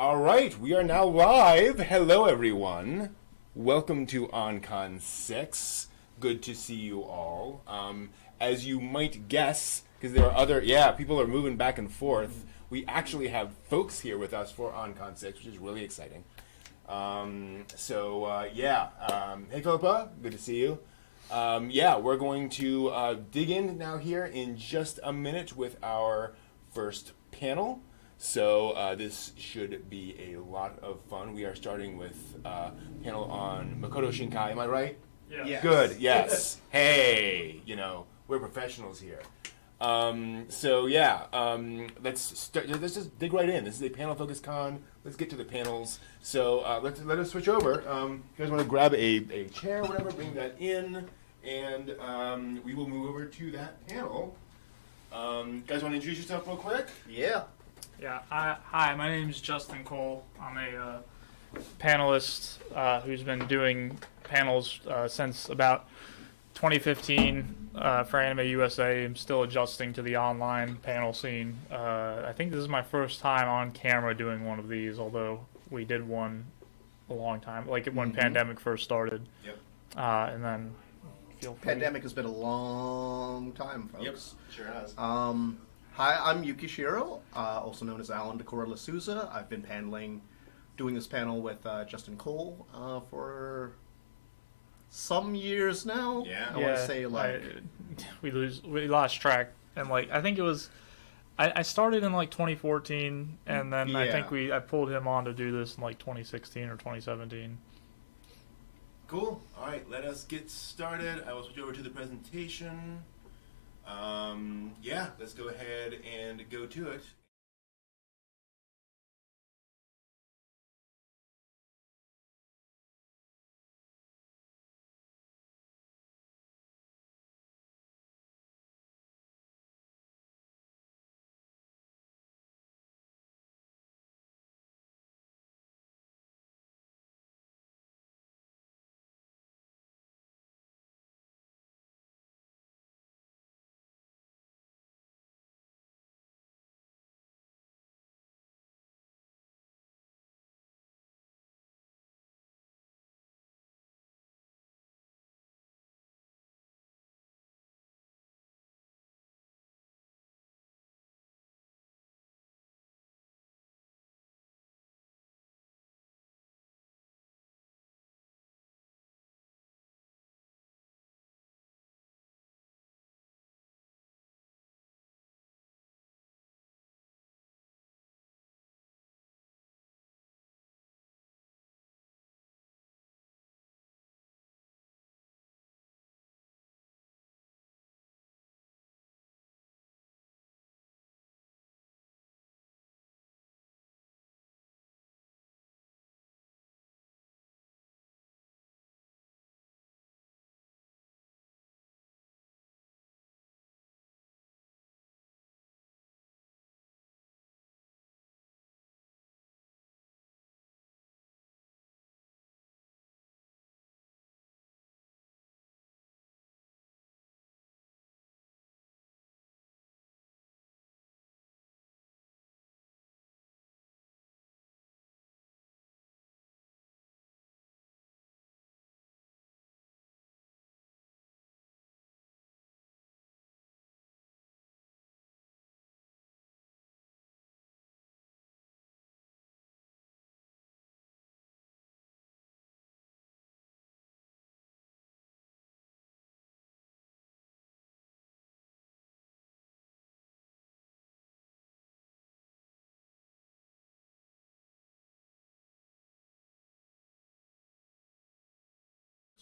All right, we are now live. Hello, everyone. Welcome to OnCon 6. Good to see you all. As you might guess, because there are people are moving back and forth. We actually have folks here with us for OnCon 6, which is really exciting. Hey, Philippa, good to see you. We're going to dig in now here in just a minute with our first panel. So this should be a lot of fun. We are starting with a panel on Makoto Shinkai. Am I right? Yeah. Yes. Good. Yes. Hey, we're professionals here. Let's start. Let's just dig right in. This is a panel-focused con. Let's get to the panels. So let us switch over. You guys want to grab a chair, or whatever, bring that in, and we will move over to that panel. Guys, want to introduce yourself real quick? Yeah. Yeah. Hi, my name is Justin Cole. I'm a panelist who's been doing panels since about 2015 for Anime USA. I'm still adjusting to the online panel scene. I think this is my first time on camera doing one of these, although we did one a long time, like when pandemic first started. Yep. And then feel free. Pandemic has been a long time, folks. Yep. Sure has. Hi, I'm Yuki Shiro, also known as Alan Decora L'Souza. I've been doing this panel with Justin Cole for some years now. Yeah. I want to say we lost track, and I think it was I started in 2014, and then I think I pulled him on to do this in 2016 or 2017. Cool. All right, let us get started. I will switch over to the presentation. Let's go ahead and go to it.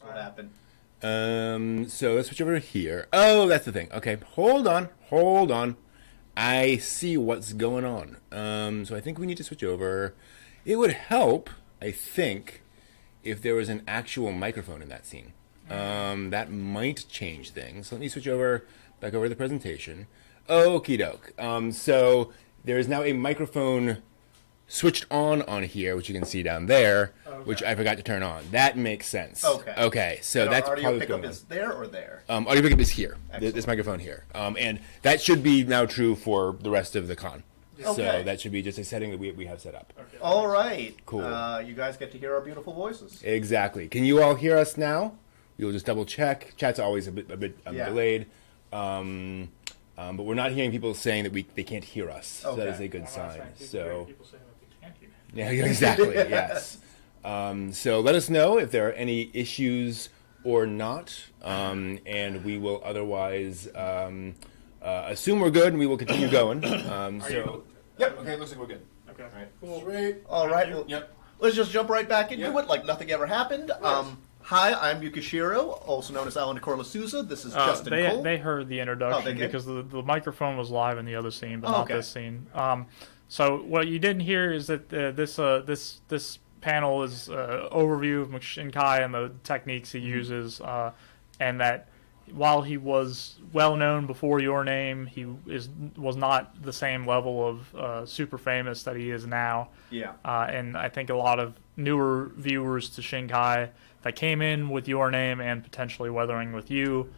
What happened. So let's switch over here. Oh, that's the thing. Okay, hold on. I see what's going on. So I think we need to switch over. It would help, I think, if there was an actual microphone in that scene. That might change things. So let me switch back over to the presentation. Okie doke. So there is now a microphone switched on here, which you can see down there, which I forgot to turn on. That makes sense. Okay, so And that's our probably audio pickup going is there or there? audio pickup is here. Excellent. This microphone here. And that should be now true for the rest of the con. So Okay. that should be just a setting that we have set up. Okay. All right. Cool. You guys get to hear our beautiful voices. Exactly. Can you all hear us now? We'll just double check. Chat's always a bit Yeah. delayed. But we're not hearing people saying that they can't hear us. So that Okay. is a good I'm not sign. saying people So hear people saying that they can't hear. yeah, exactly. Yes. So let us know if there are any issues or not, and we will otherwise assume we're good, and we will continue going. you- Yep. Okay. Looks like we're good. Okay. All right. Cool. Sweet. All right. Well, Yep. let's just jump right back into Yep. it like nothing ever happened. Hi, I'm Yukishiro, also known as Alan Decor Souza. This is Justin Cole. They heard the introduction they did? because the microphone was live in the other scene, but Oh, not okay. this scene. So what you didn't hear is that this panel is overview of Shinkai and the techniques he uses, and that while he was well known before Your Name, he was not the same level of super famous that he is now. Yeah. And I think a lot of newer viewers to Shinkai that came in with Your Name and potentially Weathering with You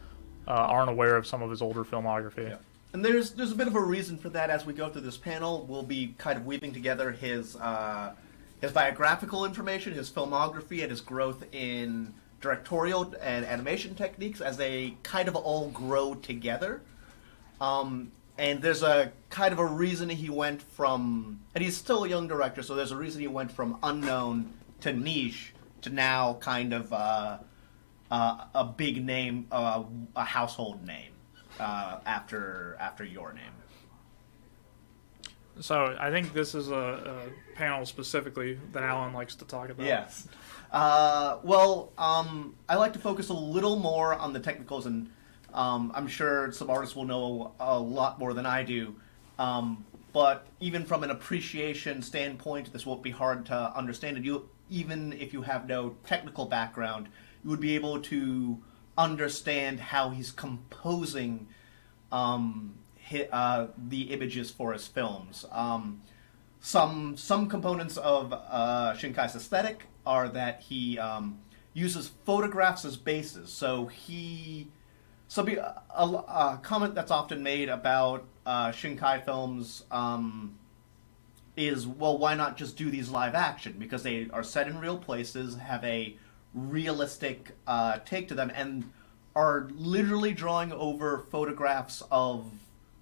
aren't aware of some of his older filmography. Yeah. And there's a bit of a reason for that. As we go through this panel, we'll be kind of weaving together his biographical information, his filmography, and his growth in directorial and animation techniques as they kind of all grow together. And there's a kind of a reason he went from, and he's still a young director, so there's a reason he went from unknown to niche to now kind of a big name, a household name after Your Name. So I think this is a panel specifically that Alan likes to talk about. Yes. I like to focus a little more on the technicals, and I'm sure some artists will know a lot more than I do. But even from an appreciation standpoint, this won't be hard to understand. And even if you have no technical background, you would be able to understand how he's composing the images for his films. Some components of Shinkai's aesthetic are that he uses photographs as bases. So a comment that's often made about Shinkai films is, well, why not just do these live action? Because they are set in real places, have a realistic take to them, and are literally drawing over photographs of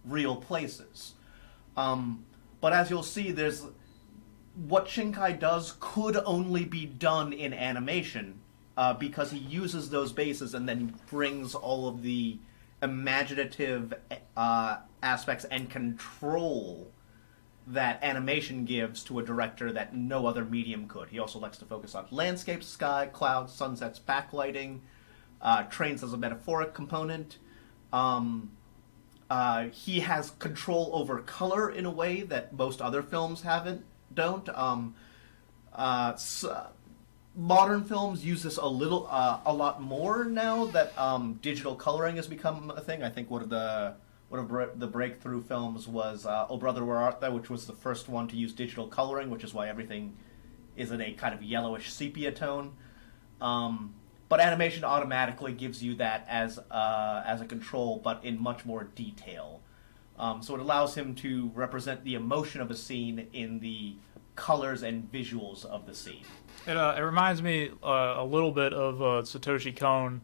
real places. But as you'll see, what Shinkai does could only be done in animation because he uses those bases and then brings all of the imaginative aspects and control that animation gives to a director that no other medium could. He also likes to focus on landscapes, sky, clouds, sunsets, backlighting, trains as a metaphoric component. He has control over color in a way that most other films don't. Modern films use this a lot more now that digital coloring has become a thing. I think one of the breakthrough films was Oh Brother, Where Art Thou, which was the first one to use digital coloring, which is why everything is in a kind of yellowish sepia tone. But animation automatically gives you that as a control, but in much more detail. So it allows him to represent the emotion of a scene in the colors and visuals of the scene. It reminds me a little bit of Satoshi Kon,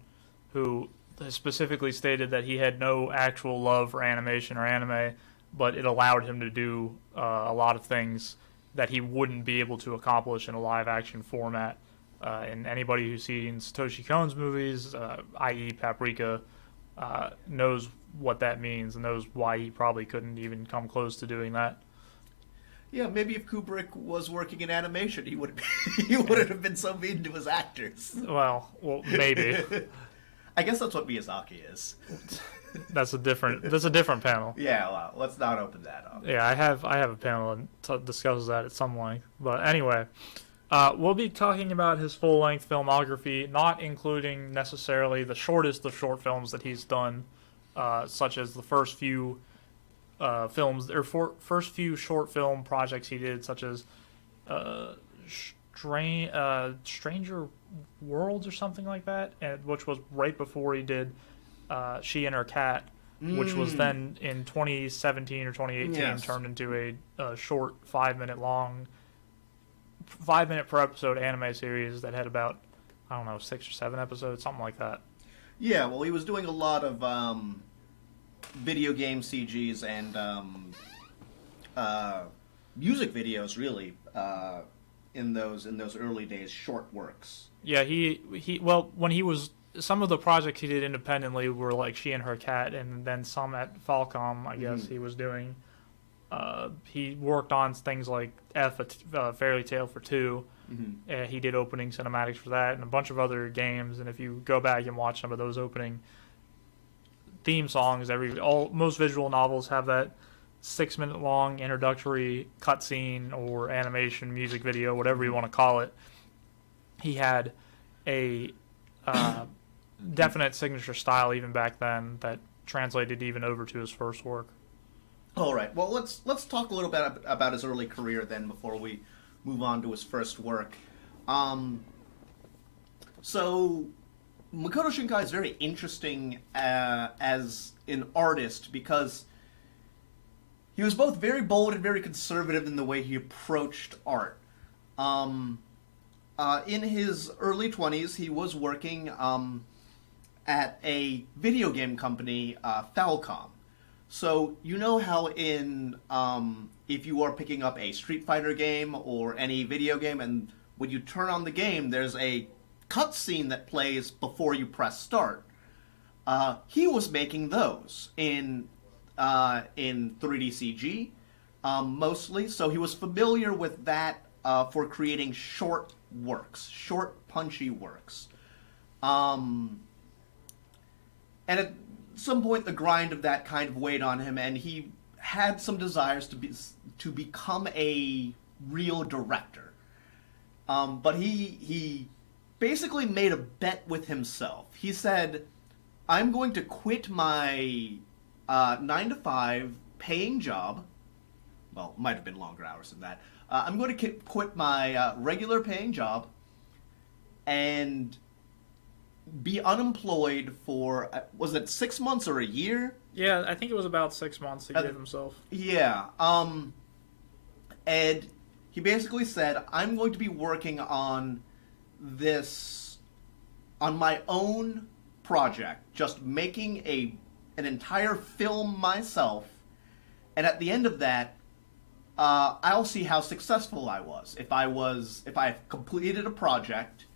who specifically stated that he had no actual love for animation or anime, but it allowed him to do a lot of things that he wouldn't be able to accomplish in a live-action format. And anybody who's seen Satoshi Kon's movies, i.e. Paprika, knows what that means and knows why he probably couldn't even come close to doing that. Yeah, maybe if Kubrick was working in animation, he wouldn't have been so mean to his actors. Well, maybe. I guess that's what Miyazaki is. That's a different panel. Yeah, well, let's not open that up. Yeah, I have a panel that discusses that at some length. But anyway, we'll be talking about his full-length filmography, not including necessarily the shortest of short films that he's done, such as the first few first few short film projects he did, such as Stranger Worlds or something like that, which was right before he did She and Her Cat, which was then in 2017 or 2018 Yes. turned into a short 5-minute long, 5-minute per episode anime series that had about, I don't know, 6 or 7 episodes, something like that. Yeah, well, he was doing a lot of video game CGs and music videos, really, in those early days, short works. Yeah, well, when he was, some of the projects he did independently were like She and Her Cat, and then some at Falcom, I guess, he was doing. He worked on things like Fairy Tale for Two. He did opening cinematics for that and a bunch of other games. And if you go back and watch some of those opening theme songs, most visual novels have that 6-minute long introductory cutscene or animation, music video, whatever you want to call it. He had a definite signature style even back then that translated even over to his first work. All right. Well, let's talk a little bit about his early career then before we move on to his first work. So Makoto Shinkai is very interesting as an artist because he was both very bold and very conservative in the way he approached art. In his early 20s, he was working at a video game company, Falcom. So you know how in if you are picking up a Street Fighter game or any video game, and when you turn on the game, there's a cutscene that plays before you press start. He was making those in 3D CG mostly, so he was familiar with that for creating short works, short punchy works. And at some point, the grind of that kind of weighed on him, and he had some desires to become a real director. But he basically made a bet with himself. He said, "I'm going to quit my 9-to-5 paying job." Well, it might have been longer hours than that. I'm going to quit my regular paying job and be unemployed for, was it 6 months or a year? Yeah, I think it was about 6 months he gave himself. Yeah. And he basically said, I'm going to be working on this, on my own project, just making an entire film myself, and at the end of that, I'll see how successful I was. If I've completed a project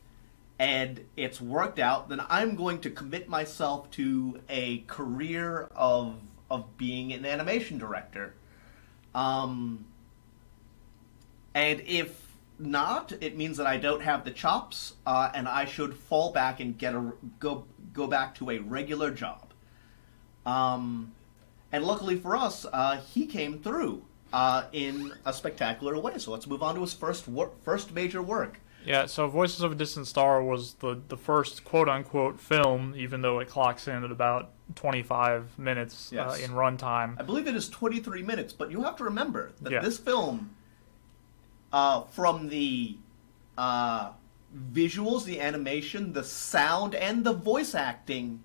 and it's worked out, then I'm going to commit myself to a career of being an animation director. And if not, it means that I don't have the chops, and I should fall back and go back to a regular job. And luckily for us, he came through in a spectacular way. So let's move on to his first major work. Yeah, so Voices of a Distant Star was the first quote-unquote film, even though it clocks in at about 25 minutes Yes. in runtime. I believe it is 23 minutes, but you have to remember that Yeah. this film, from the visuals, the animation, the sound, and the voice acting,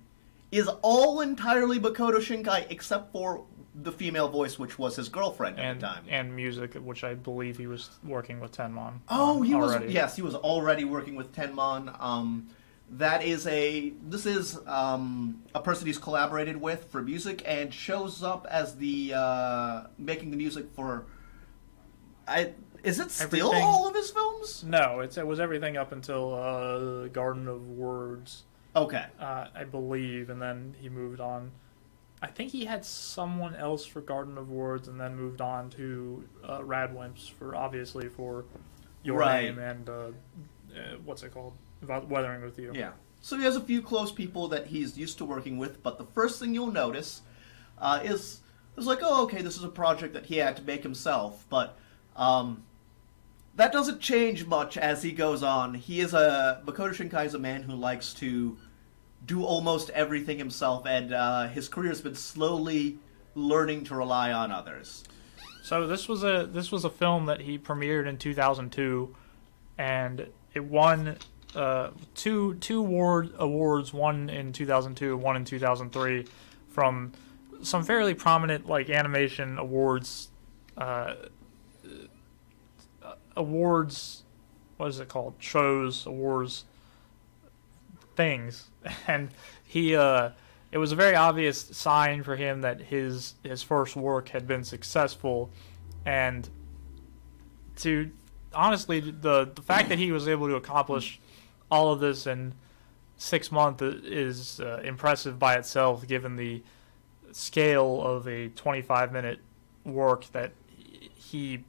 is all entirely Makoto Shinkai, except for the female voice, which was his girlfriend at the time. And music, which I believe he was working with Tenmon. Oh, he already. was. Yes, he was already working with Tenmon. This is a person he's collaborated with for music and shows up as the making the music for. Is it still Everything. all of his films? No, it was everything up until Garden of Words, Okay. I believe, and then he moved on. I think he had someone else for Garden of Words, and then moved on to Radwimps for Your Right. Name and what's it called? Weathering with You. Yeah. So he has a few close people that he's used to working with, but the first thing you'll notice is like, oh, okay, this is a project that he had to make himself, but that doesn't change much as he goes on. Makoto Shinkai is a man who likes to do almost everything himself, and his career has been slowly learning to rely on others. So this was a film that he premiered in 2002, and it won two awards, one in 2002, one in 2003, from some fairly prominent like animation awards, uh, awards, what is it called? Shows, awards, things, and he it was a very obvious sign for him that his first work had been successful, and to honestly the fact that he was able to accomplish all of this in 6 months is impressive by itself, given the scale of a 25-minute work that he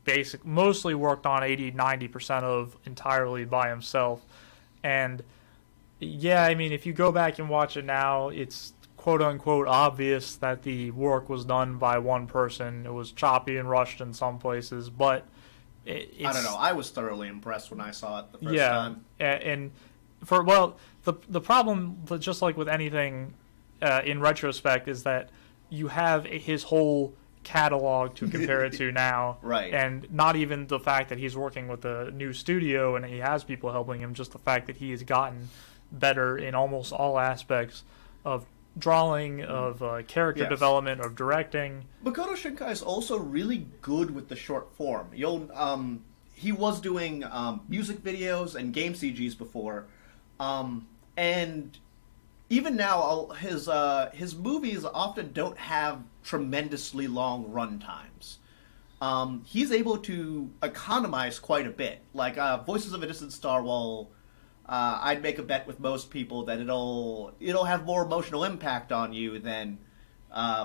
mostly worked on 80-90% of entirely by himself. And yeah, I mean, if you go back and watch it now, it's quote unquote obvious that the work was done by one person. It was choppy and rushed in some places, but it's, I don't know. I was thoroughly impressed when I saw it the first time. And for the problem, just like with anything in retrospect, is that you have his whole catalog to compare it to now, Right. And not even the fact that he's working with a new studio and he has people helping him, just the fact that he has gotten better in almost all aspects of drawing, of character Yes. development, of directing. Makoto Shinkai is also really good with the short form. He was doing music videos and game CGs before, and even now his movies often don't have tremendously long run times. He's able to economize quite a bit. Like Voices of a Distant Star will. I'd make a bet with most people that it'll have more emotional impact on you than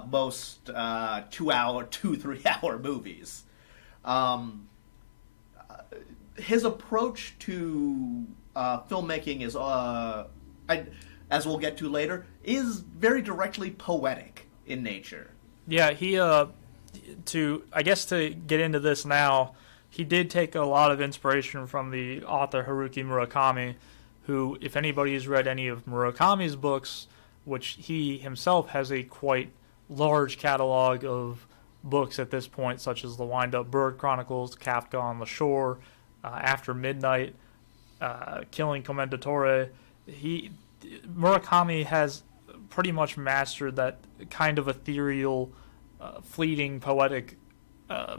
most 2-3 hour movies. His approach to filmmaking is, as we'll get to later, is very directly poetic in nature. Yeah, he to get into this now, he did take a lot of inspiration from the author Haruki Murakami, who, if anybody has read any of Murakami's books, which he himself has a quite large catalog of books at this point, such as the Wind-Up Bird Chronicles, Kafka on the Shore, After Midnight, Killing Commendatore. Murakami has pretty much mastered that kind of ethereal, fleeting, poetic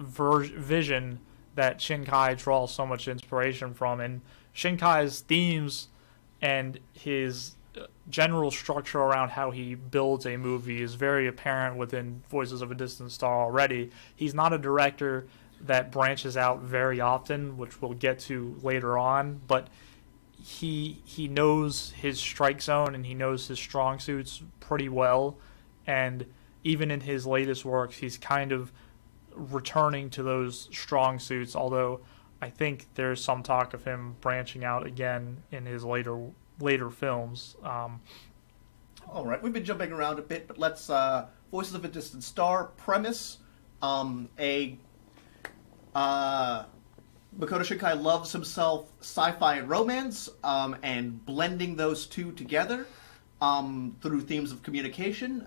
vision that Shinkai draws so much inspiration from. And Shinkai's themes and his general structure around how he builds a movie is very apparent within Voices of a Distant Star already. He's not a director that branches out very often, which we'll get to later on, but he knows his strike zone and he knows his strong suits pretty well, and even in his latest works he's kind of returning to those strong suits, although I think there's some talk of him branching out again in his later films. All right, we've been jumping around a bit, but let's Voices of a Distant Star premise. Makoto Shinkai loves himself sci-fi and romance, and blending those two together through themes of communication.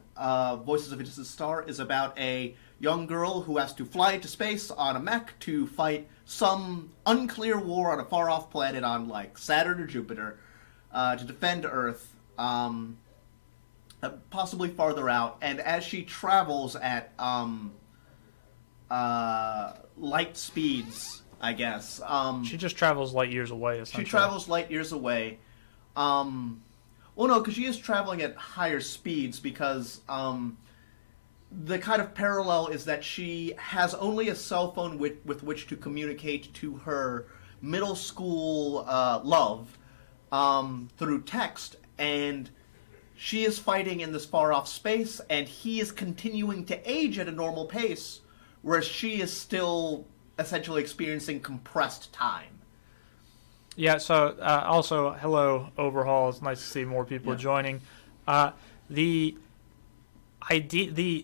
Voices of a Distant Star is about a young girl who has to fly into space on a mech to fight some unclear war on a far-off planet on, like, Saturn or Jupiter, to defend Earth, possibly farther out. And as she travels at light speeds, I guess. She just travels light years away, essentially. She travels light years away. Well, no, because she is traveling at higher speeds, because the kind of parallel is that she has only a cell phone with which to communicate to her middle school love through text, and she is fighting in this far-off space, and he is continuing to age at a normal pace, whereas she is still essentially experiencing compressed time. Yeah, so also, hello, Overhaul. It's nice to see more people joining. The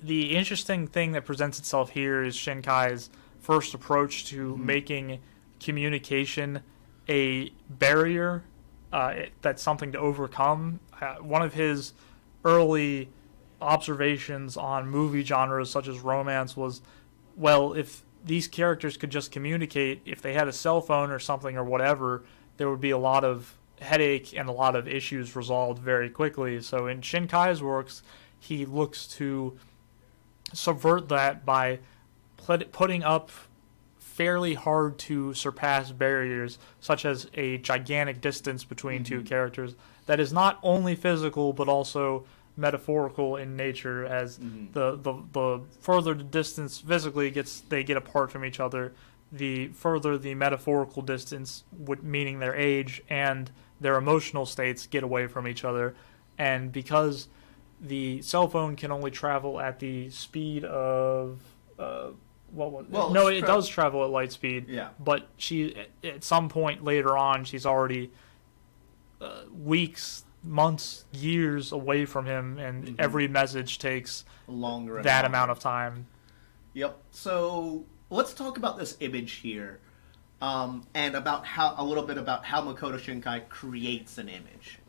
interesting thing that presents itself here is Shinkai's first approach to making communication a barrier that's something to overcome. One of his early observations on movie genres such as romance was, well, if these characters could just communicate, if they had a cell phone or something or whatever, there would be a lot of headache and a lot of issues resolved very quickly. So in Shinkai's works, he looks to subvert that by putting up fairly hard to surpass barriers, such as a gigantic distance between two characters that is not only physical but also metaphorical in nature, as the further the distance physically they get apart from each other, the further the metaphorical distance, meaning their age and their emotional states, get away from each other. And because the cell phone can only travel at the speed of it does travel at light speed. Yeah. But she, at some point later on, she's already weeks, months, years away from him, and every message takes longer that amount of time. Yep. So let's talk about this image here, and about a little bit about how Makoto Shinkai creates an image.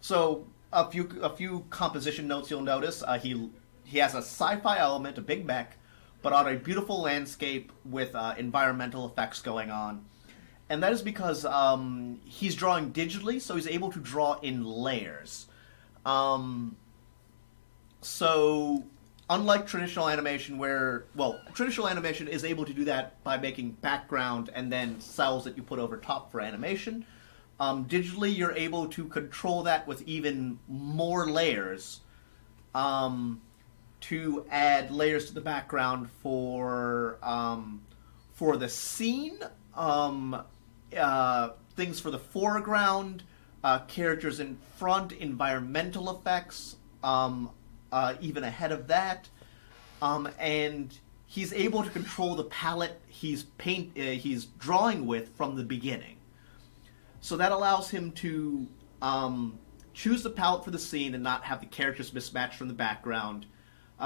So a few composition notes you'll notice. He has a sci-fi element, a big mech, but on a beautiful landscape with environmental effects going on. And that is because he's drawing digitally, so he's able to draw in layers. So, unlike traditional animation traditional animation is able to do that by making background and then cells that you put over top for animation. Digitally, you're able to control that with even more layers. To add layers to the background for the scene, things for the foreground, characters in front, environmental effects, even ahead of that, and he's able to control the palette he's drawing with from the beginning. So that allows him to choose the palette for the scene and not have the characters mismatched from the background.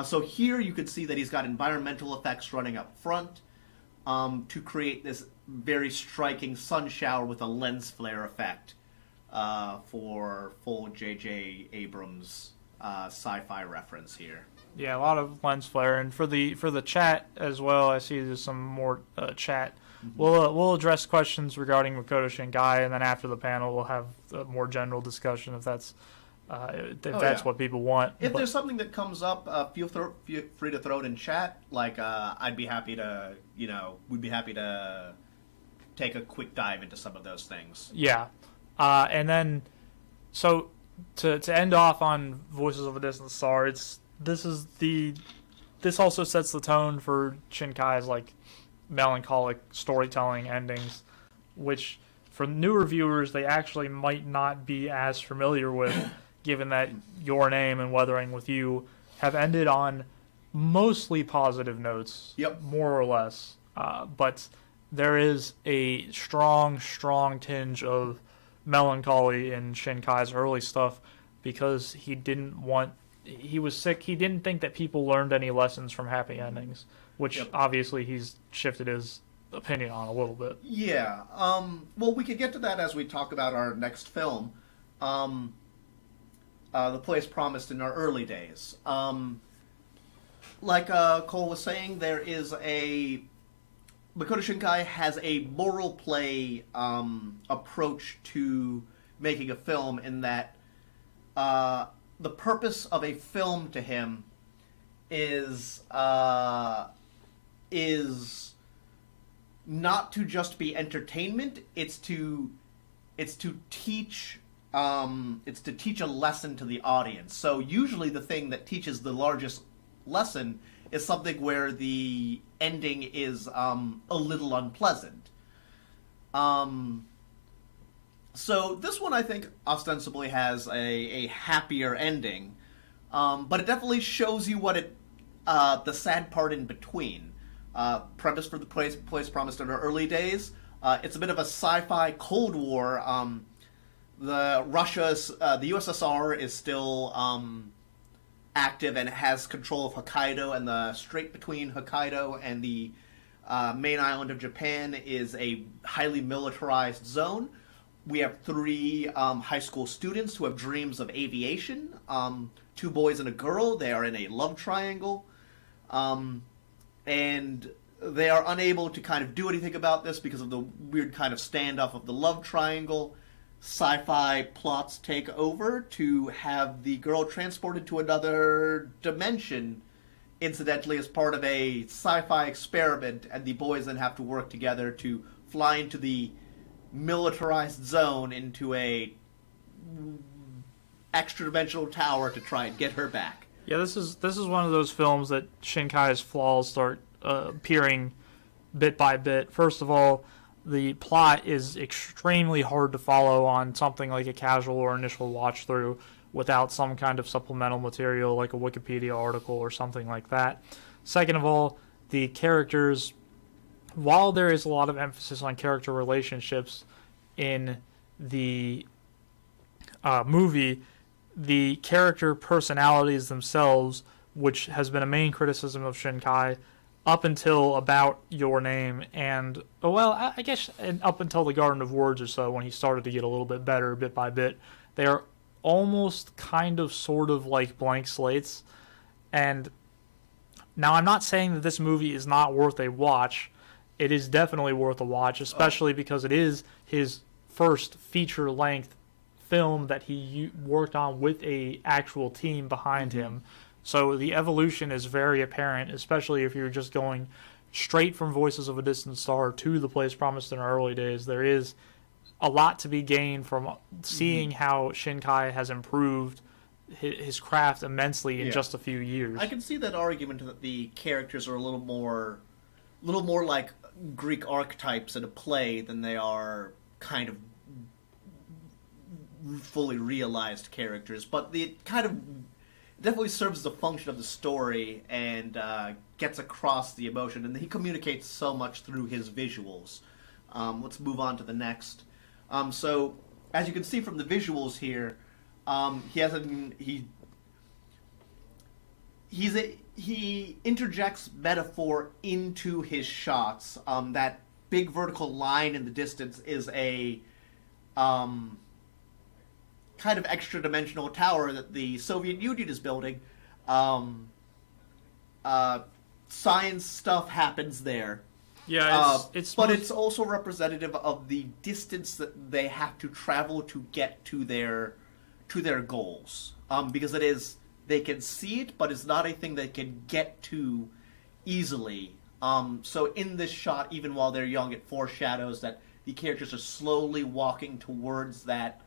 So here you can see that he's got environmental effects running up front to create this very striking sun shower with a lens flare effect for full J.J. Abrams sci-fi reference here. Yeah, a lot of lens flare, and for the chat as well. I see there's some more chat. We'll address questions regarding Makoto Shinkai, and then after the panel we'll have a more general discussion if that's what people want. If there's something that comes up, feel free to throw it in chat. Like, I'd be happy to, we'd be happy to take a quick dive into some of those things. Yeah. And then, so, to end off on Voices of a Distant Star, this also sets the tone for Shinkai's, melancholic storytelling endings, which, for newer viewers, they actually might not be as familiar with, given that Your Name and Weathering with You have ended on mostly positive notes, more or less. But there is a strong tinge of melancholy in Shinkai's early stuff because he was sick. He didn't think that people learned any lessons from happy endings, which obviously he's shifted his opinion on a little bit. Yeah. Well, we could get to that as we talk about our next film. The Place Promised in Our Early Days. Like Cole was saying, Makoto Shinkai has a moral play approach to making a film, in that the purpose of a film to him is not to just be entertainment. It's to teach a lesson to the audience. So usually the thing that teaches the largest lesson is something where the ending is a little unpleasant. So this one, I think, ostensibly has a happier ending, but it definitely shows you what the sad part in between. Premise for The Place Promised in Our Early Days. It's a bit of a sci-fi Cold War. The USSR is still active and has control of Hokkaido, and the strait between Hokkaido and the main island of Japan is a highly militarized zone. We have 3 high school students who have dreams of aviation. 2 boys and a girl. They are in a love triangle. And they are unable to kind of do anything about this because of the weird kind of standoff of the love triangle. Sci-fi plots take over to have the girl transported to another dimension incidentally is part of a sci-fi experiment, and the boys then have to work together to fly into the militarized zone into a extra-dimensional tower to try and get her back. Yeah, this is one of those films that Shinkai's flaws start appearing bit by bit. First of all, the plot is extremely hard to follow on something like a casual or initial watch through without some kind of supplemental material like a Wikipedia article or something like that. Second of all, the characters, while there is a lot of emphasis on character relationships in the movie, the character personalities themselves, which has been a main criticism of Shinkai up until about Your Name and, I guess up until The Garden of Words or so, when he started to get a little bit better bit by bit, they are almost kind of sort of like blank slates. And now I'm not saying that this movie is not worth a watch. It is definitely worth a watch, especially because it is his first feature-length film that he worked on with a actual team behind him. So the evolution is very apparent, especially if you're just going straight from Voices of a Distant Star to The Place Promised in Our Early Days. There is a lot to be gained from seeing how Shinkai has improved his craft immensely in just a few years. I can see that argument that the characters are a little more like Greek archetypes in a play than they are kind of fully realized characters, but it kind of definitely serves the function of the story and gets across the emotion, and he communicates so much through his visuals. Let's move on to the next. So, as you can see from the visuals here, he interjects metaphor into his shots. That big vertical line in the distance is a kind of extra-dimensional tower that the Soviet Union is building. Science stuff happens there. Yeah, but it's also representative of the distance that they have to travel to get to their goals. Because they can see it, but it's not a thing they can get to easily. So in this shot, even while they're young, it foreshadows that the characters are slowly walking towards that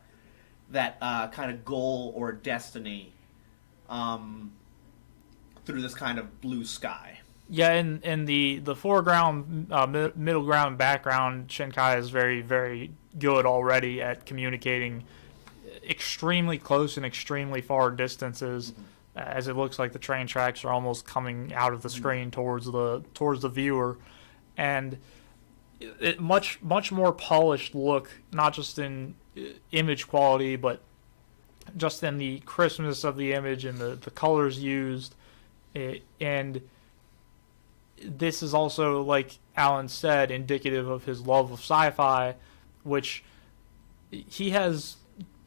kind of goal or destiny through this kind of blue sky. Yeah, in the foreground, middle ground, background, Shinkai is very, very good already at communicating extremely close and extremely far distances, as it looks like the train tracks are almost coming out of the screen towards the viewer, and it much more polished look, not just in image quality, but just in the crispness of the image and the colors used, and this is also, like Alan said, indicative of his love of sci-fi, which he has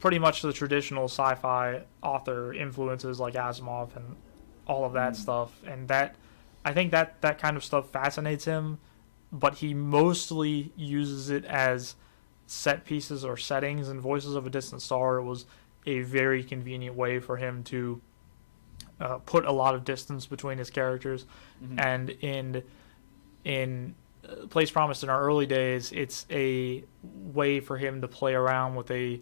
pretty much the traditional sci-fi author influences like Asimov and all of that stuff, and that I think that kind of stuff fascinates him, but he mostly uses it as set pieces or settings, and Voices of a Distant Star was a very convenient way for him to put a lot of distance between his characters. And in Place Promised in Our Early Days, it's a way for him to play around with a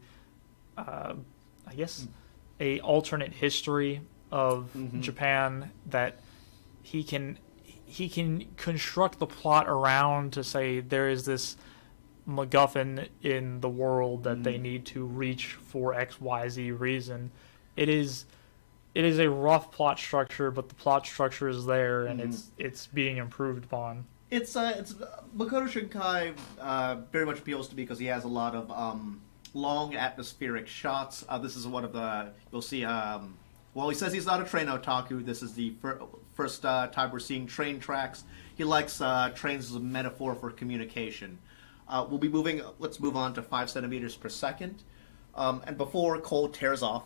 alternate history of Japan that he can construct the plot around to say there is this MacGuffin in the world that they need to reach for XYZ reason. It is a rough plot structure, but the plot structure is there, and it's being improved upon. It's Makoto Shinkai very much appeals to me because he has a lot of long atmospheric shots. This is one of the, you'll see, he says he's not a train otaku. This is the first time we're seeing train tracks. He likes trains as a metaphor for communication. Let's move on to 5 centimeters per second. And before Cole tears off,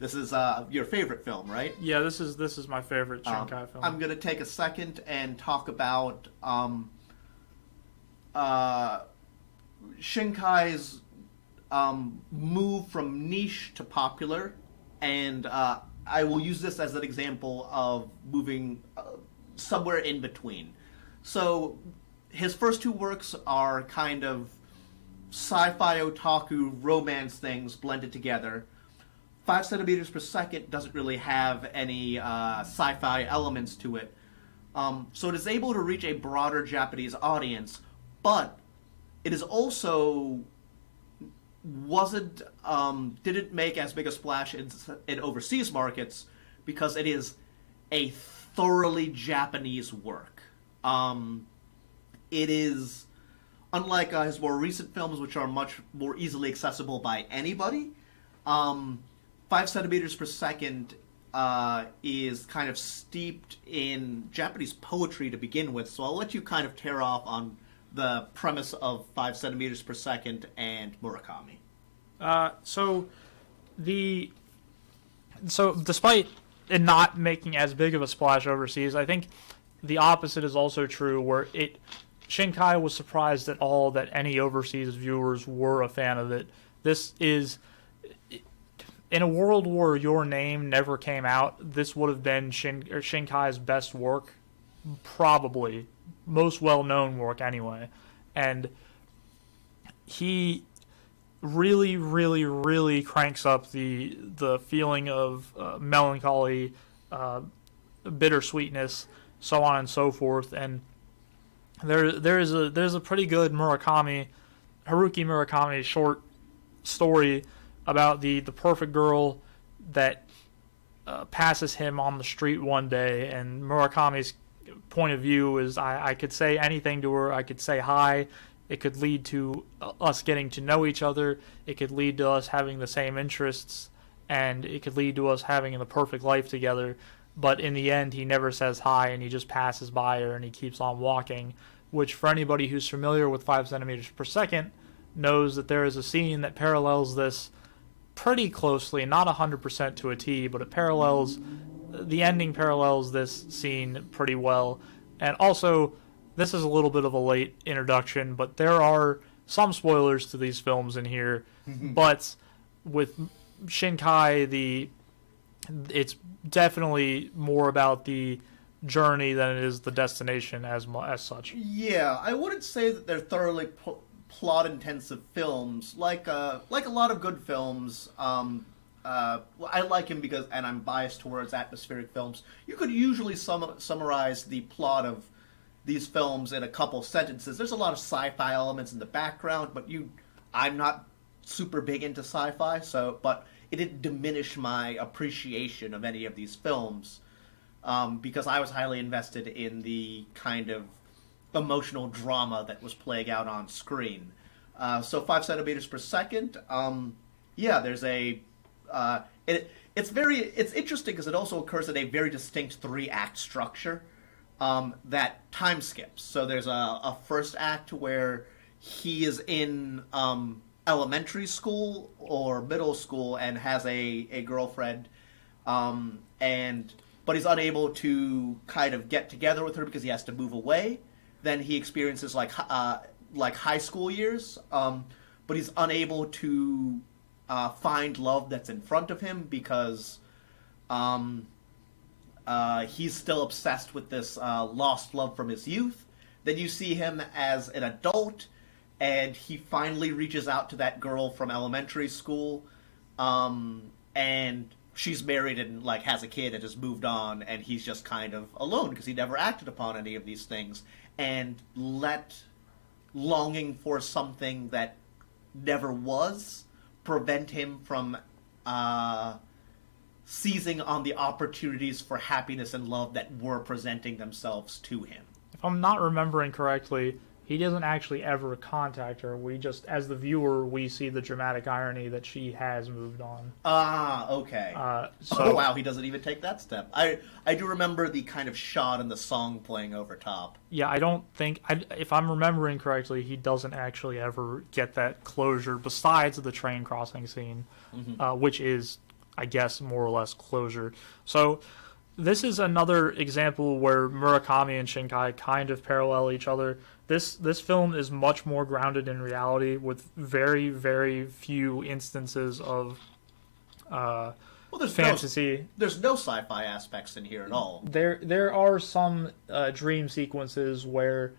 this is your favorite film, right? Yeah, this is my favorite Shinkai film. I'm going to take a second and talk about Shinkai's move from niche to popular, and I will use this as an example of moving somewhere in between. So his first two works are kind of sci-fi otaku romance things blended together. 5 centimeters per second doesn't really have any sci-fi elements to it. So it is able to reach a broader Japanese audience, but it is also didn't make as big a splash in overseas markets because it is a thoroughly Japanese work. It is, unlike his more recent films, which are much more easily accessible by anybody, 5 centimeters per second is kind of steeped in Japanese poetry to begin with, so I'll let you kind of tear off on the premise of 5 centimeters per second and Murakami. So despite it not making as big of a splash overseas, I think the opposite is also true, where Shinkai was surprised at all that any overseas viewers were a fan of it. This is, in a world where Your Name never came out, this would have been Shinkai's best work, probably most well-known work anyway, and he really, really, really cranks up the feeling of melancholy, bittersweetness, so on and so forth. And there's a pretty good Haruki Murakami short story about the perfect girl that passes him on the street one day, and Murakami's point of view is I could say anything to her. I could say hi. It could lead to us getting to know each other. It could lead to us having the same interests, and it could lead to us having the perfect life together. But in the end, he never says hi, and he just passes by her, and he keeps on walking, which for anybody who's familiar with 5 centimeters per second knows that there is a scene that parallels this pretty closely, not 100% to a T, but the ending parallels this scene pretty well. And also, this is a little bit of a late introduction, but there are some spoilers to these films in here. But with Shinkai, it's definitely more about the journey than it is the destination as such. Yeah, I wouldn't say that they're thoroughly plot-intensive films. Like a lot of good films, I like him because, and I'm biased towards atmospheric films. You could usually summarize the plot of these films in a couple sentences. There's a lot of sci-fi elements in the background, but I'm not super big into sci-fi, but it didn't diminish my appreciation of any of these films, because I was highly invested in the kind of emotional drama that was playing out on screen. So 5 centimeters per second, there's it's interesting because it also occurs in a very distinct 3-act structure that time skips. So there's a first act where he is in elementary school or middle school and has a girlfriend, but he's unable to kind of get together with her because he has to move away. Then he experiences like high school years, but he's unable to find love that's in front of him because he's still obsessed with this lost love from his youth. Then you see him as an adult, and he finally reaches out to that girl from elementary school, and she's married and like has a kid and has moved on, and he's just kind of alone because he never acted upon any of these things, and let longing for something that never was prevent him from seizing on the opportunities for happiness and love that were presenting themselves to him. If I'm not remembering correctly, he doesn't actually ever contact her. We just, as the viewer, we see the dramatic irony that she has moved on. Ah, okay. Oh, wow, he doesn't even take that step. I do remember the kind of shot and the song playing over top. Yeah, I don't think, if I'm remembering correctly, he doesn't actually ever get that closure besides the train crossing scene, which is, I guess, more or less closure. So this is another example where Murakami and Shinkai kind of parallel each other. This film is much more grounded in reality, with very, very few instances of Well, there's fantasy. there's no sci-fi aspects in here at all. There are some dream sequences where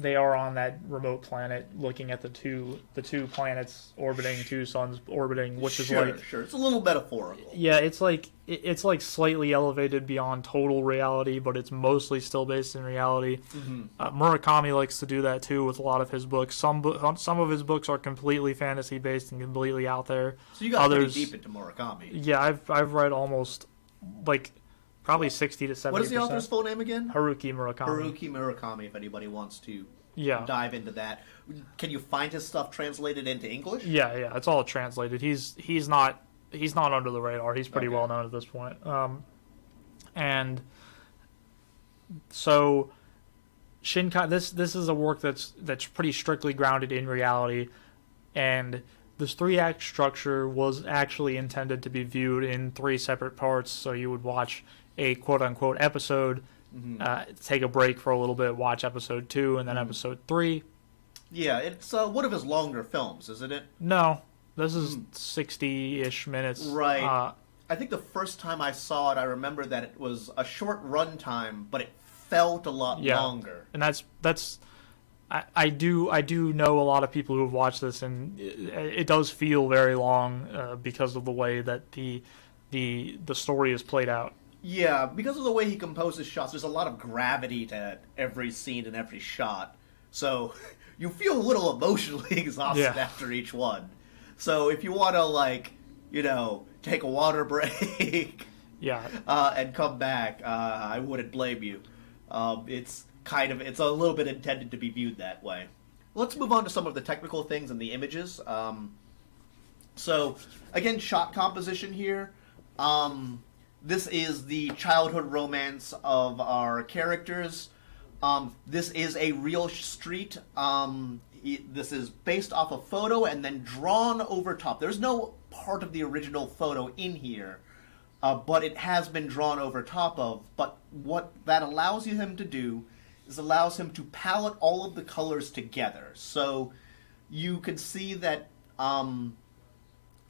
they are on that remote planet, looking at the two planets orbiting, two suns orbiting, which is like Sure. It's a little metaphorical. yeah, it's like slightly elevated beyond total reality, but it's mostly still based in reality. Murakami likes to do that too with a lot of his books. Some of his books are completely fantasy based and completely out there. So you got Others, pretty deep into Murakami. Yeah, I've read almost like probably 60 to 70%. What is the author's full name again? Haruki Murakami. Haruki Murakami, if anybody wants to Yeah. dive into that. Can you find his stuff translated into English? Yeah, it's all translated. He's not under the radar. He's pretty Okay. well known at this point. And so Shinkai, this is a work that's pretty strictly grounded in reality, and this 3-act structure was actually intended to be viewed in 3 separate parts. So you would watch a quote unquote episode, take a break for a little bit, watch episode 2, and then episode 3. Yeah, it's one of his longer films, isn't it? No, this is 60-ish minutes. Right. I think the first time I saw it, I remember that it was a short run time, but it felt a lot longer. And that's I do know a lot of people who have watched this, and it does feel very long because of the way that the story is played out. Yeah, because of the way he composes shots, there's a lot of gravity to every scene and every shot. So you feel a little emotionally exhausted after each one. So if you want to, take a water break and come back, I wouldn't blame you. It's a little bit intended to be viewed that way. Let's move on to some of the technical things and the images. So, again, shot composition here. This is the childhood romance of our characters. This is a real street. This is based off a photo and then drawn over top. There's no part of the original photo in here, but it has been drawn over top of. But what that allows him to do is allows him to palette all of the colors together. So you can see that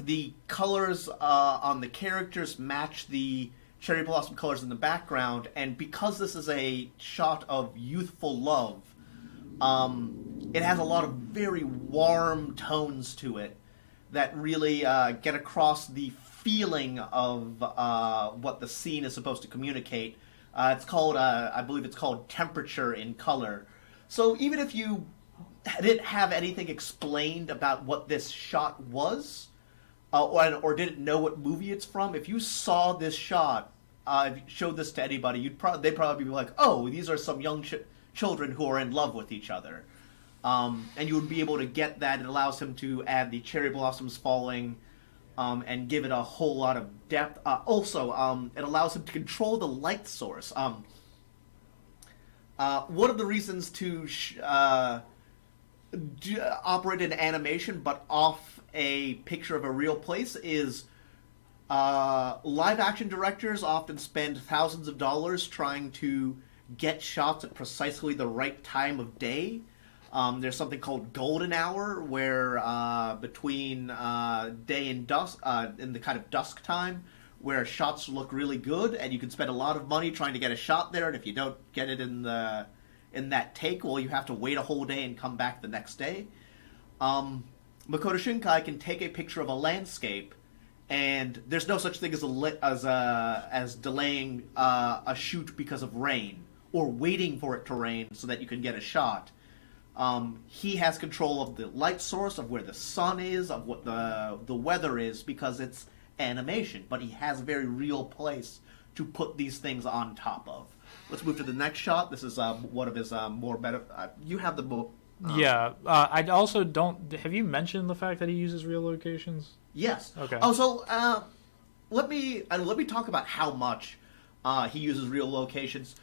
the colors on the characters match the cherry blossom colors in the background, and because this is a shot of youthful love, it has a lot of very warm tones to it that really get across the feeling of what the scene is supposed to communicate. It's called, I believe it's called temperature in color. So even if you didn't have anything explained about what this shot was, or didn't know what movie it's from, if you saw this shot, if you showed this to anybody, they'd probably be like, oh, these are some young children who are in love with each other. And you would be able to get that. It allows him to add the cherry blossoms falling and give it a whole lot of depth. Also, it allows him to control the light source. One of the reasons to operate in animation but off a picture of a real place is live action directors often spend thousands of dollars trying to get shots at precisely the right time of day. There's something called golden hour, where between day and dusk, in the kind of dusk time, where shots look really good, and you can spend a lot of money trying to get a shot there, and if you don't get it in that take, well, you have to wait a whole day and come back the next day. Makoto Shinkai can take a picture of a landscape, and there's no such thing as delaying a shoot because of rain, or waiting for it to rain so that you can get a shot. He has control of the light source, of where the sun is, of what the weather is, because it's animation, but he has a very real place to put these things on top of. Let's move to the next shot. This is one of his more better... you have the book. I also don't... Have you mentioned the fact that he uses real locations? Yes. Okay. Oh, so let me talk about how much he uses real locations.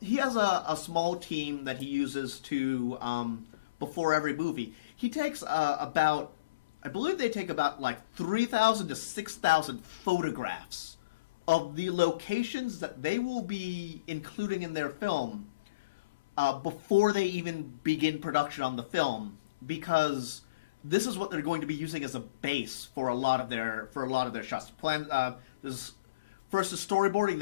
He has a small team that he uses to before every movie. He takes about, I believe they take about like 3,000 to 6,000 photographs of the locations that they will be including in their film before they even begin production on the film, because this is what they're going to be using as a base for a lot of their shots. There's first is storyboarding,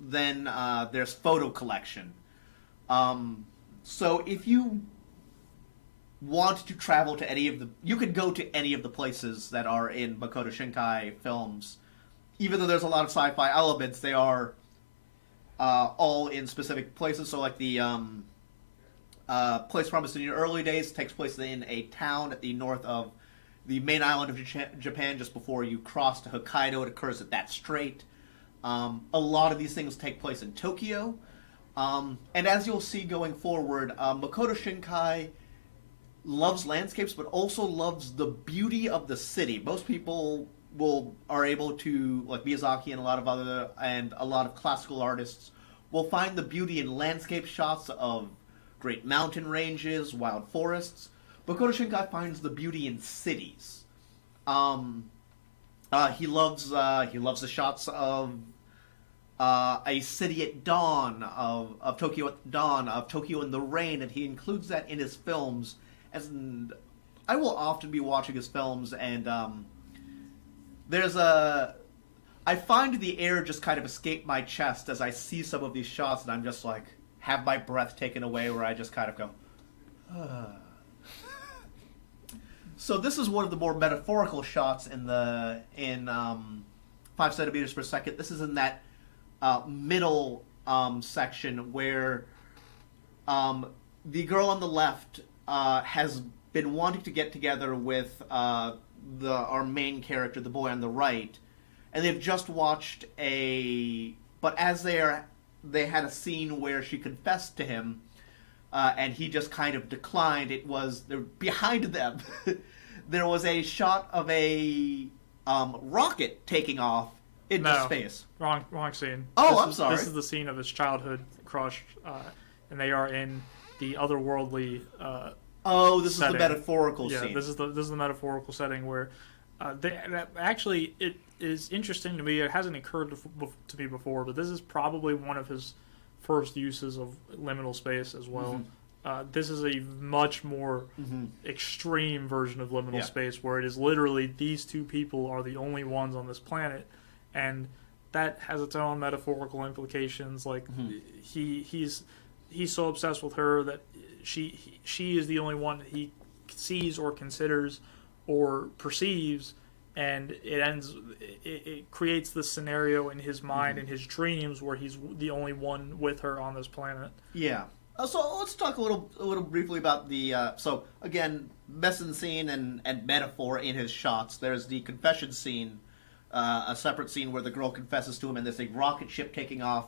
then there's photo collection. So if you want to travel to you could go to any of the places that are in Makoto Shinkai films. Even though there's a lot of sci-fi elements, they are all in specific places. So like the Place Promised in Your Early Days takes place in a town at the north of the main island of Japan, just before you cross to Hokkaido. It occurs at that strait. A lot of these things take place in Tokyo. And as you'll see going forward, Makoto Shinkai loves landscapes, but also loves the beauty of the city. Most people are able to, like Miyazaki and a lot of classical artists, will find the beauty in landscape shots of great mountain ranges, wild forests. Makoto Shinkai finds the beauty in cities. He loves the shots of a city at dawn, of Tokyo at dawn, of Tokyo in the rain, and he includes that in his films. And I will often be watching his films, and I find the air just kind of escape my chest as I see some of these shots, and I'm just like, have my breath taken away, where I just kind of go, So this is one of the more metaphorical shots in 5 centimeters per second. This is in that middle section where the girl on the left has been wanting to get together with our main character, the boy on the right, and they've just watched but as they had a scene where she confessed to him, and he just kind of declined. They're behind them. There was a shot of a rocket taking off into space. Wrong scene. I'm sorry. This is the scene of his childhood crush, and they are in the otherworldly. This setting. Is the metaphorical scene. Yeah, this is the metaphorical setting where actually it is interesting to me. It hasn't occurred to me before, but this is probably one of his first uses of liminal space as well. Mm-hmm. This is a much more extreme version of liminal space, where it is literally these two people are the only ones on this planet, and that has its own metaphorical implications. Like he's so obsessed with her that she is the only one he sees or considers or perceives, and it creates this scenario in his mind, in his dreams, where he's the only one with her on this planet. Yeah. So let's talk a little briefly about the so again, mise-en-scene and metaphor in his shots. There's the confession scene, a separate scene where the girl confesses to him, and there's a rocket ship taking off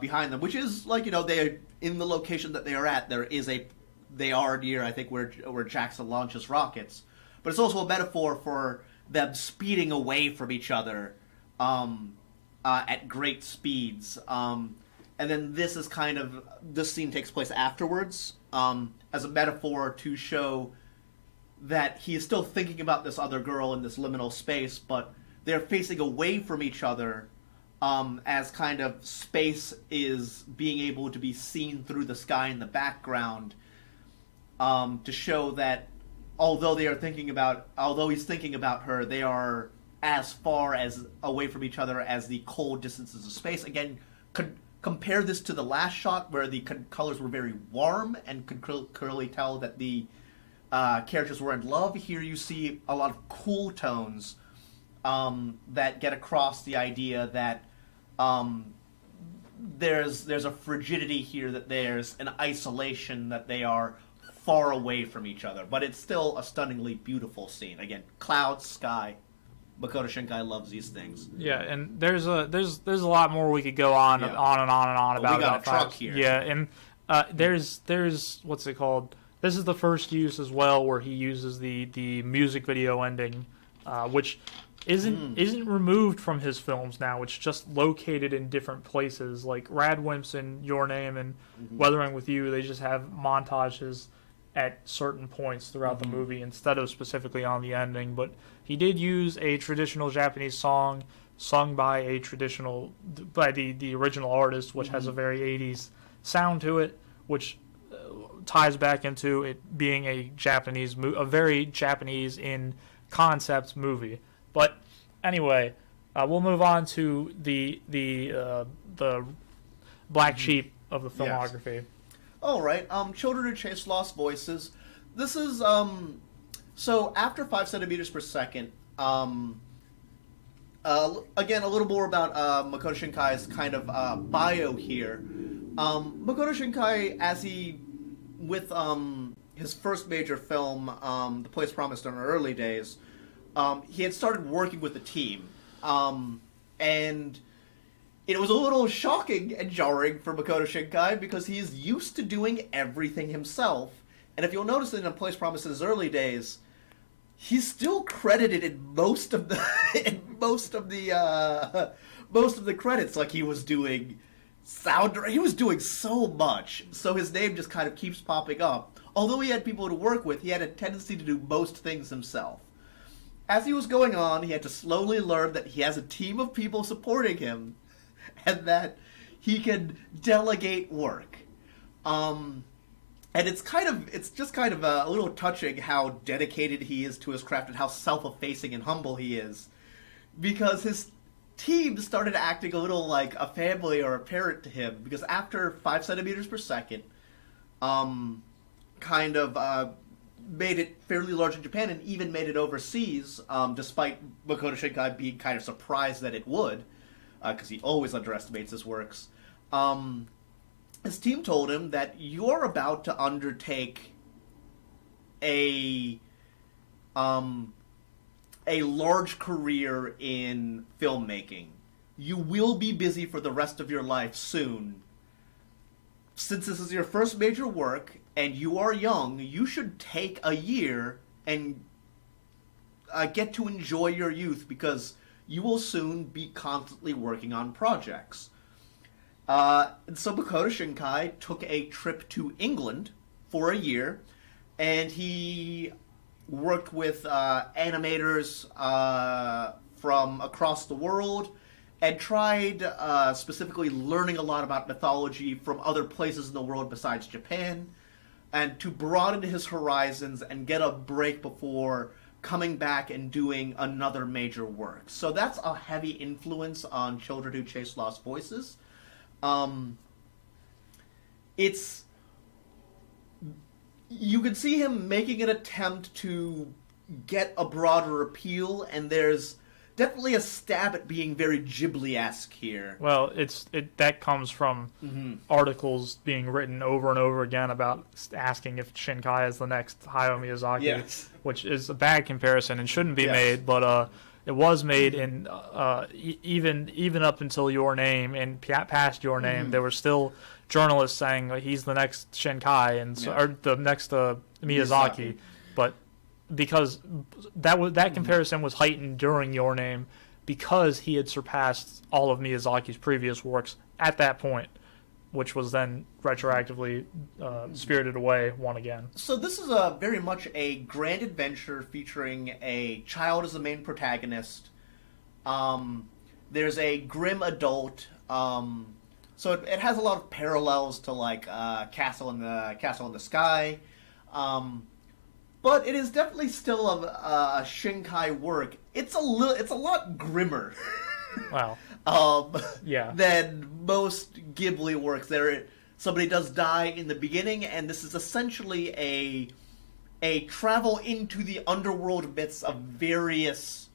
behind them, which is like, they in the location that they are at. They are near, I think, where Jackson launches rockets, but it's also a metaphor for them speeding away from each other at great speeds. And then this scene takes place afterwards as a metaphor to show that he is still thinking about this other girl in this liminal space, but they're facing away from each other as kind of space is being able to be seen through the sky in the background, to show that although he's thinking about her, they are as far as away from each other as the cold distances of space. Again, compare this to the last shot where the colors were very warm and could clearly tell that the characters were in love. Here you see a lot of cool tones that get across the idea that there's a frigidity here, that there's an isolation, that they are far away from each other. But it's still a stunningly beautiful scene. Again, clouds, sky. Makoto Shinkai loves these things. Yeah, and there's a lot more we could go on and on about. We got a truck here. Yeah, and there's what's it called? This is the first use as well where he uses the music video ending, which isn't removed from his films now. It's just located in different places. Like Radwimps and Your Name and Weathering with You, they just have montages at certain points throughout the movie instead of specifically on the ending. But he did use a traditional Japanese song sung by the original artist, which has a very 80s sound to it, which ties back into it being a Japanese, a very Japanese in concept movie. But anyway, we'll move on to the black sheep of the Yes. filmography. All right. Children Who Chase Lost Voices. This is so after 5 centimeters per second. Again, a little more about Makoto Shinkai's kind of bio here. Makoto Shinkai, as he with his first major film, The Place Promised in our early days, he had started working with a team, and it was a little shocking and jarring for Makoto Shinkai because he is used to doing everything himself. And if you'll notice in A Place Promised in his early days, he's still credited in most of the most of the credits. Like he was doing sound, he was doing so much, so his name just kind of keeps popping up. Although he had people to work with, he had a tendency to do most things himself. As he was going on, he had to slowly learn that he has a team of people supporting him, and that he can delegate work. And it's just kind of a little touching how dedicated he is to his craft and how self-effacing and humble he is. Because his team started acting a little like a family or a parent to him. Because after 5 centimeters per second, made it fairly large in Japan and even made it overseas, despite Makoto Shinkai being kind of surprised that it would, because he always underestimates his works. His team told him that you're about to undertake a large career in filmmaking. You will be busy for the rest of your life soon. Since this is your first major work and you are young, you should take a year and get to enjoy your youth, because you will soon be constantly working on projects. And so Makoto Shinkai took a trip to England for a year, and he worked with animators from across the world, and tried specifically learning a lot about mythology from other places in the world besides Japan, and to broaden his horizons and get a break before coming back and doing another major work. So that's a heavy influence on Children Who Chase Lost Voices. You can see him making an attempt to get a broader appeal, and there's definitely a stab at being very Ghibli-esque here. Well, that comes from articles being written over and over again about asking if Shinkai is the next Hayao Miyazaki, Yes. which is a bad comparison and shouldn't be Yes. made, but it was made in even up until Your Name and past Your Name, there were still journalists saying like, he's the next Shinkai and or the next Miyazaki, but because that comparison was heightened during Your Name because he had surpassed all of Miyazaki's previous works at that point, which was then retroactively Spirited Away won again. So this is very much a grand adventure featuring a child as the main protagonist. There's a grim adult. So it has a lot of parallels to like Castle in the Sky. But it is definitely still a Shinkai work. It's a lot grimmer. Wow. Yeah. Than most Ghibli works. Somebody does die in the beginning, and this is essentially a travel into the underworld myths of various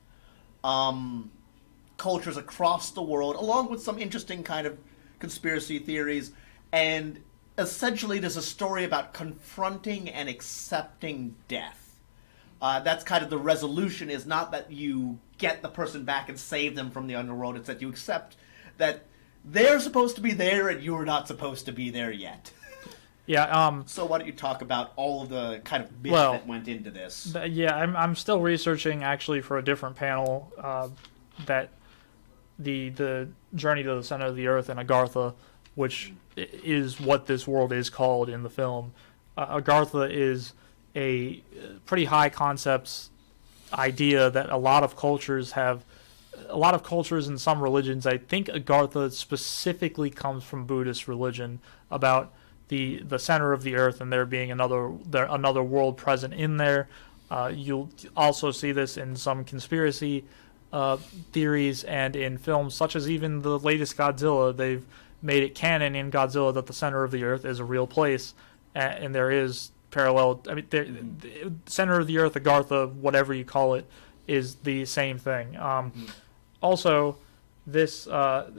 cultures across the world, along with some interesting kind of conspiracy theories, and essentially there's a story about confronting and accepting death. That's kind of the resolution, is not that you get the person back and save them from the underworld, it's that you accept that they're supposed to be there and you're not supposed to be there yet. Yeah. So why don't you talk about all of the kind of myth that went into this? Yeah, I'm still researching actually for a different panel that the Journey to the Center of the Earth and Agartha, which is what this world is called in the film. Agartha is a pretty high concepts idea that a lot of cultures in some religions, I think Agartha specifically comes from Buddhist religion, about the center of the earth and there being another world present in there. You'll also see this in some conspiracy theories and in films such as even the latest Godzilla. They've made it canon in Godzilla that the center of the earth is a real place, and there is parallel. I mean, the center of the earth, Agartha, whatever you call it, is the same thing. Also, this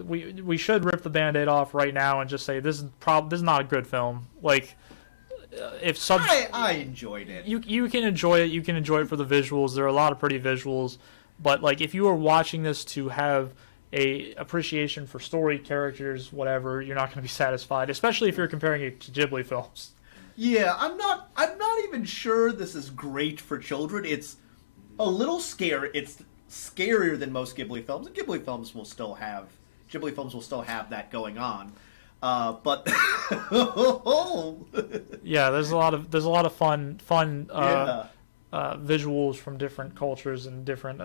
we should rip the Band-Aid off right now and just say this is not a good film. Like, if I enjoyed it. You can enjoy it. You can enjoy it for the visuals. There are a lot of pretty visuals, but like if you are watching this to have a appreciation for story, characters, whatever, you're not going to be satisfied. Especially if you're comparing it to Ghibli films. Yeah, I'm not even sure this is great for children. It's a little scary. It's scarier than most Ghibli films. And Ghibli films will still have that going on. But yeah, there's a lot of fun visuals from different cultures and different.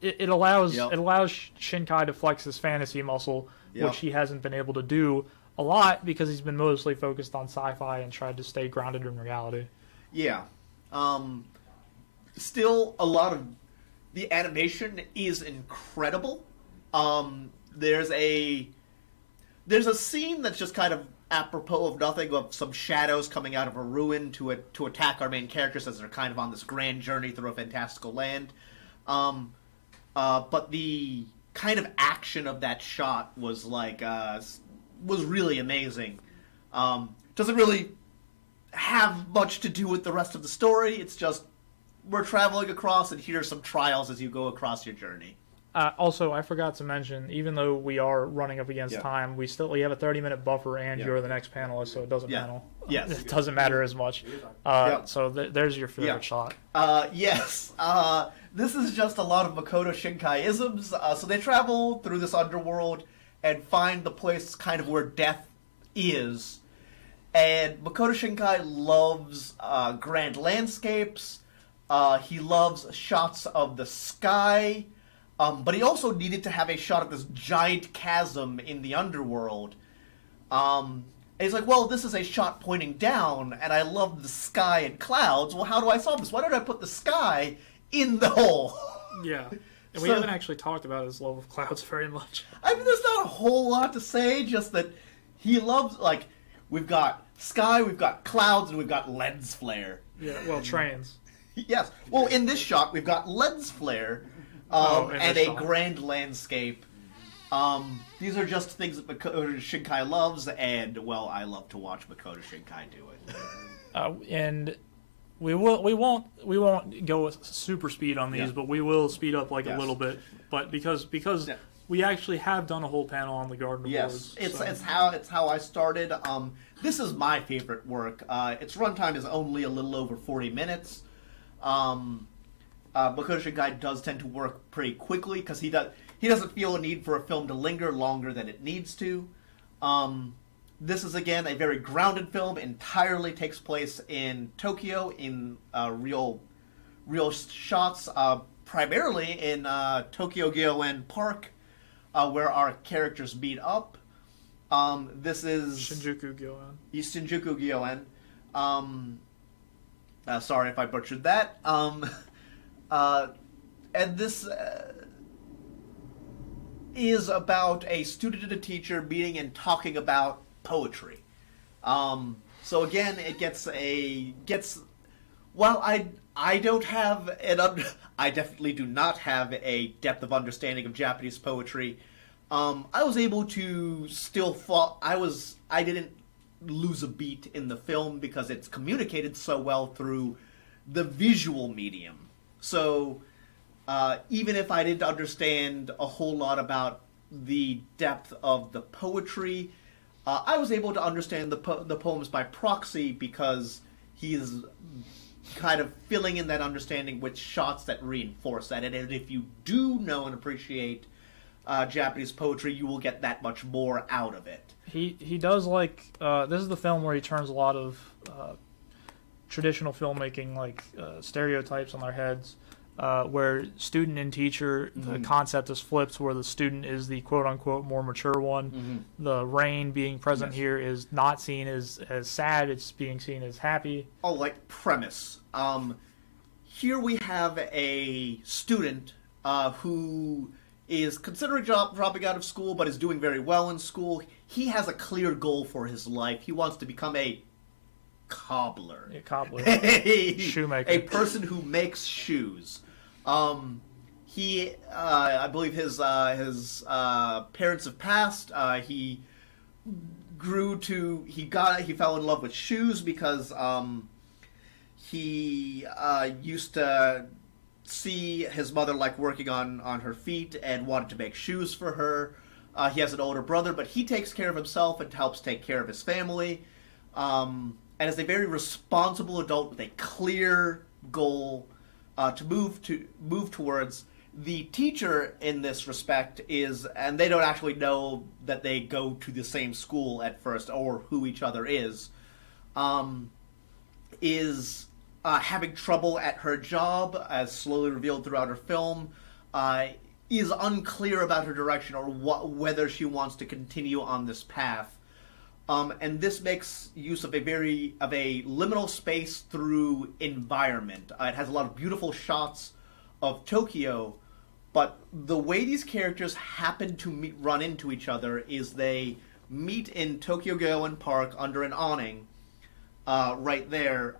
It allows Shinkai to flex his fantasy muscle, which he hasn't been able to do a lot because he's been mostly focused on sci-fi and tried to stay grounded in reality. Yeah. Still, a lot of the animation is incredible. There's a scene that's just kind of apropos of nothing, of some shadows coming out of a ruin to attack our main characters as they're kind of on this grand journey through a fantastical land. But the kind of action of that shot was was really amazing. Doesn't really have much to do with the rest of the story. It's just we're traveling across, and here's some trials as you go across your journey. Also, I forgot to mention, even though we are running up against time, we have a 30-minute buffer, and you're the next panelist, so it doesn't matter. Yes. It doesn't matter as much. So there's your favorite shot. Yes. This is just a lot of Makoto Shinkai-isms. So they travel through this underworld and find the place kind of where death is. And Makoto Shinkai loves grand landscapes. He loves shots of the sky. But he also needed to have a shot of this giant chasm in the underworld. And he's like, well, this is a shot pointing down, and I love the sky and clouds. Well, how do I solve this? Why don't I put the sky in the hole? Yeah. And we haven't actually talked about his love of clouds very much. I mean, there's not a whole lot to say, just that he loves, we've got sky, we've got clouds, and we've got lens flare. Yeah, well, trains. Yes. Well, in this shot, we've got lens flare. And a grand landscape. These are just things that Makoto Shinkai loves, and well, I love to watch Makoto Shinkai do it. And we won't go with super speed on these, but we will speed up a little bit. But because we actually have done a whole panel on the Garden of Words. It's how I started. This is my favorite work. Its runtime is only a little over 40 minutes. Makoto Shinkai does tend to work pretty quickly because he doesn't feel a need for a film to linger longer than it needs to. This is again a very grounded film. Entirely takes place in Tokyo in real shots, primarily in Tokyo Gyoen Park, where our characters meet up. This is Shinjuku Gyoen. Shinjuku Gyoen. Sorry if I butchered that. And this is about a student and a teacher meeting and talking about poetry. So again, it gets. While I don't have I definitely do not have a depth of understanding of Japanese poetry. I was able to still I didn't lose a beat in the film because it's communicated so well through the visual medium. So, even if I didn't understand a whole lot about the depth of the poetry, I was able to understand the poems by proxy because he's kind of filling in that understanding with shots that reinforce that. And if you do know and appreciate Japanese poetry, you will get that much more out of it. He does this is the film where he turns a lot of traditional filmmaking stereotypes on their heads. where student and teacher, the concept is flipped, where the student is the quote-unquote more mature one. The Rain being present here is not seen as sad, it's being seen as happy. Oh, like premise. Here we have a student who is considering dropping out of school, but is doing very well in school. He has a clear goal for his life. He wants to become a cobbler. A cobbler. Shoemaker. A person who makes shoes. He, I believe his parents have passed. He fell in love with shoes because, he used to see his mother like working on her feet and wanted to make shoes for her. He has an older brother, but he takes care of himself and helps take care of his family. And as a very responsible adult with a clear goal to move towards, the teacher in this respect is, and they don't actually know that they go to the same school at first or who each other is having trouble at her job, as slowly revealed throughout her film, is unclear about her direction or whether she wants to continue on this path. And this makes use of a liminal space through environment. It has a lot of beautiful shots of Tokyo, but the way these characters happen to run into each other is they meet in Tokyo Goen Park under an awning, right there.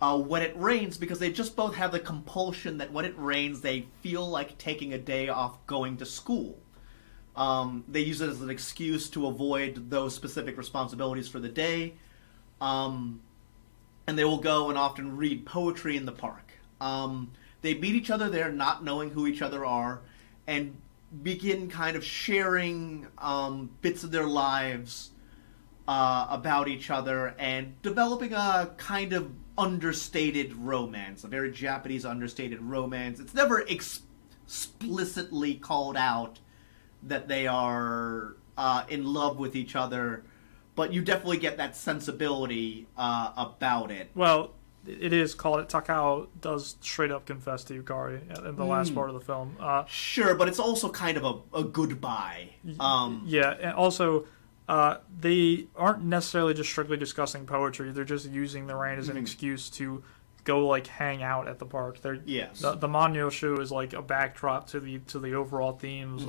When it rains, because they just both have the compulsion that when it rains, they feel like taking a day off going to school. They use it as an excuse to avoid those specific responsibilities for the day. And they will go and often read poetry in the park. They meet each other there, not knowing who each other are, and begin kind of sharing bits of their lives about each other and developing a kind of understated romance, a very Japanese understated romance. It's never explicitly called out that they are in love with each other, but you definitely get that sensibility about it. Well, it is called. Takao does straight up confess to Yukari in the last part of the film. Sure, but it's also kind of a goodbye. Yeah, and also they aren't necessarily just strictly discussing poetry. They're just using the rain as an excuse to go like hang out at the park. Yes. The Manyo show is like a backdrop to the overall themes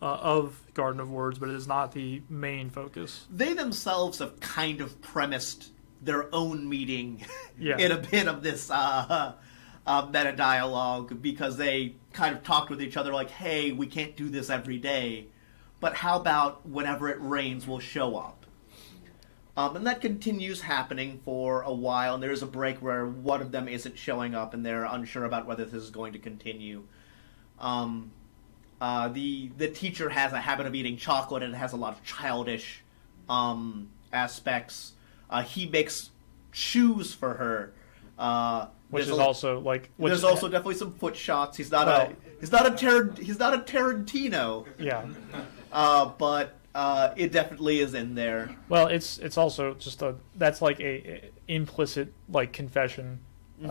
of Garden of Words, but it is not the main focus. They themselves have kind of premised their own meeting Yeah. in a bit of this meta dialogue, because they kind of talked with each other like, hey, we can't do this every day, but how about whenever it rains, we'll show up. And that continues happening for a while, and there's a break where one of them isn't showing up, and they're unsure about whether this is going to continue. The teacher has a habit of eating chocolate, and it has a lot of childish aspects. He makes shoes for her, Which is also like... There's also definitely some foot shots. He's not a Tarantino. Yeah. But it definitely is in there. Well, it's also just that's like a implicit like confession,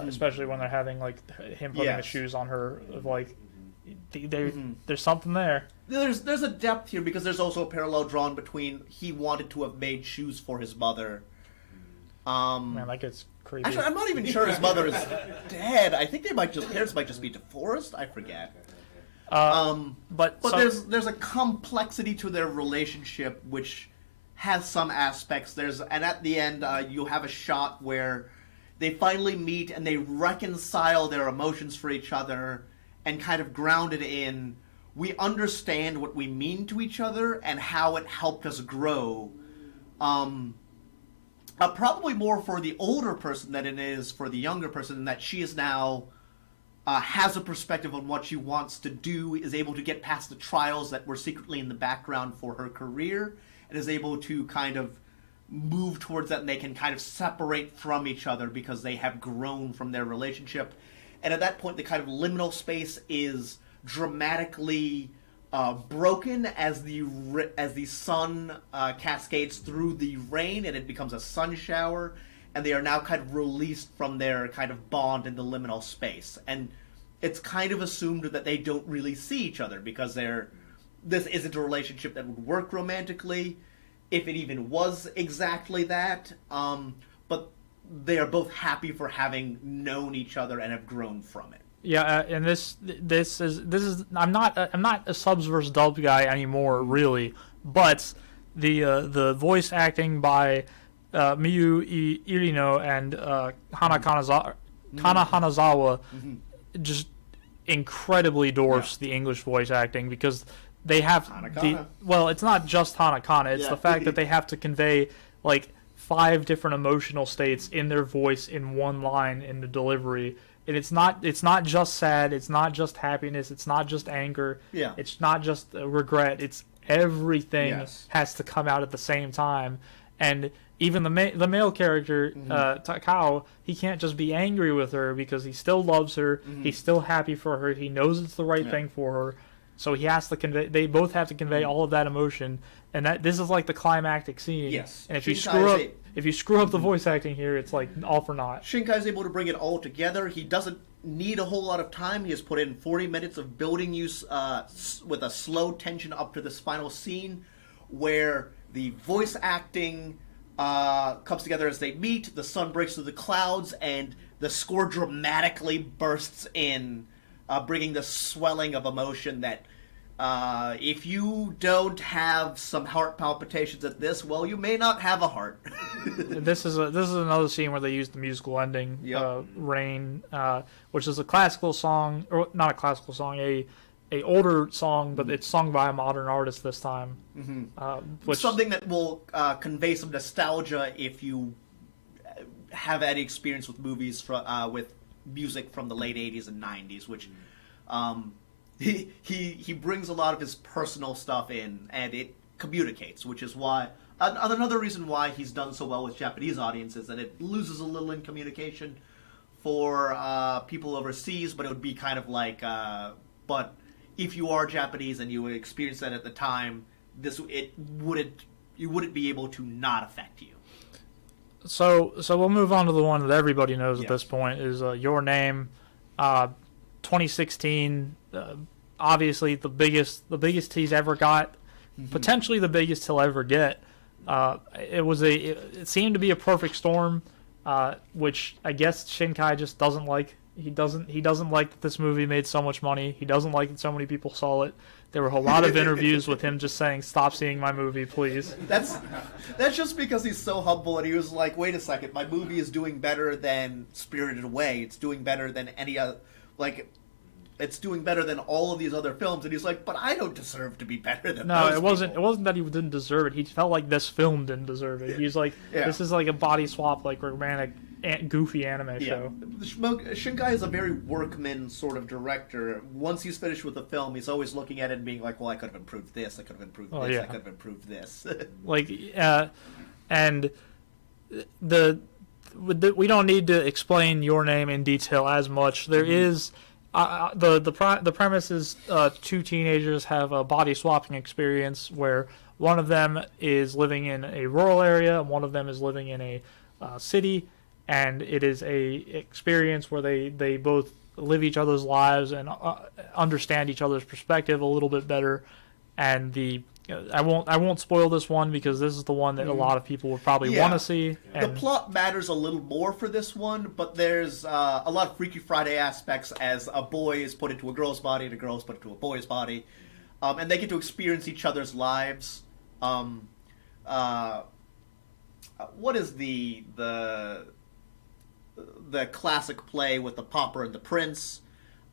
especially when they're having like him putting the shoes on her. Of like, there's something there. There's a depth here, because there's also a parallel drawn between he wanted to have made shoes for his mother. Man, that gets creepy. Actually, I'm not even sure his mother is dead. I think parents might just be divorced. I forget. But there's a complexity to their relationship which has some aspects. And at the end, you have a shot where they finally meet and they reconcile their emotions for each other and kind of ground it in, we understand what we mean to each other and how it helped us grow. Probably more for the older person than it is for the younger person, in that she is now has a perspective on what she wants to do, is able to get past the trials that were secretly in the background for her career, and is able to kind of move towards that, and they can kind of separate from each other because they have grown from their relationship. And at that point, the kind of liminal space is dramatically broken as the sun cascades through the rain, and it becomes a sun shower, and they are now kind of released from their kind of bond in the liminal space. And it's kind of assumed that they don't really see each other because this isn't a relationship that would work romantically, if it even was exactly that. But they are both happy for having known each other and have grown from it. Yeah, and this is I'm not a subs versus dub guy anymore, really, but the voice acting by Miyu Irino and Kana Hanazawa just incredibly dwarfs the English voice acting, because they have well, it's not just Hanakana, it's the fact that they have to convey like 5 different emotional states in their voice in one line in the delivery. And it's not just sad, it's not just happiness, it's not just anger, it's not just regret, it's everything has to come out at the same time. And even the male character, Takao, he can't just be angry with her because he still loves her, he's still happy for her, he knows it's the right thing for her. So he has to convey. They both have to convey all of that emotion, and this is like the climactic scene. Yes. And if you screw up the voice acting here, it's like all for naught. Shinkai is able to bring it all together. He doesn't need a whole lot of time. He has put in 40 minutes of building use with a slow tension up to this final scene, where the voice acting comes together as they meet. The sun breaks through the clouds, and the score dramatically bursts in, bringing the swelling of emotion that if you don't have some heart palpitations at this, well, you may not have a heart. This is another scene where they use the musical ending, Rain, which is a classical song, or not a classical song, a older song, but it's sung by a modern artist this time. Which, something that will convey some nostalgia if you have any experience with movies with music from the late 80s and 90s, which he brings a lot of his personal stuff in, and it communicates, which is why another reason why he's done so well with Japanese audiences, that it loses a little in communication for people overseas, but it would be kind of like but if you are Japanese and you experienced that at the time, you wouldn't be able to not affect you. So we'll move on to the one that everybody knows at this point, is Your Name, 2016. Obviously, the biggest he's ever got, potentially the biggest he'll ever get. It seemed to be a perfect storm, which I guess Shinkai just doesn't like. He doesn't like that this movie made so much money. He doesn't like that so many people saw it. There were a lot of interviews with him just saying, "Stop seeing my movie, please." That's just because he's so humble, and he was like, "Wait a second, my movie is doing better than Spirited Away. It's doing better than any other, it's doing better than all of these other films." And he's like, "But I don't deserve to be better than those it wasn't. It wasn't that he didn't deserve it. He felt like this film didn't deserve it. He's like, this is like a body swap, like romantic, goofy anime show. Shinkai is a very workman sort of director. Once he's finished with the film, he's always looking at it and being like, "Well, I could have improved this. I could have improved this. I could have improved this." And we don't need to explain Your Name in detail as much. There is. The premise is 2 teenagers have a body swapping experience where one of them is living in a rural area and one of them is living in a city, and it is a experience where they both live each other's lives and understand each other's perspective a little bit better. And I won't spoil this one because this is the one that a lot of people would probably want to see. The plot matters a little more for this one, but there's a lot of Freaky Friday aspects as a boy is put into a girl's body and a girl is put into a boy's body, and they get to experience each other's lives. What is the classic play with the pauper and the prince?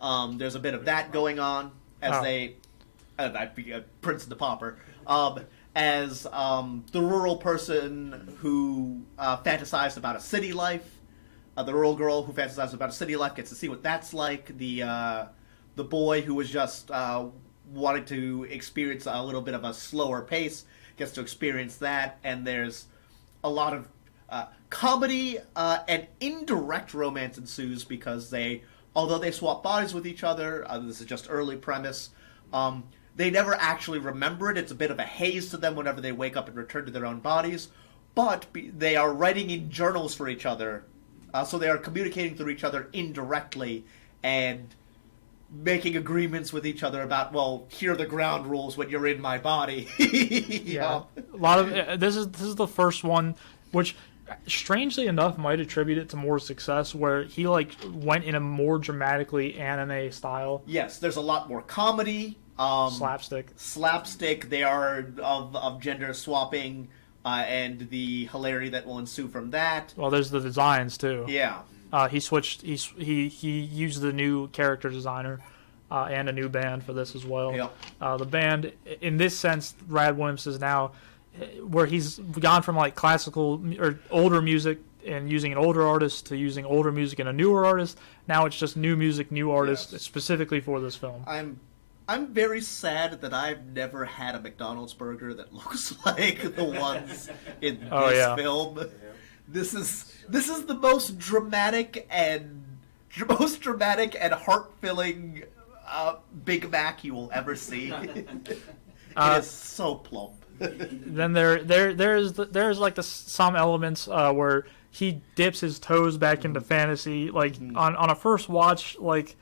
There's a bit of that going on as they. Prince and the Pauper, as the rural person who fantasized about a city life. The rural girl who fantasizes about a city life gets to see what that's like. The boy who was just wanted to experience a little bit of a slower pace gets to experience that. And there's a lot of comedy and indirect romance ensues because although they swap bodies with each other, this is just early premise, they never actually remember it. It's a bit of a haze to them whenever they wake up and return to their own bodies. but they are writing in journals for each other, so they are communicating through each other indirectly and making agreements with each other about, well, here are the ground rules when you're in my body. Yeah, a lot of this is the first one, which strangely enough might attribute it to more success, where he like went in a more dramatically anime style. Yes, there's a lot more comedy, Slapstick. They are of gender swapping, and the hilarity that will ensue from that. Well, there's the designs too. Yeah. He switched. He used the new character designer and a new band for this as well. Yep. The band, in this sense, Rad Wimps is now where he's gone from like classical or older music and using an older artist to using older music and a newer artist. Now it's just new music, new artist, Yes. specifically for this film. I'm very sad that I've never had a McDonald's burger that looks like the ones in this film. This is the most dramatic and heart-filling Big Mac you will ever see. It is so plump. Then there's like some elements where he dips his toes back into fantasy. Like on a first watch, like,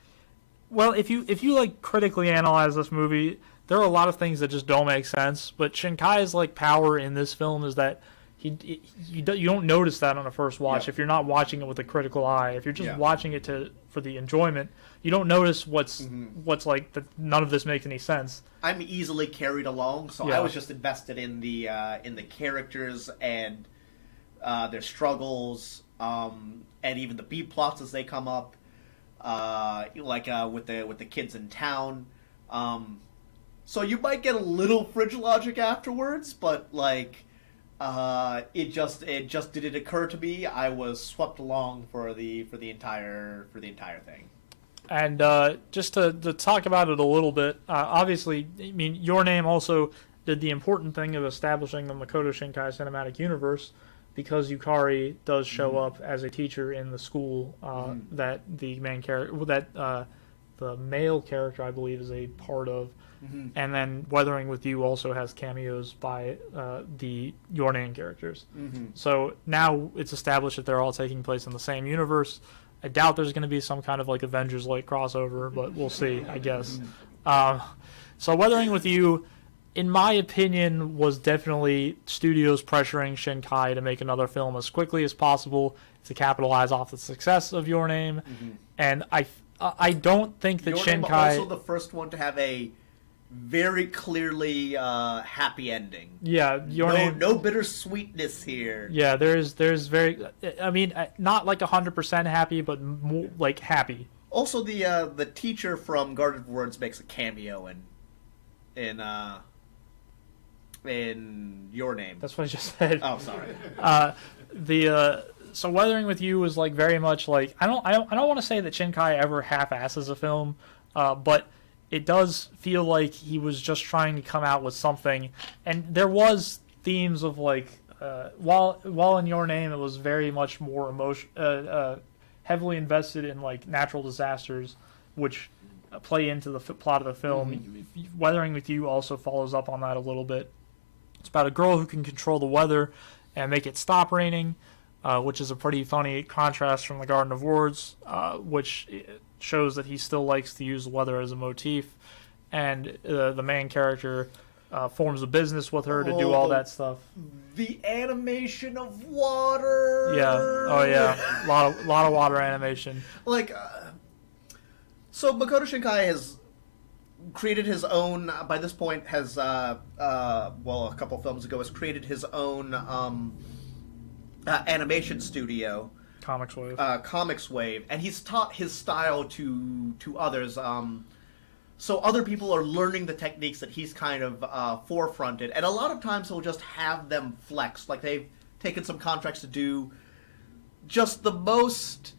well, if you like critically analyze this movie, there are a lot of things that just don't make sense. But Shinkai's like power in this film is that you don't notice that on a first watch if you're not watching it with a critical eye. If you're just watching it for the enjoyment, you don't notice what's like that. None of this makes any sense. I'm easily carried along, so I was just invested in the characters and their struggles, and even the B plots as they come up, with the kids in town. So you might get a little fridge logic afterwards, but like. It just didn't occur to me. I was swept along for the entire thing. And just to talk about it a little bit, obviously, I mean, Your Name also did the important thing of establishing the Makoto Shinkai cinematic universe, because Yukari does show up as a teacher in the school that the main character, the male character, I believe, is a part of. And then Weathering with You also has cameos by the Your Name characters. So now it's established that they're all taking place in the same universe. I doubt there's going to be some kind of like Avengers-like crossover, but we'll see, I guess. So Weathering with You, in my opinion, was definitely studios pressuring Shinkai to make another film as quickly as possible to capitalize off the success of Your Name. And I don't think that Your Shinkai... Name also the first one to have a very clearly happy ending. Yeah, Your Name. No bittersweetness here. Yeah, there's very. I mean, not like 100% happy, but more like happy. Also, the teacher from Garden of Words makes a cameo in Your Name. That's what I just said. Oh, sorry. So Weathering with You was like very much like I don't want to say that Shinkai ever half-asses a film, but it does feel like he was just trying to come out with something, and there was themes of like while in Your Name it was very much more heavily invested in like natural disasters, which play into the plot of the film. Weathering with You also follows up on that a little bit. It's about a girl who can control the weather and make it stop raining, which is a pretty funny contrast from the Garden of Words, which shows that he still likes to use the weather as a motif, and the main character forms a business with her to do all that stuff. The animation of water. Yeah. Oh yeah. A lot of water animation. Like, so Makoto Shinkai has created his own. By this point, has a couple films ago, has created his own animation studio. Comics Wave, and he's taught his style to others. So other people are learning the techniques that he's kind of forefronted, and a lot of times he'll just have them flex. Like they've taken some contracts to do just the most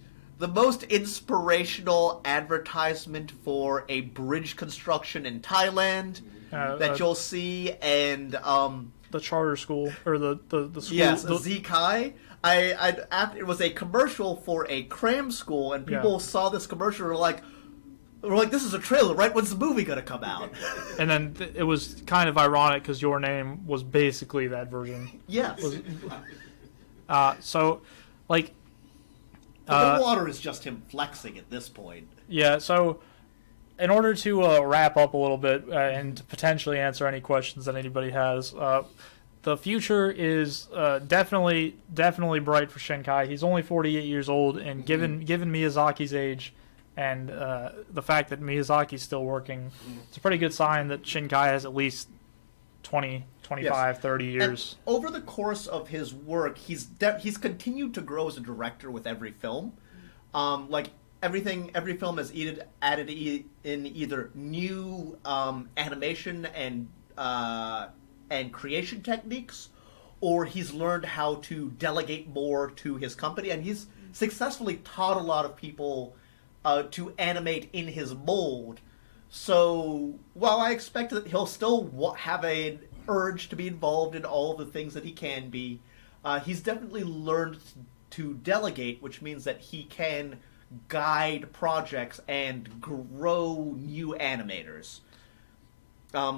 inspirational advertisement for a bridge construction in Thailand that you'll see, and the charter school or the school. Yes, Zikai. It was a commercial for a cram school, and people saw this commercial and were like, We're like, this is a trailer, right? When's the movie gonna come out? And then it was kind of ironic because Your Name was basically that version. Yes. So, like, The water is just him flexing at this point. yeah. So, in order to wrap up a little bit and to potentially answer any questions that anybody has, the future is definitely bright for Shinkai. He's only 48 years old, and given Miyazaki's age and the fact that Miyazaki's still working, it's a pretty good sign that Shinkai has at least 20, 25, 30 years. And over the course of his work, he's continued to grow as a director with every film. Like every film has added in either new animation and creation techniques, or he's learned how to delegate more to his company, and he's successfully taught a lot of people to animate in his mold. So while I expect that he'll still have an urge to be involved in all of the things that he can be, he's definitely learned to delegate, which means that he can guide projects and grow new animators.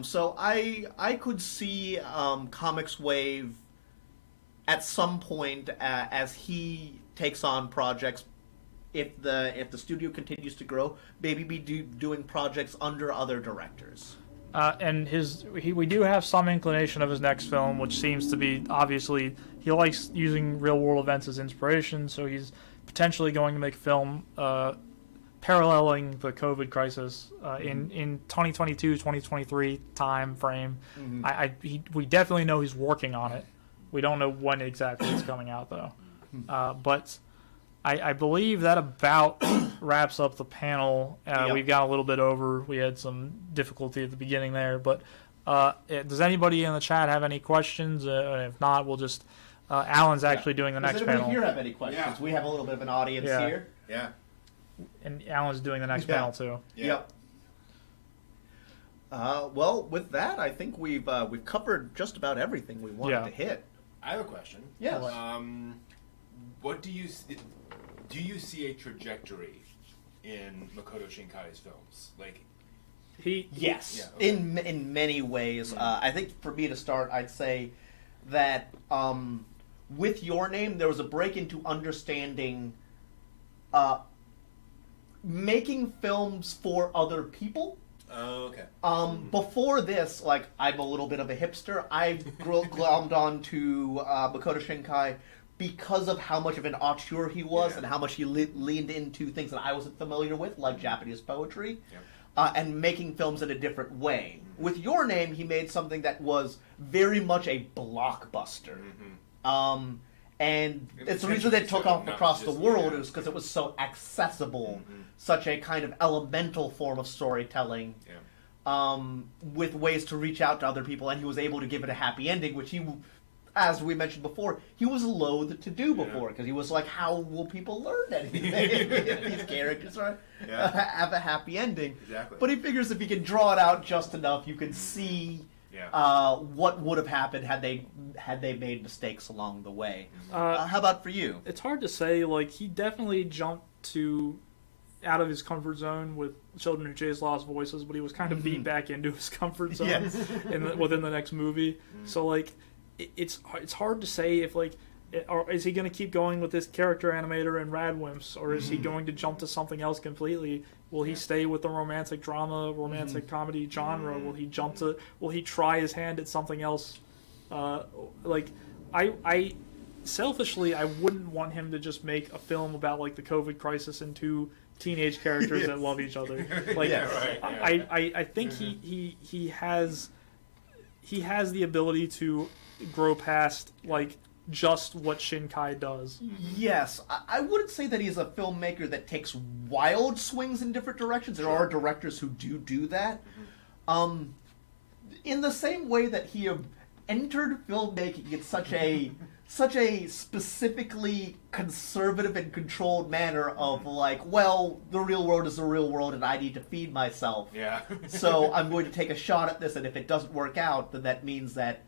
So I could see Comics Wave at some point as he takes on projects. If the studio continues to grow, maybe be doing projects under other directors. And we do have some inclination of his next film, which seems to be, obviously, he likes using real world events as inspiration, so he's potentially going to make a film paralleling the COVID crisis in 2022, 2023 time frame. We definitely know he's working on it. We don't know when exactly it's coming out, though. But I believe that about wraps up the panel. Yep. We've got a little bit over. We had some difficulty at the beginning there. But does anybody in the chat have any questions? If not, we'll just... Alan's actually doing the next Does panel. anybody here have any questions? Yeah. We have a little bit of an audience Yeah. here. Yeah. And Alan's doing the next Yeah. panel, too. Yeah. Yep. Well, with that, I think we've covered just about everything we wanted Yeah. to hit. I have a question. Yes. What do you see a trajectory in Makoto Shinkai's films? Like, Yes, Yeah, okay. in many ways. I think for me to start, I'd say that with Your Name, there was a break into understanding making films for other people. oh, okay. Before this, like, I'm a little bit of a hipster. I glommed on to Makoto Shinkai because of how much of an auteur he was Yeah. and how much he leaned into things that I wasn't familiar with, like Japanese poetry, Yeah. and making films in a different way. With Your Name, he made something that was very much a blockbuster. And It it's the reason that it took off not across the just- world yeah. is because it was so accessible, such a kind of elemental form of storytelling, with ways to reach out to other people, and he was able to give it a happy ending, which he, as we mentioned before, he was loath to do before, because he was like, how will people learn anything if these characters have a happy ending? Exactly. But he figures if he can draw it out just enough, you can see what would have happened had they made mistakes along the way. How about for you? It's hard to say. Like, he definitely jumped out of his comfort zone with Children Who Chase Lost Voices, but he was kind of beat back into his comfort zone Yes. within the next movie. So, like, it's hard to say if, like, or is he going to keep going with this character animator and Radwimps, or is he going to jump to something else completely? Will he stay with the romantic drama, romantic comedy genre? Will he try his hand at something else? Like, I selfishly, I wouldn't want him to just make a film about, like, the COVID crisis and two teenage characters that love each other. Like, I think he has the ability to grow past, like, just what Shinkai does. Yes, I wouldn't say that he's a filmmaker that takes wild swings in different directions. There are directors who do that. In the same way that he entered filmmaking in such a specifically conservative and controlled manner of, like, well, the real world is the real world and I need to feed myself. Yeah. So I'm going to take a shot at this, and if it doesn't work out, then that means that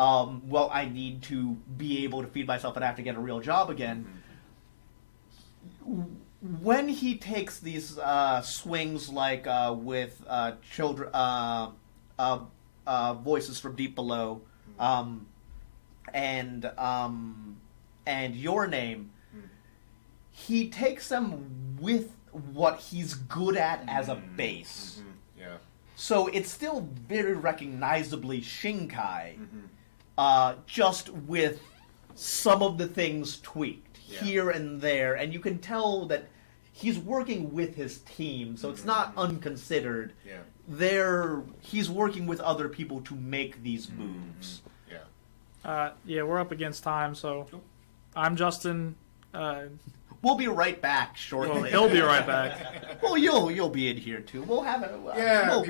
well, I need to be able to feed myself and I have to get a real job again. when he takes these swings, like with children, voices from deep below, and your name, he takes them with what he's good at as a base. Yeah. So it's still very recognizably Shinkai, just with some of the things tweaked here and there, and you can tell that he's working with his team, so it's not unconsidered. He's working with other people to make these moves. Yeah, we're up against time, so I'm Justin. We'll be right back shortly. Well, he'll be right back. Well, you'll be in here too. We'll have it.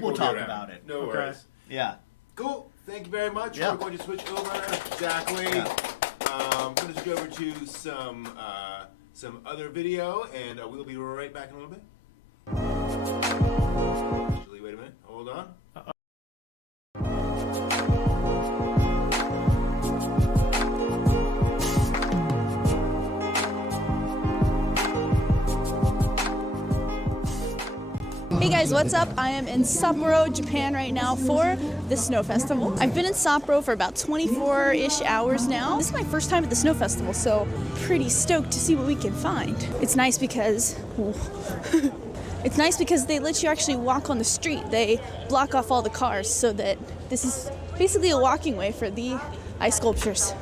We'll talk about it. No worries. Yeah. Cool. Thank you very much. Yeah. We're going to switch over. Exactly. Yeah. I'm going to switch over to some other video, and we'll be right back in a little bit. Actually, wait a minute. Hold on. Hey guys, what's up? I am in Sapporo, Japan right now for the Snow Festival. I've been in Sapporo for about 24-ish hours now. This is my first time at the Snow Festival, so pretty stoked to see what we can find. It's nice because they let you actually walk on the street. They block off all the cars so that this is basically a walking way for the ice sculptures.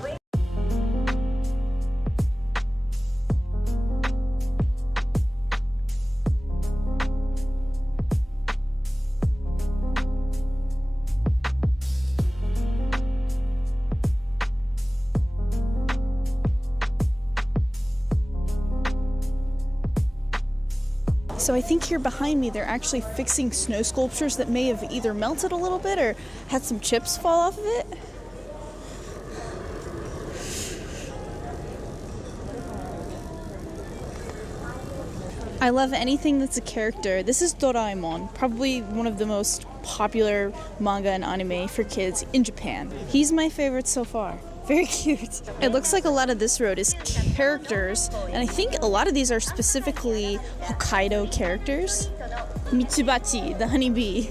So I think here behind me, they're actually fixing snow sculptures that may have either melted a little bit or had some chips fall off of it. I love anything that's a character. This is Doraemon, probably one of the most popular manga and anime for kids in Japan. He's my favorite so far. Very cute. It looks like a lot of this road is characters, and I think a lot of these are specifically Hokkaido characters. Mitsubachi, the honeybee.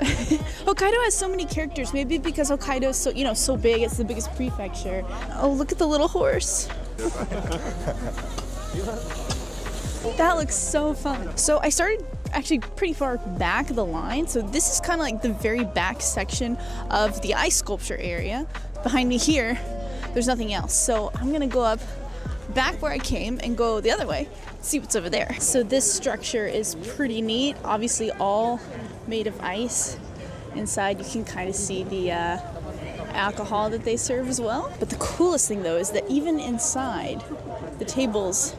Hokkaido has so many characters, maybe because Hokkaido is so big, it's the biggest prefecture. Oh, look at the little horse. That looks so fun. So I started actually pretty far back of the line, so this is kind of like the very back section of the ice sculpture area. Behind me here, there's nothing else. So I'm gonna go up back where I came and go the other way, see what's over there. So this structure is pretty neat, obviously all made of ice. Inside you can kind of see the alcohol that they serve as well. But the coolest thing though is that even inside, the tables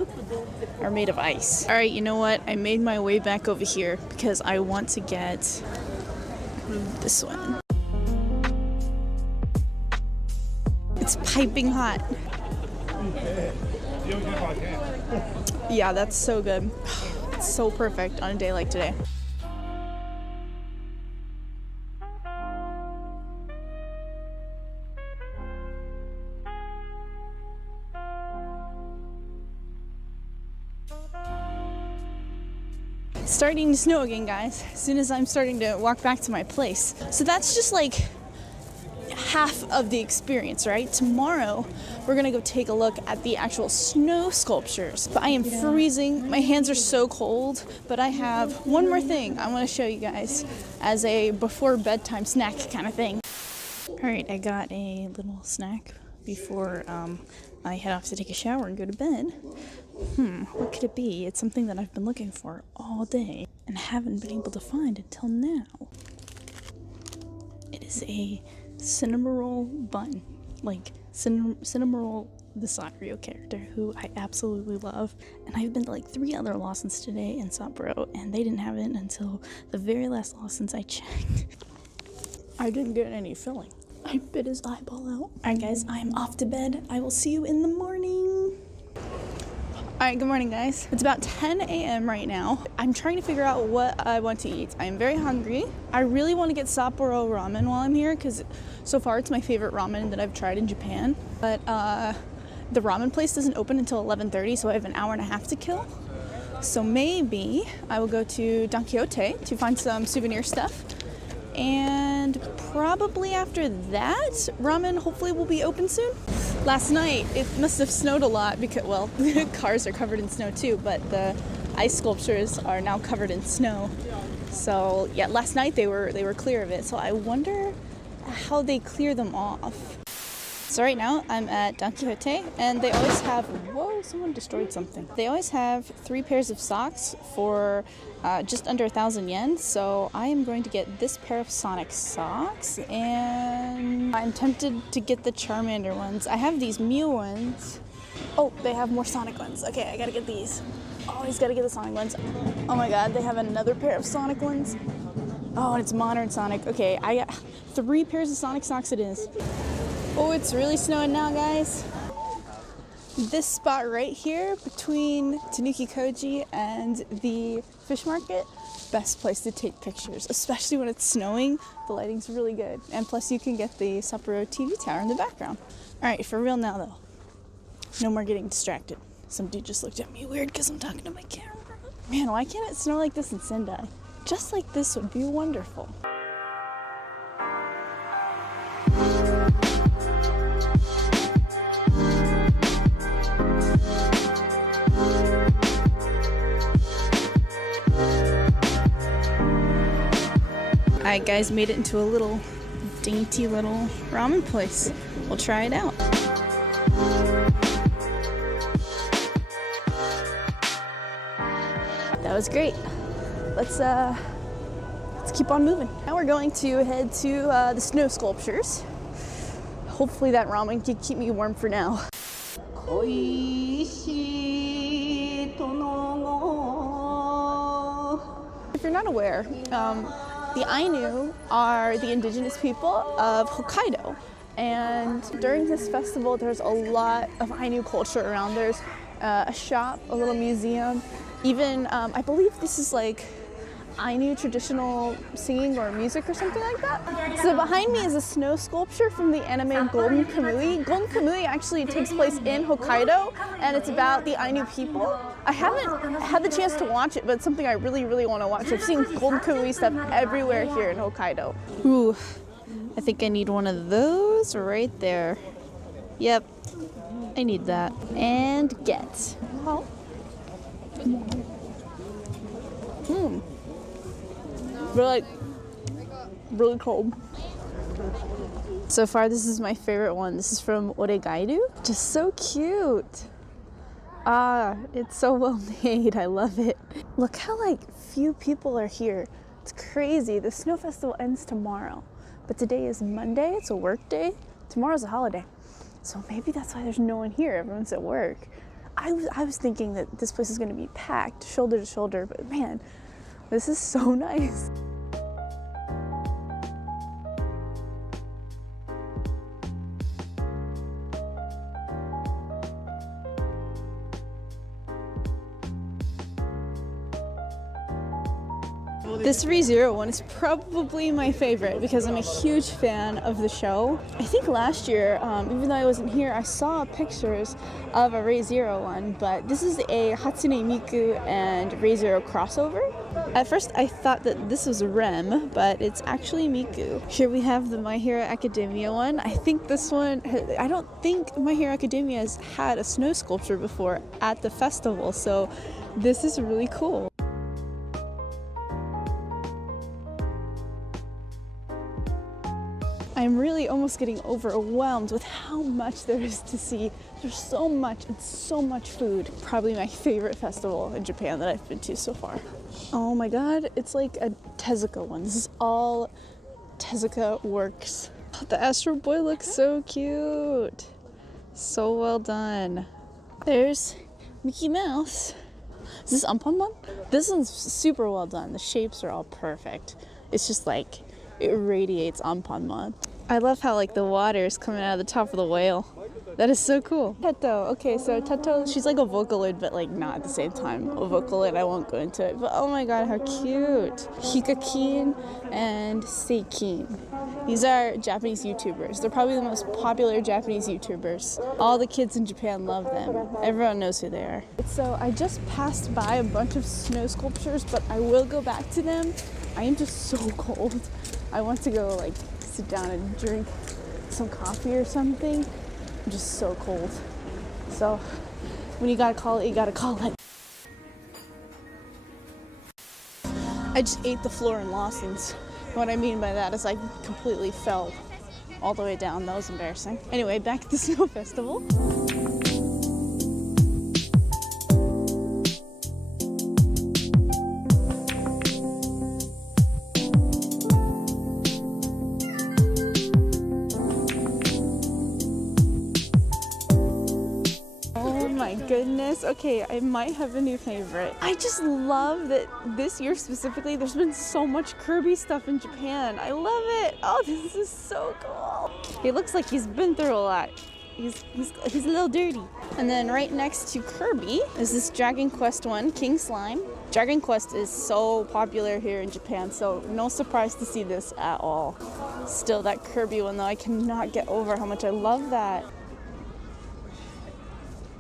are made of ice. All right, you know what? I made my way back over here because I want to get this one. It's piping hot. Yeah, that's so good. It's so perfect on a day like today. It's starting to snow again, guys, as soon as I'm starting to walk back to my place. So that's just like half of the experience, right? Tomorrow, we're gonna go take a look at the actual snow sculptures. But I am freezing, my hands are so cold, but I have one more thing I wanna show you guys as a before bedtime snack kind of thing. All right, I got a little snack before I head off to take a shower and go to bed. What could it be? It's something that I've been looking for all day and haven't been able to find until now. It is a Cinnamoroll bun, like Cinnamoroll, the Sanrio character, who I absolutely love. And I've been to like 3 other Lawsons today in Sapporo, and they didn't have it until the very last Lawsons I checked. I didn't get any filling. I bit his eyeball out. Alright guys, I am off to bed. I will see you in the morning. Alright, good morning guys. It's about 10 a.m. right now. I'm trying to figure out what I want to eat. I'm very hungry. I really want to get Sapporo ramen while I'm here because so far it's my favorite ramen that I've tried in Japan. But the ramen place doesn't open until 11:30, so I have an hour and a half to kill. So maybe I will go to Don Quixote to find some souvenir stuff. And probably after that, ramen hopefully will be open soon. Last night, it must have snowed a lot because, well, the cars are covered in snow too, but the ice sculptures are now covered in snow. So yeah, last night they were clear of it. So I wonder how they clear them off. So right now I'm at Don Quixote, and they always have, whoa, someone destroyed something. They always have 3 pairs of socks for just under 1,000 yen. So I am going to get this pair of Sonic socks, and I'm tempted to get the Charmander ones. I have these Mew ones. Oh, they have more Sonic ones. Okay, I gotta get these. Always gotta get the Sonic ones. Oh my god, they have another pair of Sonic ones. Oh, and it's modern Sonic. Okay, I got 3 pairs of Sonic socks it is. Oh, it's really snowing now, guys. This spot right here between Tanuki Koji and the fish market, best place to take pictures, especially when it's snowing. The lighting's really good. And plus you can get the Sapporo TV tower in the background. All right, for real now though. No more getting distracted. Some dude just looked at me weird because I'm talking to my camera. Man, why can't it snow like this in Sendai? Just like this would be wonderful. Alright guys, made it into a little dainty little ramen place. We'll try it out. That was great. Let's keep on moving. Now we're going to head to the snow sculptures. Hopefully that ramen can keep me warm for now. If you're not aware, the Ainu are the indigenous people of Hokkaido, and during this festival there's a lot of Ainu culture around. There's a shop, a little museum, even I believe this is like Ainu traditional singing or music or something like that. So behind me is a snow sculpture from the anime Golden Kamui. Golden Kamui actually takes place in Hokkaido, and it's about the Ainu people. I haven't had the chance to watch it, but it's something I really, really want to watch. I've seen Golden Kamui stuff everywhere here in Hokkaido. Ooh, I think I need one of those right there. Yep, I need that. And get. Oh. Really cold. So far, this is my favorite one. This is from Oregairu. Just so cute. Ah, it's so well made. I love it. Look how few people are here. It's crazy. The snow festival ends tomorrow, but today is Monday. It's a work day. Tomorrow's a holiday, so maybe that's why there's no one here. Everyone's at work. I was thinking that this place is going to be packed, shoulder to shoulder, but man, this is so nice. This ReZero one is probably my favorite because I'm a huge fan of the show. I think last year, even though I wasn't here, I saw pictures of a ReZero one, but this is a Hatsune Miku and ReZero crossover. At first I thought that this was Rem, but it's actually Miku. Here we have the My Hero Academia one. I think this one, I don't think My Hero Academia has had a snow sculpture before at the festival, so this is really cool. I'm really almost getting overwhelmed with how much there is to see. There's so much and so much food. Probably my favorite festival in Japan that I've been to so far. Oh my god, it's like a Tezuka one. This is all Tezuka works. The Astro Boy looks so cute. So well done. There's Mickey Mouse. Is this Anpanman? This one's super well done. The shapes are all perfect. It's just like, it radiates Anpanman. I love how the water is coming out of the top of the whale. That is so cool. Teto. Okay, so Teto, she's like a Vocaloid, but not at the same time. A Vocaloid, I won't go into it. But oh my god, how cute. Hikakin and Seikin. These are Japanese YouTubers. They're probably the most popular Japanese YouTubers. All the kids in Japan love them. Everyone knows who they are. So I just passed by a bunch of snow sculptures, but I will go back to them. I am just so cold. I want to go like sit down and drink some coffee or something. I'm just so cold. So when you gotta call it, you gotta call it. I just ate the floor in Lawson's. What I mean by that is I completely fell all the way down. That was embarrassing. Anyway, back at the snow festival. Goodness. Okay, I might have a new favorite. I just love that this year specifically there's been so much Kirby stuff in Japan. I love it. Oh, this is so cool. He looks like he's been through a lot. He's a little dirty. And then right next to Kirby is this Dragon Quest one, King Slime. Dragon Quest is so popular here in Japan, so no surprise to see this at all. Still that Kirby one though, I cannot get over how much I love that.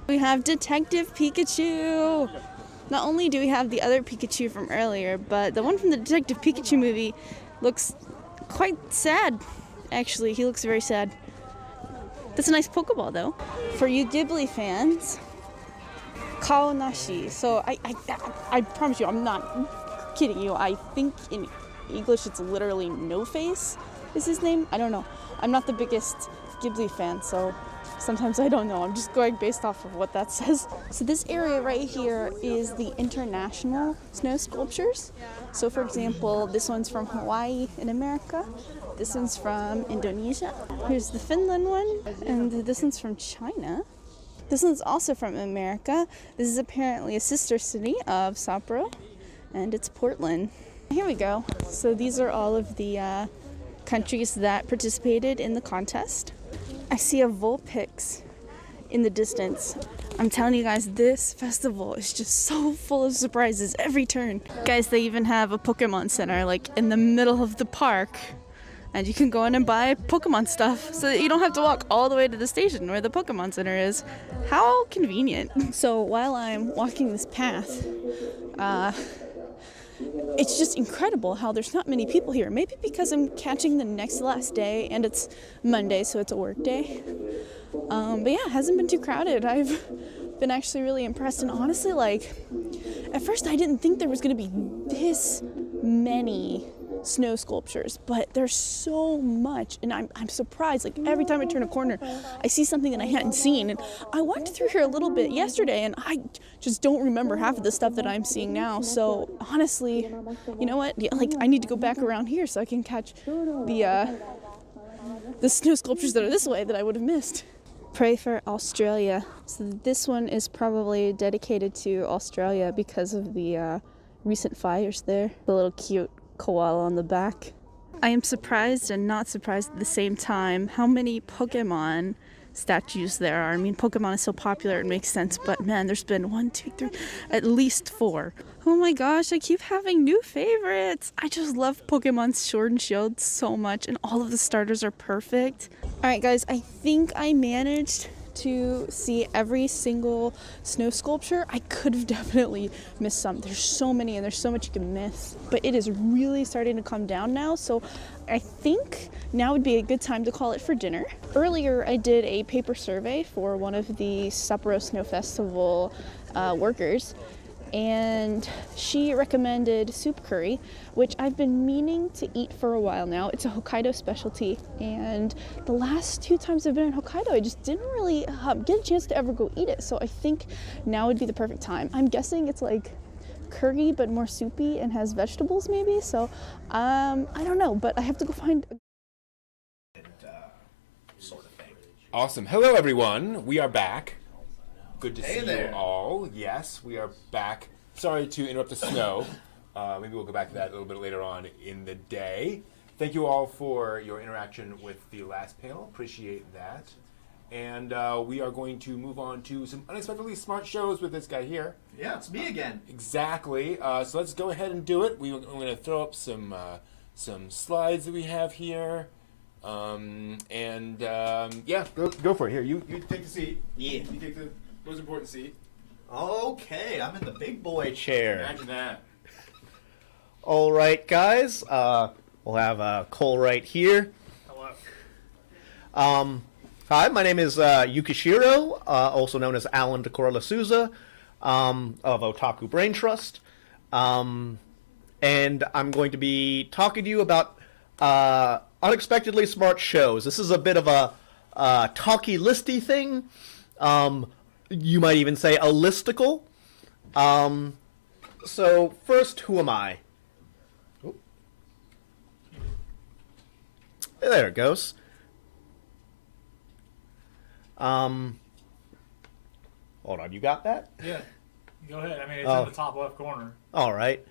We have Detective Pikachu! Not only do we have the other Pikachu from earlier, but the one from the Detective Pikachu movie looks quite sad. Actually, he looks very sad. That's a nice Pokeball though. For you Ghibli fans, Kaonashi. So I promise you, I'm not kidding you. I think in English it's literally no face is his name. I don't know. I'm not the biggest Ghibli fan, so sometimes I don't know. I'm just going based off of what that says. So this area right here is the international snow sculptures. So for example, this one's from Hawaii in America. This one's from Indonesia. Here's the Finland one. And this one's from China. This one's also from America. This is apparently a sister city of Sapporo. And it's Portland. Here we go. So these are all of the countries that participated in the contest. I see a Vulpix in the distance. I'm telling you guys, this festival is just so full of surprises every turn. Guys, they even have a Pokemon Center like in the middle of the park. And you can go in and buy Pokemon stuff so that you don't have to walk all the way to the station where the Pokemon Center is. How convenient. So while I'm walking this path, it's just incredible how there's not many people here. Maybe because I'm catching the next last day and it's Monday, so it's a work day. But yeah, it hasn't been too crowded. I've been actually really impressed. And honestly, like, at first I didn't think there was going to be this many snow sculptures, but there's so much, and I'm surprised. Like every time I turn a corner, I see something that I hadn't seen. And I walked through here a little bit yesterday, and I just don't remember half of the stuff that I'm seeing now. So honestly, you know what? Like I need to go back around here so I can catch the snow sculptures that are this way that I would have missed. Pray for Australia. So this one is probably dedicated to Australia because of the recent fires there. The little cute koala on the back. I am surprised and not surprised at the same time how many Pokemon statues there are. I mean, Pokemon is so popular, it makes sense, but man, there's been 1, 2, 3, at least 4. Oh my gosh, I keep having new favorites. I just love Pokemon Sword and Shield so much, and all of the starters are perfect. Alright guys, I think I managed to see every single snow sculpture. I could have definitely missed some. There's so many and there's so much you can miss, but it is really starting to come down now, so I think now would be a good time to call it for dinner. Earlier I did a paper survey for one of the Sapporo Snow Festival workers, and she recommended soup curry, which I've been meaning to eat for a while now. It's a Hokkaido specialty, and the last 2 times I've been in Hokkaido, I just didn't really get a chance to ever go eat it, so I think now would be the perfect time. I'm guessing it's like curry but more soupy and has vegetables maybe, so I don't know, but I have to go find Awesome. Hello, everyone. We are back. Good to see there. you all. Yes, we are back. Sorry to interrupt the snow. Maybe we'll go back to that a little bit later on in the day. Thank you all for your interaction with the last panel. Appreciate that. And we are going to move on to some unexpectedly smart shows with this guy here. Yeah, it's me again. Exactly. So let's go ahead and do it. I'm going to throw up some slides that we have here. Yeah, go for it. Here, you take the seat. Yeah. You take the most important seat. Okay, I'm in the big boy chair. Imagine that. All right, guys. We'll have Cole right here. Hello. Hi, my name is Yukishiro, also known as Alan Decorla Souza, of Otaku Brain Trust. And I'm going to be talking to you about unexpectedly smart shows. This is a bit of a talky listy thing. You might even say a listicle. So first, who am I? Oop. There it goes. Hold on, you got that? Yeah. Go ahead. I mean, it's Oh. in the top left corner. All right.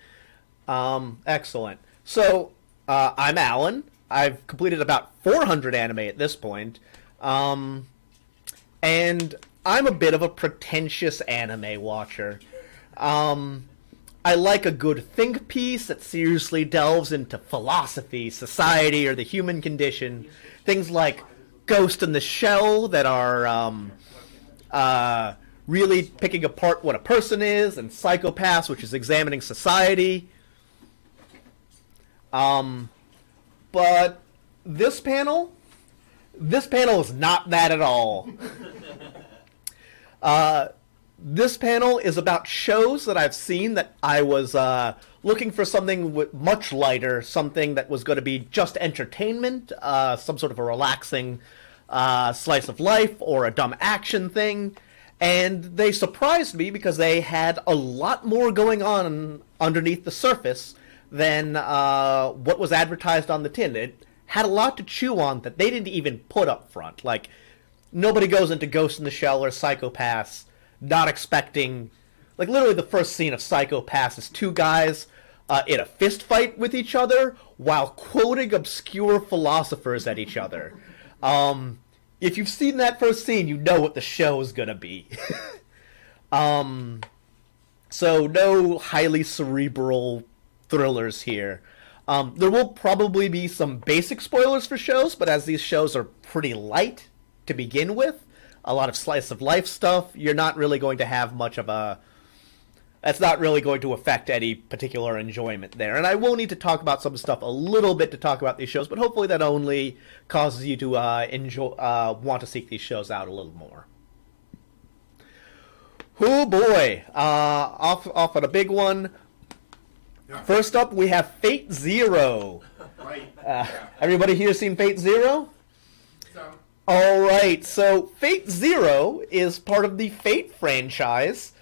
Excellent. So, I'm Alan. I've completed about 400 anime at this point. And I'm a bit of a pretentious anime watcher. I like a good think piece that seriously delves into philosophy, society, or the human condition. Things like Ghost in the Shell that are really picking apart what a person is, and Psychopaths, which is examining society. But this panel is not that at all. This panel is about shows that I've seen that I was looking for something much lighter, something that was going to be just entertainment, some sort of a relaxing slice of life or a dumb action thing. And they surprised me because they had a lot more going on underneath the surface than what was advertised on the tin. It had a lot to chew on that they didn't even put up front. Like, nobody goes into Ghost in the Shell or Psychopaths not expecting... Like, literally the first scene of Psychopaths is two guys in a fist fight with each other while quoting obscure philosophers at each other. If you've seen that first scene, you know what the show is gonna be. So no highly cerebral thrillers here. There will probably be some basic spoilers for shows, but as these shows are pretty light to begin with, a lot of slice of life stuff, you're not really going to have much of a... That's not really going to affect any particular enjoyment there. And I will need to talk about some stuff a little bit to talk about these shows, but hopefully that only causes you to want to seek these shows out a little more. Oh boy, off on a big one. First up, we have Fate Zero. Right. Everybody here seen Fate Zero? All right, so Fate Zero is part of the Fate franchise.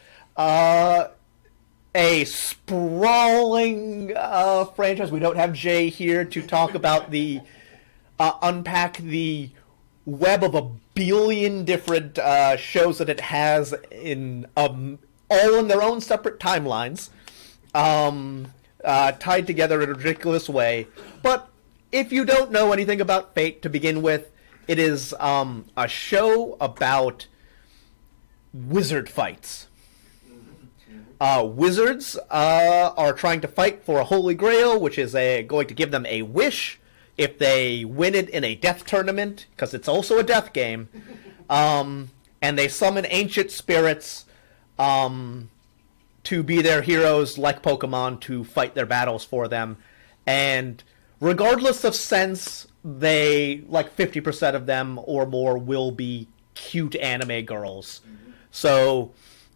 A sprawling franchise. We don't have Jay here to talk about the unpack the web of a billion different shows that it has in all in their own separate timelines, tied together in a ridiculous way. But if you don't know anything about Fate to begin with, it is a show about wizard fights. Wizards are trying to fight for a holy grail, which is going to give them a wish if they win it in a death tournament, because it's also a death game. And they summon ancient spirits to be their heroes, like Pokemon, to fight their battles for them. And regardless of sense, like 50% of them or more will be cute anime girls. So,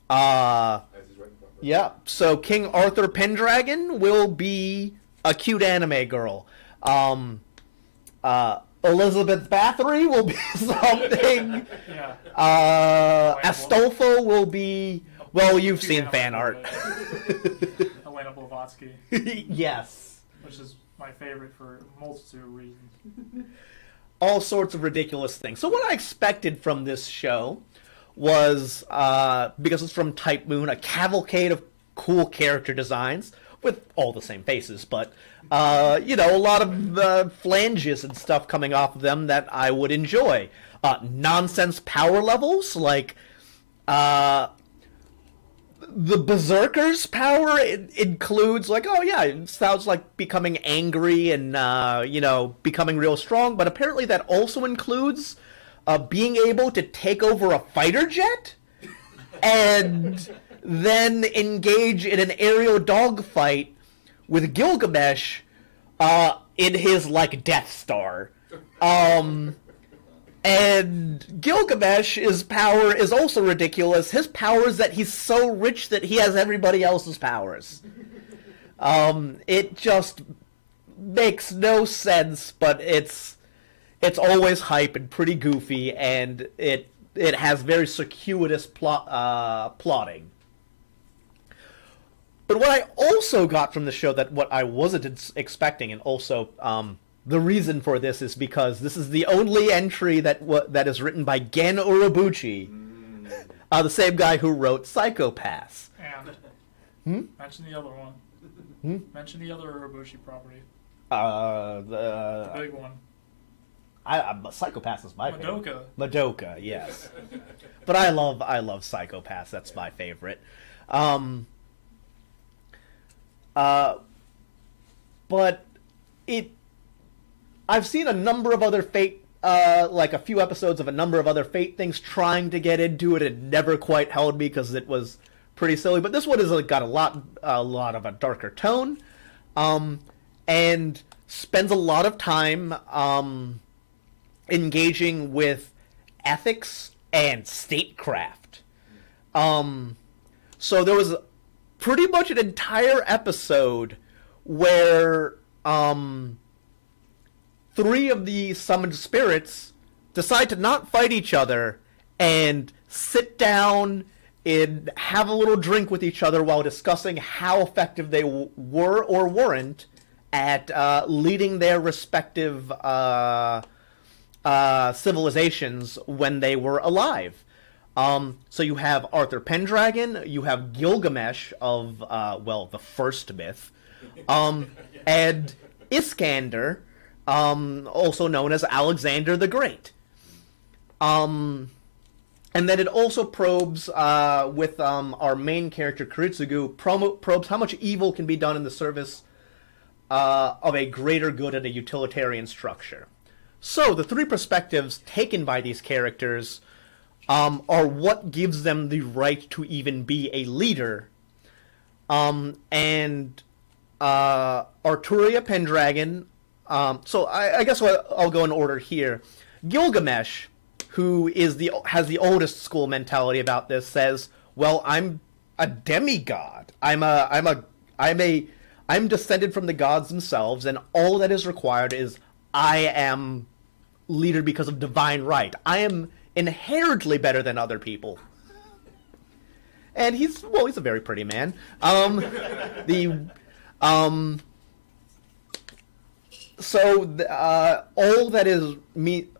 yeah, so King Arthur Pendragon will be a cute anime girl. Elizabeth Bathory will be something. Yeah. Astolfo will be... Well, you've seen fan art. Elena Blavatsky, Yes. which is my favorite for a multitude of reasons. All sorts of ridiculous things. So what I expected from this show was, because it's from Type Moon, a cavalcade of cool character designs with all the same faces, but, a lot of flanges and stuff coming off of them that I would enjoy. the Berserker's power includes, like, oh yeah, it sounds like becoming angry and, becoming real strong, but apparently that also includes being able to take over a fighter jet and then engage in an aerial dogfight with Gilgamesh in his, like, Death Star. And Gilgamesh's power is also ridiculous. His power is that he's so rich that he has everybody else's powers. It just makes no sense, but it's always hype and pretty goofy, and it has very circuitous plotting. But what I also got from the show, that what I wasn't expecting, and also the reason for this is because this is the only entry that is written by Gen Urobuchi, the same guy who wrote Psycho Pass. And mention the other one. Mention the other Urobuchi property. The big one. Psycho Pass is my Madoka. favorite. Madoka, yes. But I love Psycho Pass. That's my favorite. But I've seen a number of other Fate, like a few episodes of a number of other Fate things trying to get into it. It never quite held me because it was pretty silly. But this one has got a lot of a darker tone, and spends a lot of time engaging with ethics and statecraft. So there was pretty much an entire episode where three of the summoned spirits decide to not fight each other and sit down and have a little drink with each other while discussing how effective they were or weren't at leading their respective civilizations when they were alive. So you have Arthur Pendragon, you have Gilgamesh of, the first myth, and Iskander, also known as Alexander the Great. And then it also probes, with our main character, Kuritsugu, probes how much evil can be done in the service of a greater good and a utilitarian structure. So the three perspectives taken by these characters are what gives them the right to even be a leader. And Arturia Pendragon, so I guess I'll go in order here. Gilgamesh, who has the oldest school mentality about this, says, "Well, I'm a demigod. I'm descended from the gods themselves, and all that is required is I am leader because of divine right. I am inherently better than other people." And he's a very pretty man. All that is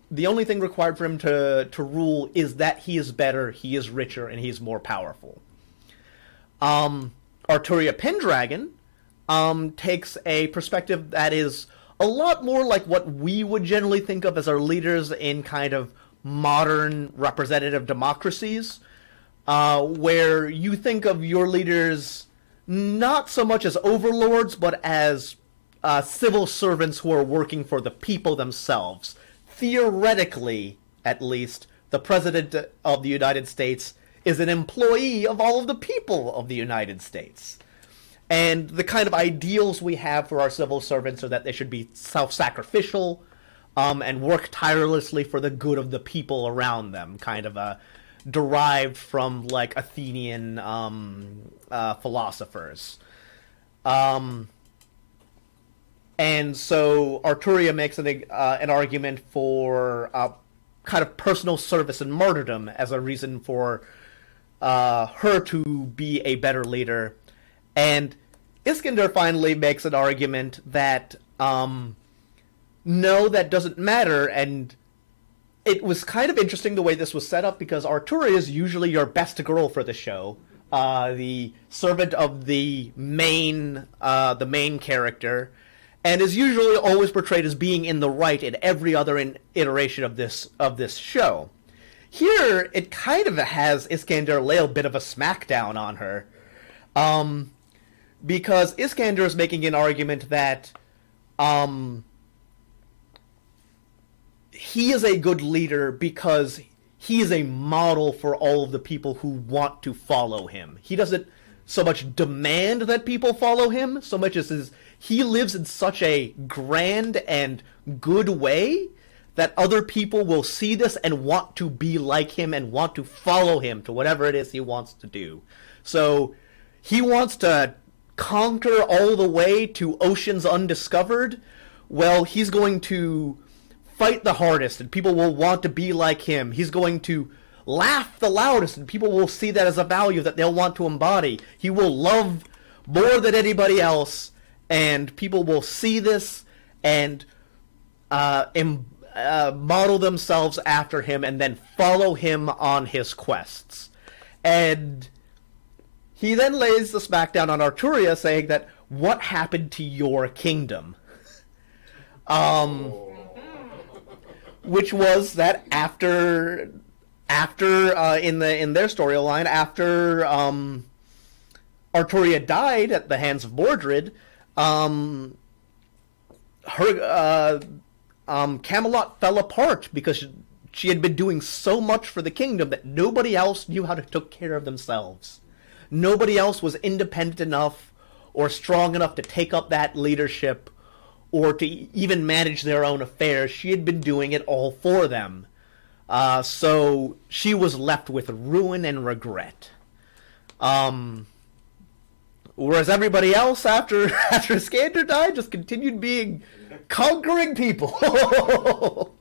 the only thing required for him to rule is that he is better, he is richer, and he's more powerful. Arturia Pendragon takes a perspective that is a lot more like what we would generally think of as our leaders in kind of modern representative democracies, where you think of your leaders not so much as overlords, but as civil servants who are working for the people themselves. Theoretically, at least, the President of the United States is an employee of all of the people of the United States. And the kind of ideals we have for our civil servants are that they should be self-sacrificial, and work tirelessly for the good of the people around them, kind of derived from, like, Athenian philosophers. And so Arturia makes an argument for kind of personal service and martyrdom as a reason for her to be a better leader. And Iskander finally makes an argument that, no, that doesn't matter. And it was kind of interesting the way this was set up, because Arturia is usually your best girl for the show, the servant of the main character, and is usually always portrayed as being in the right in every other iteration of this show. Here, it kind of has Iskander lay a bit of a smackdown on her, Because Iskander is making an argument that he is a good leader because he is a model for all of the people who want to follow him. He doesn't so much demand that people follow him, so much as he lives in such a grand and good way that other people will see this and want to be like him and want to follow him to whatever it is he wants to do. So he wants to conquer all the way to oceans undiscovered. Well, he's going to fight the hardest and people will want to be like him. He's going to laugh the loudest and people will see that as a value that they'll want to embody. He will love more than anybody else and people will see this and model themselves after him and then follow him on his quests. And he then lays the smackdown on Arturia saying that, what happened to your kingdom? Which was that after in their storyline, after Arturia died at the hands of Mordred, Camelot fell apart because she had been doing so much for the kingdom that nobody else knew how to take care of themselves. Nobody else was independent enough or strong enough to take up that leadership or to even manage their own affairs. She had been doing it all for them. So she was left with ruin and regret. Whereas everybody else after Iskander died just continued being conquering people.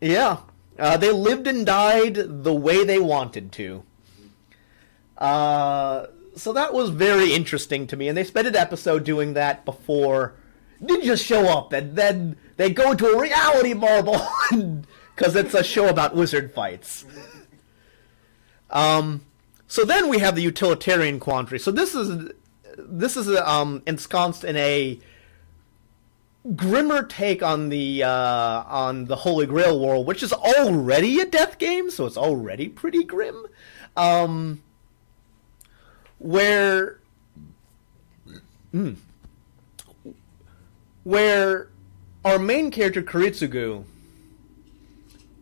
Yeah. They lived and died the way they wanted to. So that was very interesting to me, and they spent an episode doing that before ninjas show up, and then they go into a reality marble, because it's a show about wizard fights. So then we have the utilitarian quandary. So this is ensconced in a grimmer take on the Holy Grail world, which is already a death game, so it's already pretty grim. Where our main character Kuritsugu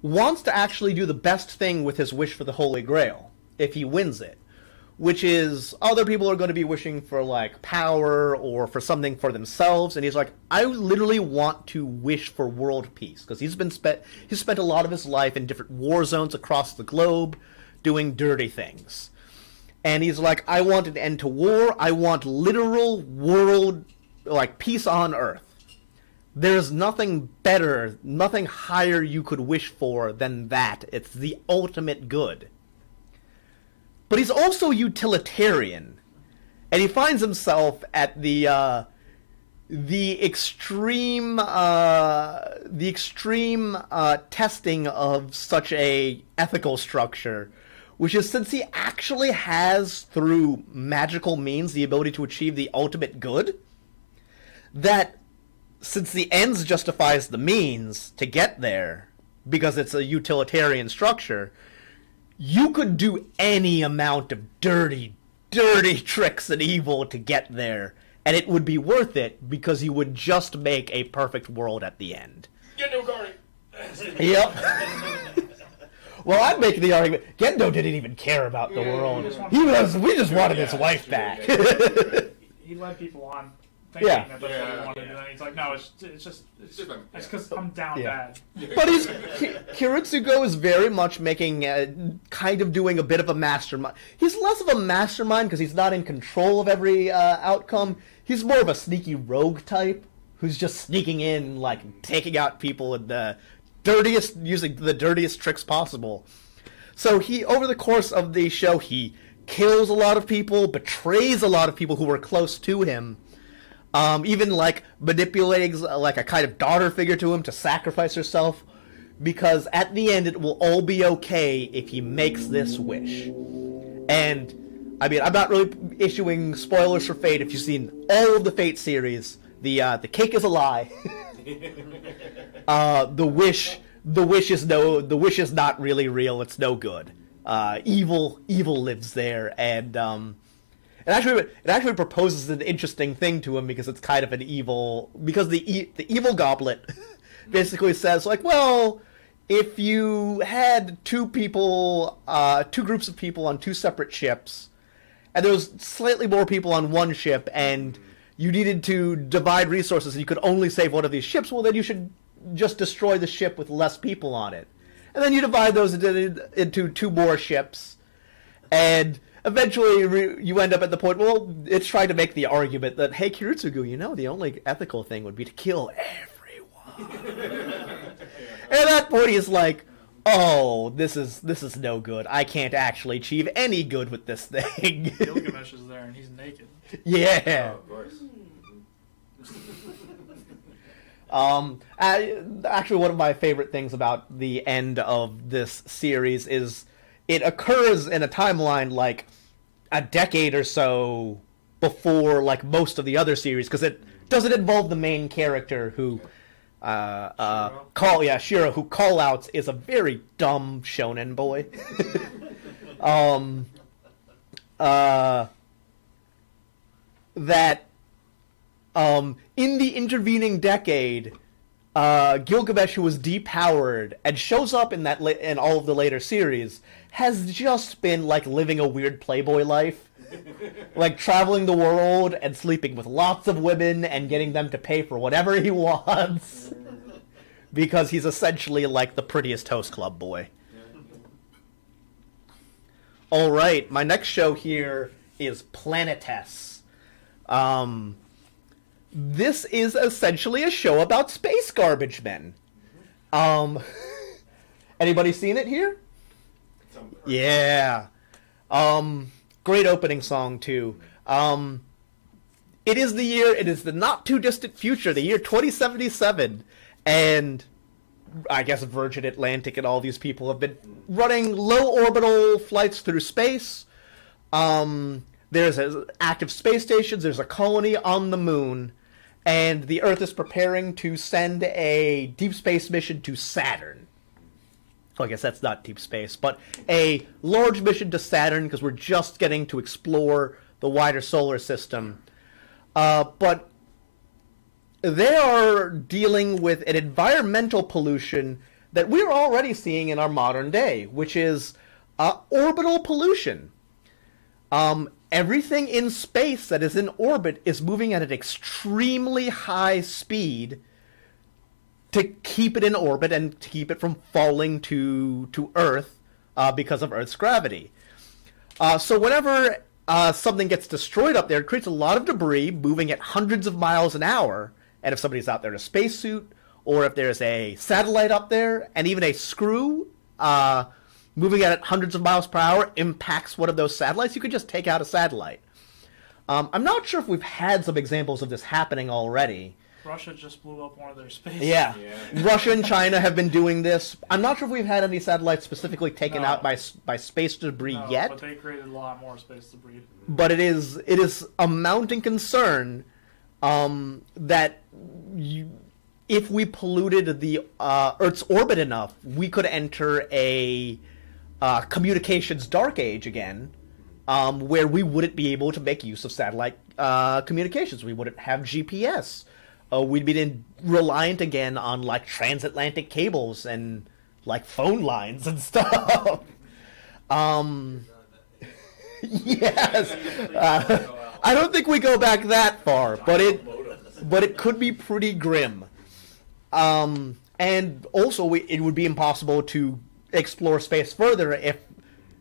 wants to actually do the best thing with his wish for the Holy Grail if he wins it, which is other people are going to be wishing for like power or for something for themselves, and he's like, I literally want to wish for world peace, because he's spent a lot of his life in different war zones across the globe doing dirty things. And he's like, I want an end to war. I want literal world, like, peace on Earth. There's nothing better, nothing higher you could wish for than that. It's the ultimate good. But he's also utilitarian. And he finds himself at the extreme testing of such a ethical structure, which is since he actually has, through magical means, the ability to achieve the ultimate good, that since the ends justifies the means to get there, because it's a utilitarian structure, you could do any amount of dirty, dirty tricks and evil to get there, and it would be worth it because you would just make a perfect world at the end. Gendo Kari. Yep. Well, I'd make the argument, Gendo didn't even care about the world. We just wanted his wife back. He led people on thinking Yeah. that that's what he wanted to do. And he's like, no, it's because I'm down Yeah. bad. But Kiritsugo is very much making, kind of doing a bit of a mastermind. He's less of a mastermind because he's not in control of every outcome. He's more of a sneaky rogue type who's just sneaking in, like, taking out people in the using the dirtiest tricks possible. So over the course of the show, he kills a lot of people, betrays a lot of people who were close to him, even like manipulating like a kind of daughter figure to him to sacrifice herself, because at the end it will all be okay if he makes this wish. And I mean, I'm not really issuing spoilers for Fate. If you've seen all of the Fate series, the cake is a lie. The wish is not really real. It's no good. Evil lives there, and it actually proposes an interesting thing to him because it's kind of an evil because the evil goblet basically says like, well, if you had two groups of people on two separate ships, and there was slightly more people on one ship, and you needed to divide resources, and you could only save one of these ships, well, then you should just destroy the ship with less people on it. And then you divide those into two more ships, and eventually you end up at the point, well, it's trying to make the argument that, hey, Kirutsugu, the only ethical thing would be to kill everyone. And at that point, he's like, oh, this is no good. I can't actually achieve any good with this thing. Gilgamesh is there, and he's naked. Yeah. of course. Actually, one of my favorite things about the end of this series is it occurs in a timeline like a decade or so before like most of the other series, because it doesn't involve the main character who Shiro, who call-outs is a very dumb shonen boy. In the intervening decade, Gilgamesh, who was depowered and shows up in in all of the later series, has just been like living a weird playboy life. Like traveling the world and sleeping with lots of women and getting them to pay for whatever he wants. Because he's essentially like the prettiest host club boy. Alright, my next show here is Planetes. This is essentially a show about space garbage men. Anybody seen it here? Yeah. Great opening song, too. It is the not too distant future, the year 2077, and I guess Virgin Atlantic and all these people have been running low orbital flights through space. There's active space stations, there's a colony on the moon, and the Earth is preparing to send a deep space mission to Saturn. Well, I guess that's not deep space, but a large mission to Saturn because we're just getting to explore the wider solar system. But they are dealing with an environmental pollution that we're already seeing in our modern day, which is orbital pollution. Everything in space that is in orbit is moving at an extremely high speed to keep it in orbit and to keep it from falling to Earth because of Earth's gravity. So whenever something gets destroyed up there, it creates a lot of debris moving at hundreds of miles an hour. And if somebody's out there in a spacesuit, or if there's a satellite up there, and even a screw moving at hundreds of miles per hour impacts one of those satellites, you could just take out a satellite. I'm not sure if we've had some examples of this happening already. Russia just blew up one of their space. Yeah. Russia and China have been doing this. I'm not sure if we've had any satellites specifically taken out by space debris yet. But they created a lot more space debris. But it is a mounting concern that if we polluted the Earth's orbit enough, we could enter a communications dark age again, where we wouldn't be able to make use of satellite communications. We wouldn't have GPS. We'd be reliant again on like transatlantic cables and like phone lines and stuff. Yes, I don't think we go back that far, but it could be pretty grim. And also, it would be impossible to explore space further if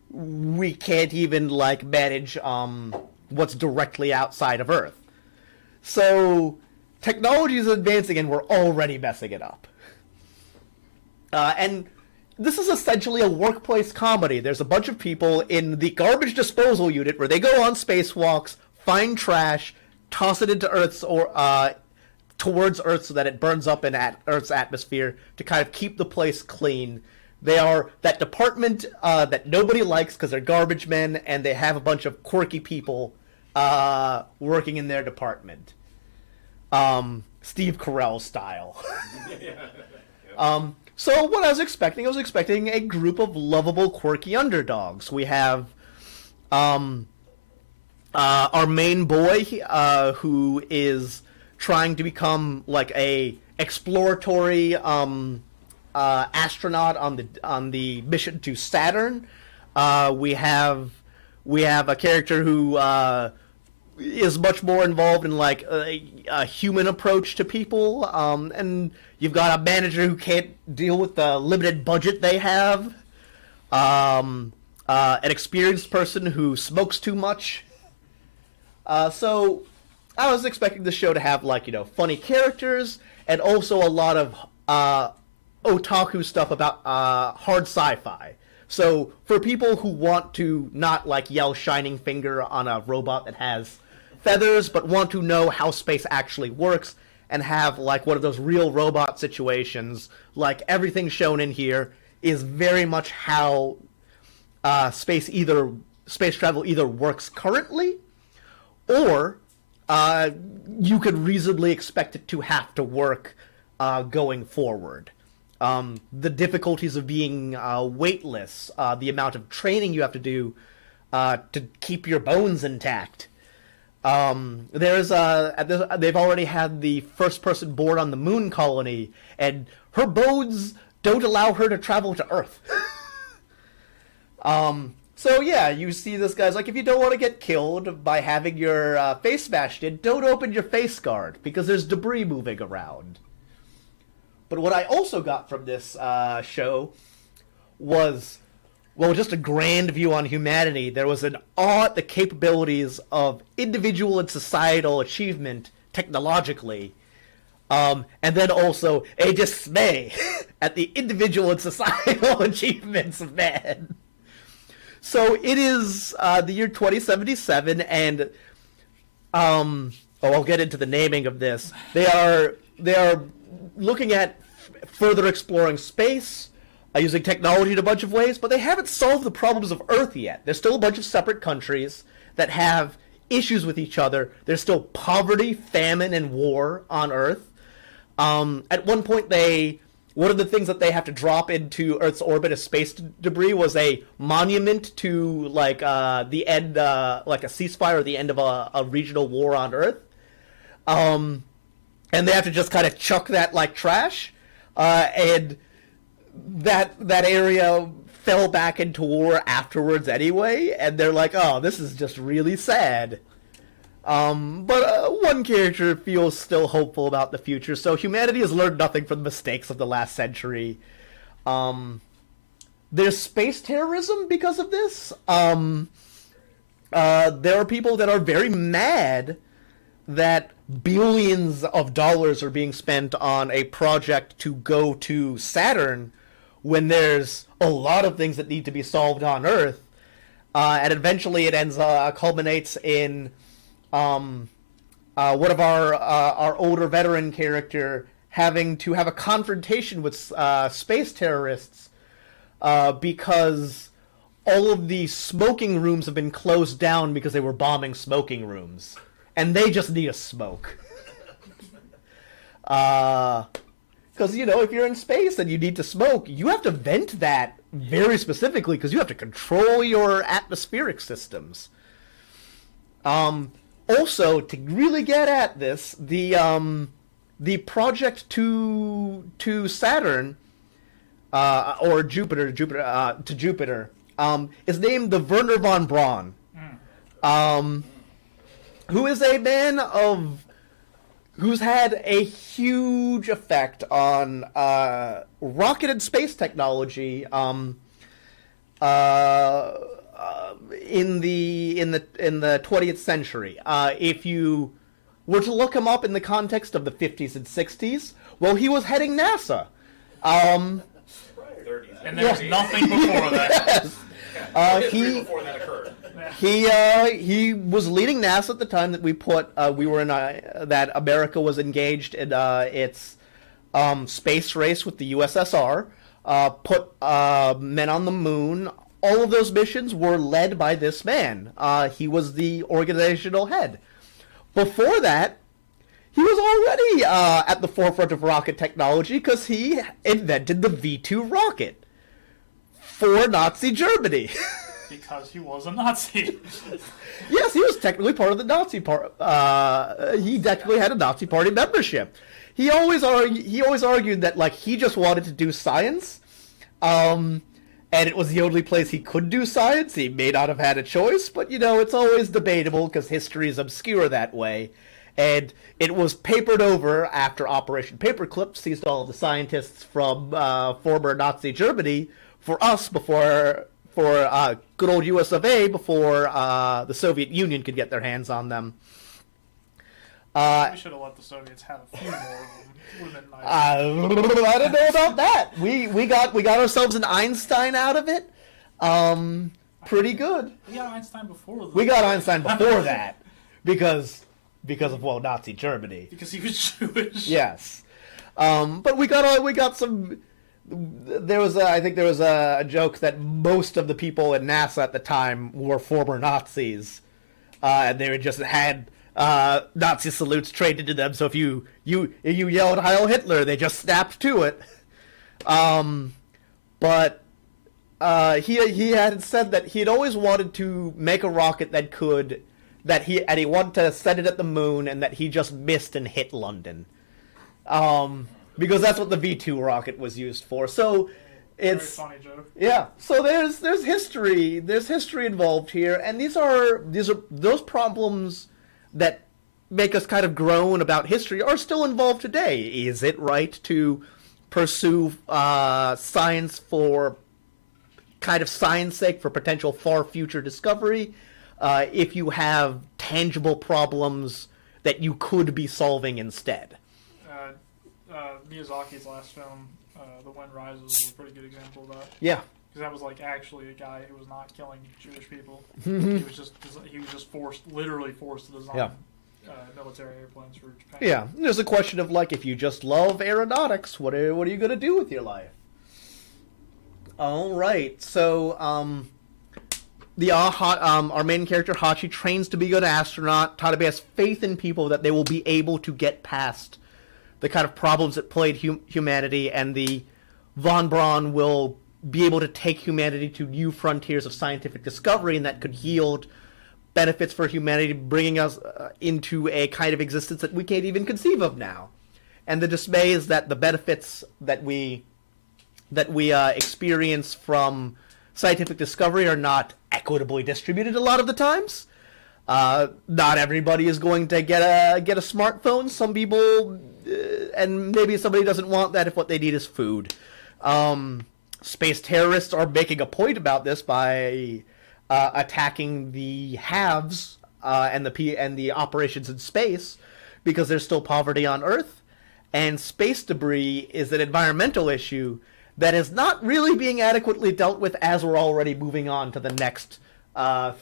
we can't even like manage what's directly outside of Earth. So technology is advancing, and we're already messing it up. And this is essentially a workplace comedy. There's a bunch of people in the garbage disposal unit where they go on spacewalks, find trash, toss it into Earth's towards Earth so that it burns up in Earth's atmosphere to kind of keep the place clean. They are that department that nobody likes because they're garbage men, and they have a bunch of quirky people working in their department. Steve Carell style. So what I was expecting a group of lovable, quirky underdogs. We have our main boy, who is trying to become like a exploratory astronaut on the mission to Saturn. We have a character who is much more involved in like a human approach to people, and you've got a manager who can't deal with the limited budget they have. An experienced person who smokes too much. So I was expecting the show to have like, funny characters and also a lot of otaku stuff about hard sci-fi. So for people who want to not like yell shining finger on a robot that has feathers, but want to know how space actually works and have like one of those real robot situations, like everything shown in here is very much how space travel either works currently, or you could reasonably expect it to have to work going forward. The difficulties of being weightless, the amount of training you have to do to keep your bones intact. They've already had the first person born on the moon colony, and her bones don't allow her to travel to Earth. So yeah, you see this guy's like, if you don't want to get killed by having your face smashed in, don't open your face guard, because there's debris moving around. But what I also got from this show was, well, just a grand view on humanity. There was an awe at the capabilities of individual and societal achievement technologically, and then also a dismay at the individual and societal achievements of man. So it is the year 2077, and I'll get into the naming of this. They are looking at further exploring space, using technology in a bunch of ways, but they haven't solved the problems of Earth yet. There's still a bunch of separate countries that have issues with each other. There's still poverty, famine, and war on Earth. At one point, one of the things that they have to drop into Earth's orbit as space debris was a monument to like the end, like a ceasefire or the end of a regional war on Earth. And they have to just kind of chuck that like trash. And that area fell back into war afterwards anyway, and they're like, oh, this is just really sad. But one character feels still hopeful about the future, so humanity has learned nothing from the mistakes of the last century. There's space terrorism because of this. There are people that are very mad that billions of dollars are being spent on a project to go to Saturn when there's a lot of things that need to be solved on Earth. And eventually it culminates in one of our older veteran character having to have a confrontation with space terrorists because all of the smoking rooms have been closed down because they were bombing smoking rooms. And they just need a smoke. Because, if you're in space and you need to smoke, you have to vent that very specifically because you have to control your atmospheric systems. Also, to really get at this, the project to Saturn, or Jupiter, to Jupiter, is named the Wernher von Braun. Who is a man who's had a huge effect on rocket and space technology in the 20th century. If you were to look him up in the context of the 50s and 60s, well, he was heading NASA. And there was nothing before that. Yes. Before that occurred. He was leading NASA at the time that we were in that America was engaged in its space race with the USSR, put men on the moon. All of those missions were led by this man. He was the organizational head. Before that, he was already at the forefront of rocket technology because he invented the V-2 rocket for Nazi Germany. because he was a Nazi. Yes, he was technically part of the Nazi part. He technically had a Nazi Party membership. He always argued that like he just wanted to do science, and it was the only place he could do science. He may not have had a choice, but it's always debatable because history is obscure that way. And it was papered over after Operation Paperclip seized all of the scientists from former Nazi Germany for good old US of A before the Soviet Union could get their hands on them. We should have let the Soviets have a few more of them. Would have been nice. I don't know about that. We got ourselves an Einstein out of it. Pretty good. We got Einstein before. We got Einstein before that because of Nazi Germany. Because he was Jewish. Yes, but we got some. I think there was a joke that most of the people in NASA at the time were former Nazis, and they just had Nazi salutes trained into them. So if you yelled Heil Hitler, they just snapped to it. But he had said that he had always wanted to make a rocket that he wanted to send it at the moon, and that he just missed and hit London. Because that's what the V2 rocket was used for. So it's very funny joke. Yeah. So there's history involved here, and these are those problems that make us kind of groan about history are still involved today. Is it right to pursue science for kind of science sake for potential far future discovery if you have tangible problems that you could be solving instead? Miyazaki's last film, The Wind Rises, was a pretty good example of that. Yeah. Because that was like actually a guy who was not killing Jewish people. Mm-hmm. He was just literally forced to design Yeah. Military airplanes for Japan. Yeah. There's a question of like, if you just love aeronautics, what are you going to do with your life? All right. So our main character Hachi trains to be a good astronaut. Tanabe has faith in people that they will be able to get past the kind of problems that plague humanity, and the Von Braun will be able to take humanity to new frontiers of scientific discovery, and that could yield benefits for humanity, bringing us into a kind of existence that we can't even conceive of now. And the dismay is that the benefits that we experience from scientific discovery are not equitably distributed a lot of the times. Not everybody is going to get a smartphone. Some people, and maybe somebody doesn't want that if what they need is food. Space terrorists are making a point about this by attacking the haves and the operations in space, because there's still poverty on Earth, and space debris is an environmental issue that is not really being adequately dealt with, as we're already moving on to the next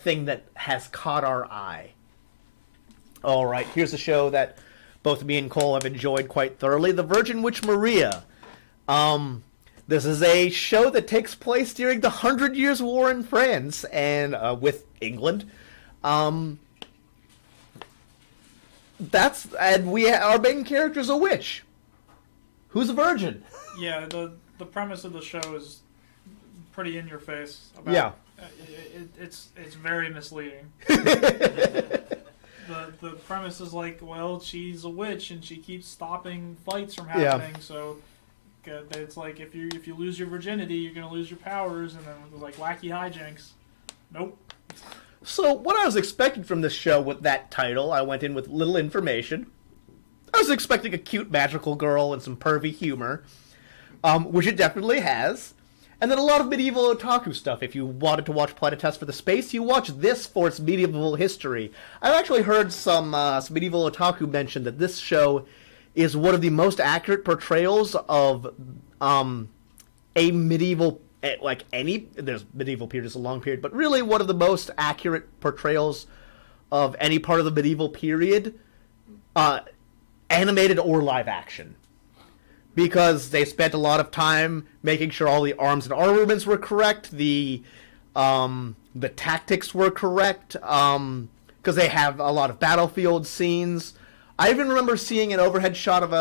thing that has caught our eye. All right, here's a show that both me and Cole have enjoyed quite thoroughly, The Virgin Witch Maria. This is a show that takes place during the 100 Years' War in France and with England. Our main character's a witch who's a virgin. Yeah, the premise of the show is pretty in your face. About, Yeah. It's very misleading. The premise is like, well, she's a witch and she keeps stopping fights from happening. So it's like if you lose your virginity, you're gonna lose your powers, and then it's like wacky hijinks. Nope. So what I was expecting from this show with that title, I went in with little information. I was expecting a cute magical girl and some pervy humor, which it definitely has. And then a lot of medieval otaku stuff. If you wanted to watch Planet Test for the Space, you watch this for its medieval history. I've actually heard some medieval otaku mention that this show is one of the most accurate portrayals of a medieval, there's medieval period is a long period, but really one of the most accurate portrayals of any part of the medieval period, animated or live action. Because they spent a lot of time making sure all the arms and armaments were correct, the tactics were correct, because they have a lot of battlefield scenes. I even remember seeing an overhead shot of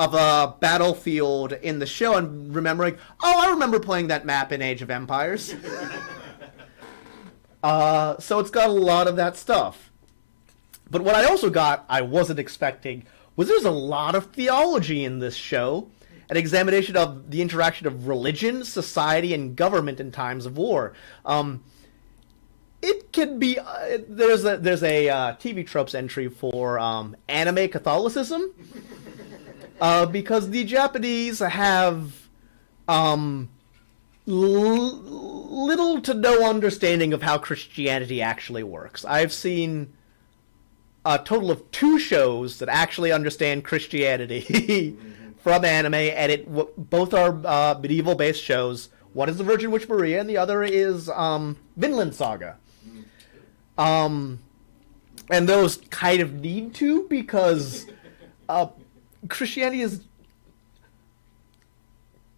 of a battlefield in the show and remembering, oh, I remember playing that map in Age of Empires. So it's got a lot of that stuff. But what I also got, I wasn't expecting, was there's a lot of theology in this show. An examination of the interaction of religion, society, and government in times of war. It can be there's a TV tropes entry for anime Catholicism, because the Japanese have little to no understanding of how Christianity actually works. I've seen a total of 2 shows that actually understand Christianity from anime, and both are medieval-based shows. One is The Virgin Witch Maria, and the other is Vinland Saga. And those kind of need to, because Christianity is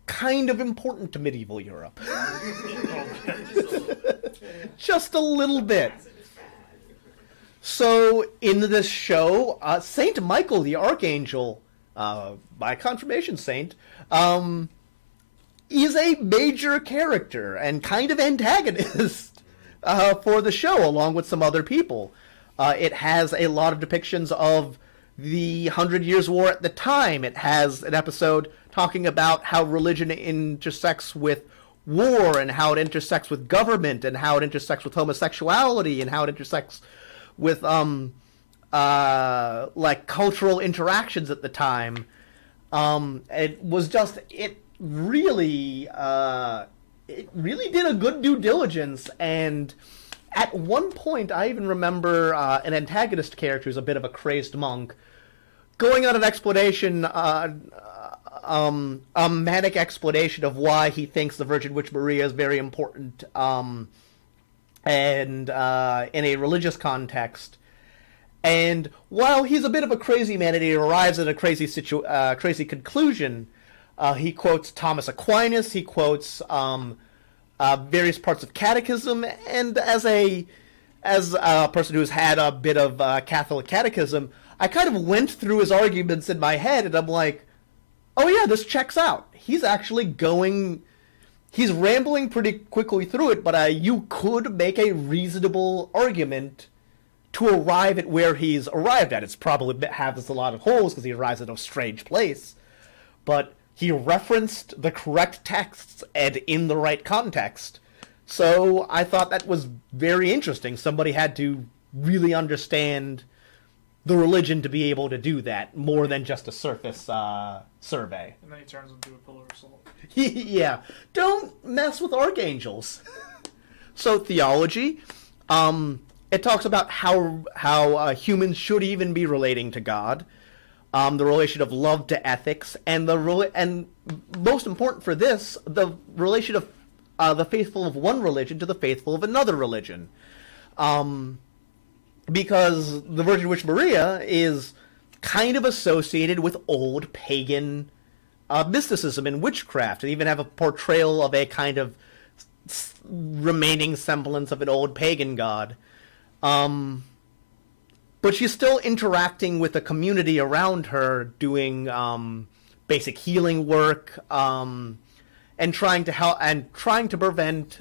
kind of important to medieval Europe. Just a little bit. So, in this show, Saint Michael the Archangel, my confirmation saint, is a major character and kind of antagonist for the show, along with some other people. It has a lot of depictions of the 100 Years' War at the time. It has an episode talking about how religion intersects with war, and how it intersects with government, and how it intersects with homosexuality, and how it intersects with like cultural interactions at the time. It really did a good due diligence, and at one point I even remember an antagonist character who's a bit of a crazed monk going on an explanation, a manic explanation of why he thinks the Virgin Witch Maria is very important, and in a religious context. And while he's a bit of a crazy man and he arrives at a crazy conclusion, he quotes Thomas Aquinas, he quotes various parts of catechism, and as a person who's had a bit of Catholic catechism, I kind of went through his arguments in my head, and I'm like, oh yeah, this checks out. He's rambling pretty quickly through it, but you could make a reasonable argument to arrive at where he's arrived at. It's probably has a lot of holes because he arrives at a strange place, but he referenced the correct texts and in the right context. So I thought that was very interesting. Somebody had to really understand the religion to be able to do that, more than just a surface survey. And then he turns into a pillar of salt. Yeah, don't mess with archangels. So theology, it talks about how humans should even be relating to God, the relation of love to ethics, and and most important for this, the relation of the faithful of one religion to the faithful of another religion. Because the Virgin Witch Maria is kind of associated with old pagan mysticism and witchcraft, and even have a portrayal of a kind of remaining semblance of an old pagan god. But she's still interacting with the community around her, doing basic healing work, and trying to help and trying to prevent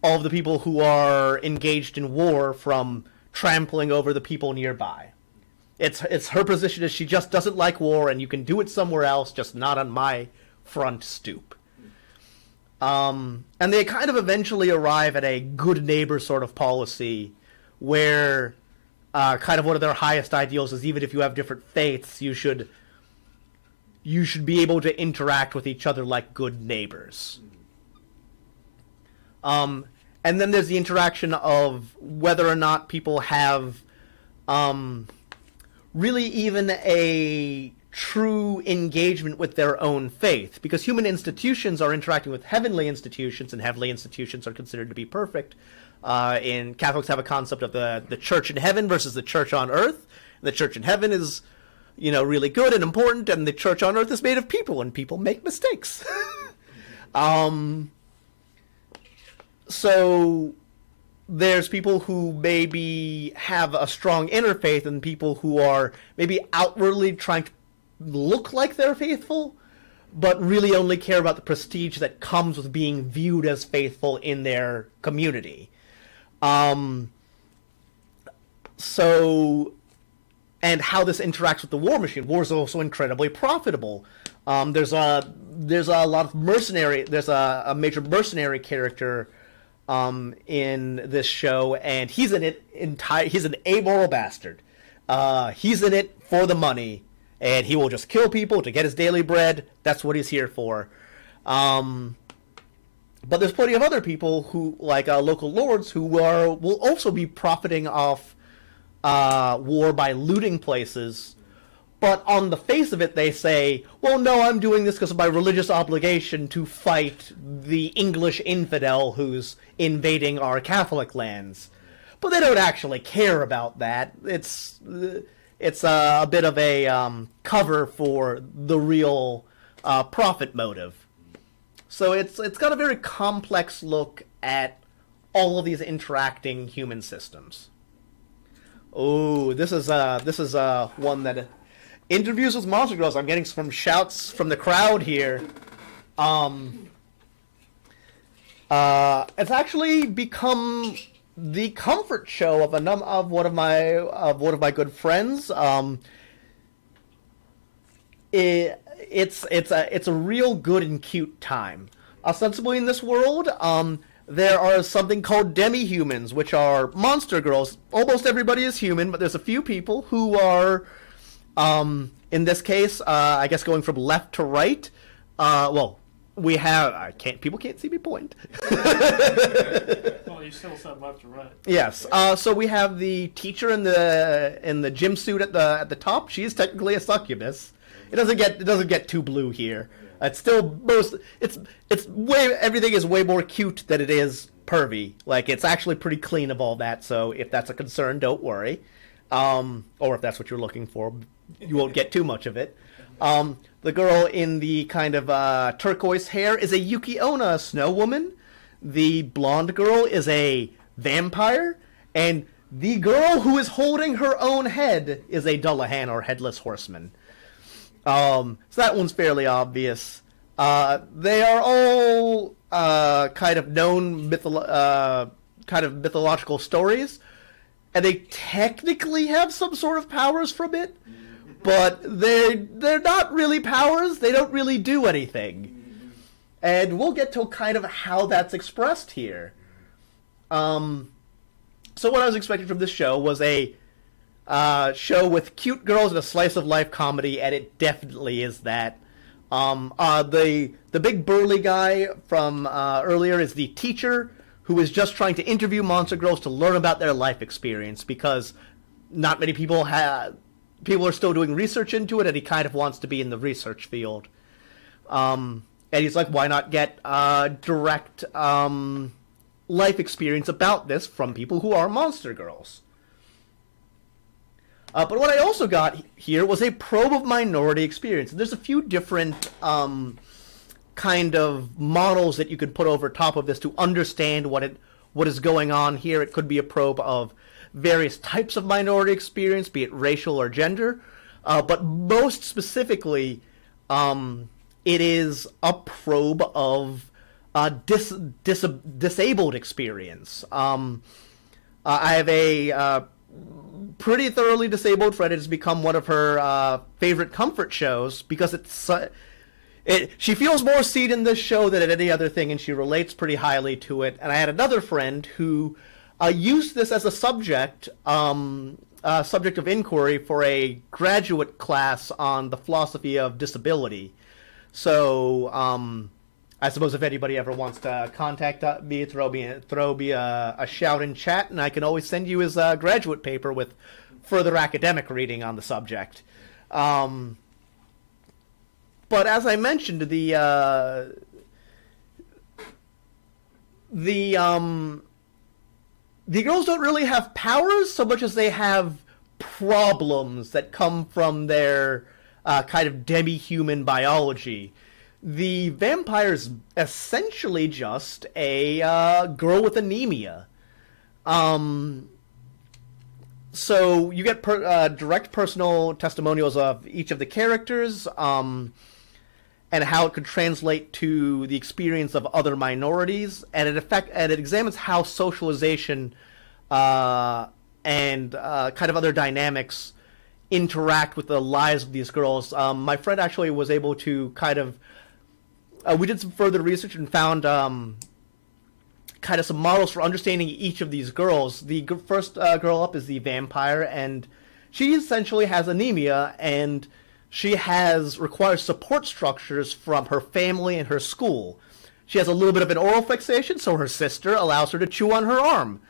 all of the people who are engaged in war from trampling over the people nearby. It's her position is she just doesn't like war, and you can do it somewhere else, just not on my front stoop. And they kind of eventually arrive at a good neighbor sort of policy, where kind of one of their highest ideals is, even if you have different faiths, you should be able to interact with each other like good neighbors. And then there's the interaction of whether or not people have really even a true engagement with their own faith, because human institutions are interacting with heavenly institutions, and heavenly institutions are considered to be perfect. In Catholics have a concept of the church in heaven versus the church on earth. The church in heaven is, really good and important, and the church on earth is made of people, and people make mistakes. So there's people who maybe have a strong inner faith, and people who are maybe outwardly trying to look like they're faithful, but really only care about the prestige that comes with being viewed as faithful in their community. And how this interacts with the war machine. War is also incredibly profitable. There's a lot of mercenary. There's a major mercenary character in this show, and he's in it he's an amoral bastard. He's in it for the money, and he will just kill people to get his daily bread. That's what he's here for. But there's plenty of other people who, like local lords, who will also be profiting off war by looting places. But on the face of it, they say, well, no, I'm doing this because of my religious obligation to fight the English infidel who's invading our Catholic lands. But they don't actually care about that. It's a bit of a cover for the real profit motive. So it's got a very complex look at all of these interacting human systems. Oh, this is one that interviews with Monster Girls. I'm getting some shouts from the crowd here. It's actually become the comfort show of one of my good friends. It's a real good and cute time. Ostensibly in this world, there are something called demi-humans, which are monster girls. Almost everybody is human, but there's a few people who are, in this case, I guess going from left to right. Well, we have people can't see me point. Well, you still said left or right. Yes. So we have the teacher in the gym suit at the top. She is technically a succubus. It doesn't get too blue here. It's still everything is way more cute than it is pervy. Like, it's actually pretty clean of all that. So if that's a concern, don't worry. Or if that's what you're looking for, you won't get too much of it. The girl in the kind of turquoise hair is a Yuki Onna, a snow woman. The blonde girl is a vampire, and the girl who is holding her own head is a Dullahan or headless horseman. So that one's fairly obvious. They are all kind of known mythological stories, and they technically have some sort of powers from it, but they're not really powers. They don't really do anything, and we'll get to kind of how that's expressed here. So what I was expecting from this show was a show with cute girls and a slice of life comedy, and it definitely is that. The big burly guy from earlier is the teacher who is just trying to interview monster girls to learn about their life experience, because not many people are still doing research into it, and he kind of wants to be in the research field. And he's like, why not get direct life experience about this from people who are monster girls? But what I also got here was a probe of minority experience. There's a few different kind of models that you could put over top of this to understand what is going on here. It could be a probe of various types of minority experience, be it racial or gender. But most specifically, it is a probe of disabled experience. I have a pretty thoroughly disabled friend. It has become one of her favorite comfort shows because she feels more seen in this show than at any other thing, and she relates pretty highly to it. And I had another friend who used this as a subject of inquiry for a graduate class on the philosophy of disability. So I suppose if anybody ever wants to contact me, throw me a shout in chat, and I can always send you his graduate paper with further academic reading on the subject. But as I mentioned, the girls don't really have powers so much as they have problems that come from their kind of demi-human biology. The vampire's essentially just a girl with anemia. So you get direct personal testimonials of each of the characters, and how it could translate to the experience of other minorities, and it examines how socialization and kind of other dynamics interact with the lives of these girls. My friend actually was able to kind of we did some further research and found kind of some models for understanding each of these girls. The first girl up is the vampire, and she essentially has anemia, and she requires support structures from her family and her school. She has a little bit of an oral fixation, so her sister allows her to chew on her arm.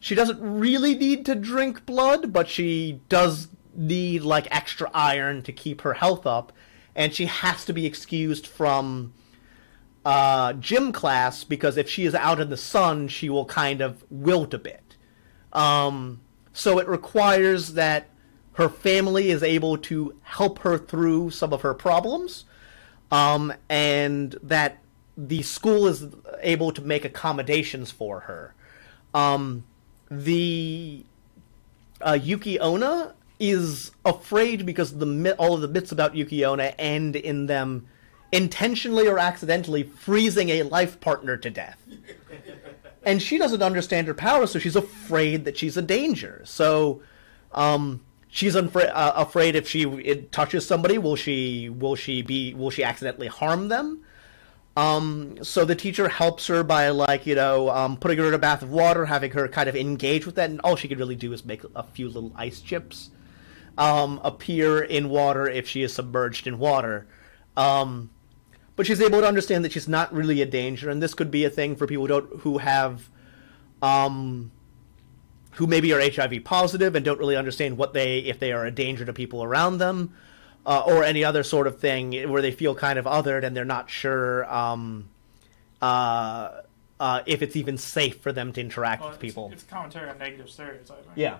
She doesn't really need to drink blood, but she does need like extra iron to keep her health up, and she has to be excused from gym class because if she is out in the sun, she will kind of wilt a bit. So it requires that her family is able to help her through some of her problems, and that the school is able to make accommodations for her. The Yuki Onna is afraid because all of the myths about Yuki Onna end in them intentionally or accidentally freezing a life partner to death. And she doesn't understand her power, so she's afraid that she's a danger. So she's afraid if she touches somebody, will she accidentally harm them? So the teacher helps her by putting her in a bath of water, having her kind of engage with that, and all she can really do is make a few little ice chips appear in water if she is submerged in water. But she's able to understand that she's not really a danger, and this could be a thing for people who maybe are HIV positive and don't really understand if they are a danger to people around them, or any other sort of thing where they feel kind of othered and they're not sure if it's even safe for them to interact with people. It's commentary on negative stereotyping. Yeah.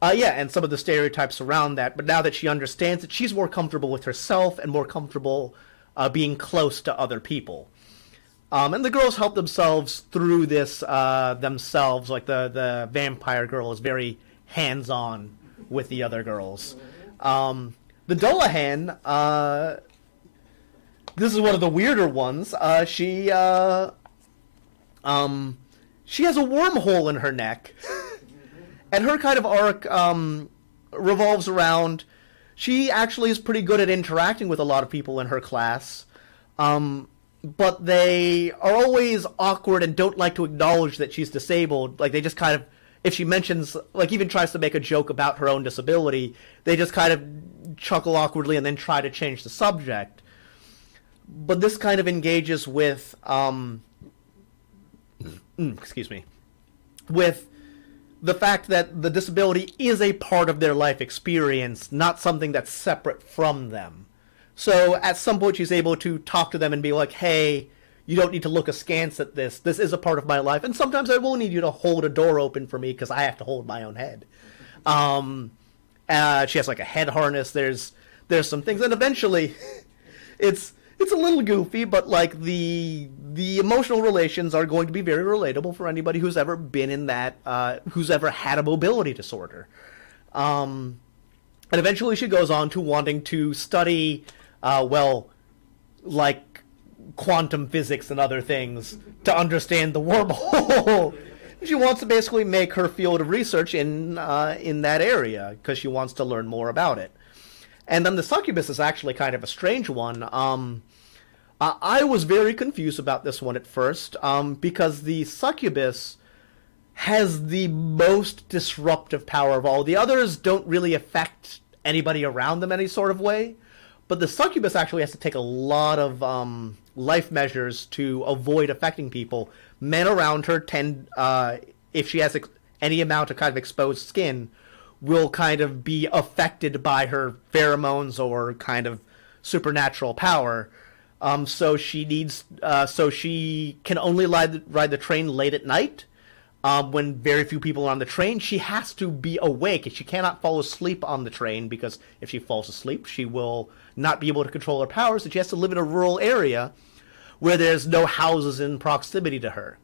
And some of the stereotypes around that. But now that she understands it, she's more comfortable with herself and more comfortable being close to other people. And the girls help themselves through this themselves. Like the vampire girl is very hands-on with the other girls. The Dullahan, this is one of the weirder ones. She has a wormhole in her neck. And her kind of arc revolves around, she actually is pretty good at interacting with a lot of people in her class, but they are always awkward and don't like to acknowledge that she's disabled. Like, they just kind of, if she mentions, like, even tries to make a joke about her own disability, they just kind of chuckle awkwardly and then try to change the subject. But this kind of engages with, with the fact that the disability is a part of their life experience, not something that's separate from them. So at some point she's able to talk to them and be like, hey, you don't need to look askance at this. This is a part of my life. And sometimes I will need you to hold a door open for me because I have to hold my own head. She has like a head harness. There's some things. And eventually it's a little goofy, but like the emotional relations are going to be very relatable for anybody who's ever been in that, who's ever had a mobility disorder. And eventually she goes on to wanting to study, like quantum physics and other things to understand the wormhole. She wants to basically make her field of research in that area because she wants to learn more about it. And then the succubus is actually kind of a strange one. I was very confused about this one at first, because the succubus has the most disruptive power of all. The others don't really affect anybody around them any sort of way, but the succubus actually has to take a lot of life measures to avoid affecting people. Men around her tend, if she has any amount of kind of exposed skin, will kind of be affected by her pheromones or kind of supernatural power. So she can only ride the train late at night, when very few people are on the train. She has to be awake. She cannot fall asleep on the train, because if she falls asleep, she will not be able to control her powers, and she has to live in a rural area where there's no houses in proximity to her.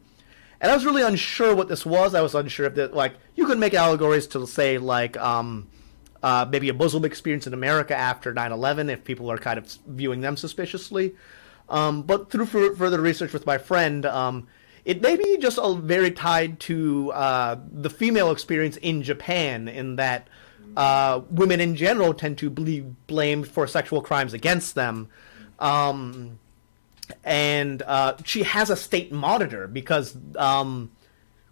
And I was really unsure what this was. I was unsure if that, like, you could make allegories to, say, like, maybe a Muslim experience in America after 9/11, if people are kind of viewing them suspiciously. But through further research with my friend, it may be just very tied to the female experience in Japan, in that women in general tend to be blamed for sexual crimes against them. And she has a state monitor because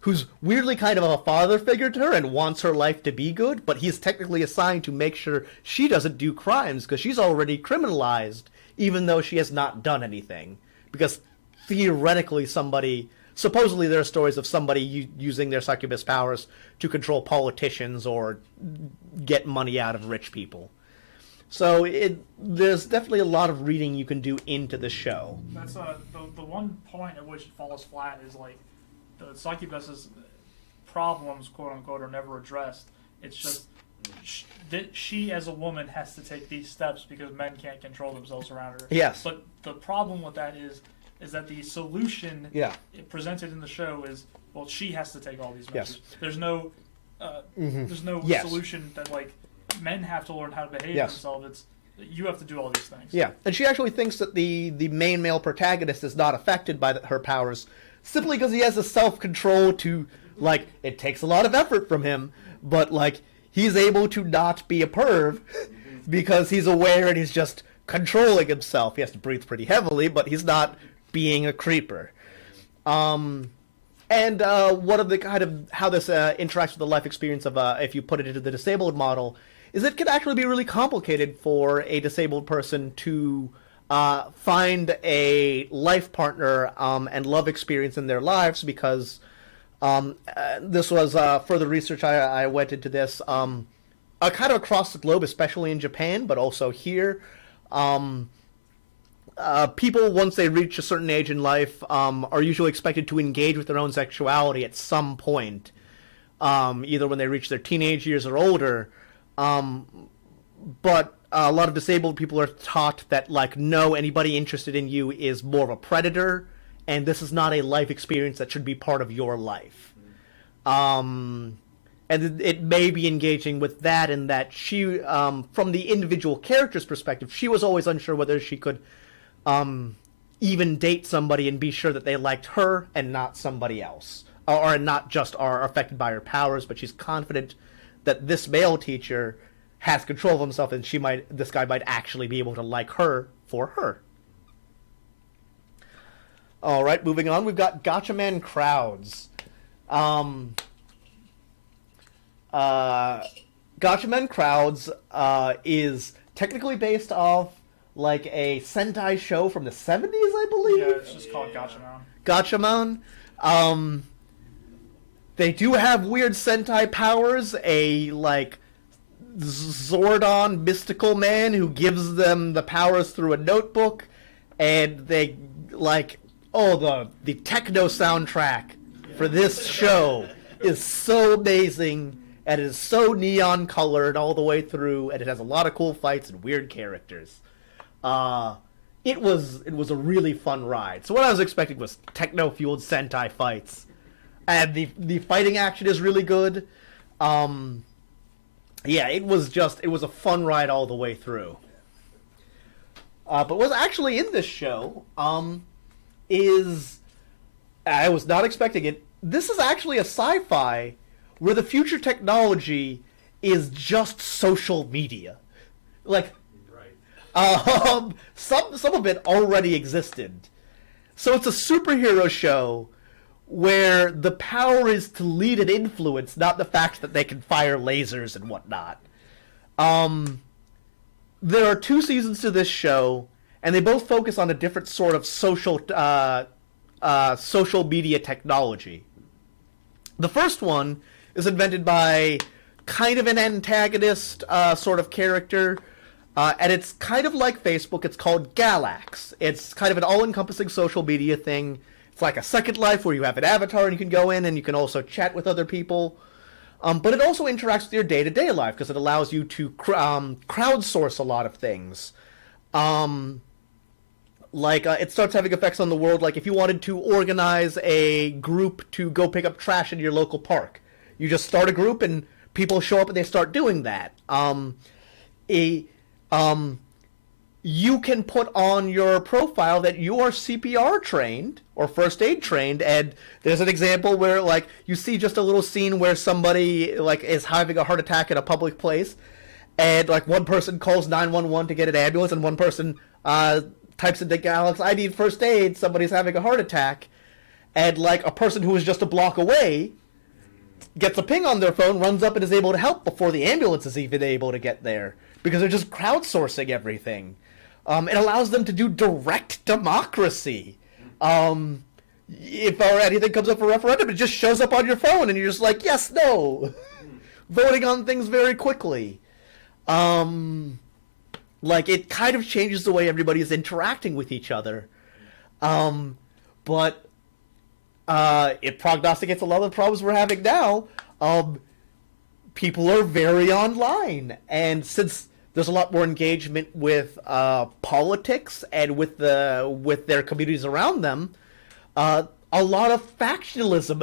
who's weirdly kind of a father figure to her and wants her life to be good, but he's technically assigned to make sure she doesn't do crimes because she's already criminalized, even though she has not done anything. Because theoretically supposedly there are stories of somebody using their succubus powers to control politicians or get money out of rich people. So there's definitely a lot of reading you can do into the show. That's the one point at which it falls flat is like the succubus's problems, quote unquote, are never addressed. It's just that she as a woman has to take these steps because men can't control themselves around her. Yes. But the problem with that is that the solution presented in the show is, well, she has to take all these measures. Yes. There's no Yes. solution that like men have to learn how to behave Yes. themselves. It's you have to do all these things. Yeah, and she actually thinks that the main male protagonist is not affected by her powers simply because he has the self-control to, like, it takes a lot of effort from him, but, like, he's able to not be a perv because he's aware and he's just controlling himself. He has to breathe pretty heavily, but he's not being a creeper. And one of the kind of how this interacts with the life experience of if you put it into the disabled model is it can actually be really complicated for a disabled person to find a life partner and love experience in their lives because this was further research I went into this kind of across the globe, especially in Japan, but also here. People, once they reach a certain age in life, are usually expected to engage with their own sexuality at some point, either when they reach their teenage years or older. But a lot of disabled people are taught that, like, no, anybody interested in you is more of a predator, and this is not a life experience that should be part of your life. And it may be engaging with that in that she, from the individual character's perspective, she was always unsure whether she could even date somebody and be sure that they liked her and not somebody else, or not just are affected by her powers, but she's confident that this male teacher has control of himself and this guy might actually be able to like her for her. All right, moving on, we've got Gatchaman Crowds. Gatchaman Crowds is technically based off like a Sentai show from the 70s, I believe. Yeah, it's just called Gatchaman. They do have weird Sentai powers, a, like, Zordon mystical man who gives them the powers through a notebook, and they, like, the techno soundtrack for this show is so amazing, and it is so neon colored all the way through, and it has a lot of cool fights and weird characters. It was a really fun ride. So what I was expecting was techno-fueled Sentai fights. And the fighting action is really good. Yeah, it was a fun ride all the way through. But what's actually in this show is, I was not expecting it, this is actually a sci-fi where the future technology is just social media. Like, some of it already existed. So it's a superhero show where the power is to lead and influence, not the fact that they can fire lasers and whatnot. There are 2 seasons to this show, and they both focus on a different sort of social media technology. The first one is invented by kind of an antagonist sort of character, and it's kind of like Facebook. It's called Galax. It's kind of an all-encompassing social media thing. It's like a Second Life where you have an avatar and you can go in and you can also chat with other people. But it also interacts with your day-to-day life because it allows you to crowdsource a lot of things. it starts having effects on the world. Like if you wanted to organize a group to go pick up trash in your local park, you just start a group and people show up and they start doing that. You can put on your profile that you are CPR trained or first aid trained, and there's an example where like you see just a little scene where somebody like is having a heart attack in a public place, and like one person calls 911 to get an ambulance, and one person types into Alex, I need first aid, somebody's having a heart attack, and like a person who is just a block away gets a ping on their phone, runs up and is able to help before the ambulance is even able to get there, because they're just crowdsourcing everything. It allows them to do direct democracy. If anything comes up for referendum, it just shows up on your phone, and you're just like, yes, no. Voting on things very quickly. Like, it kind of changes the way everybody is interacting with each other. But it prognosticates a lot of the problems we're having now. People are very online, and since there's a lot more engagement with politics and with their communities around them, a lot of factionalism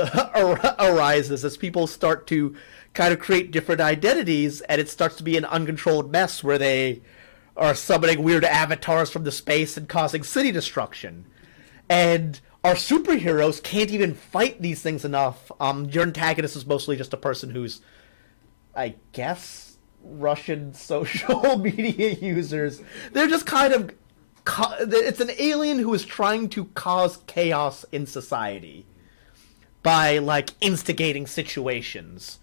arises as people start to kind of create different identities, and it starts to be an uncontrolled mess where they are summoning weird avatars from the space and causing city destruction. And our superheroes can't even fight these things enough. Your antagonist is mostly just a person who's, I guess, Russian social media users. They're just kind of it's an alien who is trying to cause chaos in society by like instigating situations.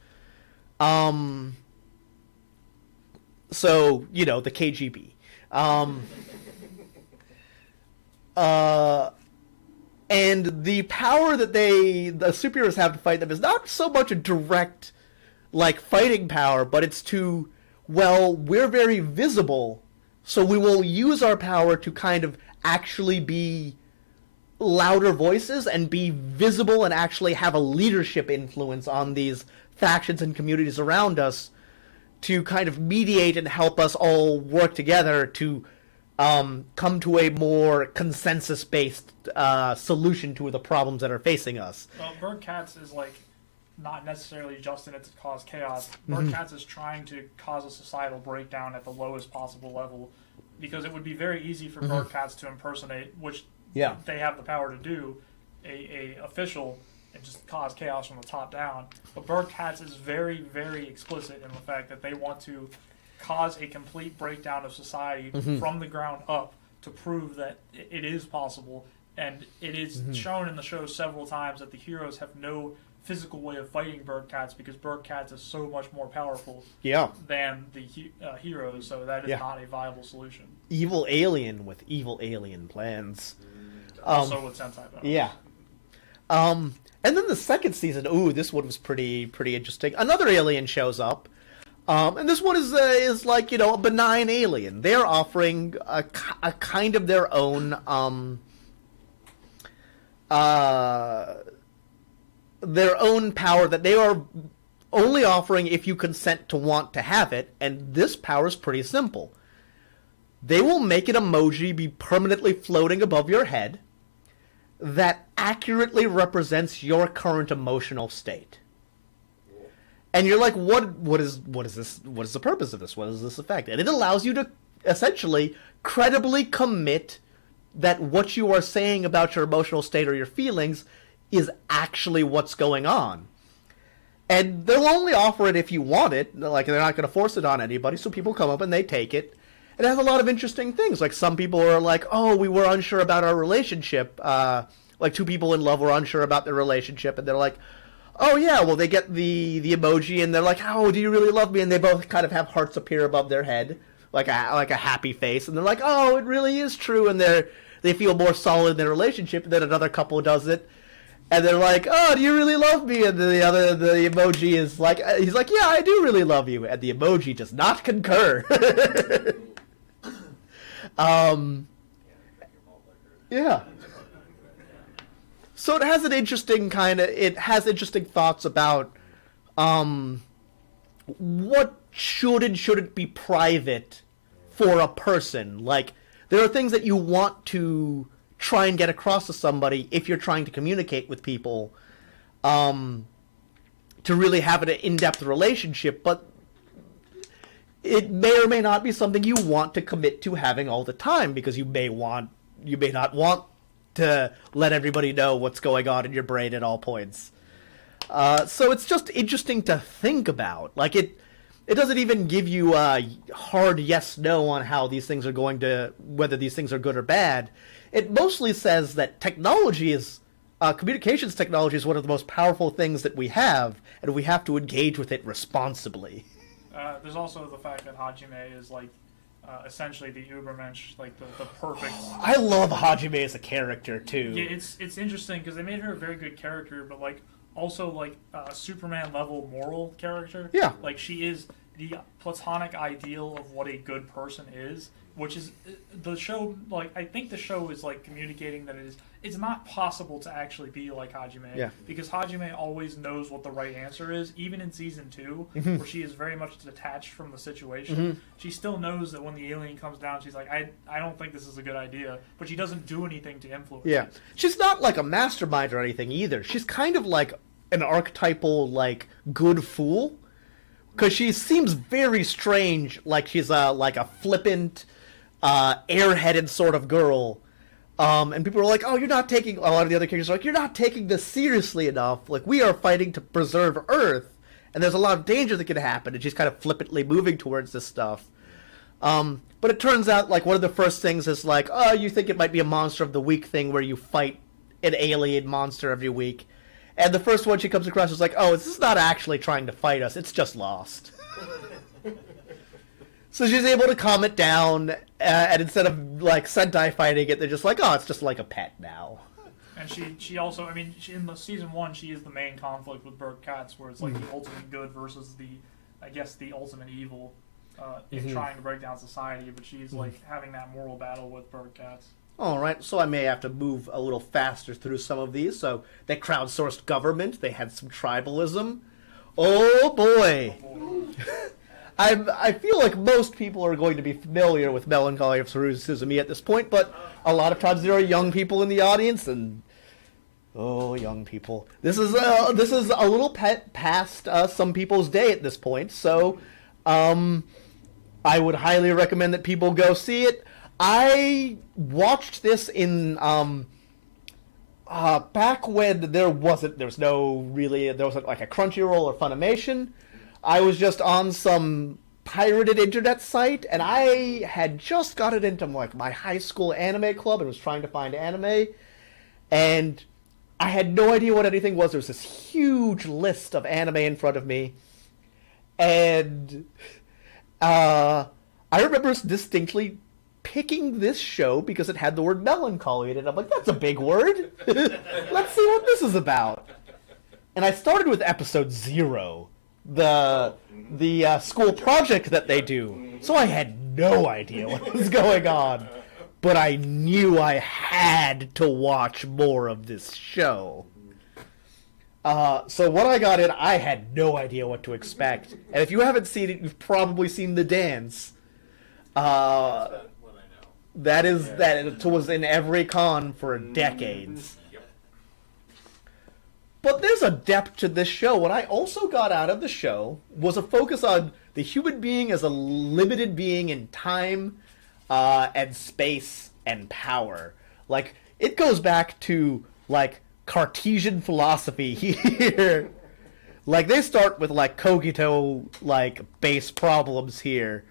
So, you know, the KGB. And the power that the superheroes have to fight them is not so much a direct like fighting power, but it's to, well, we're very visible, so we will use our power to kind of actually be louder voices and be visible and actually have a leadership influence on these factions and communities around us to kind of mediate and help us all work together to come to a more consensus-based solution to the problems that are facing us. Well, Bird Cats is like not necessarily just in it to cause chaos. Bird Cats is trying to cause a societal breakdown at the lowest possible level, because it would be very easy for Bird Cats to impersonate, which they have the power to do, a official, and just cause chaos from the top down. But Bird Cats is very, very explicit in the fact that they want to cause a complete breakdown of society from the ground up to prove that it is possible. And it is shown in the show several times that the heroes have no physical way of fighting Bird Cats, because Bird Cats is so much more powerful than the heroes, so that is not a viable solution. Evil alien with evil alien plans. Also with Sentai powers. Yeah. And then the second season, this one was pretty interesting. Another alien shows up. And this one is like, you know, a benign alien. They're offering a kind of their own power that they are only offering if you consent to want to have it, and this power is pretty simple. They will make an emoji be permanently floating above your head that accurately represents your current emotional state. And you're like, what is this? What is the purpose of this? What is this effect? And it allows you to essentially credibly commit that what you are saying about your emotional state or your feelings is actually what's going on. And they'll only offer it if you want it. Like, they're not going to force it on anybody, so people come up and they take it. It has a lot of interesting things. Like, some people are like, oh, we were unsure about our relationship. Like, two people in love were unsure about their relationship, and they're like, oh, yeah, well, they get the emoji, and they're like, oh, do you really love me? And they both kind of have hearts appear above their head, like a happy face. And they're like, oh, it really is true. And they feel more solid in their relationship. And then another couple does it, and they're like, oh, do you really love me? And the emoji is like, he's like, yeah, I do really love you. And the emoji does not concur. Yeah. So it has an interesting interesting thoughts about what should and shouldn't be private for a person. Like, there are things that you want to try and get across to somebody if you're trying to communicate with people, to really have an in-depth relationship, but it may or may not be something you want to commit to having all the time, because you may not want to let everybody know what's going on in your brain at all points. So it's just interesting to think about. Like, it doesn't even give you a hard yes/no on how these things are going to, whether these things are good or bad. It mostly says that technology is, communications technology is one of the most powerful things that we have, and we have to engage with it responsibly. There's also the fact that Hajime is like essentially the Ubermensch, like the perfect. I love Hajime as a character too. Yeah, it's interesting because they made her a very good character, but like also like a Superman level moral character. Yeah. Like she is the platonic ideal of what a good person is, which is the show. Like I think the show is like communicating that it's not possible to actually be like Hajime. Yeah. Because Hajime always knows what the right answer is, even in season 2, where she is very much detached from the situation. She still knows that when the alien comes down, she's like, I don't think this is a good idea, but she doesn't do anything to influence Yeah. it. She's not like a mastermind or anything either. She's kind of like an archetypal, like, good fool. Because she seems very strange, like she's like a flippant, airheaded sort of girl. And people are like, oh, you're not taking, a lot of the other characters are like, you're not taking this seriously enough. Like, we are fighting to preserve Earth, and there's a lot of danger that could happen, and she's kind of flippantly moving towards this stuff. But it turns out, like, one of the first things is like, oh, you think it might be a Monster of the Week thing where you fight an alien monster every week. And the first one she comes across is like, oh, this is not actually trying to fight us, it's just lost. So she's able to calm it down, and instead of, like, Sentai fighting it, they're just like, oh, it's just like a pet now. And she also, I mean, in the season 1, she is the main conflict with Bert Katz, where it's like the ultimate good versus the ultimate evil in trying to break down society, but she's like having that moral battle with Bert Katz. All right, so I may have to move a little faster through some of these. So they crowdsourced government. They had some tribalism. Oh boy. I feel like most people are going to be familiar with Melancholy of Suzume at this point, but a lot of times there are young people in the audience, and oh, young people. This is a little past some people's day at this point, so I would highly recommend that people go see it. I watched this in back when there wasn't like a Crunchyroll or Funimation. I was just on some pirated internet site, and I had just gotten into like my high school anime club and was trying to find anime, and I had no idea what anything was. There was this huge list of anime in front of me, and I remember distinctly picking this show because it had the word melancholy in it. I'm like, that's a big word. Let's see what this is about. And I started with episode 0, the school project that they do. So I had no idea what was going on, but I knew I had to watch more of this show. So when I got in, I had no idea what to expect. And if you haven't seen it, you've probably seen the dance. That was in every con for decades. But there's a depth to this show. What I also got out of the show was a focus on the human being as a limited being in time and space and power. Like, it goes back to, like, Cartesian philosophy here. Like, they start with, like, Kogito, like, base problems here,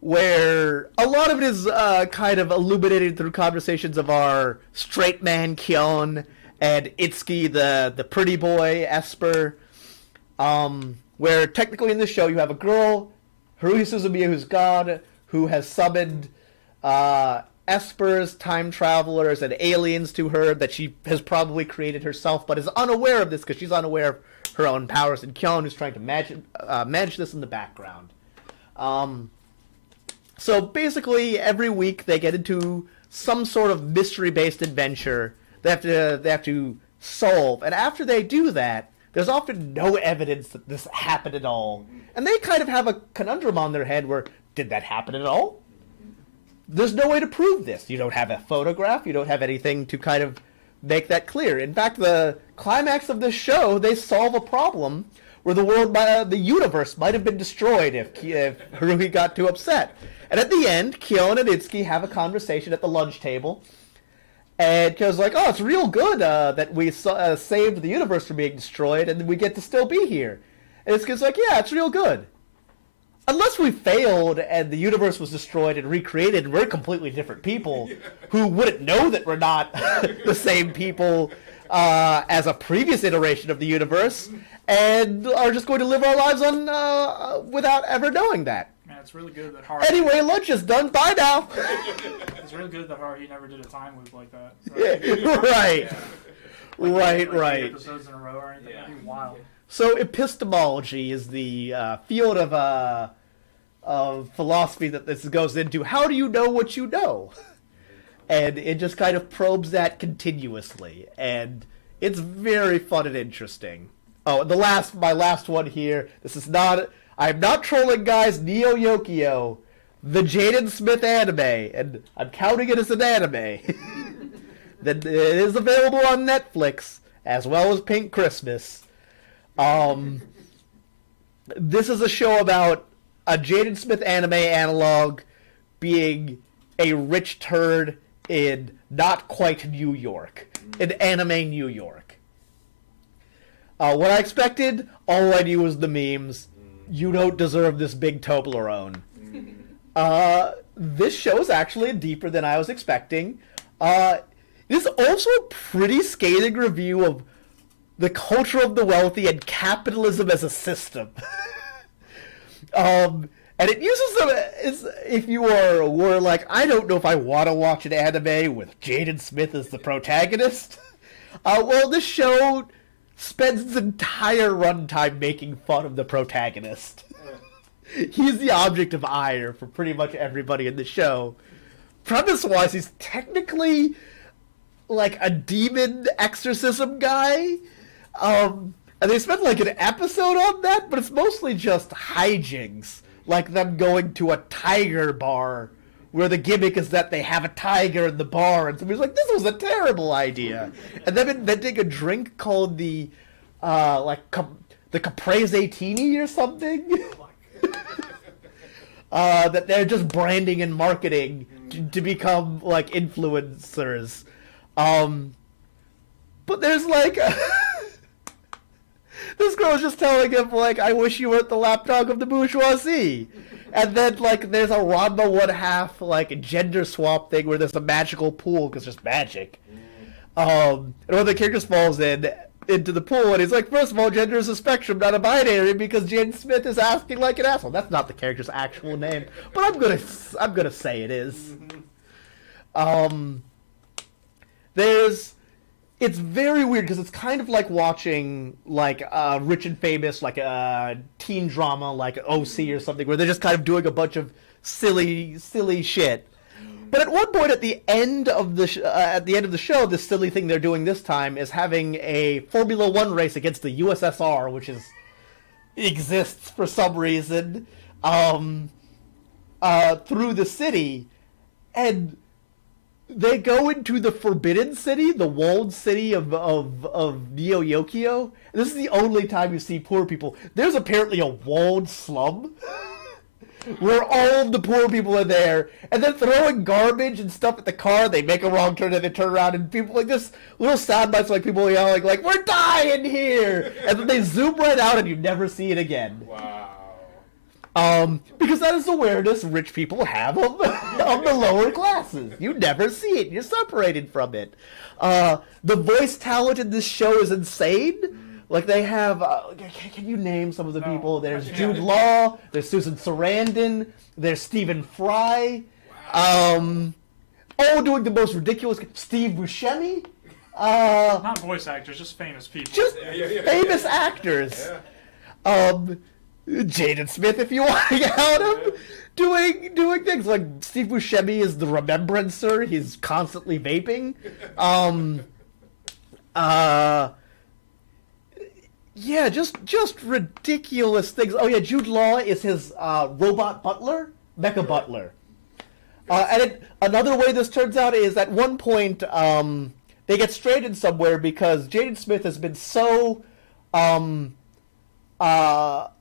where a lot of it is kind of illuminated through conversations of our straight man Kyon and Itsuki, the pretty boy Esper, where technically in this show you have a girl, Haruhi Suzumiya, who's God, who has summoned Espers, time travelers, and aliens to her that she has probably created herself, but is unaware of this because she's unaware of her own powers, and Kyon is trying to manage this in the background. So basically, every week they get into some sort of mystery-based adventure they have to solve, and after they do that, there's often no evidence that this happened at all, and they kind of have a conundrum on their head where, did that happen at all? there's no way to prove this. You don't have a photograph. You don't have anything to kind of make that clear. In fact, the climax of this show, they solve a problem where the universe might have been destroyed if Haruhi got too upset. And at the end, Kyo and Itsuki have a conversation at the lunch table. And Kyo's like, oh, it's real good that we saved the universe from being destroyed and we get to still be here. And Itsuki's like, yeah, it's real good. Unless we failed and the universe was destroyed and recreated, we're completely different people who wouldn't know that we're not the same people as a previous iteration of the universe and are just going to live our lives on without ever knowing that. Man, it's really good that Haruhi. Anyway, lunch is done. Bye now. It's really good that Haruhi never did a time loop like that. Right. Like Right. episodes in a row or anything. Yeah. That'd be wild. So epistemology is the field of philosophy that this goes into. How do you know what you know? And it just kind of probes that continuously, and it's very fun and interesting. Oh, my last one here. This is not. I'm not trolling, guys. Neo Yokio, the Jaden Smith anime, and I'm counting it as an anime. That it is available on Netflix as well as Pink Christmas. This is a show about a Jaden Smith anime analog being a rich turd in not quite New York, in anime New York. What I expected, all I knew was the memes. You don't deserve this big Toblerone. This show is actually deeper than I was expecting. It is also a pretty scathing review of the culture of the wealthy and capitalism as a system. And it uses them if you were like, I don't know if I want to watch an anime with Jaden Smith as the protagonist. Well, this show spends its entire runtime making fun of the protagonist. He's the object of ire for pretty much everybody in the show. Premise-wise, he's technically like a demon exorcism guy. And they spent like an episode on that, but it's mostly just hijinks. Like them going to a tiger bar where the gimmick is that they have a tiger in the bar, and somebody's like, this was a terrible idea. And then inventing a drink called the Caprese Tini or something. That they're just branding and marketing to become like influencers. But there's like this girl's just telling him like, I wish you weren't the lapdog of the bourgeoisie. And then like there's a Ranma 1/2 like gender swap thing where there's a magical pool because there's magic. And one of the characters falls into the pool and he's like, first of all, gender is a spectrum, not a binary, because Jaden Smith is asking like an asshole. That's not the character's actual name, but I'm gonna say it is. It's very weird because it's kind of like watching like Rich and Famous, like a teen drama like OC or something, where they're just kind of doing a bunch of silly shit. But at one point at the end of the show, the silly thing they're doing this time is having a Formula One race against the USSR, which exists for some reason, through the city, and they go into the Forbidden City, the walled city of Neo Yokio. And this is the only time you see poor people. There's apparently a walled slum where all of the poor people are there, and then throwing garbage and stuff at the car. They make a wrong turn and they turn around, and people like this little sound bites, like people yelling like we're dying here, and then they zoom right out and you never see it again. Wow. Because that is awareness rich people have of the lower classes. You never see it. You're separated from it. The voice talent in this show is insane. Like they have, can you name some of the people? There's Jude Law, there's Susan Sarandon, there's Stephen Fry, all doing the most ridiculous, Steve Buscemi. Not voice actors, just famous people. Just famous actors. Jaden Smith, if you want to count him, doing things like Steve Buscemi is the Remembrancer. He's constantly vaping. Yeah, just ridiculous things. Oh yeah, Jude Law is his robot butler, Mecha Butler. Another way this turns out is at one point they get stranded somewhere because Jaden Smith has been so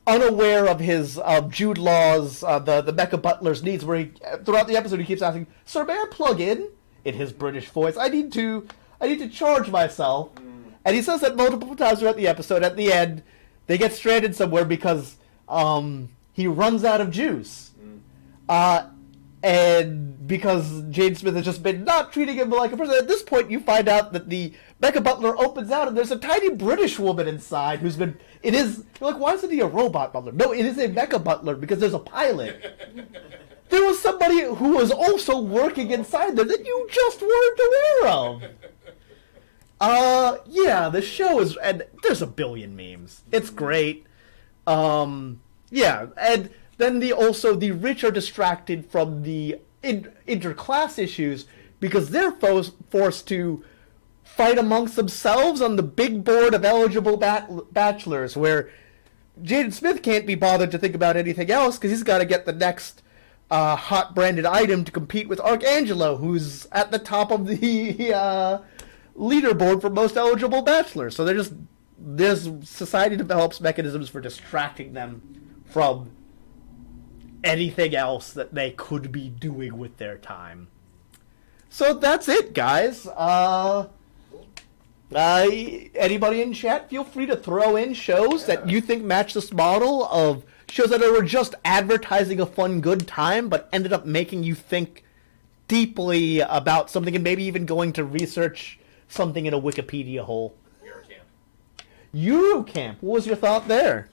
unaware of his Jude Law's the Mecha Butler's needs, where throughout the episode he keeps asking, "Sir, may I plug in his British voice? I need to charge myself." And he says that multiple times throughout the episode. At the end, they get stranded somewhere because he runs out of juice. And because Jaden Smith has just been not treating him like a person. At this point, you find out that the Mecha Butler opens out and there's a tiny British woman inside who's been... You're like, why isn't he a robot butler? No, it is a Mecha Butler because there's a pilot. There was somebody who was also working inside there that you just weren't aware of. Yeah, the show is... And there's a billion memes. It's great. Yeah, and... Then the rich are distracted from the interclass issues because they're forced to fight amongst themselves on the big board of eligible bachelors, where Jaden Smith can't be bothered to think about anything else because he's got to get the next hot branded item to compete with Archangelo, who's at the top of the leaderboard for most eligible bachelors. So society develops mechanisms for distracting them from anything else that they could be doing with their time. So that's it, guys. Anybody in chat, feel free to throw in shows that you think match this model of shows that were just advertising a fun, good time, but ended up making you think deeply about something and maybe even going to research something in a Wikipedia hole. Eurocamp. What was your thought there?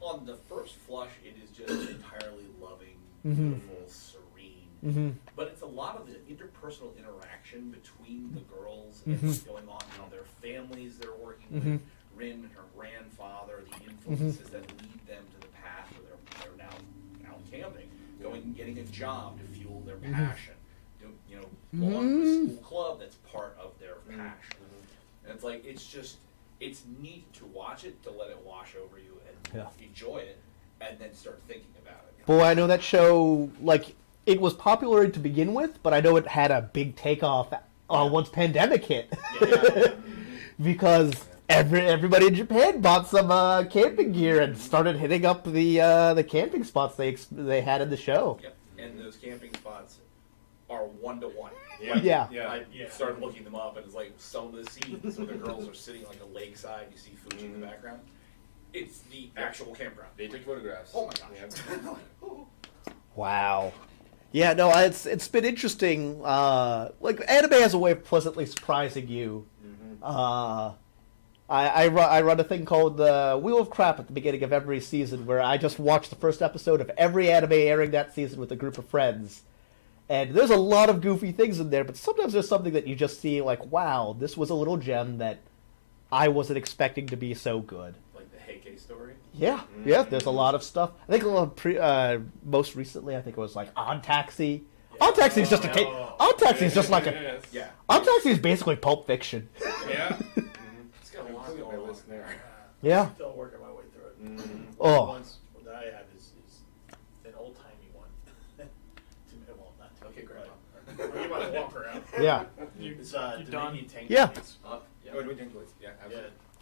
On the first flush, it is just entirely loving, beautiful, serene. But it's a lot of the interpersonal interaction between the girls and what's going on, how their families they're working with, Rin and her grandfather, the influences that lead them to the path where they're now out camping, going and getting a job to fuel their passion, belong to the school club that's part of their passion. And it's like, it's neat to watch it, to let it wash over you and enjoy it, and then start thinking about it. Boy, I know that show, it was popular to begin with, but I know it had a big takeoff once pandemic hit. Because everybody in Japan bought some camping gear and started hitting up the camping spots they had in the show. Yep. And those camping spots are 1-to-1. Yeah. I started looking them up, and it's like some of the scenes where the girls are sitting like a lakeside, you see Fuji in the background. It's the actual campground. They took photographs. Oh my gosh. Wow. Yeah, no, it's been interesting. Anime has a way of pleasantly surprising you. I run a thing called the Wheel of Crap at the beginning of every season, where I just watch the first episode of every anime airing that season with a group of friends. And there's a lot of goofy things in there, but sometimes there's something that you just see like, wow, this was a little gem that I wasn't expecting to be so good. Like the Heike story? Yeah, there's a lot of stuff. I think most recently, I think it was like On Taxi. On Taxi is just On Taxi is just like On Taxi is basically Pulp Fiction. Yeah. It's got a lot going on there. Yeah. Still working my way through it. Oh. The ones that I have is an old-timey one. Well, not too Okay, great. Grandpa. You want to walk around. Yeah. It's you done? Dominion Tank. Yeah. Police. Oh, do we think, please? Yeah, Yeah.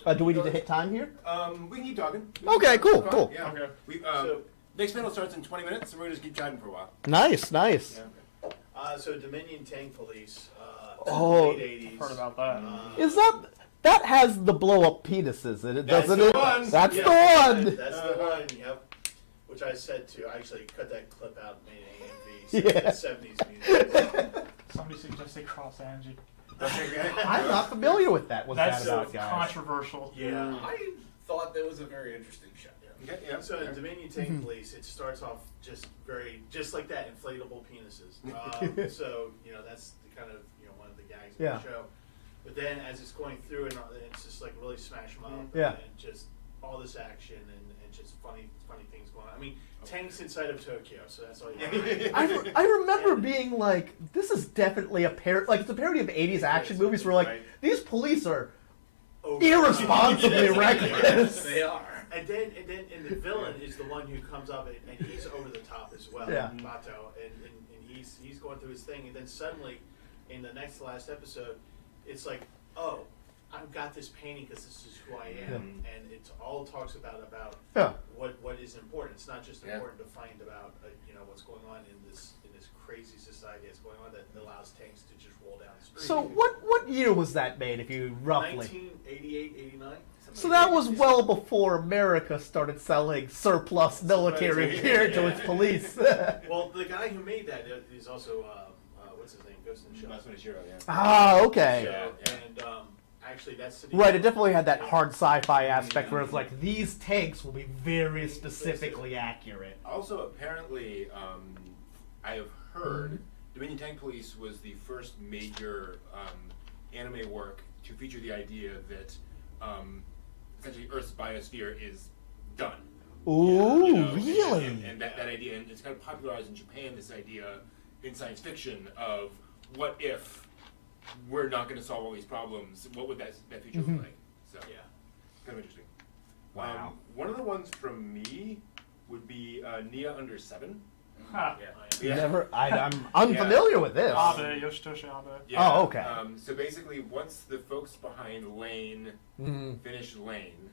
absolutely. Do we need to hit time here? We can keep talking. Okay, cool. Yeah. Okay. We, So- next panel starts in 20 minutes, so we're gonna just keep chatting for a while. Nice. So Dominion Tank Police. Oh. Late 80s. Heard about that. Is that has the blow up penises in it, That's doesn't the it? one. That's Yeah, the one. That's the one. Yep. Which I said to. I actually cut that clip out and made AMV. So Yeah. it's 70s music. Somebody suggested Cross Angie. I'm not familiar with that. What's That's that about, guys? controversial. Yeah. I thought that was a very interesting show. Okay, yeah. So in Dominion Tank Police, it starts off just like that, inflatable penises. So that's the kind of one of the gags of Yeah. the show. But then as it's going through and it's just like really smash them up. Yeah. And just all this action and just funny things going on. I mean, tanks inside of Tokyo, so that's all you got. I remember being like, this is definitely it's a parody of 80s action movies where Right. these police are Over- irresponsibly Yeah. reckless. They are. And then the villain is the one who comes up and he's over the top as well, Yeah. Bato, and he's going through his thing, and then suddenly, in the next to last episode, it's like, oh, I've got this painting because this is who I am, and it all talks about what is important. It's not just important to find about what's going on in this crazy society that's going on that allows tanks to just roll down the street. So what year was that made, if you roughly? 1988, 89. So that was well before America started selling surplus military gear to its police. Well, the guy who made that is also what's his name? Ghost in the Shell. Shiro, yeah. Ah, okay. So, and actually, that's Right, it definitely had that hard sci-fi aspect where it's like, these tanks will be very specifically accurate. Also, apparently, I have heard Dominion Tank Police was the first major anime work to feature the idea that essentially Earth's biosphere is done. Ooh, really? And that idea, and it's kind of popularized in Japan, this idea in science fiction of what if we're not going to solve all these problems, what would that future look like? So, Yeah. kind of interesting. Wow. One of the ones from me would be Nia Under 7. Ha. Yeah. Never. I'm unfamiliar with this. Abe, Yoshitoshi Abe. Yeah. Oh, okay. So basically, once the folks behind Lane finished Lane,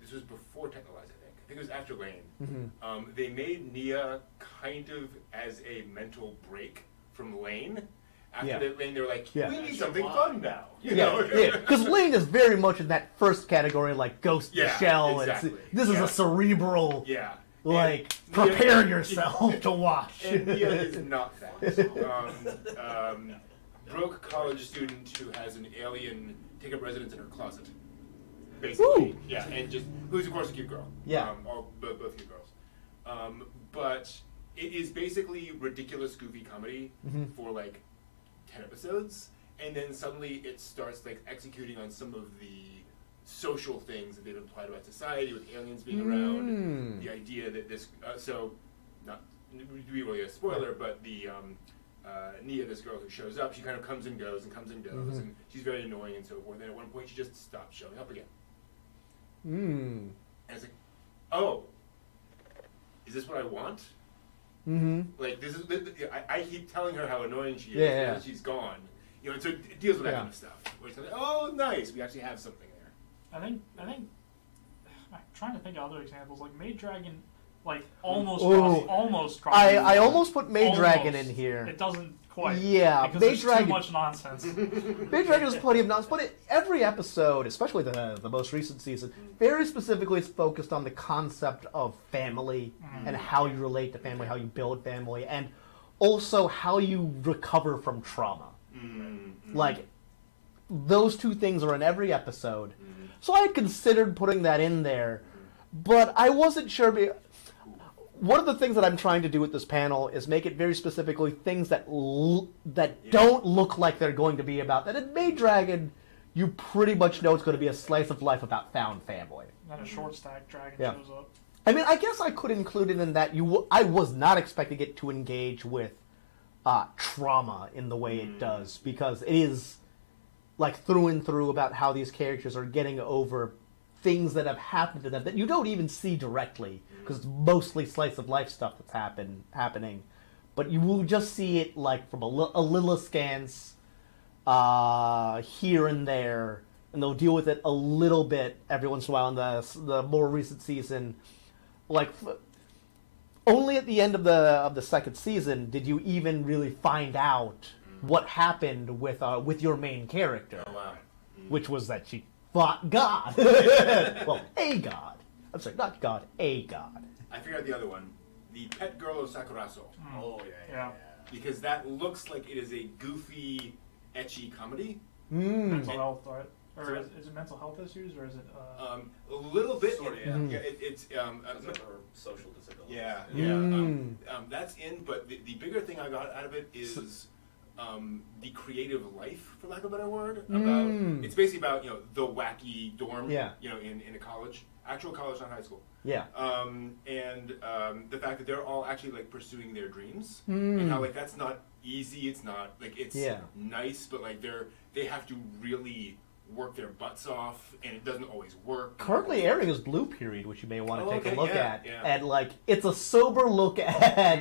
this was before Technolize, I think. I think it was after Lane. They made Nia kind of as a mental break from Lane. After that Lane, they were like, Yeah. we need something fun now. You Yeah, know? because Lane is very much in that first category, like Ghost in the Yeah, Shell. exactly. This is Yeah. a cerebral, Yeah. like, And prepare Nia- yourself to watch. And Nia is not that. Broke college student who has an alien take up residence in her closet. Basically. Ooh. Yeah, and just, who's of course a cute girl. Yeah. Both cute girls. But it is basically ridiculous, goofy comedy for like 10 episodes, and then suddenly it starts like executing on some of the social things that they've implied about society, with aliens being around, the idea that this, not to be really a spoiler, but the Nia, this girl who shows up, she kind of comes and goes, and she's very annoying and so forth, and at one point she just stops showing up again. And it's like, oh, is this what I want? Like, this is, I keep telling her how annoying she is, Yeah. and she's gone. You know, and so it deals with that Yeah. kind of stuff. Where it's like, oh, nice, we actually have something there. I think I'm trying to think of other examples. Like Maid Dragon, like almost I crosses. almost put Maid Dragon in Almost. here. It doesn't quite. Yeah, because Maid there's Dragon. too much nonsense. Maid Dragon has plenty of nonsense, but every episode, especially the most recent season, very specifically is focused on the concept of family and how you relate to family, how you build family, and also how you recover from trauma. Like, those two things are in every episode. So I had considered putting that in there, but I wasn't sure. One of the things that I'm trying to do with this panel is make it very specifically things that don't look like they're going to be about that. In Maid Dragon, you pretty much know it's going to be a slice of life about found family. Then a short stack dragon Yeah. shows up. I mean, I guess I could include it in that. I was not expecting it to engage with trauma in the way it does, because it is like through and through about how these characters are getting over things that have happened to them that you don't even see directly, because it's mostly slice of life stuff that's happening, but you will just see it like from a little askance here and there, and they'll deal with it a little bit every once in a while in the more recent season. Like, only at the end of the second season did you even really find out what happened with your main character, Oh, wow. which was that she fought God. Well, a god. I'm sorry, not God, a god. I figured out the other one. The Pet Girl of Sakurazo. Oh Yeah. Because that looks like it is a goofy, ecchi comedy. Mental health, right? Or is it mental health issues, or is it? A little bit. Sorta, yeah. It's Because of her social disability. yeah. That's in, but the bigger thing I got out of it is the creative life, for lack of a better word. About it's basically about the wacky dorm. Yeah. In a college, actual college, not high school. Yeah. And the fact that they're all actually like pursuing their dreams, and how like that's not easy. It's not like it's nice, but like they have to really work their butts off, and it doesn't always work. Currently airing is Blue Period, which you may want to take a look at. Yeah. And like, it's a sober look at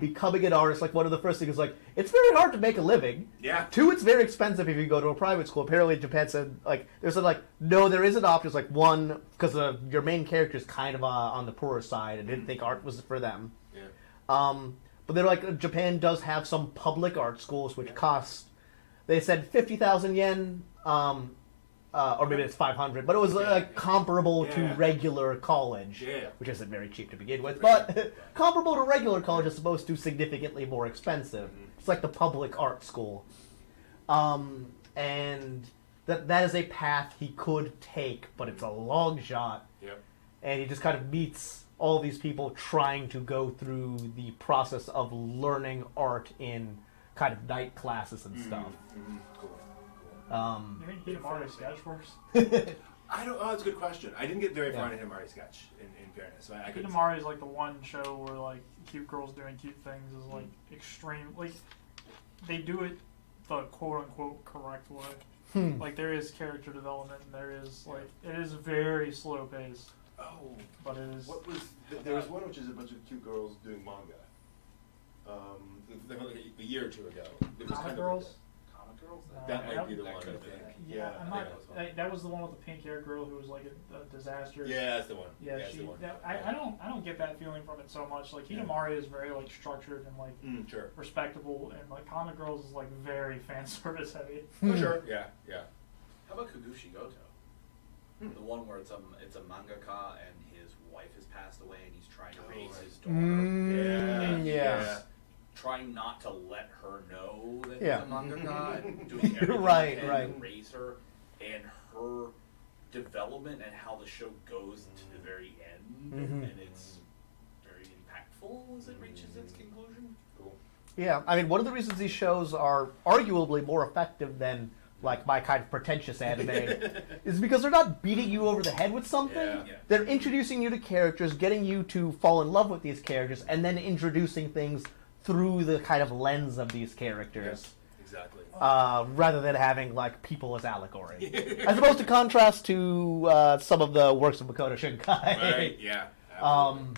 becoming an artist, like one of the first things is like, it's very hard to make a living. Yeah. 2, it's very expensive if you go to a private school. Apparently Japan said, like, there's like, no, there is an option. It's like, one, because your main character is kind of on the poorer side and didn't think art was for them. Yeah. But they're like, Japan does have some public art schools which cost, they said 50,000 yen, or maybe it's 500, but it was like comparable to regular college, which isn't very cheap to begin with, but comparable to regular college as opposed to significantly more expensive. It's like the public art school. And that is a path he could take, but it's a long shot. Yep. And he just kind of meets all these people trying to go through the process of learning art in kind of night classes and stuff. Cool. You think Hidamari sketch works? I don't. Oh, that's a good question. I didn't get very far into Hidamari sketch. In fairness, so I could. Hidamari is like the one show where like cute girls doing cute things is like extreme. Like they do it the quote unquote correct way. Like there is character development and there is like it is very slow paced. Oh, but it is. What was there was one which is a bunch of cute girls doing manga. Like a year or two ago. It was Comic kind Girls? Comic Girls. That might be the one. I think. Yeah, I'm I not. think That was the one with the pink haired girl who was like a disaster. Yeah, that's the one. Yeah, that's she. the one. I don't get that feeling from it so much. Like Hidamari is very like structured and like Sure. respectable, and like Comic Girls is like very fan service heavy. Oh, sure. Yeah. How about Kagushi Goto? The one where it's a mangaka and his wife has passed away and he's trying to raise his daughter. Yeah. Trying not to let her know that Yeah. he's a mangaka and doing everything Right, he can right. to raise her, and her development and how the show goes to the very end, and it's very impactful as it reaches its conclusion. Cool. Yeah, I mean, one of the reasons these shows are arguably more effective than like my kind of pretentious anime is because they're not beating you over the head with something. Yeah. They're introducing you to characters, getting you to fall in love with these characters, and then introducing things through the kind of lens of these characters. Exactly. Rather than having like people as allegory, as opposed to contrast to some of the works of Makoto Shinkai. Right. Yeah. Absolutely.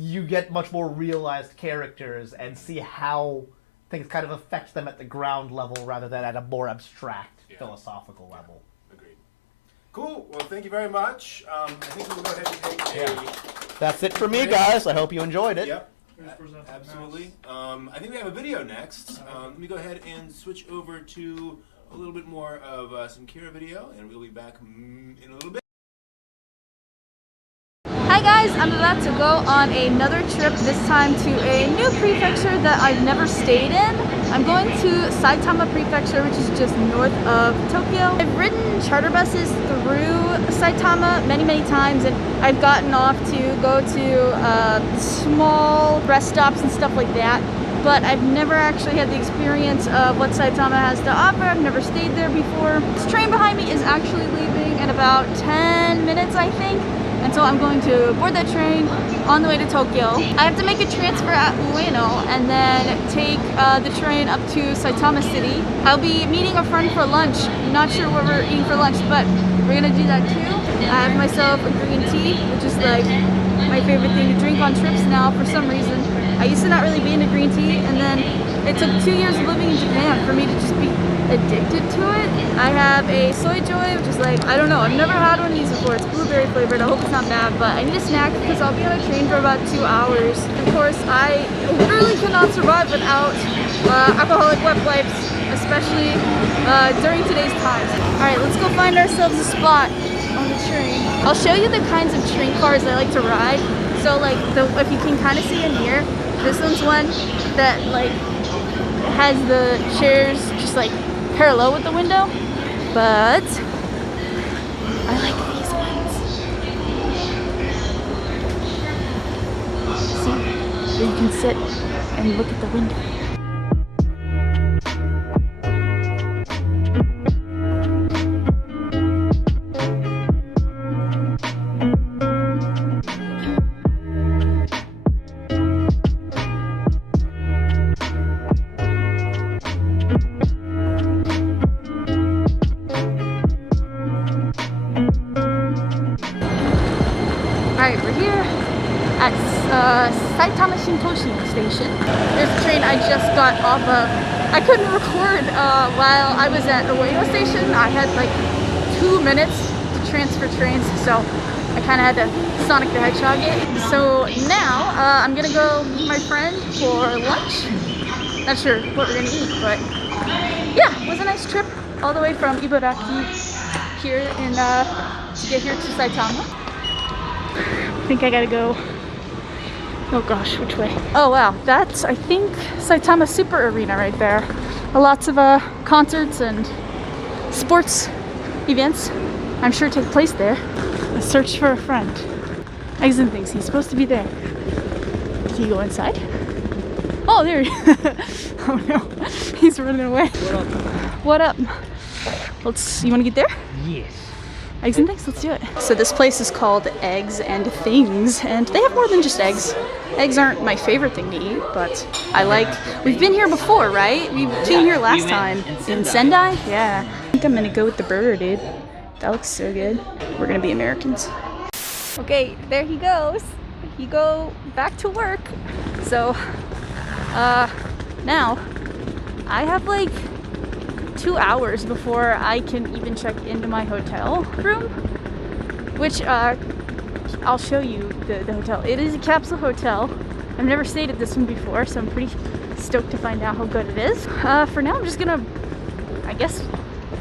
You get much more realized characters and see how things kind of affect them at the ground level rather than at a more abstract philosophical level. Agreed. Cool. Well, thank you very much. I think we'll go ahead and take That's it for me, guys. I hope you enjoyed it. Yep. Absolutely. I think we have a video next. Let me go ahead and switch over to a little bit more of some Kira video, and we'll be back in a little bit. Hi guys, I'm about to go on another trip, this time to a new prefecture that I've never stayed in. I'm going to Saitama Prefecture, which is just north of Tokyo. I've ridden charter buses through Saitama many times, and I've gotten off to go to small rest stops and stuff like that, but I've never actually had the experience of what Saitama has to offer. I've never stayed there before. This train behind me is actually leaving in about 10 minutes, I think. And so I'm going to board that train on the way to Tokyo. I have to make a transfer at Ueno and then take the train up to Saitama City. I'll be meeting a friend for lunch. I'm not sure what we're eating for lunch, but we're gonna do that too. I have myself a green tea, which is like my favorite thing to drink on trips now for some reason. I used to not really be into green tea, and then it took 2 years of living in Japan for me to just be addicted to it. I have a soy joy, which is like, I don't know, I've never had one of these before. It's blueberry flavored. I hope it's not bad, but I need a snack because I'll be on a train for about 2 hours. Of course, I literally cannot survive without alcoholic wet wipes, especially during today's times. All right, let's go find ourselves a spot on the train. I'll show you the kinds of train cars I like to ride. So like, if you can kind of see in here, this one's one that like has the chairs just like parallel with the window, but I like these ones. See, where you can sit and look at the window. Alright, we're here. at Saitama Shintoshi Station. There's a train I just got off of. I couldn't record while I was at Ueno Station. I had like 2 minutes to transfer trains, so I kind of had to Sonic the Hedgehog it. So now I'm gonna go meet my friend for lunch. Not sure what we're gonna eat, but yeah, it was a nice trip all the way from Ibaraki here in to get here to Saitama. I think I gotta go. Oh gosh, which way? Oh wow, that's I think Saitama Super Arena right there. Lots of concerts and sports events, I'm sure, take place there. A search for a friend. Exit thinks he's supposed to be there. Can you go inside? Oh, there he is. Oh no, he's running away. What up? You want to get there? Yes. Eggs and things, let's do it. So this place is called Eggs and Things, and they have more than just eggs. Eggs aren't my favorite thing to eat, but we've been here before, right? We came here last time. In Sendai? Yeah. I think I'm gonna go with the burger, dude. That looks so good. We're gonna be Americans. Okay, there he goes. He go back to work. So, now, I have like 2 hours before I can even check into my hotel room, which I'll show you the hotel. It is a capsule hotel. I've never stayed at this one before, so I'm pretty stoked to find out how good it is. For now, I'm just gonna, I guess,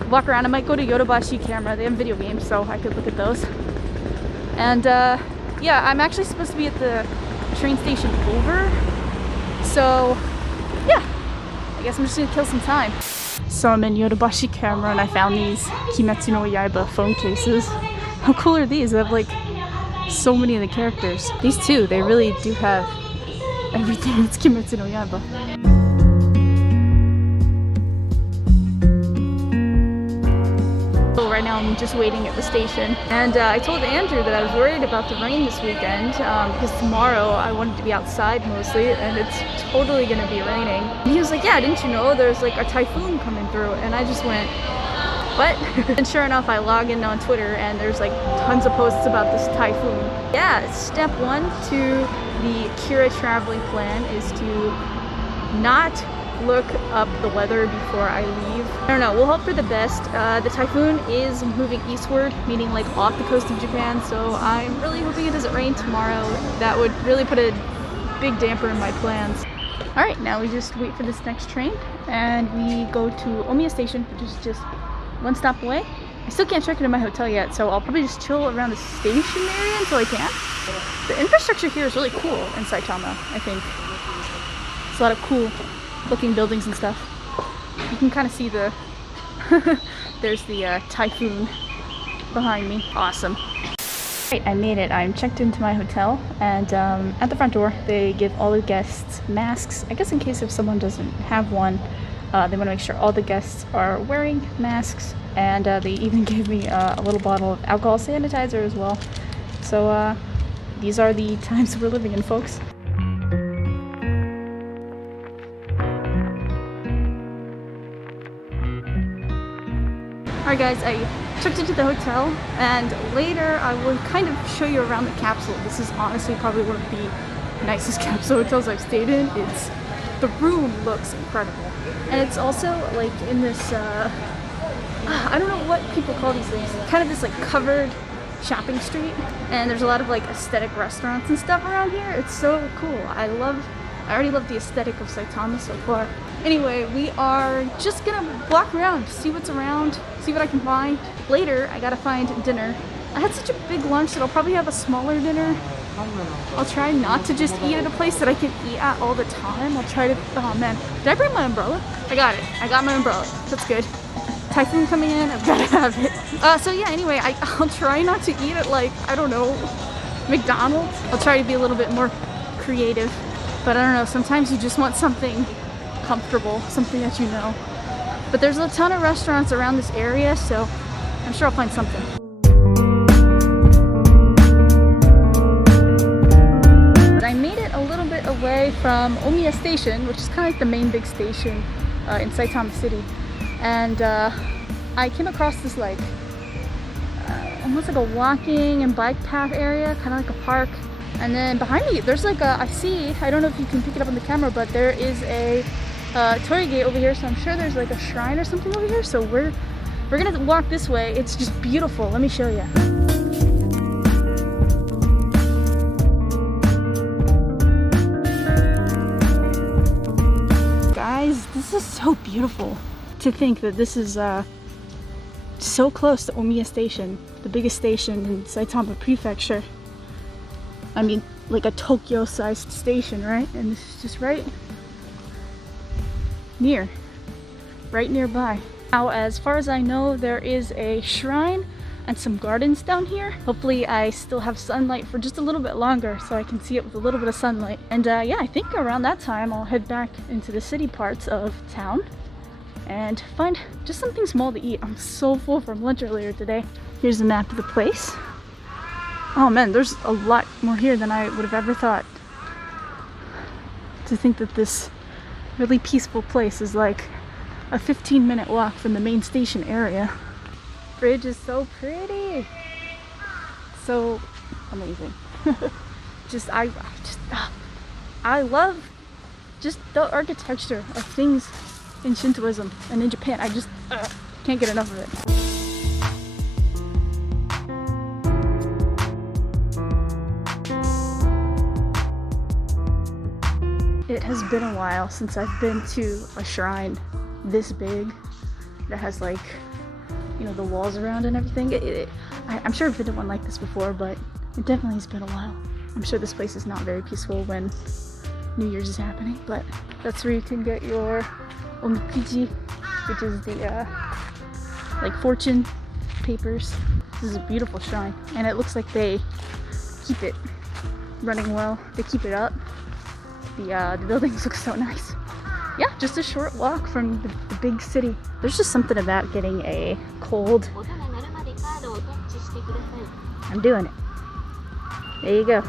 walk around. I might go to Yodobashi Camera. They have video games, so I could look at those. And yeah, I'm actually supposed to be at the train station over, so yeah, I guess I'm just gonna kill some time. So I'm in Yodobashi Camera and I found these Kimetsu no Yaiba phone cases. How cool are these? They have like so many of the characters. These two, they really do have everything that's Kimetsu no Yaiba. So right now I'm just waiting at the station, and I told Andrew that I was worried about the rain this weekend because tomorrow I wanted to be outside mostly and it's totally gonna be raining. And he was like, yeah, didn't you know there's like a typhoon coming through? And I just went, what? And sure enough, I log in on Twitter and there's like tons of posts about this typhoon. Yeah, step 1 to the Kira traveling plan is to not look up the weather before I leave. I don't know, we'll hope for the best. The typhoon is moving eastward, meaning like off the coast of Japan, so I'm really hoping it doesn't rain tomorrow. That would really put a big damper in my plans. Alright, now we just wait for this next train and we go to Omiya Station, which is just one stop away. I still can't check into my hotel yet, so I'll probably just chill around the station area until I can. The infrastructure here is really cool in Saitama, I think. It's a lot of cool looking buildings and stuff. You can kind of see the there's the typhoon behind me. Awesome. Right, I made it. I'm checked into my hotel, and at the front door they give all the guests masks. I guess in case if someone doesn't have one, they want to make sure all the guests are wearing masks, and they even gave me a little bottle of alcohol sanitizer as well. So these are the times we're living in, folks. Alright guys, I checked into the hotel, and later I will kind of show you around the capsule. This is honestly probably one of the nicest capsule hotels I've stayed in. The room looks incredible. And it's also like in this, I don't know what people call these things, kind of this like covered shopping street. And there's a lot of like aesthetic restaurants and stuff around here. It's so cool. I already love the aesthetic of Saitama so far. Anyway, we are just gonna walk around, see what's around, see what I can find. Later, I gotta find dinner. I had such a big lunch that I'll probably have a smaller dinner. I'll try not to just eat at a place that I can eat at all the time. I'll try to, oh man, did I bring my umbrella? I got it, I got my umbrella, that's good. Typhoon coming in, I've gotta have it. So yeah, anyway, I'll try not to eat at like, I don't know, McDonald's. I'll try to be a little bit more creative. But I don't know, sometimes you just want something comfortable, something that you know. But there's a ton of restaurants around this area, so I'm sure I'll find something. But I made it a little bit away from Omiya Station, which is kind of like the main big station in Saitama City. And I came across this like, almost like a walking and bike path area, kind of like a park. And then behind me, there's like a, I don't know if you can pick it up on the camera, but there is a torii gate over here. So I'm sure there's like a shrine or something over here. So we're gonna walk this way. It's just beautiful. Let me show you. Guys, this is so beautiful. To think that this is so close to Omiya Station, the biggest station in Saitama Prefecture. I mean, like a Tokyo-sized station, right? And this is just right nearby. Now, as far as I know, there is a shrine and some gardens down here. Hopefully I still have sunlight for just a little bit longer so I can see it with a little bit of sunlight. And yeah, I think around that time I'll head back into the city parts of town and find just something small to eat. I'm so full from lunch earlier today. Here's a map of the place. Oh man, there's a lot more here than I would have ever thought. To think that this really peaceful place is like a 15-minute walk from the main station area. Bridge is so pretty. So amazing. I love just the architecture of things in Shintoism and in Japan. I just can't get enough of it. It has been a while since I've been to a shrine this big that has, like, you know, the walls around and everything. I'm sure I've been to one like this before, but it definitely has been a while. I'm sure this place is not very peaceful when New Year's is happening, but that's where you can get your omikuji, which is the like fortune papers. This is a beautiful shrine, and it looks like they keep it running well. They keep it up. The buildings look so nice. Yeah, just a short walk from the big city. There's just something about getting a cold. I'm doing it. There you go.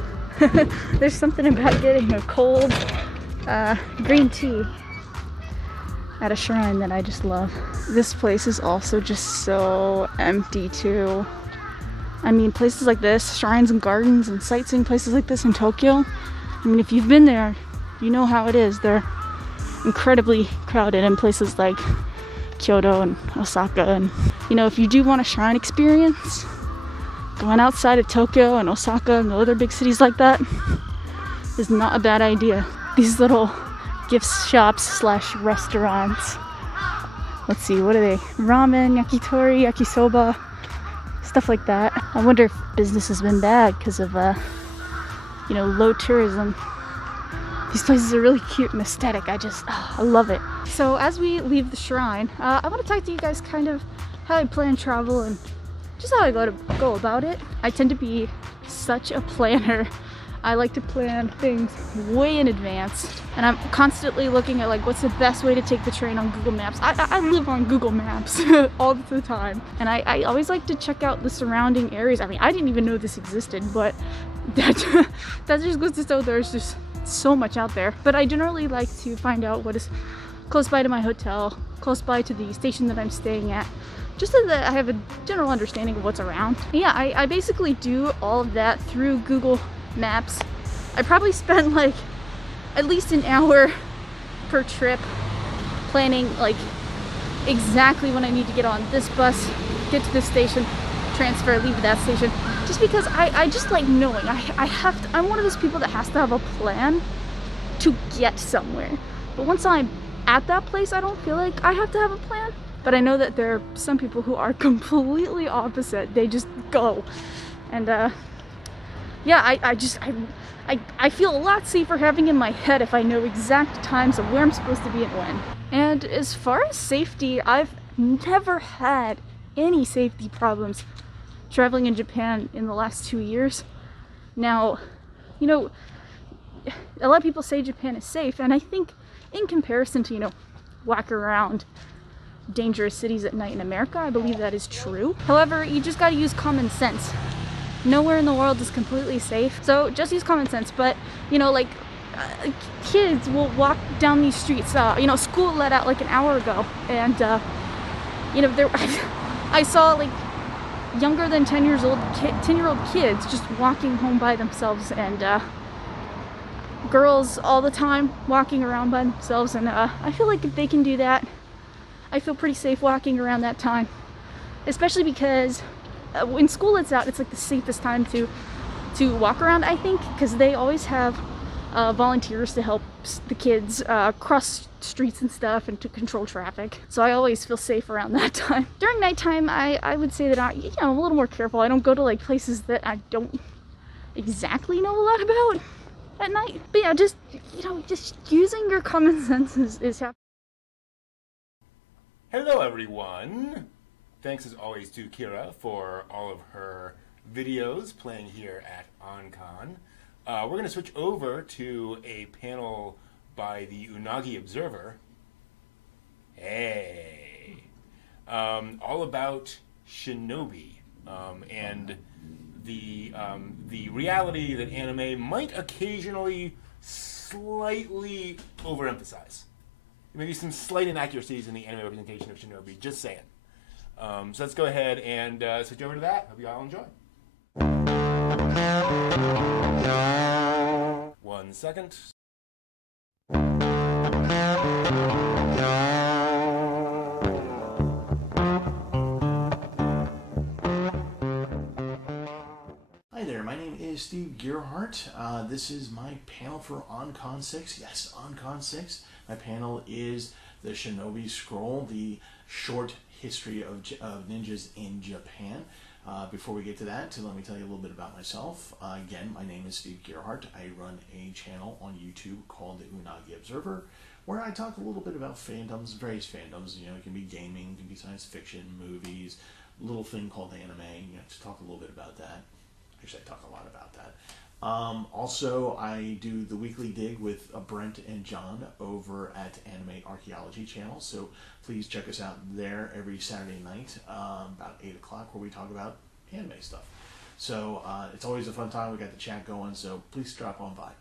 There's something about getting a cold green tea at a shrine that I just love. This place is also just so empty too. I mean, places like this, shrines and gardens and sightseeing places like this in Tokyo, I mean, if you've been there, you know how it is. They're incredibly crowded in places like Kyoto and Osaka. And you know, if you do want a shrine experience, going outside of Tokyo and Osaka and the other big cities like that is not a bad idea. These little gift shops slash restaurants. Let's see, what are they? Ramen, yakitori, yakisoba, stuff like that. I wonder if business has been bad because of you know, low tourism. These places are really cute and aesthetic. I love it. So as we leave the shrine, I want to talk to you guys kind of how I plan travel and just how I go about it. I tend to be such a planner. I like to plan things way in advance, and I'm constantly looking at like what's the best way to take the train on Google Maps. I live on Google Maps all the time, and I always like to check out the surrounding areas. I mean, I didn't even know this existed, but that just goes to show there's just so much out there. But I generally like to find out what is close by to my hotel, close by to the station that I'm staying at, just so that I have a general understanding of what's around. And yeah, I basically do all of that through Google Maps. I probably spend like at least an hour per trip planning like exactly when I need to get on this bus, get to this station, transfer, leave that station, just because I just like knowing. I'm one of those people that has to have a plan to get somewhere, but once I'm at that place, I don't feel like I have to have a plan. But I know that there are some people who are completely opposite. They just go. And yeah, I feel a lot safer having in my head if I know exact times of where I'm supposed to be and when. And as far as safety, I've never had any safety problems traveling in Japan in the last 2 years. Now, you know, a lot of people say Japan is safe, and I think in comparison to, you know, walk around dangerous cities at night in America, I believe that is true. However, you just gotta use common sense. Nowhere in the world is completely safe, so just use common sense. But you know, like kids will walk down these streets. You know, school let out like an hour ago, and you know, there I saw like younger than 10-year-old kids just walking home by themselves, and girls all the time walking around by themselves. And I feel like if they can do that, I feel pretty safe walking around that time, especially because when school lets out, it's like the safest time to walk around, I think, because they always have volunteers to help the kids cross streets and stuff and to control traffic. So I always feel safe around that time. During nighttime, I would say that I'm a little more careful. I don't go to like places that I don't exactly know a lot about at night. But yeah, just using your common sense is happening. Hello, everyone. Thanks as always to Kira for all of her videos playing here at OnCon. We're going to switch over to a panel by the Unagi Observer. Hey! All about Shinobi and the reality that anime might occasionally slightly overemphasize. Maybe some slight inaccuracies in the anime representation of Shinobi, just saying. So let's go ahead and switch over to that. Hope you all enjoy. 1 second. Hi there, my name is Steve Gearhart. This is my panel for OnCon 6. Yes, OnCon 6. My panel is the Shinobi Scroll, the short history of ninjas in Japan. Before we get to that, let me tell you a little bit about myself. Again, my name is Steve Gearhart. I run a channel on YouTube called the Unagi Observer, where I talk a little bit about fandoms, various fandoms. It can be gaming, it can be science fiction, movies, a little thing called anime. To talk a little bit about that. Actually, I talk a lot about that. Also, I do the weekly dig with Brent and John over at Anime Archaeology channel, so please check us out there every Saturday night, about 8 o'clock, where we talk about anime stuff. So it's always a fun time. We got the chat going, so please drop on by.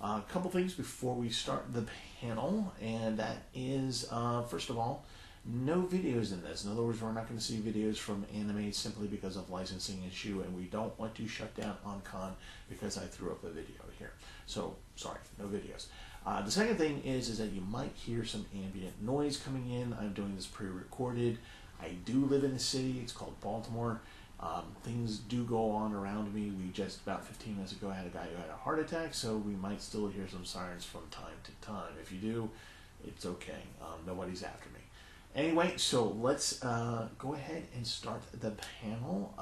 A couple things before we start the panel, and that is, first of all, no videos in this. In other words, we're not going to see videos from anime simply because of licensing issue, and we don't want to shut down OnCon because I threw up a video here. So, sorry, no videos. The second thing is that you might hear some ambient noise coming in. I'm doing this pre-recorded. I do live in a city. It's called Baltimore. Things do go on around me. We just, about 15 minutes ago, had a guy who had a heart attack, so we might still hear some sirens from time to time. If you do, it's okay. Nobody's after me. Anyway, so let's go ahead and start the panel.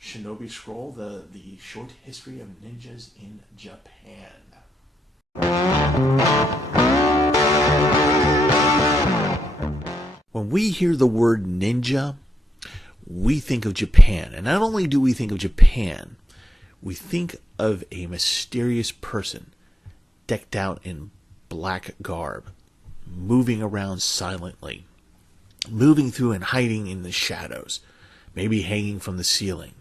Shinobi Scroll, the short history of ninjas in Japan. When we hear the word ninja, we think of Japan. And not only do we think of Japan, we think of a mysterious person decked out in black garb, moving around silently, moving through and hiding in the shadows, maybe hanging from the ceiling,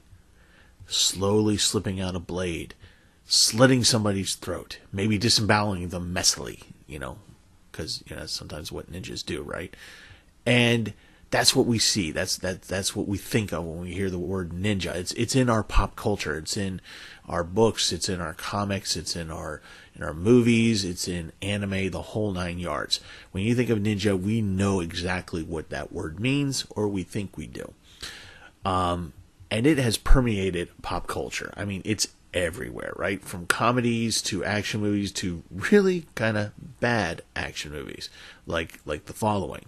slowly slipping out a blade, slitting somebody's throat, maybe disemboweling them messily, because that's sometimes what ninjas do, right? And that's what we see. That's what we think of when we hear the word ninja. It's in our pop culture. It's in our books. It's in our comics. It's in our movies. It's in anime. The whole 9 yards. When you think of ninja, we know exactly what that word means, or we think we do. And it has permeated pop culture. I mean, it's everywhere, right? From comedies to action movies to really kind of bad action movies, like the following: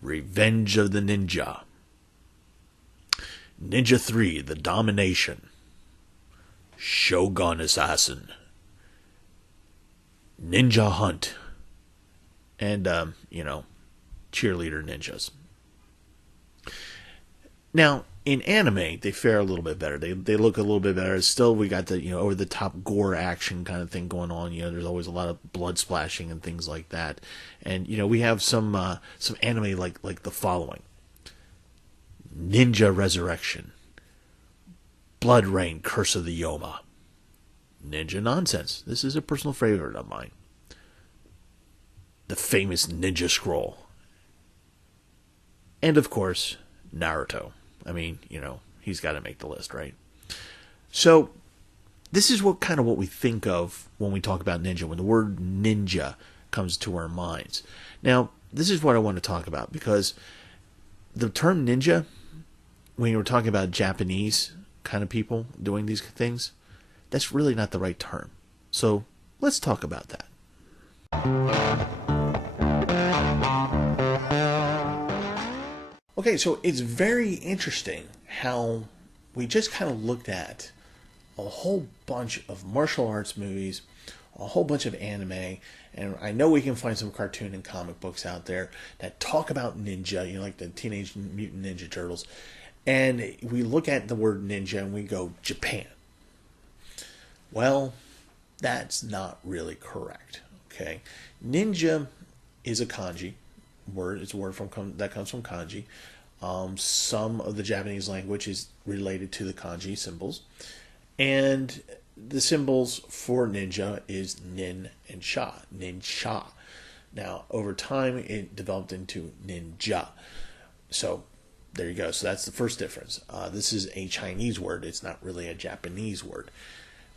Revenge of the Ninja, Ninja 3: The Domination, Shogun Assassin, Ninja Hunt, and cheerleader ninjas. Now, in anime, they fare a little bit better. They look a little bit better. Still, we got the over the top gore action kind of thing going on. There's always a lot of blood splashing and things like that. And we have some anime like the following: Ninja Resurrection, Blood Rain: Curse of the Yoma, Ninja Nonsense. This is a personal favorite of mine. The famous Ninja Scroll, and of course, Naruto. I mean, he's got to make the list, right? So this is what we think of when we talk about ninja, when the word ninja comes to our minds. Now, this is what I want to talk about, because the term ninja, when you were talking about Japanese kind of people doing these things, that's really not the right term. So let's talk about that. Okay, so it's very interesting how we just kind of looked at a whole bunch of martial arts movies, a whole bunch of anime, and I know we can find some cartoon and comic books out there that talk about ninja, like the Teenage Mutant Ninja Turtles, and we look at the word ninja and we go, Japan. Well, that's not really correct, okay? Ninja is a kanji word. It's a word that comes from kanji. Some of the Japanese language is related to the kanji symbols. And the symbols for ninja is nin and sha, nin-sha. Now, over time, it developed into ninja. So, there you go. So that's the first difference. This is a Chinese word. It's not really a Japanese word.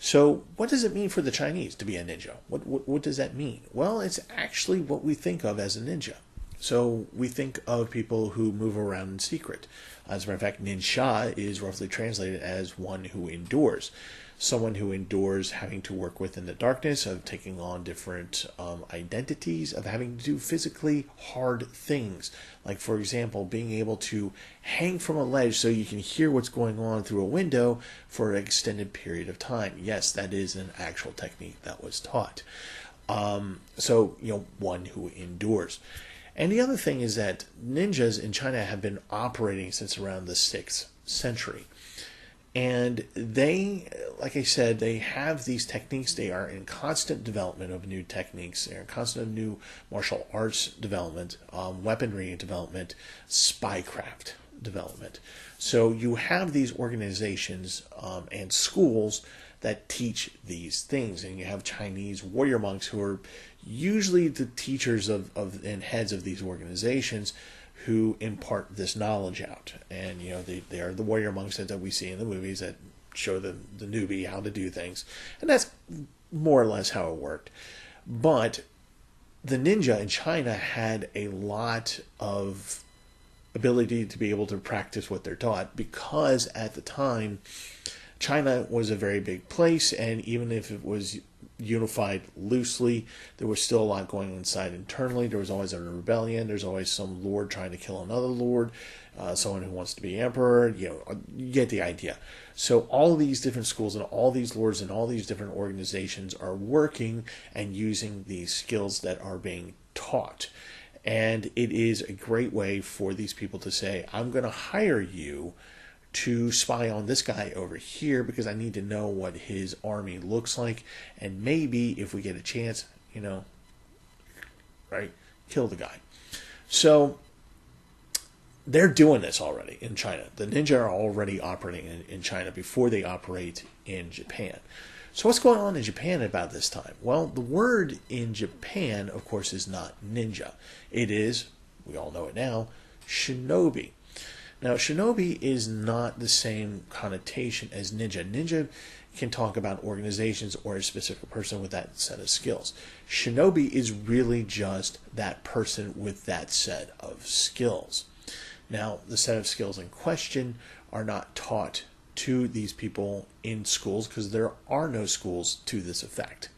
So, what does it mean for the Chinese to be a ninja? What does that mean? Well, it's actually what we think of as a ninja. So, we think of people who move around in secret. As a matter of fact, nin-sha is roughly translated as one who endures. Someone who endures having to work within the darkness, of taking on different identities, of having to do physically hard things. Like, for example, being able to hang from a ledge so you can hear what's going on through a window for an extended period of time. Yes, that is an actual technique that was taught. So, one who endures. And the other thing is that ninjas in China have been operating since around the 6th century. And they, like I said, they have these techniques. They are in constant development of new techniques. They're in constant new martial arts development, weaponry development, spycraft development. So you have these organizations and schools that teach these things. And you have Chinese warrior monks who are usually the teachers of and heads of these organizations, who impart this knowledge out. And they are the warrior monks that we see in the movies that show the newbie how to do things, and that's more or less how it worked. But the ninja in China had a lot of ability to be able to practice what they're taught, because at the time China was a very big place, and even if it was unified loosely, there was still a lot going inside internally. There was always a rebellion. There's always some lord trying to kill another lord, someone who wants to be emperor. You get the idea. So all of these different schools and all these lords and all these different organizations are working and using these skills that are being taught. And it is a great way for these people to say, I'm going to hire you to spy on this guy over here because I need to know what his army looks like, and maybe if we get a chance, right, kill the guy. So they're doing this already in China. The ninja are already operating in China before they operate in Japan. So what's going on in Japan about this time? Well, the word in Japan, of course, is not ninja. It is, we all know it now, shinobi. Now, shinobi is not the same connotation as ninja. Ninja can talk about organizations or a specific person with that set of skills. Shinobi is really just that person with that set of skills. Now, the set of skills in question are not taught to these people in schools because there are no schools to this effect.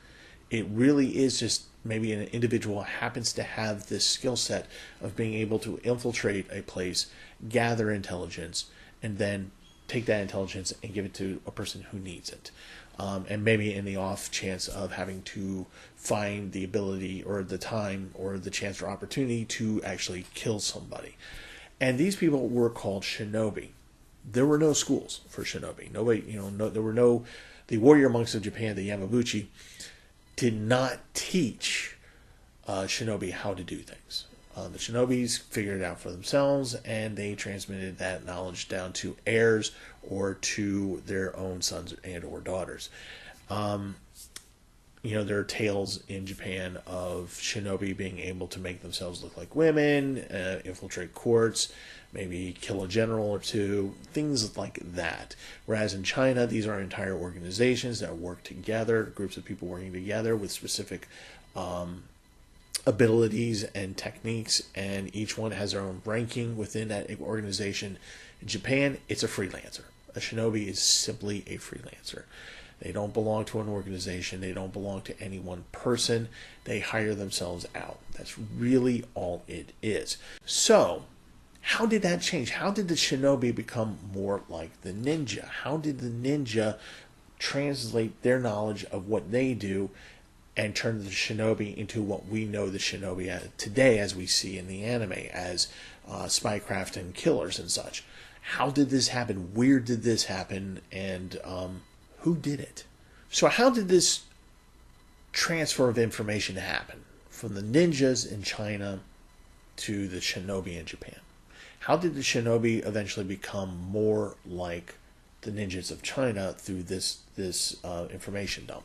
It really is just maybe an individual happens to have this skill set of being able to infiltrate a place, gather intelligence, and then take that intelligence and give it to a person who needs it. And maybe in the off chance of having to find the ability or the time or the chance or opportunity to actually kill somebody. And these people were called shinobi. There were no schools for shinobi. Nobody, the warrior monks of Japan, the Yamabuchi, did not teach shinobi how to do things. The shinobis figured it out for themselves, and they transmitted that knowledge down to heirs or to their own sons and or daughters. there are tales in Japan of shinobi being able to make themselves look like women, infiltrate courts, maybe kill a general or two, things like that. Whereas in China, these are entire organizations that work together, groups of people working together with specific abilities and techniques, and each one has their own ranking within that organization. In Japan, it's a freelancer. A shinobi is simply a freelancer. They don't belong to an organization. They don't belong to any one person. They hire themselves out. That's really all it is. So, how did that change? How did the shinobi become more like the ninja? How did the ninja translate their knowledge of what they do and turn the shinobi into what we know the shinobi today, as we see in the anime, as spycraft and killers and such? How did this happen? Where did this happen? And who did it? So how did this transfer of information happen from the ninjas in China to the shinobi in Japan? How did the shinobi eventually become more like the ninjas of China through this information dump?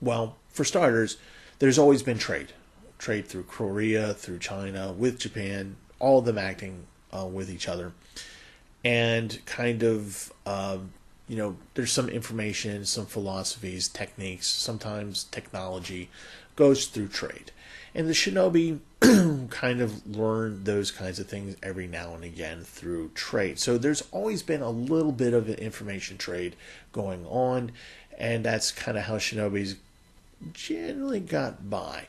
Well, for starters, there's always been trade through Korea, through China, with Japan, all of them acting with each other, and kind of there's some information, some philosophies, techniques, sometimes technology goes through trade. And the shinobi kind of learn those kinds of things every now and again through trade. So there's always been a little bit of an information trade going on, and that's kind of how shinobis generally got by.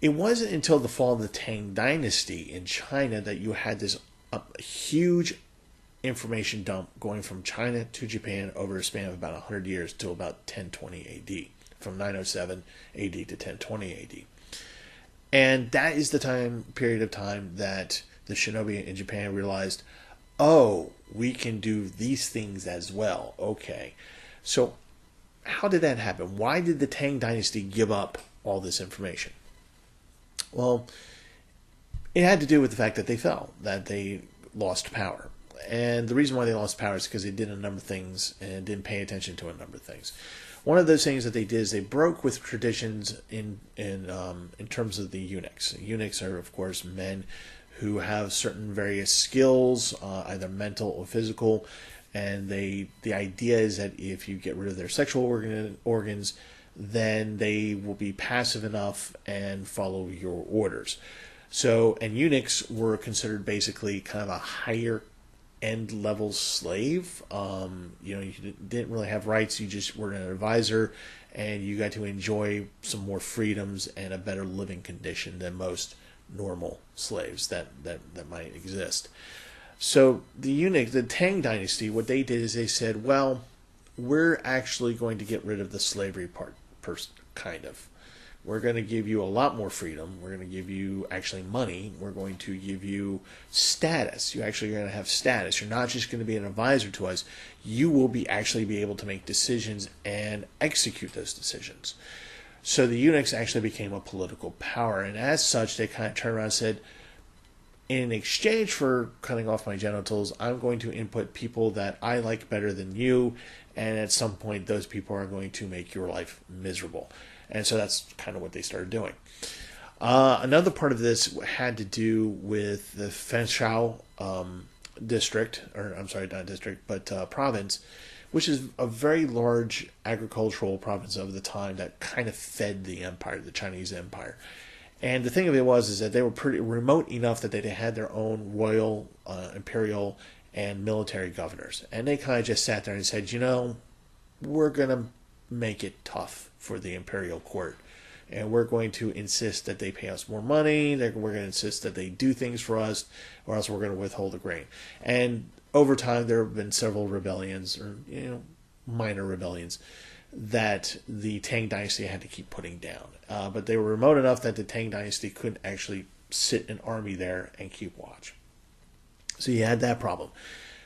It wasn't until the fall of the Tang Dynasty in China that you had this huge information dump going from China to Japan over a span of about 100 years to about 1020 AD, from 907 AD to 1020 AD. And that is the period of time that the shinobi in Japan realized, oh, we can do these things as well. Okay. So how did that happen? Why did the Tang Dynasty give up all this information? Well, it had to do with the fact that they fell, that they lost power. And the reason why they lost power is because they did a number of things and didn't pay attention to a number of things. One of those things that they did is they broke with traditions in terms of the eunuchs. Eunuchs are, of course, men who have certain various skills, either mental or physical, and the idea is that if you get rid of their sexual organs, then they will be passive enough and follow your orders. So, and eunuchs were considered basically kind of a higher end level slave. You didn't really have rights. You just were an advisor, and you got to enjoy some more freedoms and a better living condition than most normal slaves that might exist. So the Tang Dynasty, what they did is they said, well, we're actually going to get rid of the slavery part, kind of. We're going to give you a lot more freedom. We're going to give you actually money. We're going to give you status. You actually are going to have status. You're not just going to be an advisor to us. You will actually be able to make decisions and execute those decisions. So the eunuchs actually became a political power. And as such, they kind of turned around and said, in exchange for cutting off my genitals, I'm going to input people that I like better than you. And at some point, those people are going to make your life miserable. And so that's kind of what they started doing. Another part of this had to do with the Fenshao district, or I'm sorry, not district, but province, which is a very large agricultural province of the time that kind of fed the empire, the Chinese empire. And the thing of it is that they were pretty remote enough that they had their own royal, imperial, and military governors. And they kind of just sat there and said, we're going to make it tough for the imperial court, and we're going to insist that they pay us more money. We're going to insist that they do things for us, or else we're going to withhold the grain. And over time, there have been several rebellions, or minor rebellions, that the Tang Dynasty had to keep putting down. But they were remote enough that the Tang Dynasty couldn't actually sit an army there and keep watch. So you had that problem.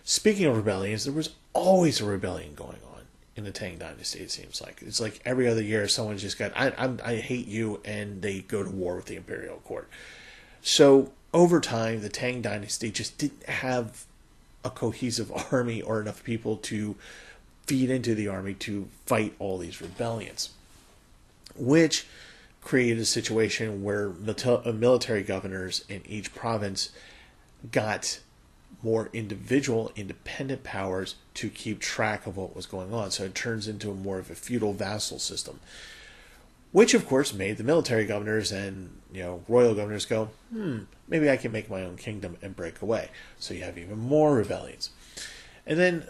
Speaking of rebellions, there was always a rebellion going on in the Tang Dynasty, it seems like. It's like every other year someone just got, I hate you, and they go to war with the imperial court. So over time, the Tang Dynasty just didn't have a cohesive army or enough people to feed into the army to fight all these rebellions. which created a situation where military governors in each province got more individual, independent powers to keep track of what was going on. So it turns into more of a feudal vassal system, which of course made the military governors and royal governors go, maybe I can make my own kingdom and break away. So you have even more rebellions. And then,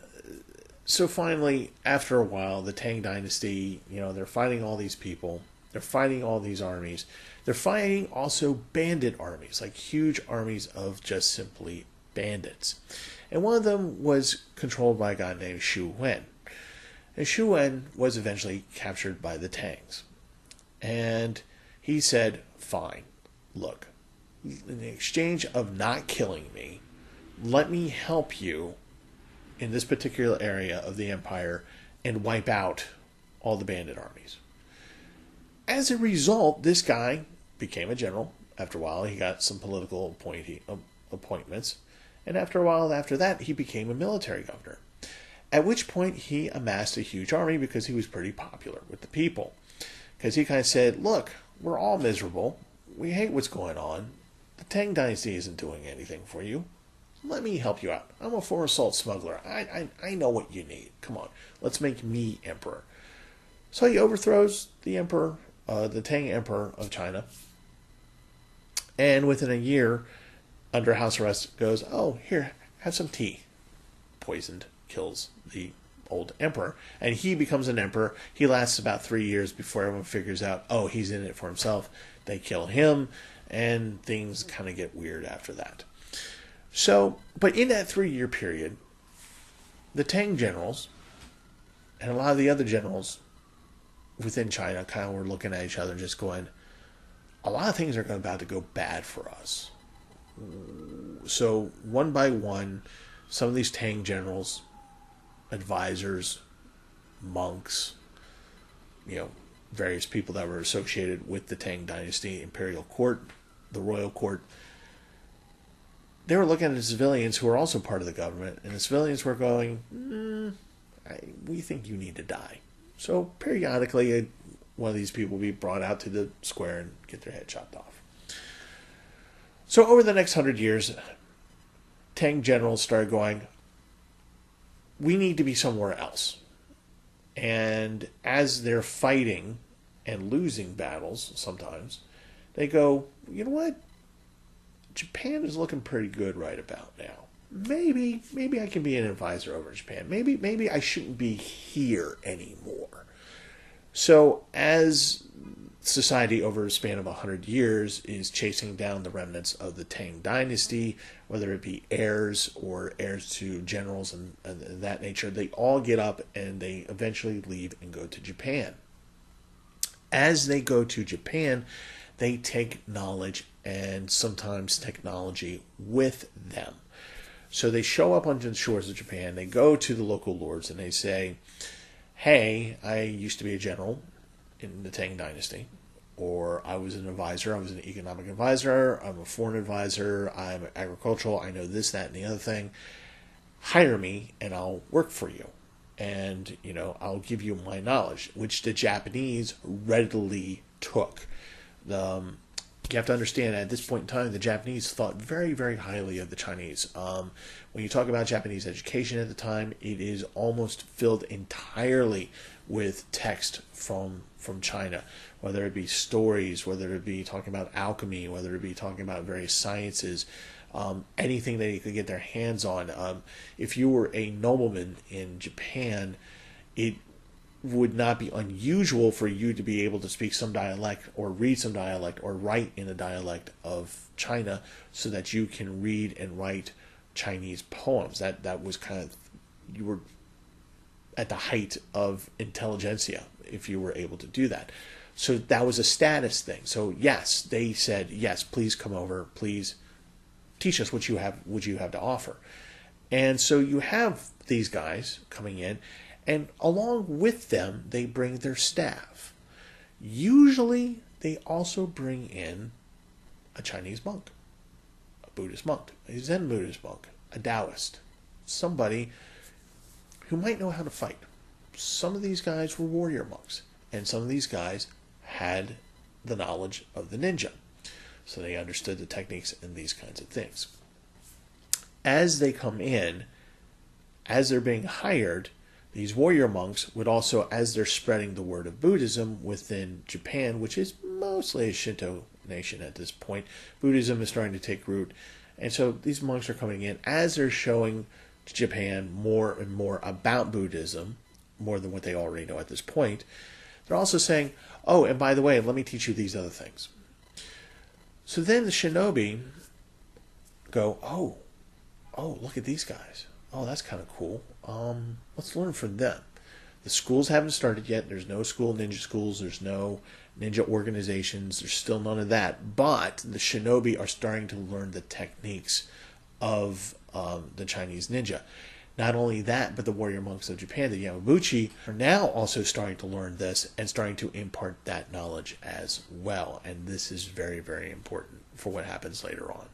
so finally, after a while, the Tang Dynasty, they're fighting all these people. They're fighting all these armies. They're fighting also bandit armies, like huge armies of just simply bandits. And one of them was controlled by a guy named Xu Wen. And Xu Wen was eventually captured by the Tangs. And he said, fine, look, in exchange of not killing me, let me help you in this particular area of the empire and wipe out all the bandit armies. As a result, this guy became a general. After a while, he got some political appointments. And after a while after that, he became a military governor. At which point, he amassed a huge army because he was pretty popular with the people. Because he kind of said, look, we're all miserable. We hate what's going on. The Tang Dynasty isn't doing anything for you. Let me help you out. I'm a former salt smuggler. I know what you need. Come on, let's make me emperor. So he overthrows the emperor, the Tang Emperor of China. And within a year, under house arrest, goes, oh, here, have some tea. Poisoned, kills the old emperor. And he becomes an emperor. He lasts about 3 years before everyone figures out, oh, he's in it for himself. They kill him, and things kind of get weird after that. So, but in that 3-year period, the Tang generals and a lot of the other generals within China kind of were looking at each other and just going, a lot of things are about to go bad for us. So one by one, some of these Tang generals, advisors, monks, various people that were associated with the Tang Dynasty, imperial court, the royal court, they were looking at the civilians who were also part of the government, and the civilians were going, we think you need to die. So periodically, one of these people would be brought out to the square and get their head chopped off. So over the next 100 years, Tang generals started going, we need to be somewhere else. And as they're fighting and losing battles sometimes, they go, you know what? Japan is looking pretty good right about now. Maybe I can be an advisor over Japan. Maybe I shouldn't be here anymore. So as society over a span of 100 years is chasing down the remnants of the Tang Dynasty, whether it be heirs or heirs to generals and that nature, they all get up and they eventually leave and go to Japan. As they go to Japan, they take knowledge and sometimes technology with them. So they show up on the shores of Japan, they go to the local lords and they say, hey, I used to be a general in the Tang Dynasty, or I was an advisor, I was an economic advisor, I'm a foreign advisor, I'm agricultural, I know this, that, and the other thing. Hire me and I'll work for you. And, I'll give you my knowledge, which the Japanese readily took. You have to understand, at this point in time, the Japanese thought very, very highly of the Chinese. When you talk about Japanese education at the time, it is almost filled entirely with text from China, whether it be stories, whether it be talking about alchemy, whether it be talking about various sciences, anything that you could get their hands on. If you were a nobleman in Japan, it would not be unusual for you to be able to speak some dialect or read some dialect or write in a dialect of China so that you can read and write Chinese poems. That was kind of, you were at the height of intelligentsia if you were able to do that. So that was a status thing. So yes, they said, yes, please come over, please teach us what you have to offer. And so you have these guys coming in, and along with them, they bring their staff. Usually, they also bring in a Chinese monk, a Buddhist monk, a Zen Buddhist monk, a Taoist, somebody who might know how to fight. Some of these guys were warrior monks, and some of these guys had the knowledge of the ninja. So they understood the techniques and these kinds of things. As they come in, as they're being hired, these warrior monks would also, as they're spreading the word of Buddhism within Japan, which is mostly a Shinto nation at this point, Buddhism is starting to take root. And so these monks are coming in as they're showing to Japan more and more about Buddhism, more than what they already know at this point. They're also saying, oh, and by the way, let me teach you these other things. So then the shinobi go, oh, look at these guys. Oh, that's kind of cool. Let's learn from them. The schools haven't started yet. There's no school ninja schools. There's no ninja organizations. There's still none of that. But the shinobi are starting to learn the techniques of the Chinese ninja. Not only that, but the warrior monks of Japan, the Yamabuchi, are now also starting to learn this and starting to impart that knowledge as well. And this is very, very important for what happens later on.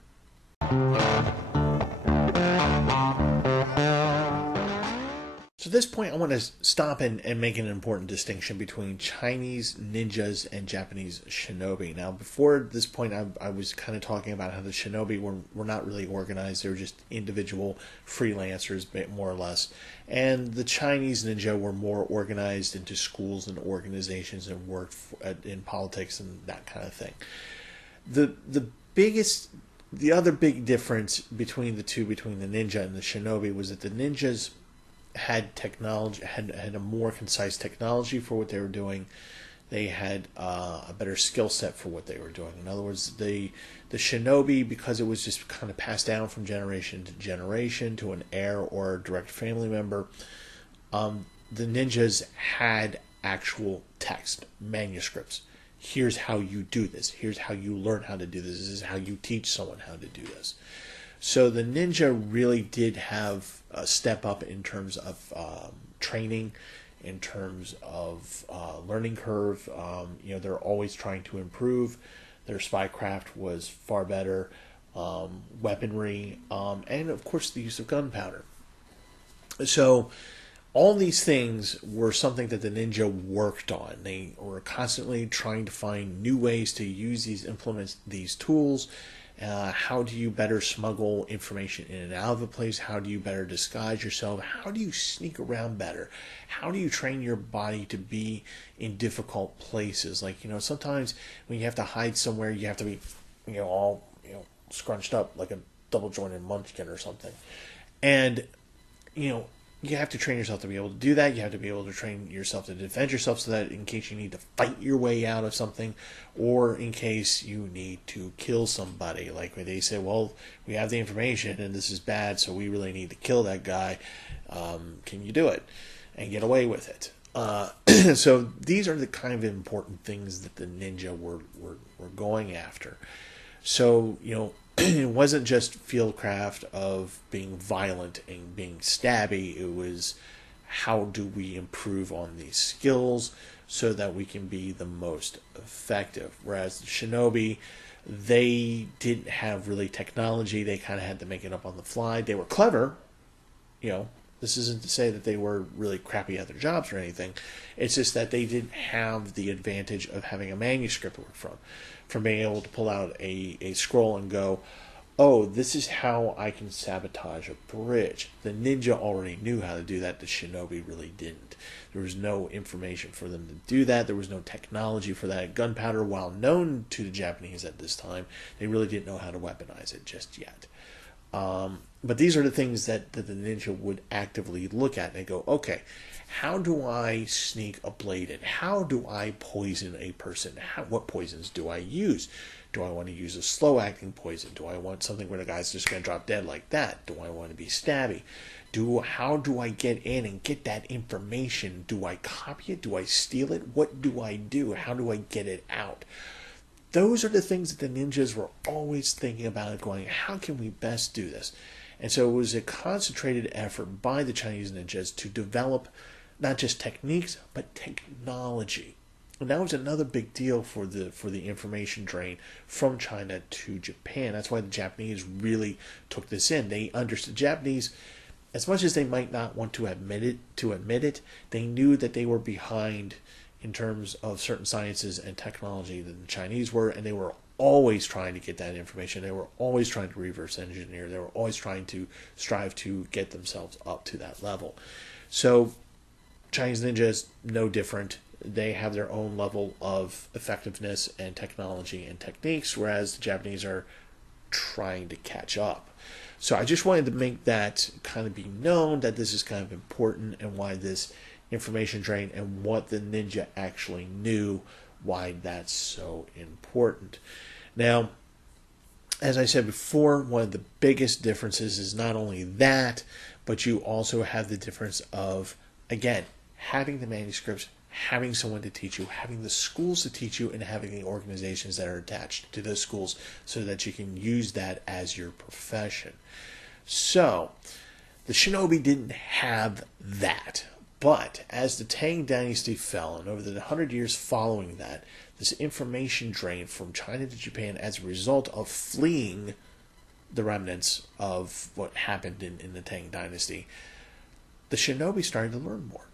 So at this point, I want to stop and make an important distinction between Chinese ninjas and Japanese shinobi. Now, before this point, I was kind of talking about how the shinobi were not really organized. They were just individual freelancers, more or less. And the Chinese ninja were more organized into schools and organizations and worked in politics and that kind of thing. The other big difference between the two, between the ninja and the shinobi, was that the ninjas had technology, had a more concise technology for what they were doing. They had a better skill set for what they were doing. In other words, the shinobi, because it was just kind of passed down from generation to generation to an heir or a direct family member, the ninjas had actual text, manuscripts. Here's how you do this. Here's how you learn how to do this. This is how you teach someone how to do this. So the ninja really did have a step up in terms of training, in terms of learning curve. They're always trying to improve. Their spycraft was far better, weaponry, and of course the use of gunpowder. So all these things were something that the ninja worked on. They were constantly trying to find new ways to use these tools. How do you better smuggle information in and out of a place? How do you better disguise yourself? How do you sneak around better? How do you train your body to be in difficult places? Like, sometimes when you have to hide somewhere, you have to be, all, scrunched up like a double jointed munchkin or something. And, you have to train yourself to be able to do that. You have to be able to train yourself to defend yourself so that in case you need to fight your way out of something, or in case you need to kill somebody. Like when they say, well, we have the information and this is bad, so we really need to kill that guy. Can you do it and get away with it? So these are the kind of important things that the ninja were going after. So, it wasn't just fieldcraft of being violent and being stabby. It was, how do we improve on these skills so that we can be the most effective? Whereas the shinobi, they didn't have really technology. They kind of had to make it up on the fly. They were clever. This isn't to say that they were really crappy at their jobs or anything. It's just that they didn't have the advantage of having a manuscript to work from being able to pull out a scroll and go, oh, this is how I can sabotage a bridge. The ninja already knew how to do that. The shinobi really didn't. There was no information for them to do that. There was no technology for that. Gunpowder, while known to the Japanese at this time, they really didn't know how to weaponize it just yet. But these are the things that the ninja would actively look at and go, okay, how do I sneak a blade in? How do I poison a person? What poisons do I use? Do I want to use a slow-acting poison? Do I want something where the guy's just going to drop dead like that? Do I want to be stabby? How do I get in and get that information? Do I copy it? Do I steal it? What do I do? How do I get it out? Those are the things that the ninjas were always thinking about, going, how can we best do this? And so it was a concentrated effort by the Chinese ninjas to develop not just techniques, but technology. And that was another big deal for the information drain from China to Japan. That's why the Japanese really took this in. They understood Japanese, as much as they might not want to admit it, they knew that they were behind, in terms of certain sciences and technology than the Chinese were, and they were always trying to get that information. They were always trying to reverse engineer. They were always trying to strive to get themselves up to that level. So Chinese ninja is no different. They have their own level of effectiveness and technology and techniques, whereas the Japanese are trying to catch up. So I just wanted to make that kind of be known, that this is kind of important, and why this information drain and what the ninja actually knew, why that's so important. Now, as I said before, one of the biggest differences is not only that, but you also have the difference of, again, having the manuscripts, having someone to teach you, having the schools to teach you, and having the organizations that are attached to those schools so that you can use that as your profession. So, the shinobi didn't have that. But as the Tang Dynasty fell, and over the 100 years following that, this information drain from China to Japan as a result of fleeing the remnants of what happened in the Tang Dynasty, the shinobi started to learn more.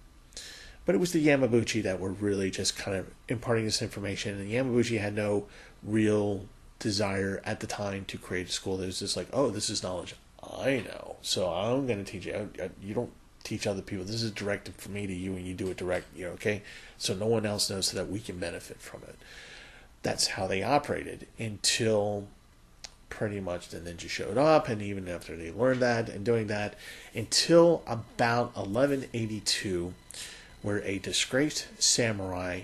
But it was the Yamabuchi that were really just kind of imparting this information, and Yamabuchi had no real desire at the time to create a school. It was just like, oh, this is knowledge I know, so I'm going to teach you. You don't teach other people. This is directed from me to you, and you do it direct, okay? So no one else knows, so that we can benefit from it. That's how they operated until pretty much the ninja showed up, and even after they learned that and doing that, until about 1182, where a disgraced samurai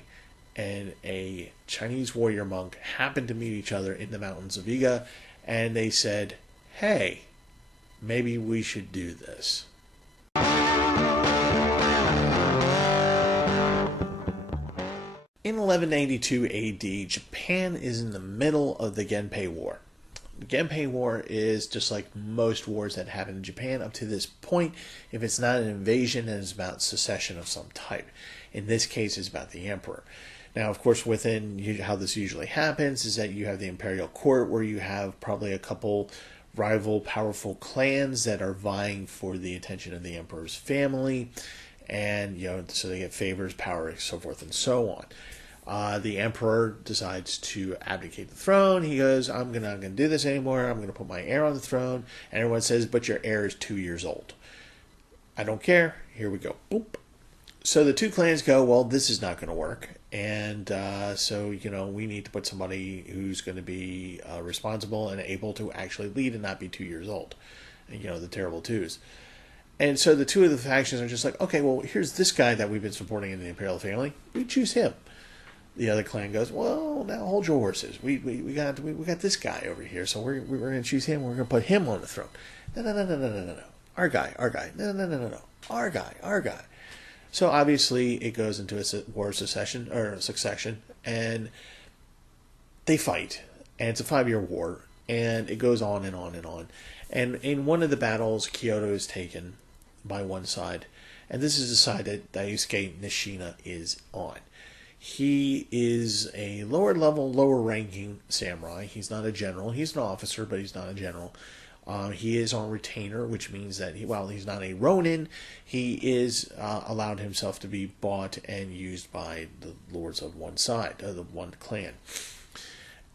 and a Chinese warrior monk happened to meet each other in the mountains of Iga, and they said, hey, maybe we should do this. In 1182 AD, Japan is in the middle of the Genpei War. The Genpei War is just like most wars that happen in Japan up to this point. If it's not an invasion, then it's about secession of some type. In this case, it's about the emperor. Now, of course, within how this usually happens is that you have the imperial court, where you have probably a couple rival powerful clans that are vying for the attention of the emperor's family, and so they get favors, power, so forth and so on. The emperor decides to abdicate the throne. He goes, I'm not going to do this anymore. I'm going to put my heir on the throne. And everyone says, but your heir is 2 years old. I don't care. Here we go. Boop. So the two clans go, well, this is not going to work. And so we need to put somebody who's going to be responsible and able to actually lead and not be 2 years old. And, the terrible twos. And so the two of the factions are just like, okay, well, here's this guy that we've been supporting in the imperial family. We choose him. The other clan goes, well, now hold your horses. We got this guy over here, so we're going to choose him. We're going to put him on the throne. No. Our guy. No. Our guy. So obviously it goes into a war of succession, and they fight, and it's a 5-year war, and it goes on and on and on. And in one of the battles, Kyoto is taken by one side, and this is the side that Daisuke Nishina is on. He is a lower level, lower ranking samurai. He's not a general. He's an officer, but he's not a general. He is on retainer, which means that while he's not a ronin, he is allowed himself to be bought and used by the lords of one side, of the one clan.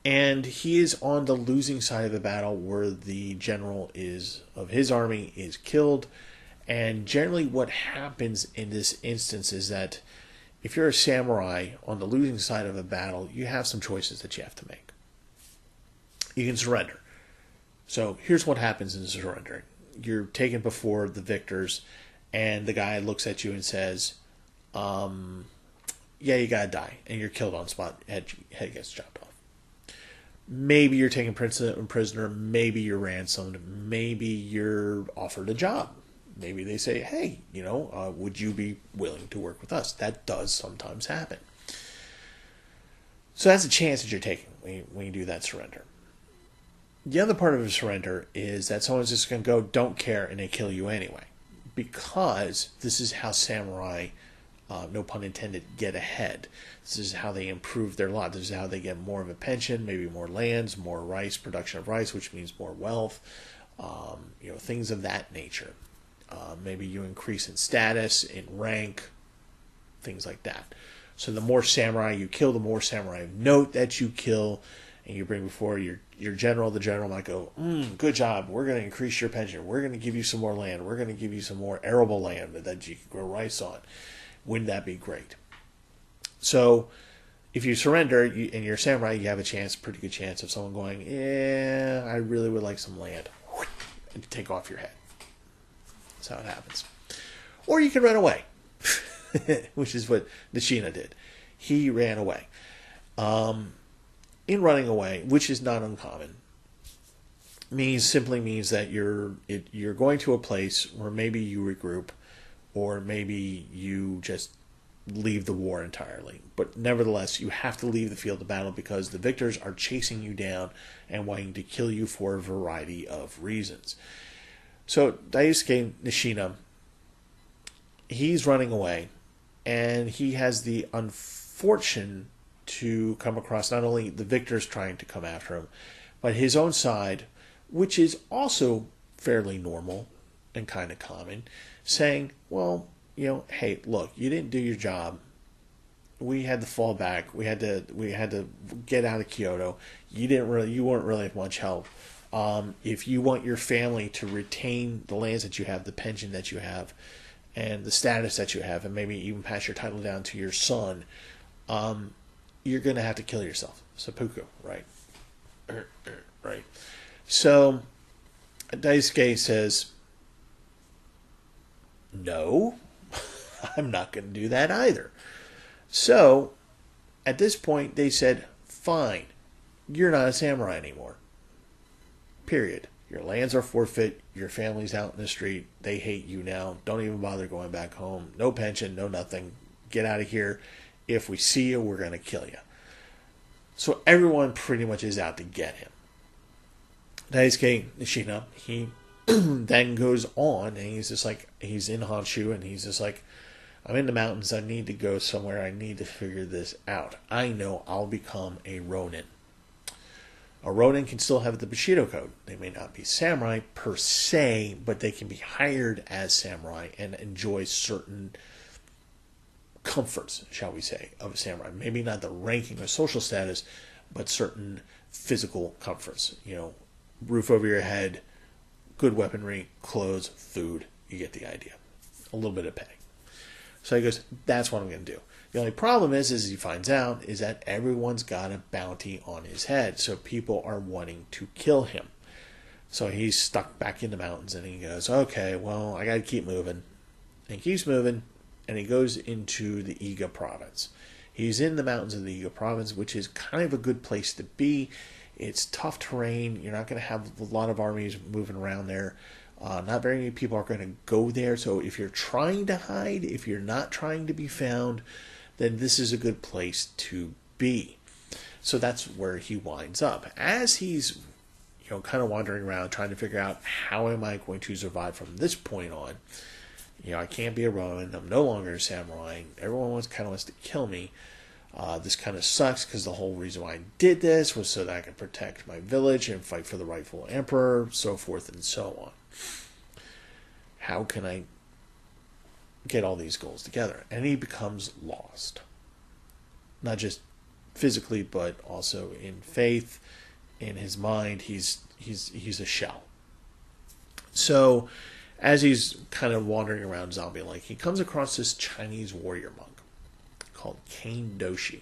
And he is on the losing side of the battle, where the general of his army is killed. And generally what happens in this instance is that if you're a samurai on the losing side of a battle, you have some choices that you have to make. You can surrender. So here's what happens in surrendering. You're taken before the victors, and the guy looks at you and says, yeah, you gotta die. And you're killed on spot. Head gets chopped off. Maybe you're taken prisoner. Maybe you're ransomed. Maybe you're offered a job. Maybe they say, hey, would you be willing to work with us? That does sometimes happen. So that's a chance that you're taking when you do that surrender. The other part of a surrender is that someone's just going to go, don't care, and they kill you anyway. Because this is how samurai, no pun intended, get ahead. This is how they improve their lot. This is how they get more of a pension, maybe more lands, more rice, production of rice, which means more wealth, things of that nature. Maybe you increase in status, in rank, things like that. So the more samurai you kill, the more samurai of note that you kill, and you bring before your general. The general might go, good job, we're going to increase your pension, we're going to give you some more land, we're going to give you some more arable land that you can grow rice on. Wouldn't that be great? So if you surrender and you're a samurai, you have a pretty good chance of someone going, yeah, I really would like some land, and take off your head. That's how it happens. Or you can run away, which is what Nishina did. He ran away. In running away, which is not uncommon, simply means that you're going to a place where maybe you regroup, or maybe you just leave the war entirely. But nevertheless, you have to leave the field of battle because the victors are chasing you down and wanting to kill you for a variety of reasons. So Daisuke Nishina, he's running away, and he has the unfortunate to come across not only the victors trying to come after him, but his own side, which is also fairly normal and kind of common, saying, well, hey, look, you didn't do your job. We had to fall back. We had to get out of Kyoto. You weren't really of much help. If you want your family to retain the lands that you have, the pension that you have, and the status that you have, and maybe even pass your title down to your son, you're going to have to kill yourself. Seppuku, right? Right. So Daisuke says, no, I'm not going to do that either. So at this point, they said, fine, you're not a samurai anymore. Period. Your lands are forfeit. Your family's out in the street. They hate you now. Don't even bother going back home. No pension, no nothing. Get out of here. If we see you, we're going to kill you. So everyone pretty much is out to get him. Daisuke Nishina, he then goes on, and he's in Honshu, and he's just like, I'm in the mountains. I need to go somewhere. I need to figure this out. I know I'll become a Ronin. A Ronin can still have the Bushido code. They may not be samurai per se, but they can be hired as samurai and enjoy certain comforts, shall we say, of a samurai. Maybe not the ranking or social status, but certain physical comforts. Roof over your head, good weaponry, clothes, food. You get the idea. A little bit of pay. So he goes, that's what I'm going to do. The only problem is he finds out, is that everyone's got a bounty on his head. So people are wanting to kill him. So he's stuck back in the mountains, and he goes, okay, well, I got to keep moving. And he keeps moving, and he goes into the Iga province. He's in the mountains of the Iga province, which is kind of a good place to be. It's tough terrain. You're not going to have a lot of armies moving around there. Not very many people are going to go there. So if you're trying to hide, if you're not trying to be found, then this is a good place to be. So that's where he winds up. As he's kind of wandering around trying to figure out, how am I going to survive from this point on? I can't be a Ronin. I'm no longer a samurai. Everyone kind of wants to kill me. This kind of sucks because the whole reason why I did this was so that I could protect my village and fight for the rightful emperor, so forth and so on. How can I get all these goals together? And he becomes lost. Not just physically, but also in faith, in his mind. He's a shell. So as he's kind of wandering around zombie-like, he comes across this Chinese warrior monk called Kane Doshi.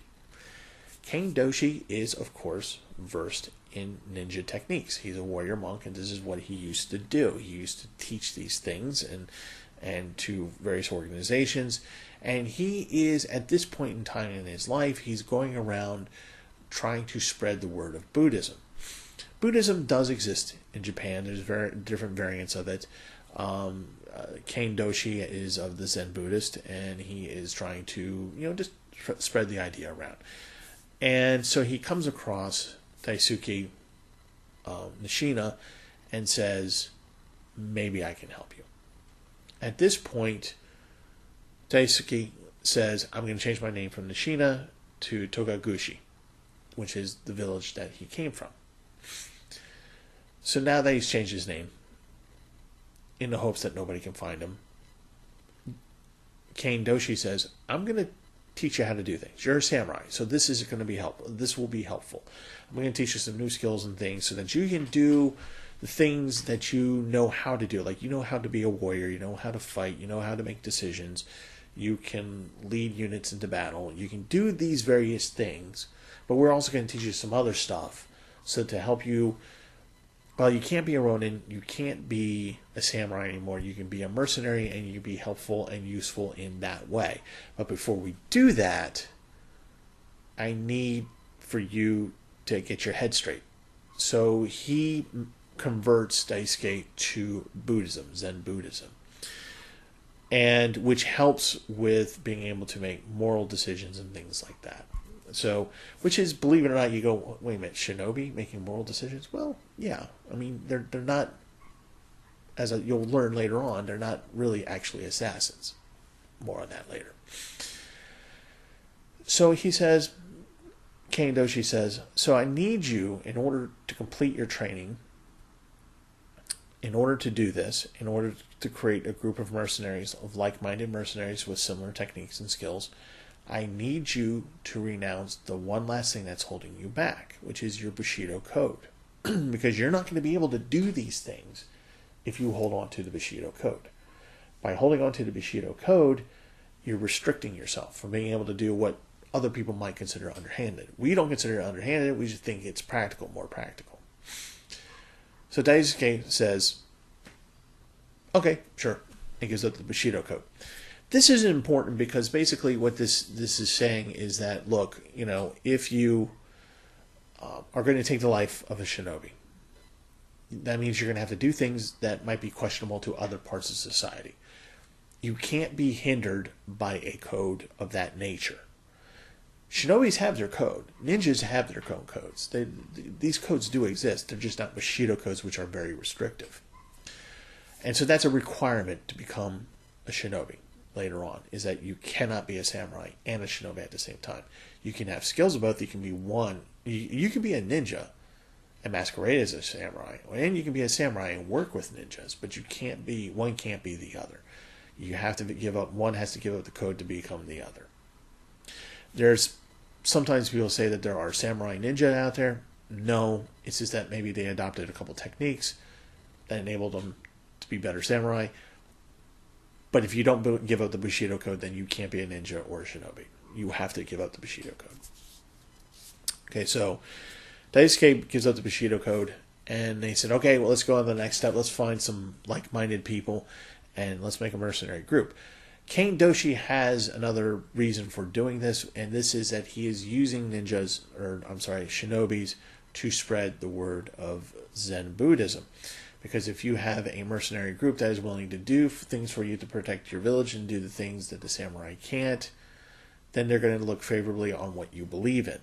Kane Doshi is, of course, versed in ninja techniques. He's a warrior monk, and this is what he used to do. He used to teach these things and to various organizations. And he is, at this point in time in his life, he's going around trying to spread the word of Buddhism. Buddhism does exist in Japan. There's different variants of it. Kane Doshi is of the Zen Buddhist, and he is trying to, just spread the idea around. And so he comes across Daisuke Nishina and says, maybe I can help you. At this point, Daisuke says, I'm going to change my name from Nishina to Togagushi, which is the village that he came from. So now that he's changed his name, in the hopes that nobody can find him, Kane Doshi says, I'm going to teach you how to do things. You're a samurai, so this is going to be helpful. This will be helpful. I'm going to teach you some new skills and things so that you can do the things that you know how to do. Like, you know how to be a warrior, you know how to fight, you know how to make decisions, you can lead units into battle, you can do these various things, but we're also going to teach you some other stuff so to help you. Well, you can't be a Ronin, you can't be a samurai anymore, you can be a mercenary and you can be helpful and useful in that way. But before we do that, I need for you to get your head straight. So he converts Daisuke to Buddhism, Zen Buddhism, and which helps with being able to make moral decisions and things like that. So, which is, believe it or not, you go, wait a minute, shinobi making moral decisions? Well, yeah. I mean, they're not, as you'll learn later on, they're not really actually assassins. More on that later. So he says, Ken Doshi says, so I need you, in order to complete your training, in order to do this, in order to create a group of mercenaries, of like-minded mercenaries with similar techniques and skills, I need you to renounce the one last thing that's holding you back, which is your Bushido code. Because you're not going to be able to do these things if you hold on to the Bushido code. By holding on to the Bushido code, you're restricting yourself from being able to do what other people might consider underhanded. We don't consider it underhanded, we just think it's practical, more practical. So Daisuke says, okay, sure. He gives up the Bushido code. This is important because basically what this is saying is that, look, you know, if you are going to take the life of a shinobi, that means you're going to have to do things that might be questionable to other parts of society. You can't be hindered by a code of that nature. Shinobis have their code. Ninjas have their own codes. These codes do exist. They're just not Bushido codes, which are very restrictive. And so that's a requirement to become a shinobi later on, is that you cannot be a samurai and a shinobi at the same time. You can have skills of both. You can be one. You can be a ninja and masquerade as a samurai, and you can be a samurai and work with ninjas, but you can't be, one can't be the other. You have to give up, one has to give up the code to become the other. There's sometimes people say that there are samurai ninja out there. No, it's just that maybe they adopted a couple techniques that enabled them to be better samurai. But if you don't give up the Bushido code, then you can't be a ninja or a shinobi. You have to give up the Bushido code. Okay, so Daisuke gives up the Bushido code, and they said, okay, well, let's go on to the next step. Let's find some like-minded people, and let's make a mercenary group. Ken Doshi has another reason for doing this, and this is that he is using shinobis to spread the word of Zen Buddhism. Because if you have a mercenary group that is willing to do things for you to protect your village and do the things that the samurai can't, then they're going to look favorably on what you believe in.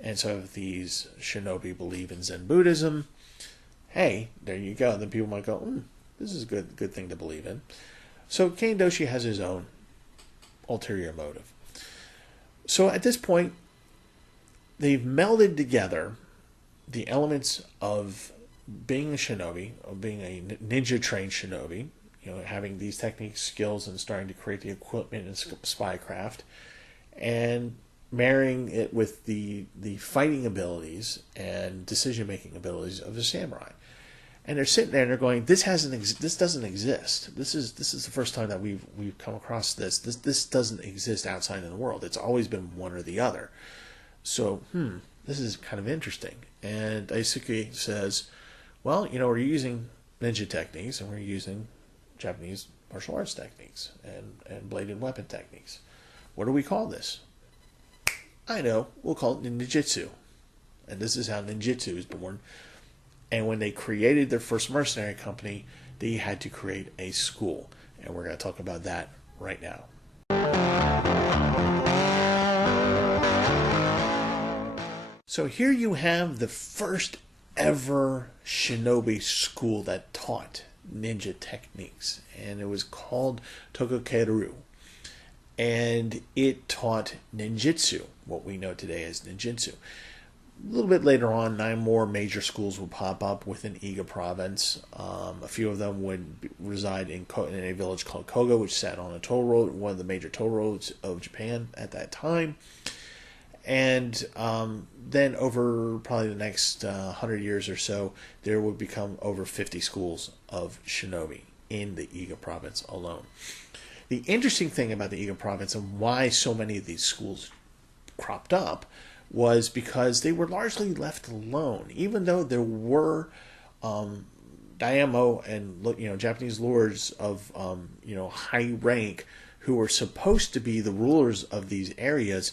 And so if these shinobi believe in Zen Buddhism, hey, there you go. Then people might go, this is a good thing to believe in. So Ken Doshi has his own ulterior motive. So at this point, they've melded together the elements of being a shinobi, of being a ninja-trained shinobi, you know, having these techniques, skills, and starting to create the equipment and spycraft, and marrying it with the fighting abilities and decision-making abilities of the samurai. And they're sitting there and they're going, this doesn't exist. This is the first time that we've come across this. This doesn't exist outside in the world. It's always been one or the other. So, this is kind of interesting. And Daisuke says, well, you know, we're using ninja techniques and we're using Japanese martial arts techniques and bladed weapon techniques. What do we call this? I know. We'll call it ninjutsu. And this is how ninjutsu is born. And when they created their first mercenary company, they had to create a school. And we're going to talk about that right now. So here you have the first ever shinobi school that taught ninja techniques. And it was called Tokukeru. And it taught ninjutsu, what we know today as ninjutsu. a little bit later on, 9 more major schools would pop up within Iga province. A few of them would reside in a village called Koga, which sat on a toll road, one of the major toll roads of Japan at that time. And then over probably the next 100 years or so, there would become over 50 schools of shinobi in the Iga province alone. The interesting thing about the Iga province and why so many of these schools cropped up was because they were largely left alone, even though there were daimyo and Japanese lords of high rank who were supposed to be the rulers of these areas.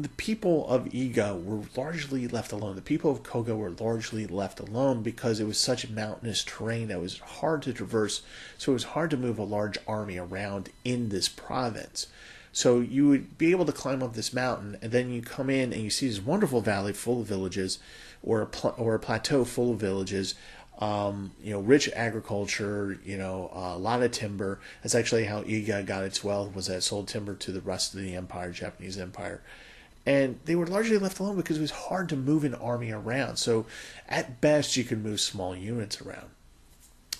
The people of Iga were largely left alone. The people of Koga were largely left alone because it was such mountainous terrain that was hard to traverse, so it was hard to move a large army around in this province. So you would be able to climb up this mountain, and then you come in and you see this wonderful valley full of villages, or a plateau full of villages, rich agriculture, a lot of timber. That's actually how Iga got its wealth, was that it sold timber to the rest of the empire, Japanese empire. And they were largely left alone because it was hard to move an army around. So at best, you could move small units around.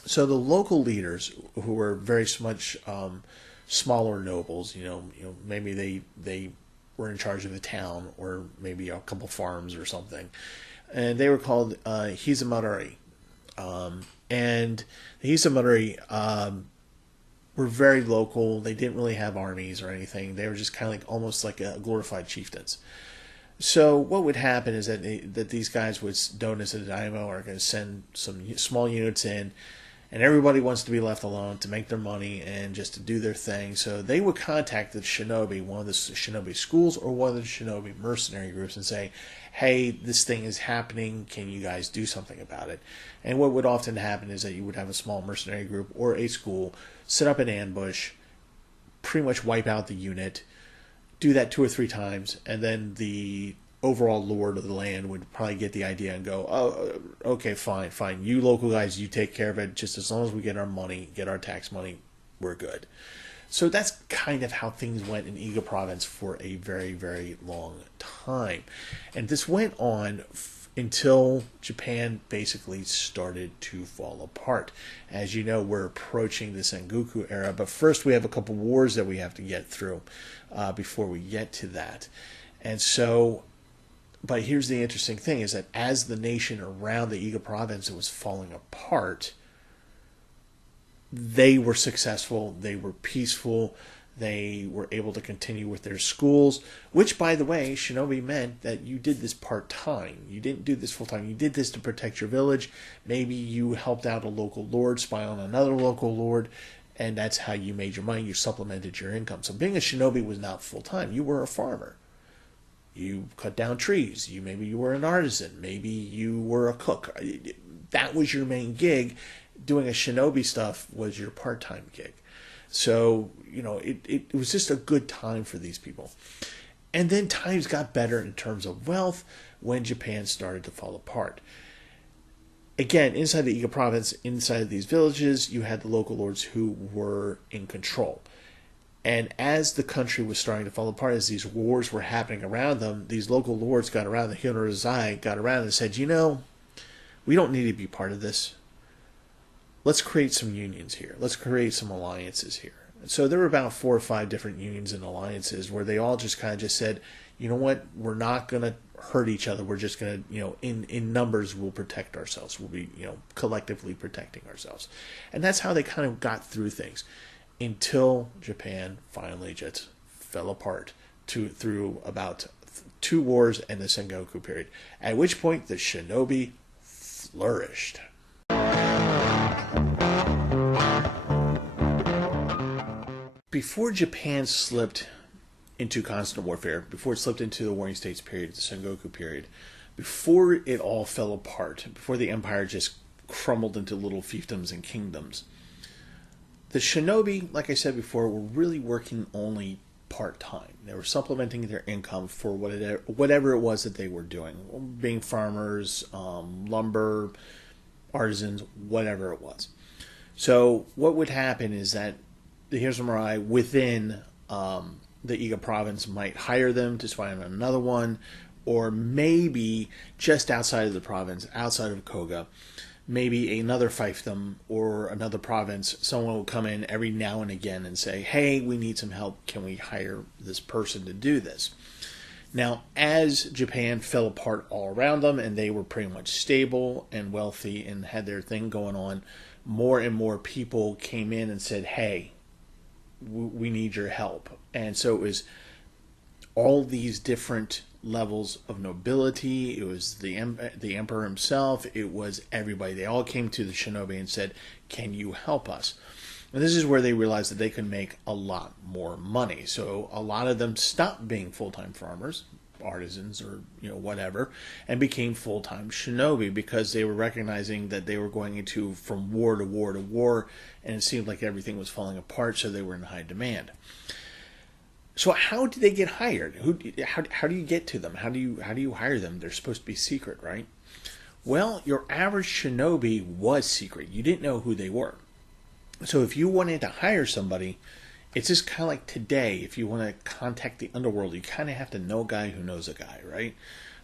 So the local leaders, who were very much smaller nobles, maybe they were in charge of a town or maybe a couple farms or something, and they were called Hizamadari. And the Hizamadari were very local. They didn't really have armies or anything. They were just kind of like almost like a glorified chieftains. So what would happen is that these guys would, known as the daimyo, are going to send some small units in, and everybody wants to be left alone to make their money and just to do their thing. So they would contact the shinobi, one of the shinobi schools or one of the shinobi mercenary groups, and say, hey, this thing is happening, can you guys do something about it? And what would often happen is that you would have a small mercenary group or a school set up an ambush, pretty much wipe out the unit, do that 2 or 3 times, and then the overall lord of the land would probably get the idea and go, oh, okay, fine, you local guys, you take care of it, just as long as we get our money, get our tax money, we're good. So that's kind of how things went in Iga province for a very, very long time. And this went on until Japan basically started to fall apart. As you know, we're approaching the Sengoku era, but first we have a couple wars that we have to get through before we get to that. And so, but here's the interesting thing, is that as the nation around the Iga province was falling apart, they were successful, they were peaceful, they were able to continue with their schools, which, by the way, shinobi meant that you did this part-time. You didn't do this full-time. You did this to protect your village. Maybe you helped out a local lord, spy on another local lord, and that's how you made your money. You supplemented your income. So being a shinobi was not full-time. You were a farmer. You cut down trees. Maybe you were an artisan. Maybe you were a cook. That was your main gig. Doing a shinobi stuff was your part-time gig. So, it was just a good time for these people. And then times got better in terms of wealth when Japan started to fall apart. Again, inside the Iga province, inside of these villages, you had the local lords who were in control. And as the country was starting to fall apart, as these wars were happening around them, these local lords got around, the Hyonorizai got around and said, we don't need to be part of this. Let's create some unions here. Let's create some alliances here. And so there were about 4 or 5 different unions and alliances where they all just kind of just said, you know what, we're not going to hurt each other. We're just going to, in numbers, we'll protect ourselves. We'll be, collectively protecting ourselves. And that's how they kind of got through things until Japan finally just fell apart through about 2 wars and the Sengoku period, at which point the shinobi flourished. Before Japan slipped into constant warfare, before it slipped into the Warring States period, the Sengoku period, before it all fell apart, before the empire just crumbled into little fiefdoms and kingdoms, the shinobi, like I said before, were really working only part-time. They were supplementing their income for whatever it was that they were doing, being farmers, lumber, artisans, whatever it was. So what would happen is that the Hizamadari within the Iga province might hire them to spy on another one, or maybe just outside of the province, outside of Koga, maybe another fiefdom or another province, someone will come in every now and again and say, hey, we need some help. Can we hire this person to do this? Now, as Japan fell apart all around them and they were pretty much stable and wealthy and had their thing going on, more and more people came in and said, hey, we need your help. And so it was all these different levels of nobility. It was the emperor himself. It was everybody. They all came to the shinobi and said, can you help us? And this is where they realized that they could make a lot more money. So a lot of them stopped being full-time farmers, artisans, or whatever, and became full-time shinobi because they were recognizing that they were going into from war to war to war, and it seemed like everything was falling apart, so they were in high demand. So how did they get hired? How do you get to them? How do you hire them? They're supposed to be secret, right? Well, your average shinobi was secret. You didn't know who they were. So if you wanted to hire somebody, it's just kind of like today. If you want to contact the underworld, you kind of have to know a guy who knows a guy, right?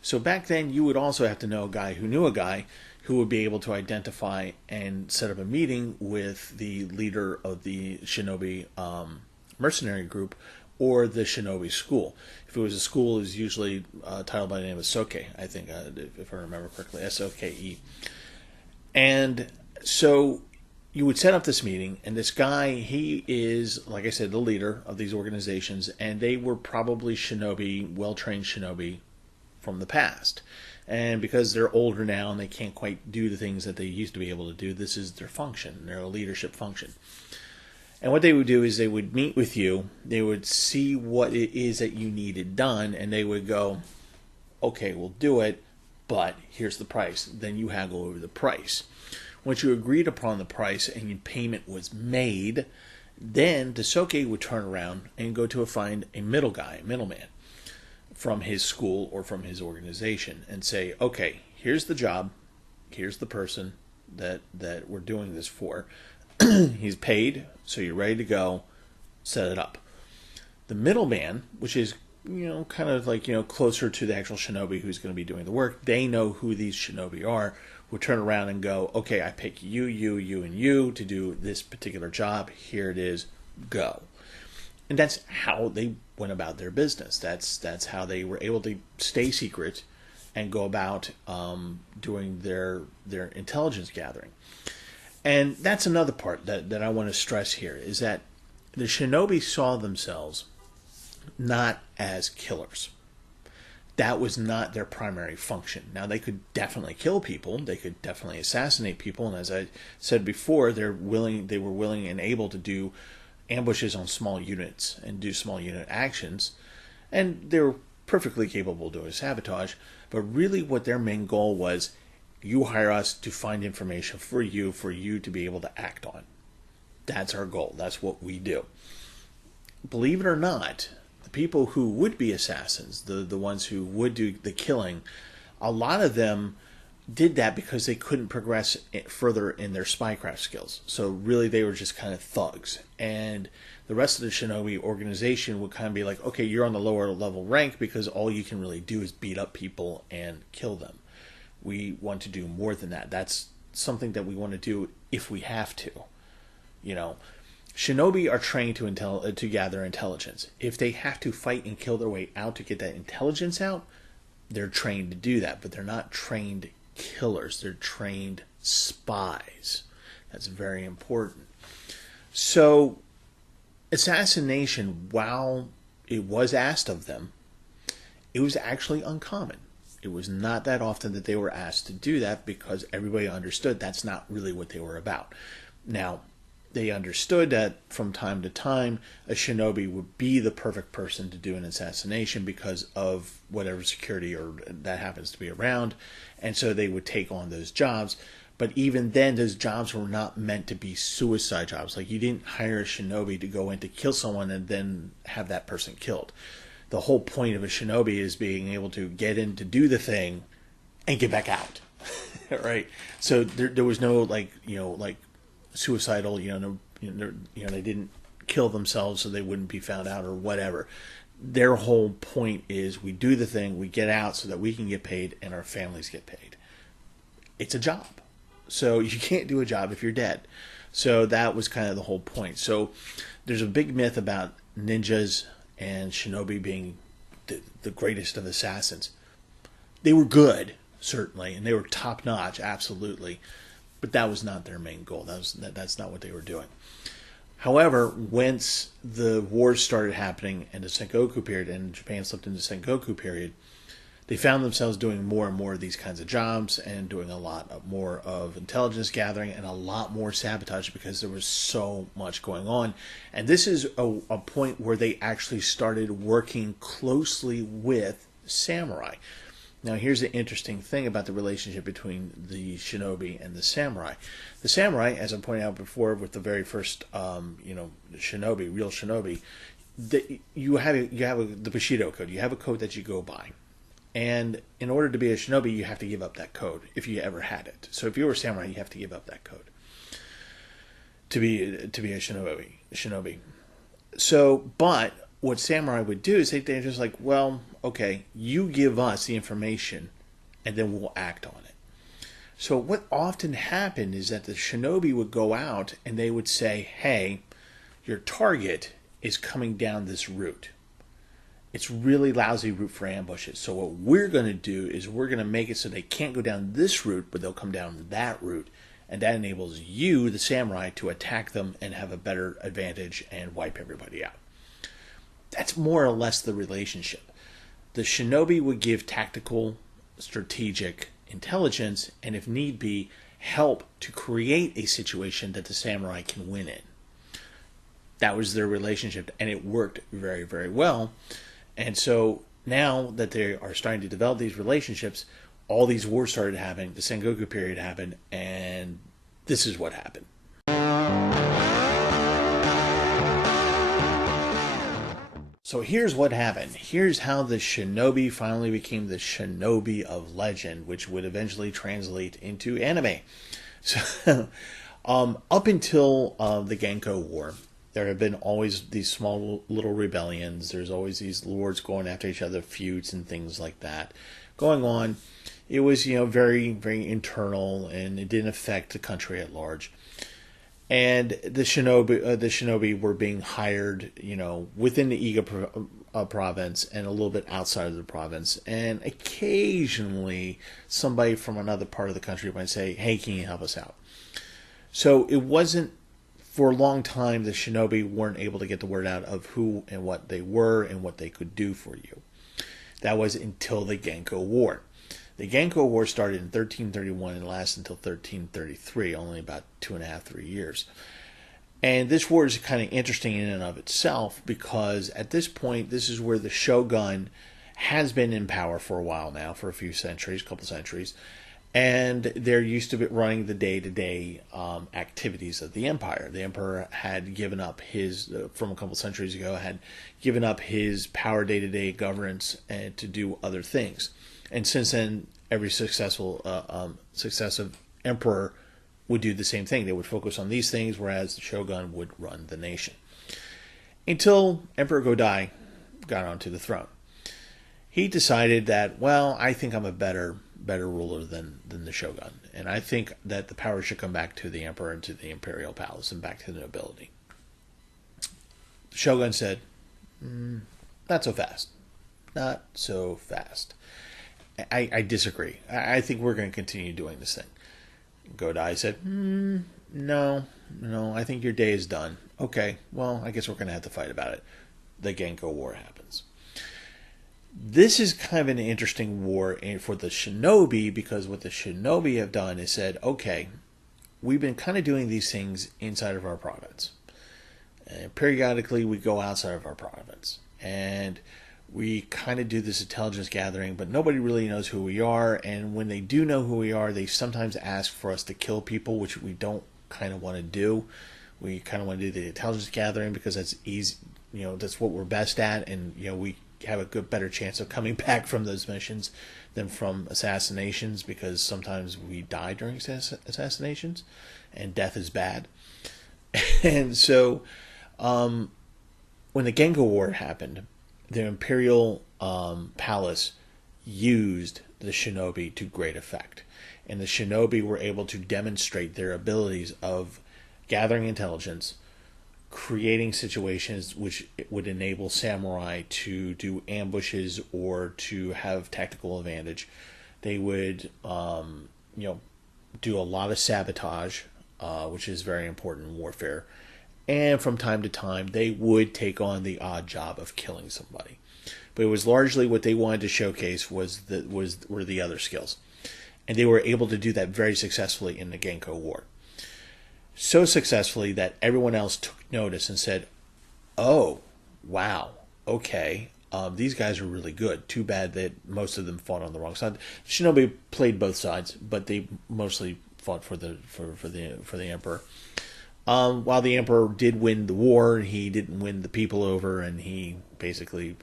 So back then, you would also have to know a guy who knew a guy who would be able to identify and set up a meeting with the leader of the shinobi mercenary group or the shinobi school. If it was a school, it was usually titled by the name of Soke, I think, if I remember correctly, Soke. And so you would set up this meeting, and this guy, he is, like I said, the leader of these organizations, and they were probably shinobi, well-trained shinobi from the past. And because they're older now and they can't quite do the things that they used to be able to do, this is their function, their leadership function. And what they would do is they would meet with you, they would see what it is that you needed done, and they would go, okay, we'll do it, but here's the price. Then you haggle over the price. Once you agreed upon the price and your payment was made, then the Soke would turn around and go to find a middleman from his school or from his organization and say, okay, here's the job, here's the person that we're doing this for. He's paid, so you're ready to go, set it up. The middleman, which is kind of like closer to the actual shinobi who's going to be doing the work, they know who these shinobi are, would turn around and go, okay, I pick you, and you to do this particular job. Here it is, go. And that's how they went about their business. That's how they were able to stay secret and go about doing their intelligence gathering. And that's another part that I want to stress here, is that the shinobi saw themselves not as killers. That was not their primary function. Now, they could definitely kill people. They could definitely assassinate people. And as I said before, they were willing and able to do ambushes on small units and do small unit actions. And they were perfectly capable of doing sabotage. But really what their main goal was, you hire us to find information for you to be able to act on. That's our goal. That's what we do. Believe it or not, the people who would be assassins, the ones who would do the killing, a lot of them did that because they couldn't progress further in their spycraft skills. So really they were just kind of thugs. And the rest of the shinobi organization would kind of be like, okay, you're on the lower level rank because all you can really do is beat up people and kill them. We want to do more than that. That's something that we want to do if we have to. Shinobi are trained to gather intelligence. If they have to fight and kill their way out to get that intelligence out, they're trained to do that. But they're not trained killers. They're trained spies. That's very important. So, assassination, while it was asked of them, it was actually uncommon. It was not that often that they were asked to do that because everybody understood that's not really what they were about. Now, they understood that from time to time, a shinobi would be the perfect person to do an assassination because of whatever security or that happens to be around, and so they would take on those jobs. But even then, those jobs were not meant to be suicide jobs. Like, you didn't hire a shinobi to go in to kill someone and then have that person killed. The whole point of a shinobi is being able to get in to do the thing and get back out, right? So there was no like suicidal, they didn't kill themselves so they wouldn't be found out or whatever. their whole point is we do the thing, we get out so that we can get paid and our families get paid. It's a job. So you can't do a job if you're dead. So that was kind of the whole point. So there's a big myth about ninjas and shinobi being the greatest of assassins. They were good, certainly, and they were top notch, absolutely. But that was not their main goal. That's not what they were doing. However, once the wars started happening and the Sengoku period, and Japan slipped into the Sengoku period, they found themselves doing more and more of these kinds of jobs and doing a lot more of intelligence gathering and a lot more sabotage because there was so much going on. And this is a point where they actually started working closely with samurai. Now, here's the interesting thing about the relationship between the shinobi and the samurai. The samurai, as I pointed out before, with the very first, shinobi, real shinobi, you have the Bushido code. You have a code that you go by, and in order to be a shinobi, you have to give up that code if you ever had it. So if you were a samurai, you have to give up that code to be a shinobi. So, but what samurai would do is they're just like, well, okay, you give us the information, and then we'll act on it. So what often happened is that the shinobi would go out and they would say, hey, your target is coming down this route. It's really lousy route for ambushes. So what we're going to do is we're going to make it so they can't go down this route, but they'll come down that route. And that enables you, the samurai, to attack them and have a better advantage and wipe everybody out. That's more or less the relationship. The shinobi would give tactical, strategic intelligence, and if need be, help to create a situation that the samurai can win in. That was their relationship, and it worked very, very well. And so now that they are starting to develop these relationships, all these wars started happening, the Sengoku period happened, and this is what happened. So here's what happened. Here's how the shinobi finally became the shinobi of legend, which would eventually translate into anime. So, up until the Genko War, there have been always these small little rebellions. There's always these lords going after each other, feuds and things like that going on. It was, very, very internal, and it didn't affect the country at large. And the shinobi were being hired, within the Iga province and a little bit outside of the province. And occasionally, somebody from another part of the country might say, "Hey, can you help us out?" So it wasn't, for a long time, the shinobi weren't able to get the word out of who and what they were and what they could do for you. That was until the Genko War. The Genko War started in 1331 and lasted until 1333, only about 2.5, 3 years. And this war is kind of interesting in and of itself because at this point, this is where the shogun has been in power for a while now, for a few centuries, couple centuries, and they're used to running the day-to-day activities of the empire. The emperor had given up his, from a couple centuries ago, had given up his power day-to-day governance and to do other things. And since then, every successive emperor would do the same thing. They would focus on these things, whereas the shogun would run the nation. Until Emperor Godai got onto the throne. He decided that, well, I think I'm a better ruler than the shogun. And I think that the power should come back to the emperor and to the imperial palace and back to the nobility. The shogun said, not so fast. Not so fast. I disagree. I think we're going to continue doing this thing. Godai said, no, I think your day is done. Okay, well, I guess we're going to have to fight about it. The Genko War happens. This is kind of an interesting war for the shinobi because what the shinobi have done is said, okay, we've been kind of doing these things inside of our province. And periodically, we go outside of our province. And we kind of do this intelligence gathering, but nobody really knows who we are. And when they do know who we are, they sometimes ask for us to kill people, which we don't kind of want to do. We kind of want to do the intelligence gathering because that's easy. That's what we're best at. And, we have a better chance of coming back from those missions than from assassinations because sometimes we die during assassinations and death is bad. And so when the Genko War happened, the Imperial Palace used the shinobi to great effect. And the shinobi were able to demonstrate their abilities of gathering intelligence, creating situations which would enable samurai to do ambushes or to have tactical advantage. They would, do a lot of sabotage, which is very important in warfare. And from time to time, they would take on the odd job of killing somebody. But it was largely what they wanted to showcase were the other skills. And they were able to do that very successfully in the Genko War. So successfully that everyone else took notice and said, oh, wow, okay, these guys are really good. Too bad that most of them fought on the wrong side. Shinobi played both sides, but they mostly fought for the Emperor. While the Emperor did win the war, he didn't win the people over, and he basically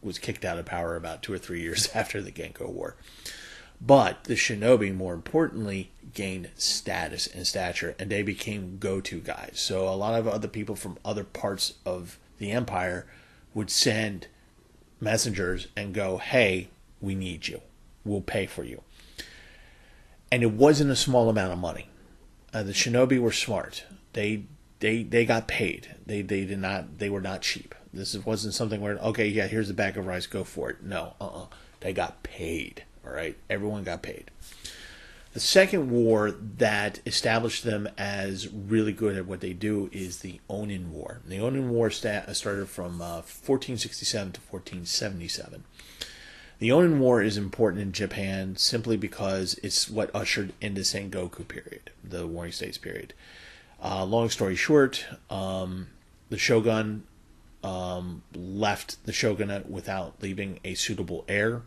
was kicked out of power about 2 or 3 years after the Genko War. But the shinobi, more importantly, gained status and stature, and they became go-to guys. So a lot of other people from other parts of the empire would send messengers and go, hey, we need you. We'll pay for you. And it wasn't a small amount of money. The shinobi were smart. They got paid. They were not cheap. This wasn't something where, okay, yeah, here's a bag of rice, go for it. No, they got paid. All right, everyone got paid. The second war that established them as really good at what they do is the Onin War. The Onin War started from 1467 to 1477. The Onin War is important in Japan simply because it's what ushered in the Sengoku period, the Warring States period. Long story short, the shogun left the shogunate without leaving a suitable heir.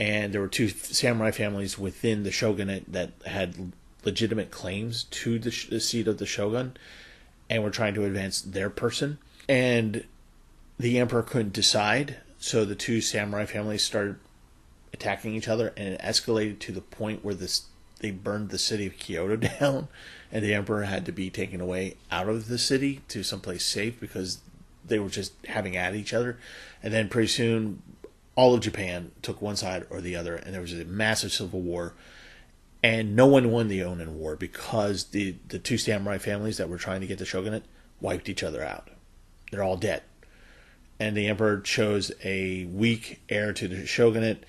And there were 2 samurai families within the shogunate that had legitimate claims to the seat of the shogun and were trying to advance their person. And the emperor couldn't decide, so the 2 samurai families started attacking each other, and it escalated to the point where they burned the city of Kyoto down, and the emperor had to be taken away out of the city to someplace safe because they were just having at each other. And then pretty soon, all of Japan took one side or the other, and there was a massive civil war. And no one won the Onin War because the 2 samurai families that were trying to get the shogunate wiped each other out. They're all dead. And the emperor chose a weak heir to the shogunate.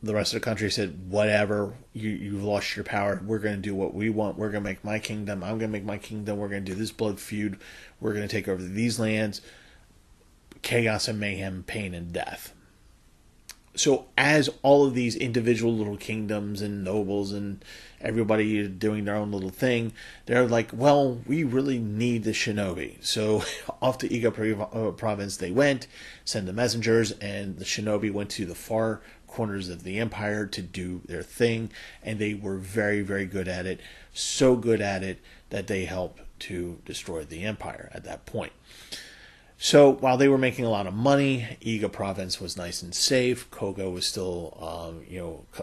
The rest of the country said, whatever, you've lost your power. We're going to do what we want. We're going to make my kingdom. I'm going to make my kingdom. We're going to do this blood feud. We're going to take over these lands. Chaos and mayhem, pain and death. So as all of these individual little kingdoms and nobles and everybody doing their own little thing, they're like, well, we really need the shinobi. So off to Iga province they went, sent the messengers, and the shinobi went to the far corners of the empire to do their thing, and they were very, very good at it. So good at it that they helped to destroy the empire at that point. So while they were making a lot of money, Iga province was nice and safe. Koga was still,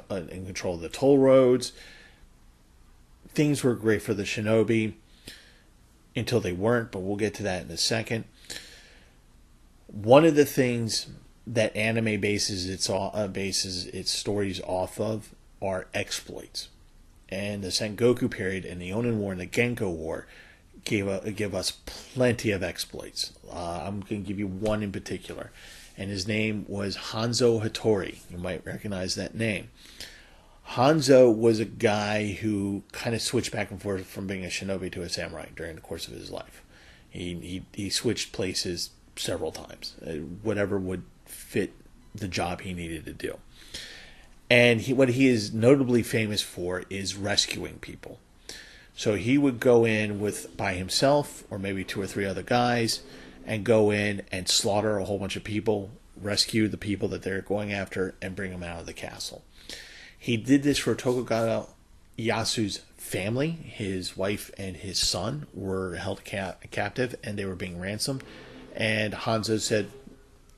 in control of the toll roads. Things were great for the shinobi until they weren't, but we'll get to that in a second. One of the things that anime bases its stories off of are exploits, and the Sengoku period and the Onin War and the Genko War give us plenty of exploits. I'm going to give you one in particular, and his name was Hanzo Hattori. You might recognize that name. Hanzo was a guy who kind of switched back and forth from being a shinobi to a samurai during the course of his life. He switched places several times, whatever would fit the job he needed to do. And what he is notably famous for is rescuing people. So he would go in by himself or maybe 2 or 3 other guys and go in and slaughter a whole bunch of people, rescue the people that they're going after, and bring them out of the castle. He did this for Tokugawa Ieyasu's family. His wife and his son were held captive and they were being ransomed. And Hanzo said,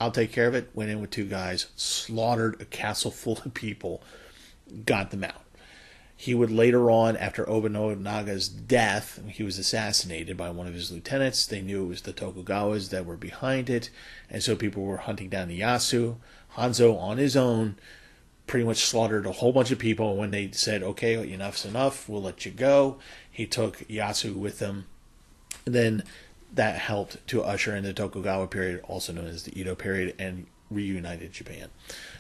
I'll take care of it. Went in with 2 guys, slaughtered a castle full of people, got them out. He would later on, after Oda Nobunaga's death, he was assassinated by one of his lieutenants. They knew it was the Tokugawas that were behind it, and so people were hunting down Ieyasu. Hanzo, on his own, pretty much slaughtered a whole bunch of people. When they said, okay, enough's enough, we'll let you go, he took Ieyasu with him. And then that helped to usher in the Tokugawa period, also known as the Edo period, and reunited Japan.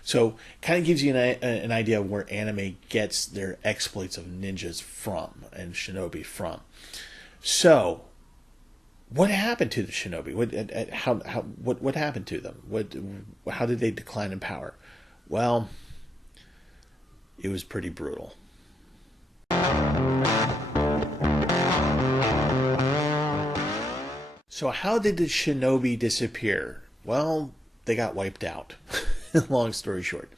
So kind of gives you an idea of where anime gets their exploits of ninjas from and shinobi from. So what happened to the shinobi? What happened to them? How did they decline in power? Well, it was pretty brutal. So how did the shinobi disappear? Well, they got wiped out. Long story short.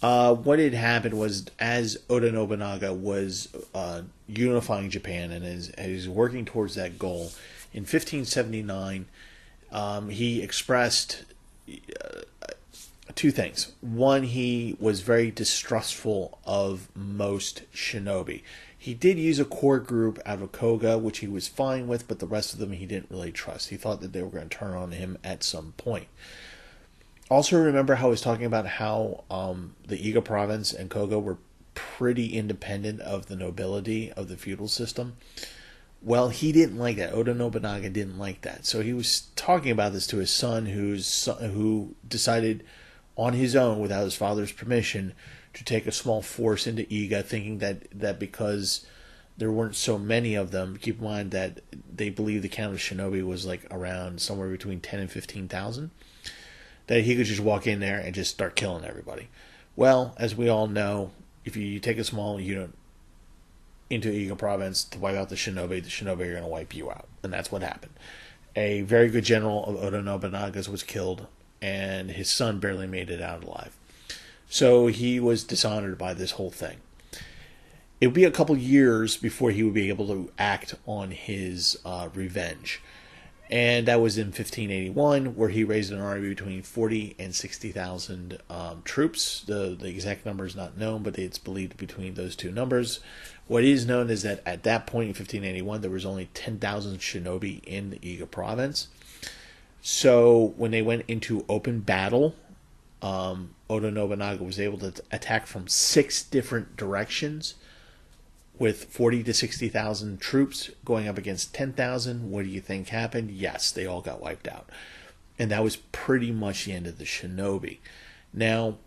What had happened was, as Oda Nobunaga was unifying Japan and is working towards that goal, in 1579, he expressed two things. One, he was very distrustful of most shinobi. He did use a core group out of Koga, which he was fine with, but the rest of them he didn't really trust. He thought that they were going to turn on him at some point. Also, remember how I was talking about how the Iga province and Koga were pretty independent of the nobility of the feudal system? Well, he didn't like that. Oda Nobunaga didn't like that. So he was talking about this to his son, who decided on his own, without his father's permission, to take a small force into Iga, thinking that because there weren't so many of them, keep in mind that they believed the count of shinobi was like around somewhere between 10 and 15,000, that he could just walk in there and just start killing everybody. Well, as we all know, if you take a small unit into Iga province to wipe out the shinobi are going to wipe you out. And that's what happened. A very good general of Oda Nobunaga's was killed, and his son barely made it out alive. So he was dishonored by this whole thing. It would be a couple years before he would be able to act on his revenge. And that was in 1581, where he raised an army between 40 and 60,000 troops. The exact number is not known, but it's believed between those two numbers. What is known is that at that point in 1581, there was only 10,000 shinobi in the Iga province. So when they went into open battle, Oda Nobunaga was able to attack from 6 different directions with 40 to 60,000 troops going up against 10,000. What do you think happened? Yes, they all got wiped out. And that was pretty much the end of the shinobi. Now,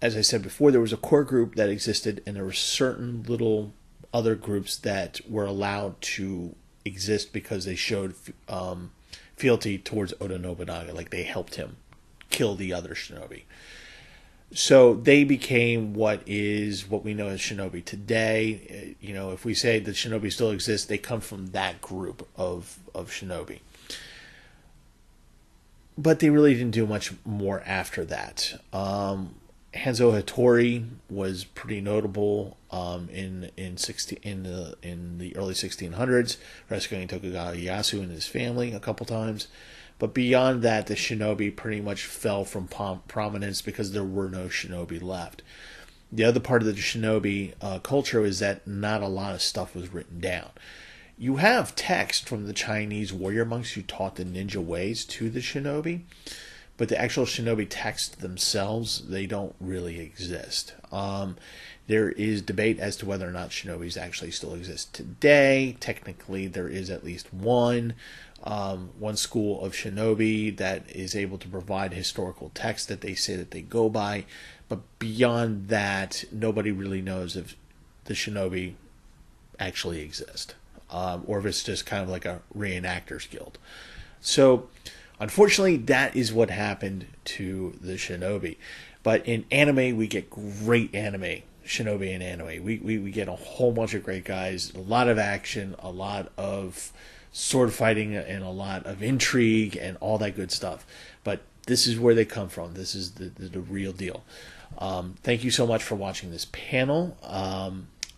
as I said before, there was a core group that existed, and there were certain little other groups that were allowed to exist because they showed fealty towards Oda Nobunaga, like they helped him kill the other shinobi. So they became what we know as shinobi today. You know, if we say that shinobi still exists, they come from that group of shinobi. But they really didn't do much more after that. Hanzo Hattori was pretty notable in the early 1600s, rescuing Tokugawa Ieyasu and his family a couple times. But beyond that, the shinobi pretty much fell from prominence because there were no shinobi left. The other part of the shinobi culture is that not a lot of stuff was written down. You have text from the Chinese warrior monks who taught the ninja ways to the shinobi, but the actual shinobi texts themselves, they don't really exist. There is debate as to whether or not shinobis actually still exist today. Technically, there is at least one school of shinobi that is able to provide historical text that they say that they go by. But beyond that, nobody really knows if the shinobi actually exist, or if it's just kind of like a reenactors guild. So, unfortunately, that is what happened to the shinobi. But in anime, we get great anime. Shinobi in anime. We get a whole bunch of great guys, a lot of action, a lot of sword fighting, and a lot of intrigue, and all that good stuff. But this is where they come from. This is the real deal. Thank you so much for watching this panel.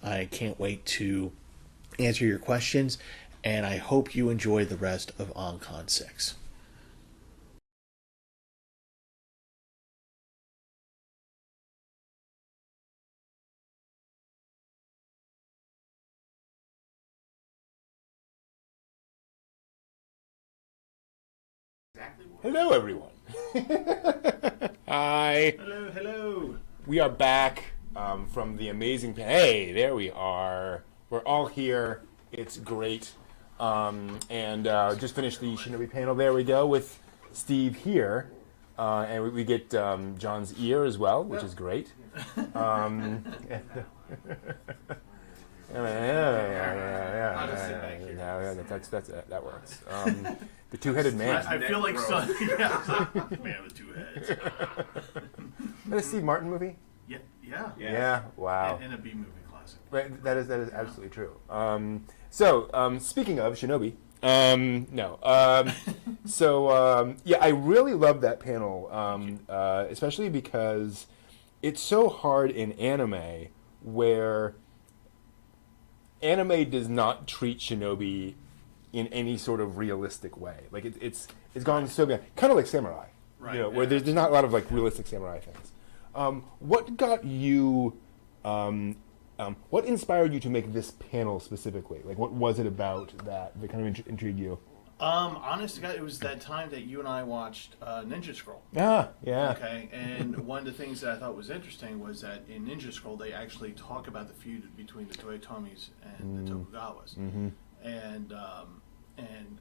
I can't wait to answer your questions, and I hope you enjoy the rest of OnCon 6. exactly what. Hello, everyone. Hi. Hello. We are back from the amazing. Hey, there we are. We're all here. It's great. And just finished the Shinobi panel. There we go with Steve here. And we get John's ear as well, which is great. That works. The two-headed man. I feel like so. Yeah. Man with two heads. Is that a Steve Martin movie? Yeah. Yeah. Wow. And a B movie classic. Right, that is absolutely true. So speaking of Shinobi, no. Yeah, I really love that panel, especially because it's so hard in anime where anime does not treat Shinobi in any sort of realistic way. Like it's gone so bad, kind of like samurai, Right, you know, yeah. where there's not a lot of like realistic samurai things. What got you? What inspired you to make this panel specifically? Like, what was it about that kind of intrigued you? Honest to God, it was that time that you and I watched Ninja Scroll. Ah, yeah. Okay, and one of the things that I thought was interesting was that in Ninja Scroll they actually talk about the feud between the Toyotomis and the Tokugawas, and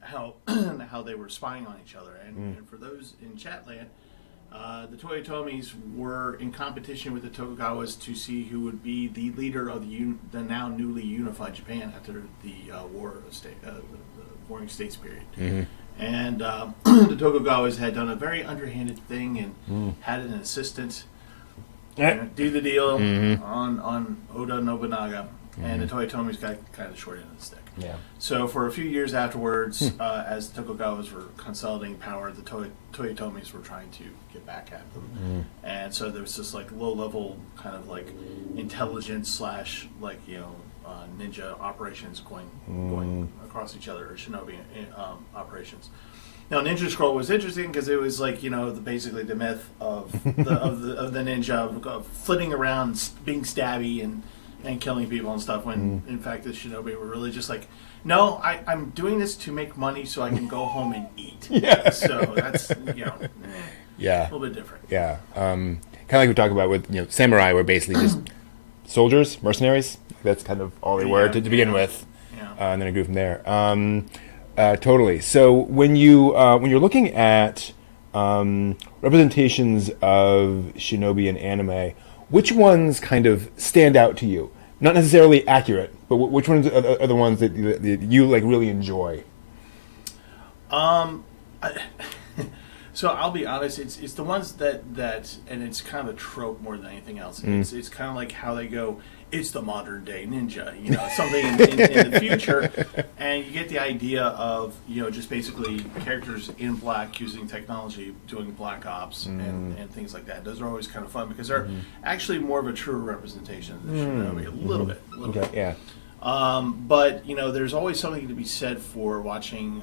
how they were spying on each other. And for those in Chatland, the Toyotomis were in competition with the Tokugawas to see who would be the leader of the now newly unified Japan after the Warring States period. And the Tokugawas had done a very underhanded thing and had an assistant do the deal on Oda Nobunaga, and the Toyotomis got kind of the short end of the stick. Yeah. So for a few years afterwards, as the Tokugawas were consolidating power, the Toyotomis were trying to get back at them, and so there was this like low-level kind of like intelligence slash like ninja operations going across each other, or shinobi operations. Now, Ninja Scroll was interesting because it was like basically the myth of the ninja of flitting around, being stabby and killing people and stuff. When in fact the shinobi were really just like, no, I'm doing this to make money so I can go home and eat. Yeah. So that's Yeah. a little bit different. Yeah. Kind of like we talk about with samurai were basically just soldiers, mercenaries. That's kind of all they were to begin with, and then it grew from there. Totally. So when you're looking at representations of shinobi in anime, which ones kind of stand out to you? Not necessarily accurate, but which ones are the ones that you like really enjoy? So I'll be honest, it's the ones that and it's kind of a trope more than anything else. It's kind of like how they go, it's the modern day ninja, something in the future, and you get the idea of just basically characters in black using technology, doing black ops and things like that. Those are always kind of fun because they're actually more of a truer representation of the shinobi, a little bit. Yeah. But there's always something to be said for watching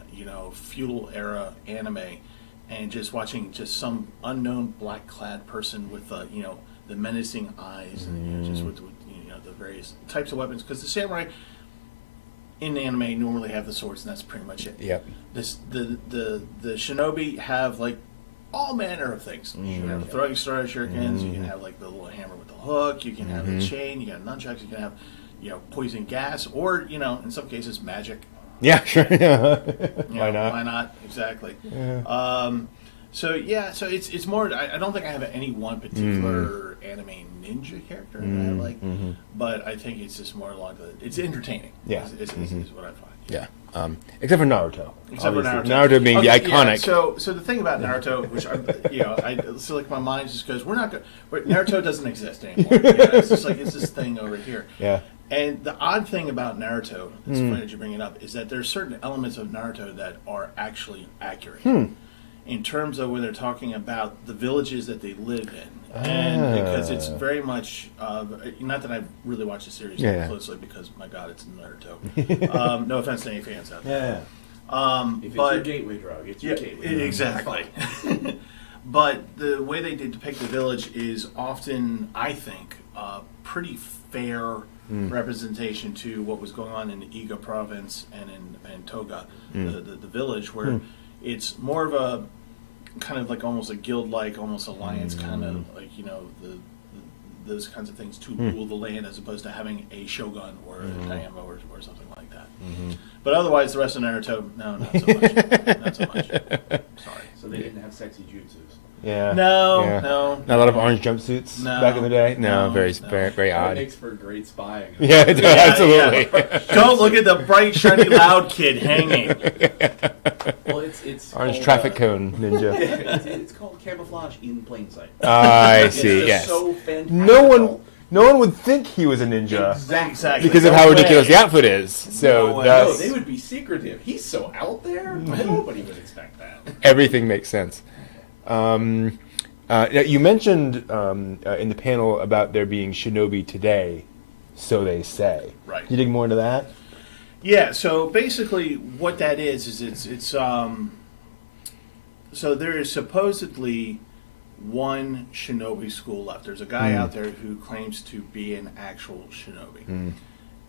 feudal era anime and just watching just some unknown black clad person with the menacing eyes and just with the various types of weapons, because the samurai in anime normally have the swords and that's pretty much it. Yep. The shinobi have like all manner of things. You can have throwing star shurikens, you can have like the little hammer with the hook, you can have the chain, you can have nunchucks, you can have poison gas, or in some cases magic. Yeah, sure. Why not? Why not? Exactly. Yeah. So it's more. I don't think I have any one particular anime ninja character that I like, but I think it's just more along it's entertaining. Yeah, is what I find. Yeah. Except for Naruto. Except for Naruto. Naruto being the iconic. Yeah, so the thing about Naruto, which so like my mind just goes, Naruto doesn't exist anymore. It's just like it's this thing over here. Yeah. And the odd thing about Naruto, it's funny that you bring it up, is that there's certain elements of Naruto that are actually accurate in terms of when they're talking about the villages that they live in. And because it's very much, not that I've really watched the series closely because, my God, it's Naruto. No offense to any fans out there. If it's your gateway drug, it's your gateway drug. Exactly. But the way they depict the village is often, I think, pretty fair representation to what was going on in Iga province and in Toga, the village, where it's more of kind of like almost a guild-like, almost alliance kind of like, you know, those kinds of things to rule the land, as opposed to having a shogun or a daimyo or something like that. But otherwise, the rest of Naruto, no, not so much. Not so much. Sorry. So they didn't have sexy jutsus. Yeah. No, Yeah. no. Not a lot of orange jumpsuits No, back in the day. No, no, very, no. very That odd. makes for great spying. Yeah, it does, absolutely. Don't look at the bright, shiny, loud kid hanging. Well, it's Orange called, traffic cone ninja. It's called camouflage in plain sight. I It's see. just Yes. so fantastic. No one would think he was a ninja Exactly. because of No how way. ridiculous the outfit is. No So way. No, that's they would be secretive. He's so out there. Nobody would expect that. everything makes sense. Now, you mentioned in the panel about there being shinobi today, so they say. Right. Can you dig more into that? Yeah, so basically what that is it's so there is supposedly one shinobi school left. There's a guy out there who claims to be an actual shinobi.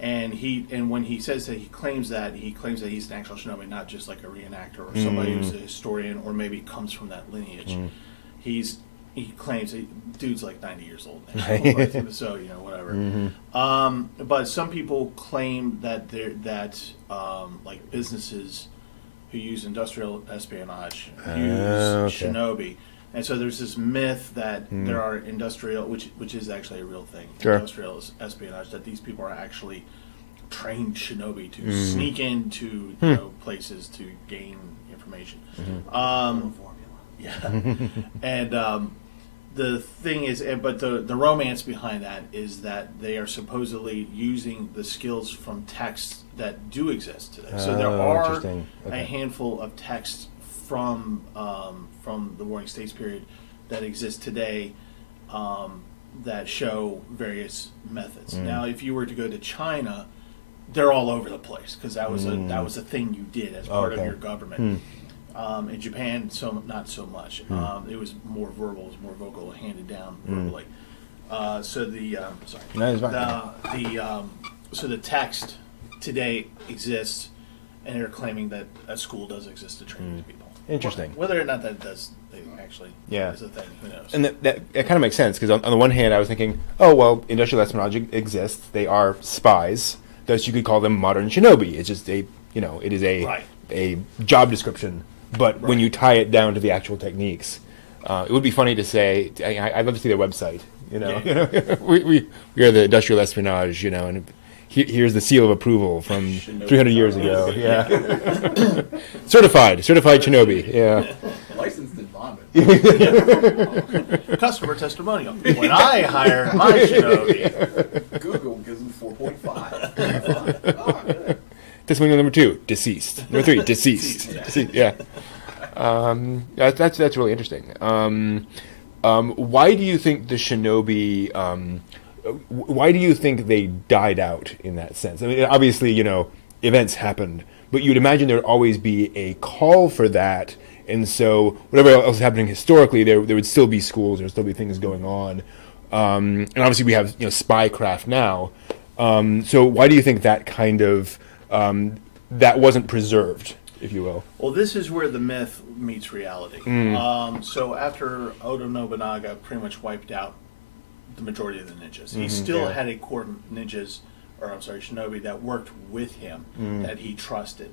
And when he says that he claims that he's an actual shinobi, not just like a reenactor or somebody who's a historian or maybe comes from that lineage. He claims dude's like 90 years old now. So, you know, whatever. But some people claim that like businesses who use industrial espionage use shinobi. And so there's this myth that there are industrial, which is actually a real thing, Sure. industrial espionage, that these people are actually trained shinobi to sneak into you know, places to gain information. Yeah. And the thing is, but the romance behind that is that they are supposedly using the skills from texts that do exist today. So there are interesting. a Okay. handful of texts from the Warring States period that exist today that show various methods. Now, if you were to go to China, they're all over the place because that was a thing you did as part of your government. In Japan, not so much. It was more verbal, it was more vocal, handed down verbally. So the text today exists, and they're claiming that a school does exist to train these people. Interesting. Whether or not that does actually Yeah. is a thing, who knows? And that kind of makes sense because on the one hand, I was thinking, oh well, industrial espionage exists. They are spies. Thus, you could call them modern shinobi. It's just it is a job description. But when you tie it down to the actual techniques, it would be funny to say. I'd love to see their website. We are the industrial espionage. And here's the seal of approval from 300 years ago. Yeah, certified shinobi. Yeah. Licensed in Bonded. Customer testimonial. When I hire my shinobi, Google gives them 4.5. Oh, good. Testimonial number 2, deceased. Number 3, deceased. Deceased, yeah. That's really interesting. Why do you think the shinobi? Why do you think they died out in that sense? I mean, obviously, events happened, but you'd imagine there would always be a call for that, and so whatever else is happening historically, there would still be schools, there would still be things going on, and obviously we have spycraft now. So why do you think that kind of that wasn't preserved, if you will? well, this is where the myth meets reality. So after Oda Nobunaga pretty much wiped out the majority of the ninjas, he still had a core shinobi that worked with him that he trusted,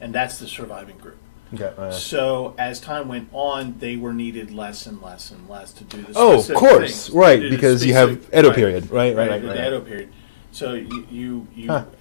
and that's the surviving group. Okay. So as time went on, they were needed less and less and less to do the Oh, of specific course, things. right, To do the because you have specific- Edo right, period, right. the Edo period. So you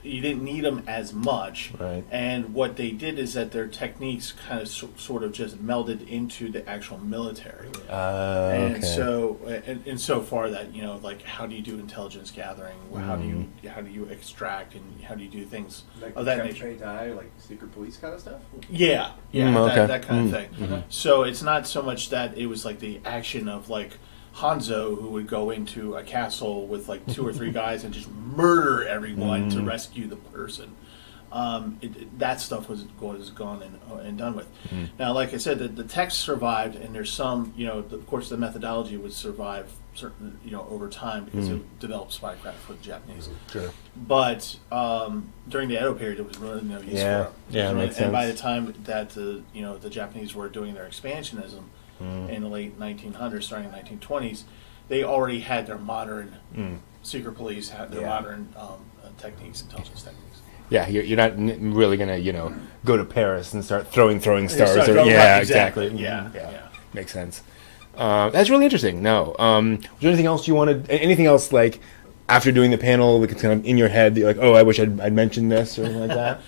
didn't need them as much, Right. and what they did is that their techniques kind of sort of just melded into the actual military. And Okay. so, and so far that like how do you do intelligence gathering? How do you extract, and how do you do things Like of that Chemtrail nature? Die, like secret police kind of stuff. Yeah, okay. that kind of thing. So it's not so much that it was like the action of like Hanzo, who would go into a castle with like 2 or 3 guys and just murder everyone to rescue the person. That stuff was gone and done with. Now, like I said, the text survived, and there's some, of course, the methodology would survive certain, over time because it developed spycraft for the Japanese. Sure. But during the Edo period, it was really no use Yeah. for them. Yeah, And makes by sense. the time that the Japanese were doing their expansionism, in the late 1900s, starting in the 1920s, they already had their modern secret police, had their modern techniques, intelligence techniques. Yeah, you're not really gonna go to Paris and start throwing stars. Right, Exactly. Yeah. Makes sense. That's really interesting. No, was there anything else you wanted? Anything else like after doing the panel, like it's kind of in your head that you're like, oh, I wish I'd mentioned this or anything like that?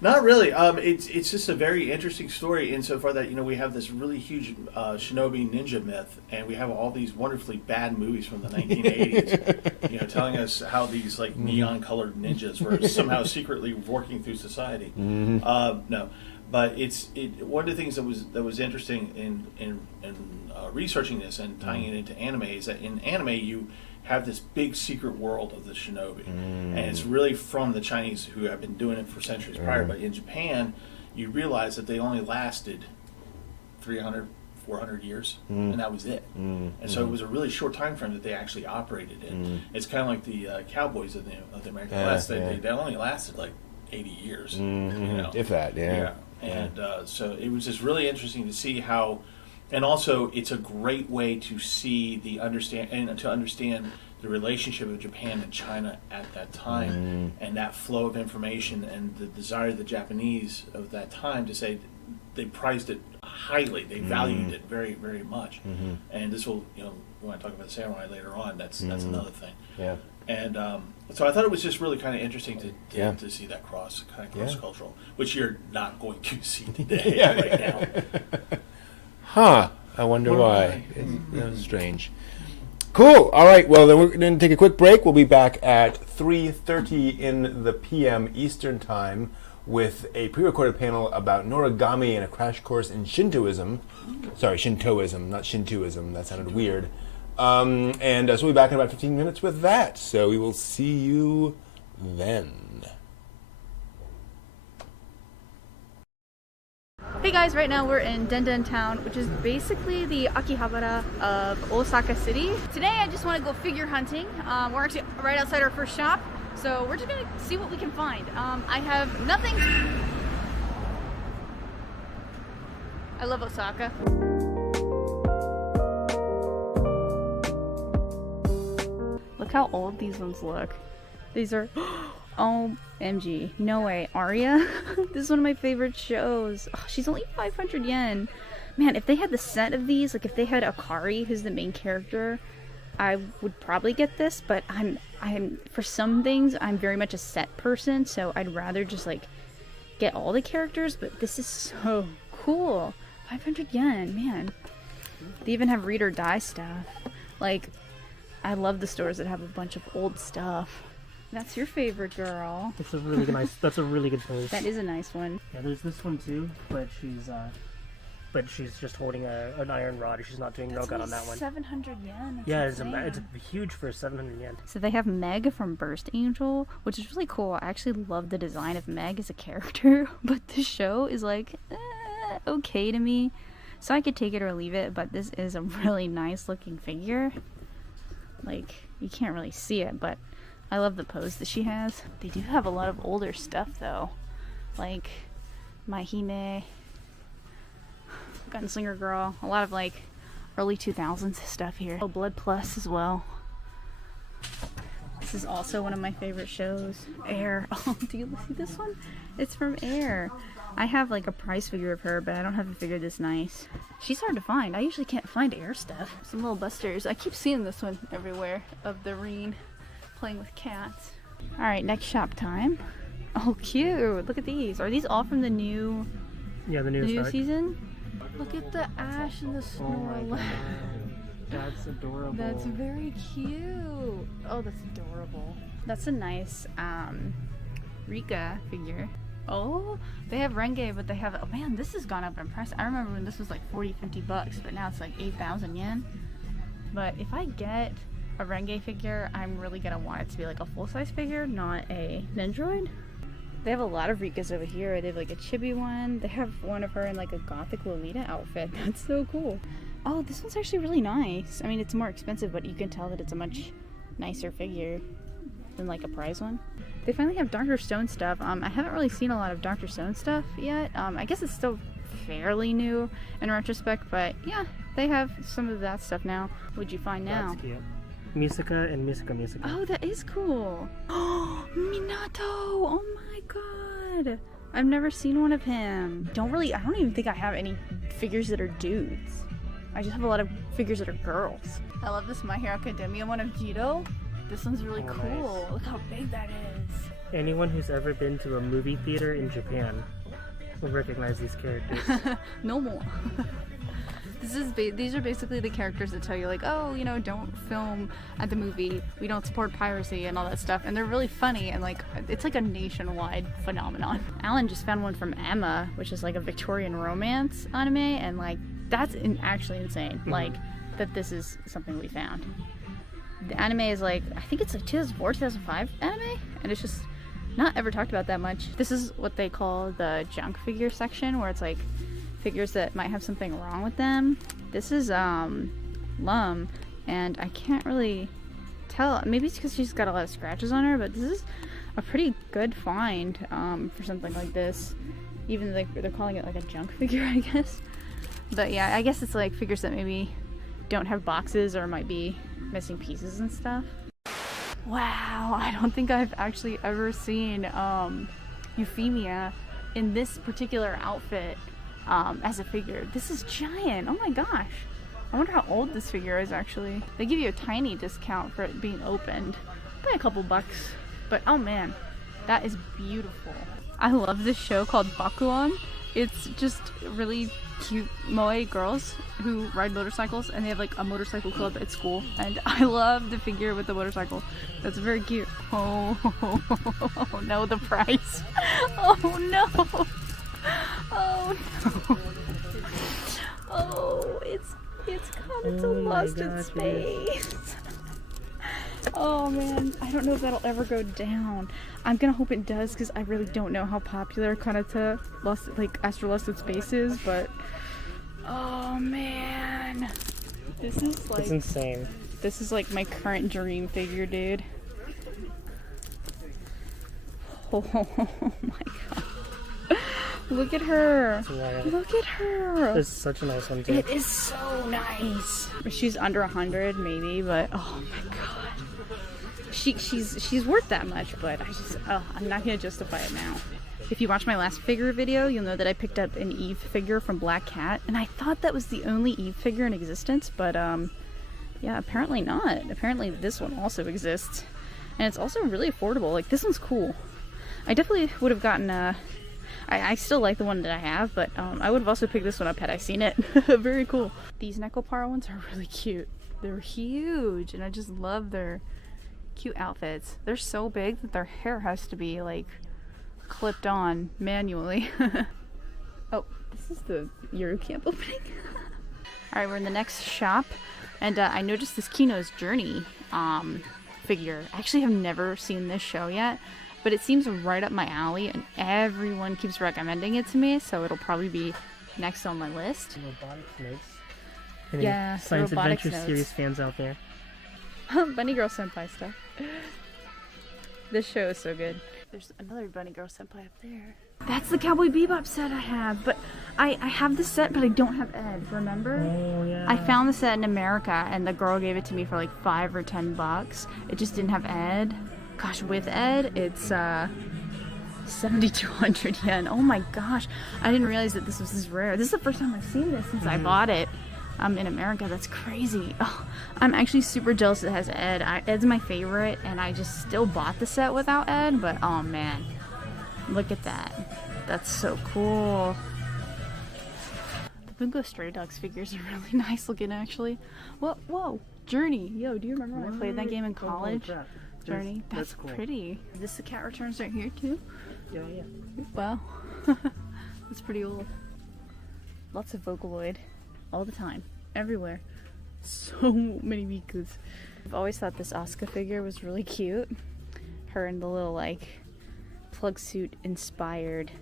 Not really. It's just a very interesting story insofar that we have this really huge shinobi ninja myth, and we have all these wonderfully bad movies from the 1980s, telling us how these like neon-colored ninjas were somehow secretly working through society. No, but one of the things that was interesting in researching this and tying it into anime is that in anime you have this big secret world of the shinobi, and it's really from the Chinese who have been doing it for centuries prior. But in Japan, you realize that they only lasted 300, 400 years, and that was it. And so it was a really short time frame that they actually operated in. It's kind of like the cowboys of the American West. They only lasted like 80 years, if that. And so it was just really interesting to see how. And also, it's a great way to see to understand the relationship of Japan and China at that time, and that flow of information, and the desire of the Japanese of that time to say they prized it highly, they valued it very, very much. And this will, when I talk about the samurai later on, that's another thing. Yeah. And so I thought it was just really kind of interesting to see that cross cultural, which you're not going to see today right now. Huh. I wonder why. That was strange. Cool. All right. Well, then we're going to take a quick break. We'll be back at 3:30 in the p.m. Eastern Time with a pre-recorded panel about Noragami and a crash course in Shintoism. Sorry, Shintoism, not Shintoism. That sounded weird. So we'll be back in about 15 minutes with that. So we will see you then. Hey guys, right now we're in Denden Town, which is basically the Akihabara of Osaka City. Today I just want to go figure hunting. We're actually right outside our first shop, so we're just gonna see what we can find. I have nothing. I love Osaka. Look how old these ones look. These are OMG, no way. Arya? This is one of my favorite shows. Oh, she's only 500 yen. Man, if they had the set of these, like if they had Akari, who's the main character, I would probably get this, but I'm for some things, I'm very much a set person, so I'd rather just like get all the characters, but this is so cool. 500 yen, man. They even have read or die stuff. Like, I love the stores that have a bunch of old stuff. That's your favorite girl. It's a really nice. That's a really good pose. That is a nice one. Yeah, there's this one too, but she's just holding an iron rod. She's not doing Rogan on that one. 700 yen. That's yeah, it's huge for 700 yen. So they have Meg from Burst Angel, which is really cool. I actually love the design of Meg as a character, but the show is like okay to me. So I could take it or leave it, but this is a really nice looking figure. Like, you can't really see it, but I love the pose that she has. They do have a lot of older stuff though, like Mahime, Gunslinger Girl, a lot of like early 2000s stuff here. Oh, Blood Plus as well. This is also one of my favorite shows, Air. Oh, do you see this one? It's from Air. I have like a prize figure of her, but I don't have a figure this nice. She's hard to find. I usually can't find Air stuff. Some little busters. I keep seeing this one everywhere, of the Reen playing with cats. Alright, next shop time. Oh, cute. Look at these. Are these all from the new, the new season? Look at the Ash and the Snorlax. That's adorable. That's very cute. Oh, that's adorable. That's a nice Rika figure. Oh, they have Renge, but they have, oh man, this has gone up in price. I remember when this was like 40-50 bucks, but now it's like 8,000 yen. But if I get a Renge figure, I'm really gonna want it to be like a full-size figure, not a Nendroid. They have a lot of Rikas over here. They have like a chibi one. They have one of her in like a gothic Lolita outfit. That's so cool. Oh, this one's actually really nice. I mean, it's more expensive, but you can tell that it's a much nicer figure than like a prize one. They finally have Dr. Stone stuff. I haven't really seen a lot of Dr. Stone stuff yet. I guess it's still fairly new in retrospect, but yeah, they have some of that stuff now. What'd you find now? That's cute. Misaka and Misaka. Oh, that is cool. Oh, Minato! Oh my god! I've never seen one of him. I don't even think I have any figures that are dudes. I just have a lot of figures that are girls. I love this My Hero Academia one of Jito. This one's really cool. Nice. Look how big that is. Anyone who's ever been to a movie theater in Japan will recognize these characters. No more. These are basically the characters that tell you like, oh, you know, don't film at the movie. We don't support piracy and all that stuff. And they're really funny and like it's like a nationwide phenomenon. Alan just found one from Emma, which is like a Victorian romance anime, and like that's actually insane. Like that this is something we found. The anime is like, I think it's like 2004, 2005 anime, and it's just not ever talked about that much. This is what they call the junk figure section, where it's like figures that might have something wrong with them. This is Lum, and I can't really tell. Maybe it's because she's got a lot of scratches on her, but this is a pretty good find for something like this. Even though they're calling it like a junk figure, I guess. But yeah, I guess it's like figures that maybe don't have boxes or might be missing pieces and stuff. Wow, I don't think I've actually ever seen Euphemia in this particular outfit as a figure. This is giant. Oh my gosh. I wonder how old this figure is actually. They give you a tiny discount for it being opened. Probably a couple bucks. But oh man, that is beautiful. I love this show called Bakuon. It's just really cute moe girls who ride motorcycles, and they have like a motorcycle club at school, and I love the figure with the motorcycle. That's very cute. Oh no, the price. Oh no. Oh no. Oh, it's lost in space. Oh man, I don't know if that'll ever go down. I'm gonna hope it does, because I really don't know how popular Kanata Astro Lost in Space is, but oh man, this is like, it's insane. This is like my current dream figure, dude. Oh my god. Look at her. Look at her. It's such a nice one too. It is so nice. She's under 100 maybe, but oh my god. She's worth that much, but I'm not gonna justify it now. If you watch my last figure video, you'll know that I picked up an Eve figure from Black Cat, and I thought that was the only Eve figure in existence, but yeah, apparently not. Apparently this one also exists, and it's also really affordable. Like, this one's cool. I definitely would have gotten I still like the one that I have, but I would have also picked this one up had I seen it. Very cool. These Nekopara ones are really cute. They're huge, and I just love their cute outfits. They're so big that their hair has to be like clipped on manually. Oh, this is the Euro Camp opening. Alright, we're in the next shop, and I noticed this Kino's Journey figure. I actually have never seen this show yet, but it seems right up my alley, and everyone keeps recommending it to me, so it'll probably be next on my list. Robotic notes. Any Yeah, Science robotics Adventure notes. series fans out there? Bunny Girl Senpai stuff. This show is so good. There's another Bunny Girl Senpai up there. That's the Cowboy Bebop set I have, but I have the set, but I don't have Ed, remember? Oh, yeah. I found the set in America, and the girl gave it to me for like $5 or $10. It just didn't have Ed. Gosh, with Ed, it's 7,200 yen. Oh my gosh, I didn't realize that this was this rare. This is the first time I've seen this since I bought it. In America. That's crazy. Oh, I'm actually super jealous it has Ed. Ed's my favorite, and I just still bought the set without Ed, but oh man, look at that. That's so cool. The Bungo Stray Dogs figures are really nice looking, actually. Whoa, Journey. Yo, do you remember when I played that game in college? Oh, crap. Journey. That's cool. pretty. Is this the Cat Returns right here too? Yeah. Wow. That's pretty old. Lots of Vocaloid. All the time. Everywhere. So many Mikus. I've always thought this Asuka figure was really cute. Her in the little, like, plug suit inspired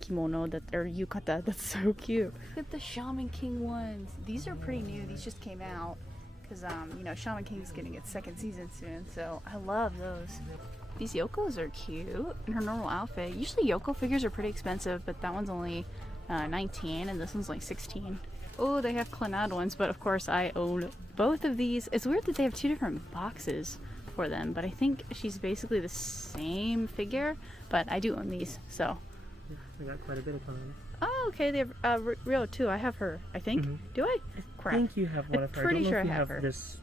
kimono or yukata. That's so cute. Look at the Shaman King ones. These are pretty new. These just came out. Because, you know, Shaman King's getting its second season soon. So I love those. These Yokos are cute in her normal outfit. Usually Yoko figures are pretty expensive, but that one's only 19 and this one's like 16. Oh, they have Clannad ones, but of course I own both of these. It's weird that they have two different boxes for them, but I think she's basically the same figure, but I do own these, so. I got quite a bit of Clannad. Oh, okay, they have Rio too. I have her, I think. Do I? Crap. I think you have one of her. Pretty I don't know sure if you I have have her. this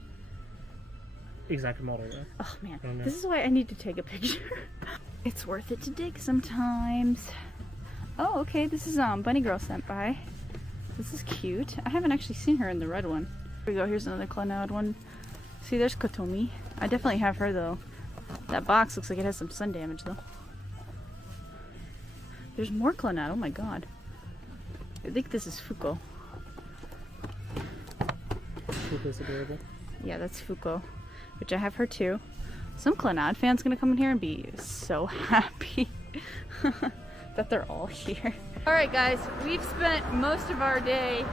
exact model though. Oh man, I don't know. this is why I need to take a picture. It's worth it to dig sometimes. Oh, okay, this is Bunny Girl Senpai. This is cute. I haven't actually seen her in the red one. Here we go, here's another Clannad one. See, there's Kotomi. I definitely have her though. That box looks like it has some sun damage though. There's more Clannad, oh my god. I think this is Fuko. Fuko's adorable. Yeah, that's Fuko, which I have her too. Some Clannad fans gonna come in here and be so happy that they're all here. Alright guys, we've spent most of our day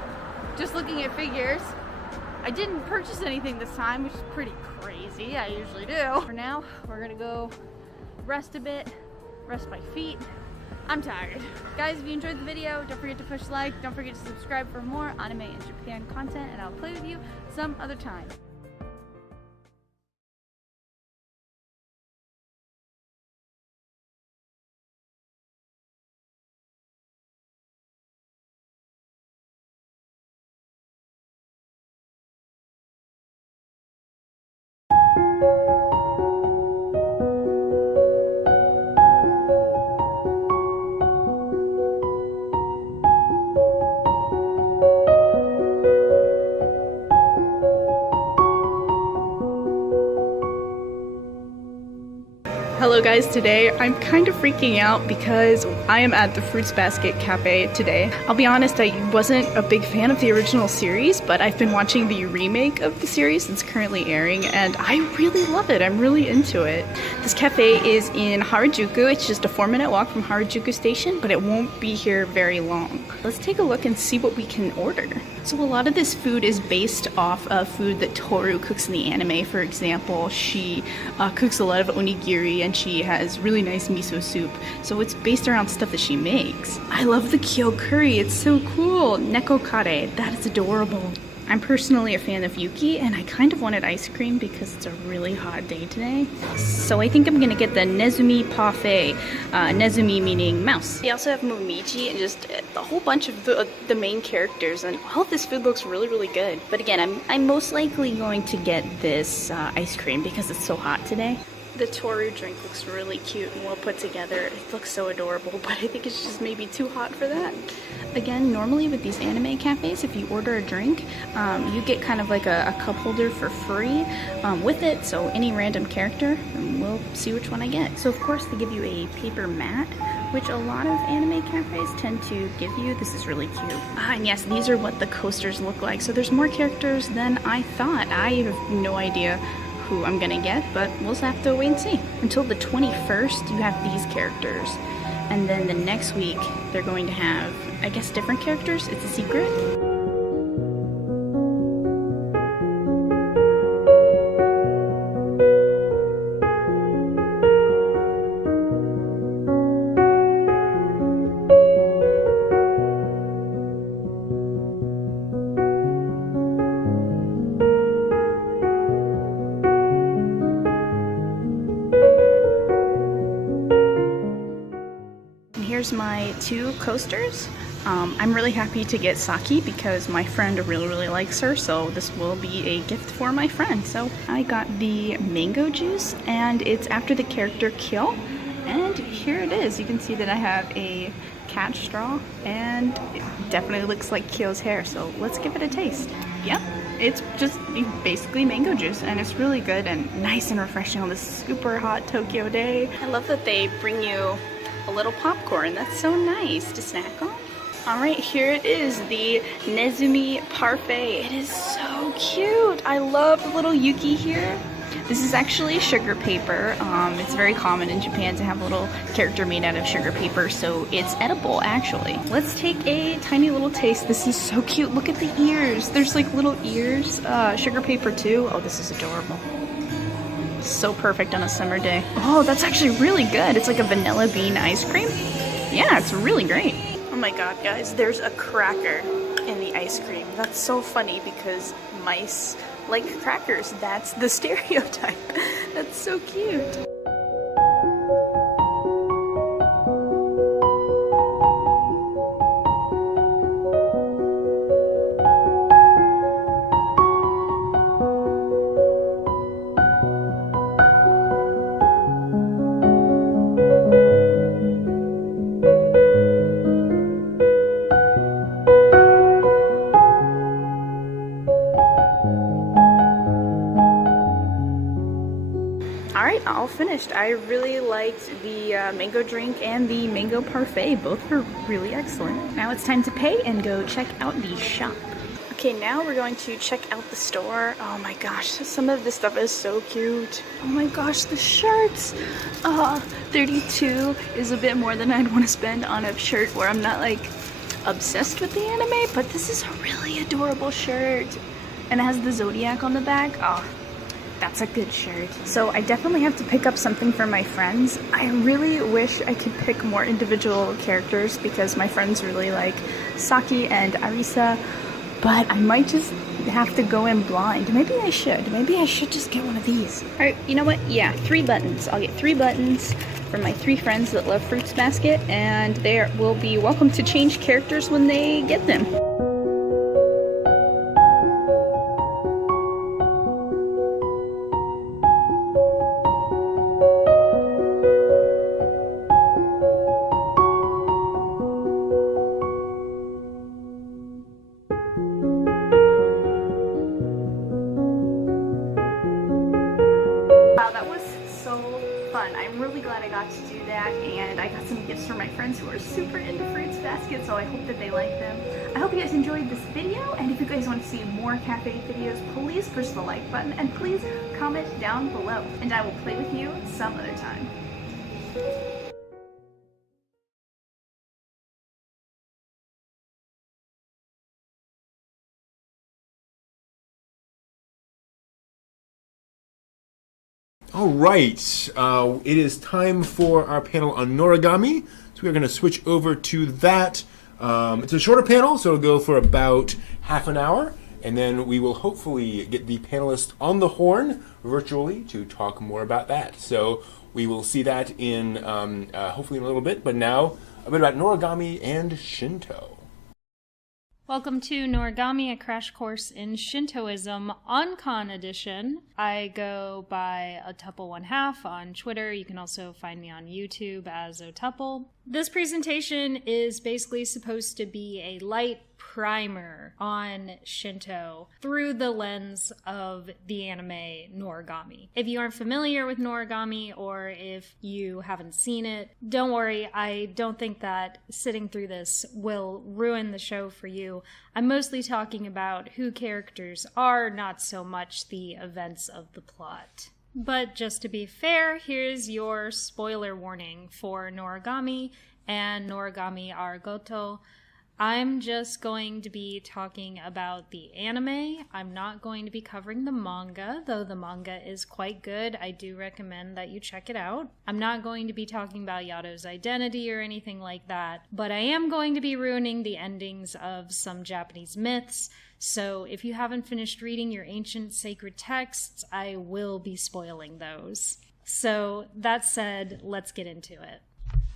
just looking at figures. I didn't purchase anything this time, which is pretty crazy. I usually do. For now, we're gonna go rest a bit, rest my feet. I'm tired. Guys, if you enjoyed the video, don't forget to push like, don't forget to subscribe for more anime and Japan content, and I'll play with you some other time. Hello guys, today I'm kind of freaking out because I am at the Fruits Basket Cafe today. I'll be honest, I wasn't a big fan of the original series, but I've been watching the remake of the series that's currently airing and I really love it. I'm really into it. This cafe is in Harajuku. It's just a 4-minute walk from Harajuku Station, but it won't be here very long. Let's take a look and see what we can order. So a lot of this food is based off of food that Toru cooks in the anime. For example, she cooks a lot of onigiri and she has really nice miso soup. So it's based around stuff that she makes. I love the kyo curry. It's so cool. Neko kare. That is adorable. I'm personally a fan of Yuki, and I kind of wanted ice cream because it's a really hot day today. So I think I'm gonna get the Nezumi Parfait. Nezumi meaning mouse. They also have Momiji and just a whole bunch of the main characters, and all of this food looks really, really good. But again, I'm most likely going to get this ice cream because it's so hot today. The Toru drink looks really cute and well put together. It looks so adorable, but I think it's just maybe too hot for that. Again, normally with these anime cafes, if you order a drink, you get kind of like a cup holder for free with it, so any random character, and we'll see which one I get. So of course they give you a paper mat, which a lot of anime cafes tend to give you. This is really cute. And yes, these are what the coasters look like. So there's more characters than I thought. I have no idea who I'm gonna get, but we'll have to wait and see. Until the 21st, you have these characters. And then the next week, they're going to have, I guess, different characters. It's a secret. Here's my 2 coasters. I'm really happy to get Saki because my friend really likes her, so this will be a gift for my friend. So I got the mango juice, and it's after the character Kyo, and here it is. You can see that I have a cat straw, and it definitely looks like Kyo's hair, so let's give it a taste. Yep, it's just basically mango juice, and it's really good and nice and refreshing on this super hot Tokyo day. I love that they bring you a little popcorn. That's so nice to snack on. Alright, here it is, the Nezumi Parfait. It is so cute. I love the little Yuki here. This is actually sugar paper. It's very common in Japan to have a little character made out of sugar paper, so it's edible actually. Let's take a tiny little taste. This is so cute. Look at the ears. There's like little ears. Sugar paper too. Oh, this is adorable. So perfect on a summer day. Oh, that's actually really good. It's like a vanilla bean ice cream. Yeah, it's really great. Oh my god, guys, there's a cracker in the the ice cream. That's so funny because mice like crackers. That's the stereotype. That's so cute. Alright, all finished. I really liked the mango drink and the mango parfait. Both were really excellent. Now it's time to pay and go check out the shop. Okay, now we're going to check out the store. Oh my gosh, some of this stuff is so cute. Oh my gosh, the shirts. 32 is a bit more than I'd want to spend on a shirt where I'm not like obsessed with the anime, but this is a really adorable shirt. And it has the Zodiac on the back. Oh, that's a good shirt. So I definitely have to pick up something for my friends. I really wish I could pick more individual characters because my friends really like Saki and Arisa, but I might just have to go in blind. Maybe I should. Maybe I should just get one of these. All right, you know what? Yeah, 3 buttons. I'll get 3 buttons for my 3 friends that love Fruits Basket, and they will be welcome to change characters when they get them. I'm really glad I got to do that, and I got some gifts for my friends who are super into Fruits Basket, so I hope that they like them. I hope you guys enjoyed this video, and if you guys want to see more cafe videos, please push the like button, and please comment down below, and I will play with you some other time. All right, it is time for our panel on Noragami. So we're going to switch over to that. It's a shorter panel, so it'll go for about half an hour. And then we will hopefully get the panelists on the horn virtually to talk more about that. So we will see that in hopefully in a little bit. But now, a bit about Noragami and Shinto. Welcome to Noragami, a crash course in Shintoism OnCon edition. I go by Otuple1/2 on Twitter. You can also find me on YouTube as Otuple. This presentation is basically supposed to be a light primer on Shinto through the lens of the anime Noragami. If you aren't familiar with Noragami, or if you haven't seen it, don't worry, I don't think that sitting through this will ruin the show for you. I'm mostly talking about who characters are, not so much the events of the plot. But just to be fair, here's your spoiler warning for Noragami and Noragami Arigoto. I'm just going to be talking about the anime. I'm not going to be covering the manga, though the manga is quite good. I do recommend that you check it out. I'm not going to be talking about Yato's identity or anything like that, but I am going to be ruining the endings of some Japanese myths. So if you haven't finished reading your ancient sacred texts, I will be spoiling those. So that said, let's get into it.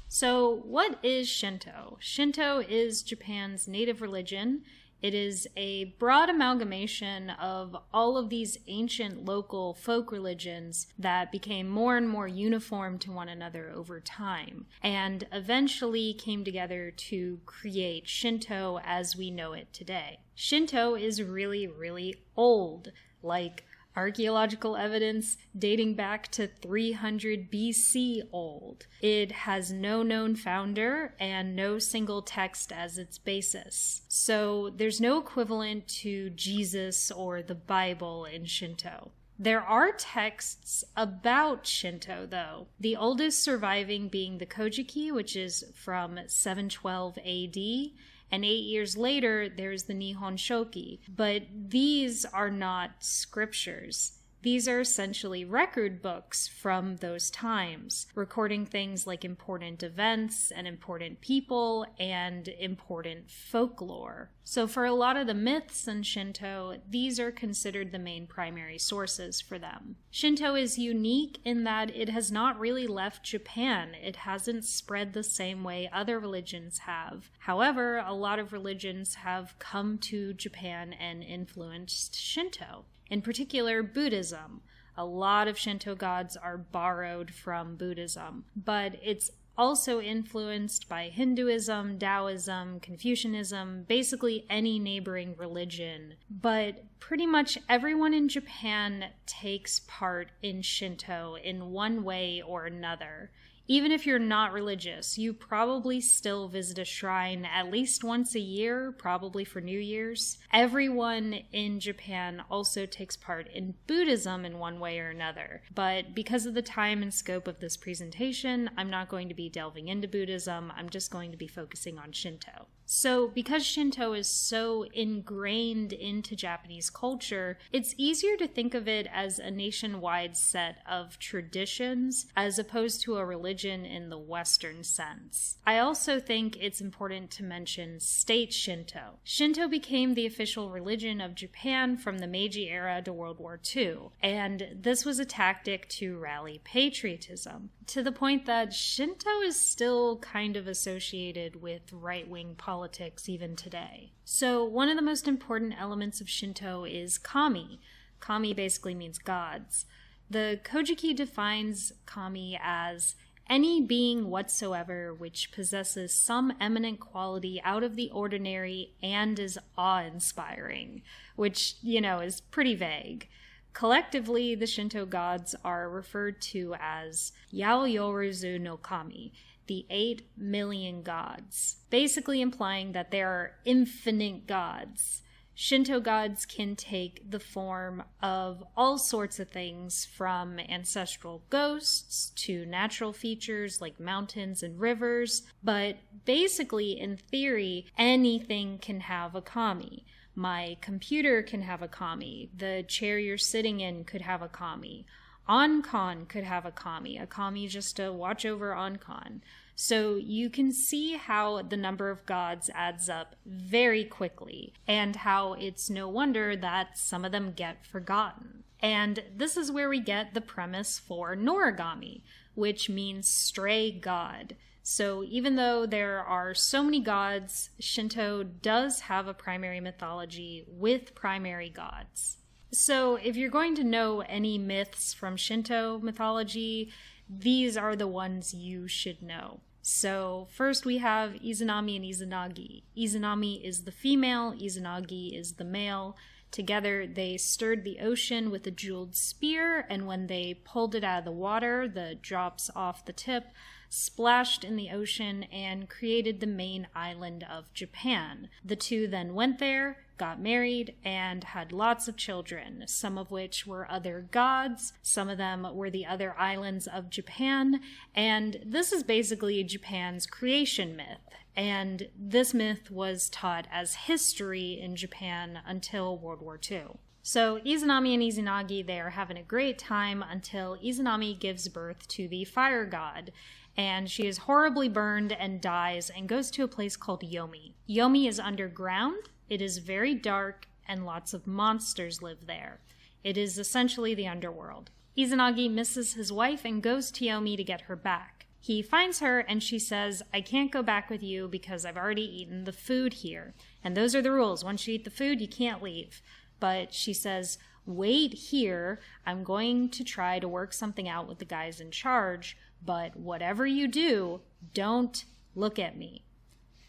So what is Shinto? Shinto is Japan's native religion. It is a broad amalgamation of all of these ancient local folk religions that became more and more uniform to one another over time, and eventually came together to create Shinto as we know it today. Shinto is really, really old, like archaeological evidence dating back to 300 BC old. It has no known founder and no single text as its basis. So there's no equivalent to Jesus or the Bible in Shinto. There are texts about Shinto, though. The oldest surviving being the Kojiki, which is from 712 AD, and 8 years later, there's the Nihon Shoki. But these are not scriptures. These are essentially record books from those times, recording things like important events and important people and important folklore. So for a lot of the myths in Shinto, these are considered the main primary sources for them. Shinto is unique in that it has not really left Japan. It hasn't spread the same way other religions have. However, a lot of religions have come to Japan and influenced Shinto. In particular, Buddhism. A lot of Shinto gods are borrowed from Buddhism, but it's also influenced by Hinduism, Taoism, Confucianism, basically any neighboring religion. But pretty much everyone in Japan takes part in Shinto in one way or another. Even if you're not religious, you probably still visit a shrine at least once a year, probably for New Year's. Everyone in Japan also takes part in Buddhism in one way or another. But because of the time and scope of this presentation, I'm not going to be delving into Buddhism. I'm just going to be focusing on Shinto. So because Shinto is so ingrained into Japanese culture, it's easier to think of it as a nationwide set of traditions as opposed to a religion in the Western sense. I also think it's important to mention state Shinto. Shinto became the official religion of Japan from the Meiji era to World War II, and this was a tactic to rally patriotism, to the point that Shinto is still kind of associated with right-wing politics even today. So one of the most important elements of Shinto is kami. Kami basically means gods. The Kojiki defines kami as any being whatsoever which possesses some eminent quality out of the ordinary and is awe-inspiring, which, is pretty vague. Collectively, the Shinto gods are referred to as Yaoyoruzu no Kami, the 8 million gods, basically implying that there are infinite gods. Shinto gods can take the form of all sorts of things, from ancestral ghosts to natural features like mountains and rivers, but basically, in theory, anything can have a kami. My computer can have a kami. The chair you're sitting in could have a kami. Oncon could have a kami just to watch over Oncon. So you can see how the number of gods adds up very quickly, and how it's no wonder that some of them get forgotten. And this is where we get the premise for Noragami, which means stray god. So even though there are so many gods, Shinto does have a primary mythology with primary gods. So if you're going to know any myths from Shinto mythology, these are the ones you should know. So first we have Izanami and Izanagi. Izanami is the female, Izanagi is the male. Together they stirred the ocean with a jeweled spear, and when they pulled it out of the water, the drops off the tip splashed in the ocean and created the main island of Japan. The two then went there, got married, and had lots of children, some of which were other gods, some of them were the other islands of Japan, and this is basically Japan's creation myth. And this myth was taught as history in Japan until World War II. So Izanami and Izanagi, they are having a great time until Izanami gives birth to the fire god, and she is horribly burned and dies and goes to a place called Yomi. Yomi is underground, it is very dark, and lots of monsters live there. It is essentially the underworld. Izanagi misses his wife and goes to Yomi to get her back. He finds her and she says, "I can't go back with you because I've already eaten the food here. And those are the rules. Once you eat the food, you can't leave." But she says, "Wait here. I'm going to try to work something out with the guys in charge. But whatever you do, don't look at me."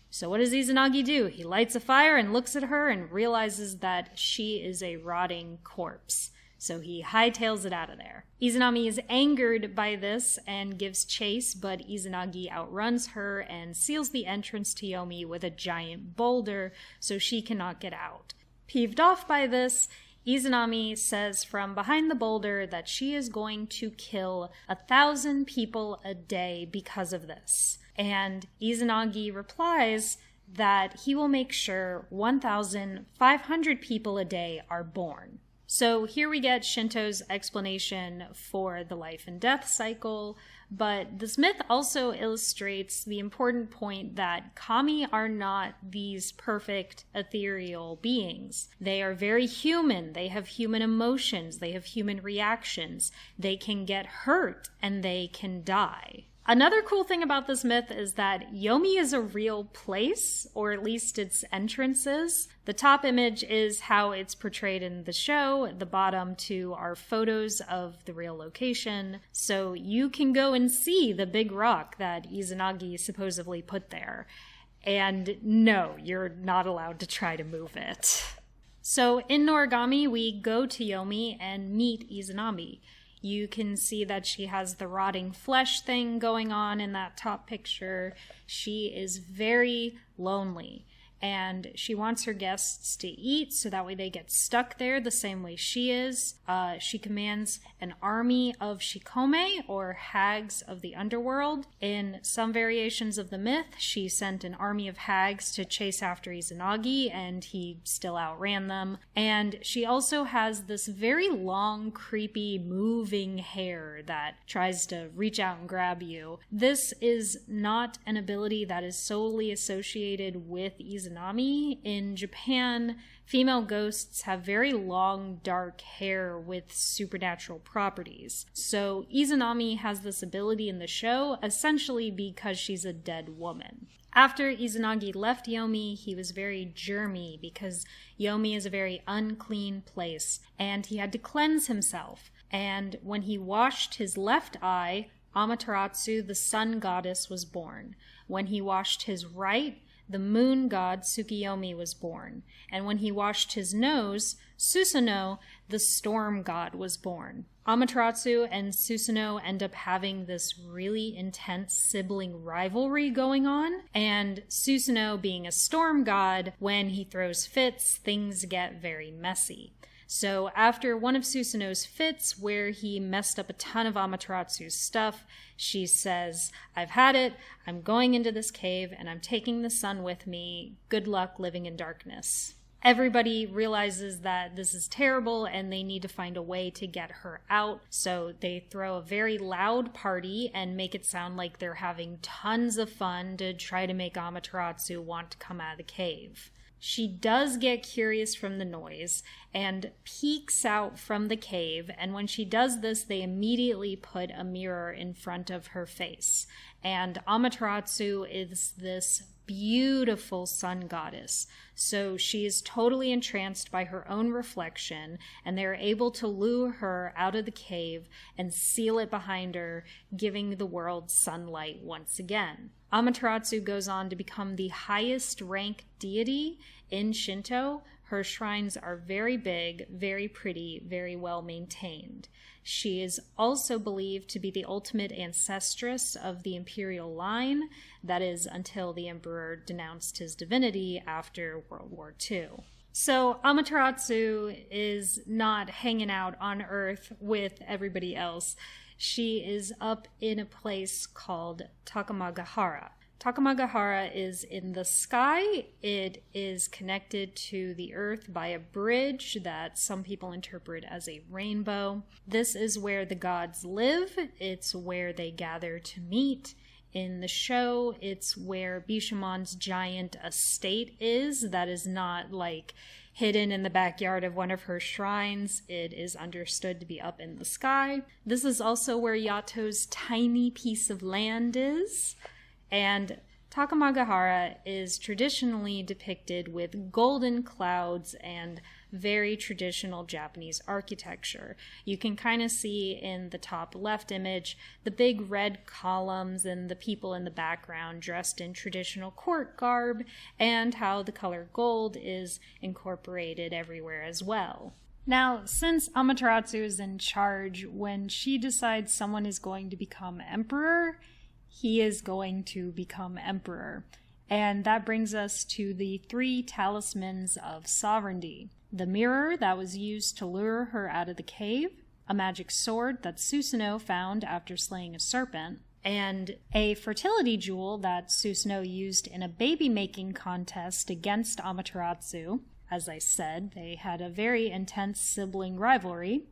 So what does Izanagi do? He lights a fire and looks at her and realizes that she is a rotting corpse. So he hightails it out of there. Izanami is angered by this and gives chase, but Izanagi outruns her and seals the entrance to Yomi with a giant boulder so she cannot get out. Peeved off by this, Izanami says from behind the boulder that she is going to kill 1,000 people a day because of this. And Izanagi replies that he will make sure 1,500 people a day are born. So here we get Shinto's explanation for the life and death cycle, but this myth also illustrates the important point that kami are not these perfect ethereal beings. They are very human. They have human emotions. They have human reactions. They can get hurt and they can die. Another cool thing about this myth is that Yomi is a real place, or at least its entrances. The top image is how it's portrayed in the show. The bottom two are photos of the real location. So you can go and see the big rock that Izanagi supposedly put there. And no, you're not allowed to try to move it. So in Noragami, we go to Yomi and meet Izanami. You can see that she has the rotting flesh thing going on in that top picture. She is very lonely, and she wants her guests to eat so that way they get stuck there the same way she is. She commands an army of shikome, or hags of the underworld. In some variations of the myth, she sent an army of hags to chase after Izanagi, and he still outran them. And she also has this very long, creepy, moving hair that tries to reach out and grab you. This is not an ability that is solely associated with Izanami. In Japan, female ghosts have very long, dark hair with supernatural properties. So Izanami has this ability in the show essentially because she's a dead woman. After Izanagi left Yomi, he was very germy because Yomi is a very unclean place, and he had to cleanse himself. And when he washed his left eye, Amaterasu, the sun goddess, was born. When he washed his right, the moon god Tsukiyomi was born. And when he washed his nose, Susanoo, the storm god, was born. Amaterasu and Susanoo end up having this really intense sibling rivalry going on, and Susanoo, being a storm god, when he throws fits, things get very messy. So after one of Susanoo's fits, where he messed up a ton of Amaterasu's stuff, she says, "I've had it, I'm going into this cave, and I'm taking the sun with me. Good luck living in darkness." Everybody realizes that this is terrible and they need to find a way to get her out. So they throw a very loud party and make it sound like they're having tons of fun to try to make Amaterasu want to come out of the cave. She does get curious from the noise and peeks out from the cave, and when she does this, they immediately put a mirror in front of her face. And Amaterasu is this beautiful sun goddess, so she is totally entranced by her own reflection, and they're able to lure her out of the cave and seal it behind her, giving the world sunlight once again. Amaterasu goes on to become the highest ranked deity in Shinto. Her shrines are very big, very pretty, very well maintained. She is also believed to be the ultimate ancestress of the imperial line, that is, until the emperor denounced his divinity after World War II. So Amaterasu is not hanging out on Earth with everybody else. She is up in a place called Takamagahara. Takamagahara is in the sky. It is connected to the earth by a bridge that some people interpret as a rainbow. This is where the gods live. It's where they gather to meet. In the show, it's where Bishamon's giant estate is. That is not like hidden in the backyard of one of her shrines. It is understood to be up in the sky. This is also where Yato's tiny piece of land is. And Takamagahara is traditionally depicted with golden clouds and very traditional Japanese architecture. You can kind of see in the top left image the big red columns and the people in the background dressed in traditional court garb, and how the color gold is incorporated everywhere as well. Now, since Amaterasu is in charge, when she decides someone is going to become emperor, he is going to become emperor. And that brings us to the 3 talismans of sovereignty. The mirror that was used to lure her out of the cave, a magic sword that Susanoo found after slaying a serpent, and a fertility jewel that Susanoo used in a baby-making contest against Amaterasu. As I said, they had a very intense sibling rivalry.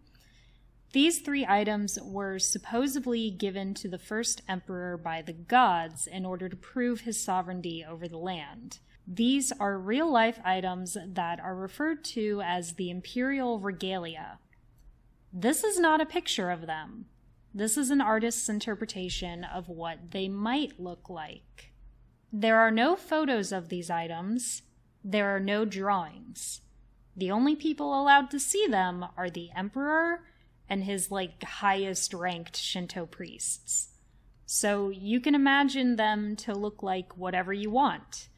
These 3 items were supposedly given to the first emperor by the gods in order to prove his sovereignty over the land. These are real-life items that are referred to as the imperial regalia. This is not a picture of them. This is an artist's interpretation of what they might look like. There are no photos of these items. There are no drawings. The only people allowed to see them are the emperor and his, highest ranked Shinto priests. So you can imagine them to look like whatever you want.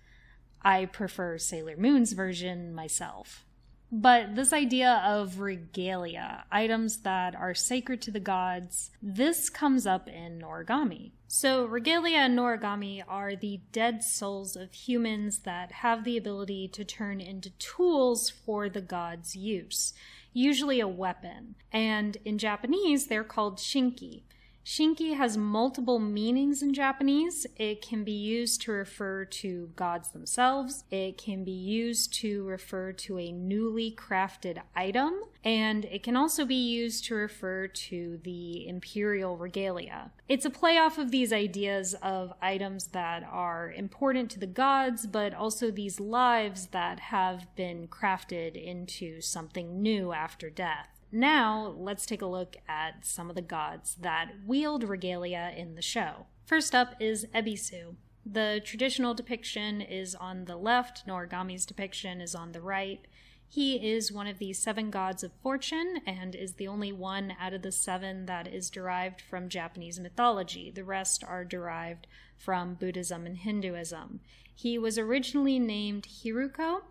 I prefer Sailor Moon's version myself. But this idea of regalia, items that are sacred to the gods, this comes up in Noragami. So regalia and Noragami are the dead souls of humans that have the ability to turn into tools for the gods' use, usually a weapon. And in Japanese, they're called shinki. Shinki has multiple meanings in Japanese. It can be used to refer to gods themselves. It can be used to refer to a newly crafted item. And it can also be used to refer to the imperial regalia. It's a play off of these ideas of items that are important to the gods, but also these lives that have been crafted into something new after death. Now, let's take a look at some of the gods that wield regalia in the show. First up is Ebisu. The traditional depiction is on the left, Noragami's depiction is on the right. He is one of the 7 gods of fortune and is the only one out of the 7 that is derived from Japanese mythology. The rest are derived from Buddhism and Hinduism. He was originally named Hiruko,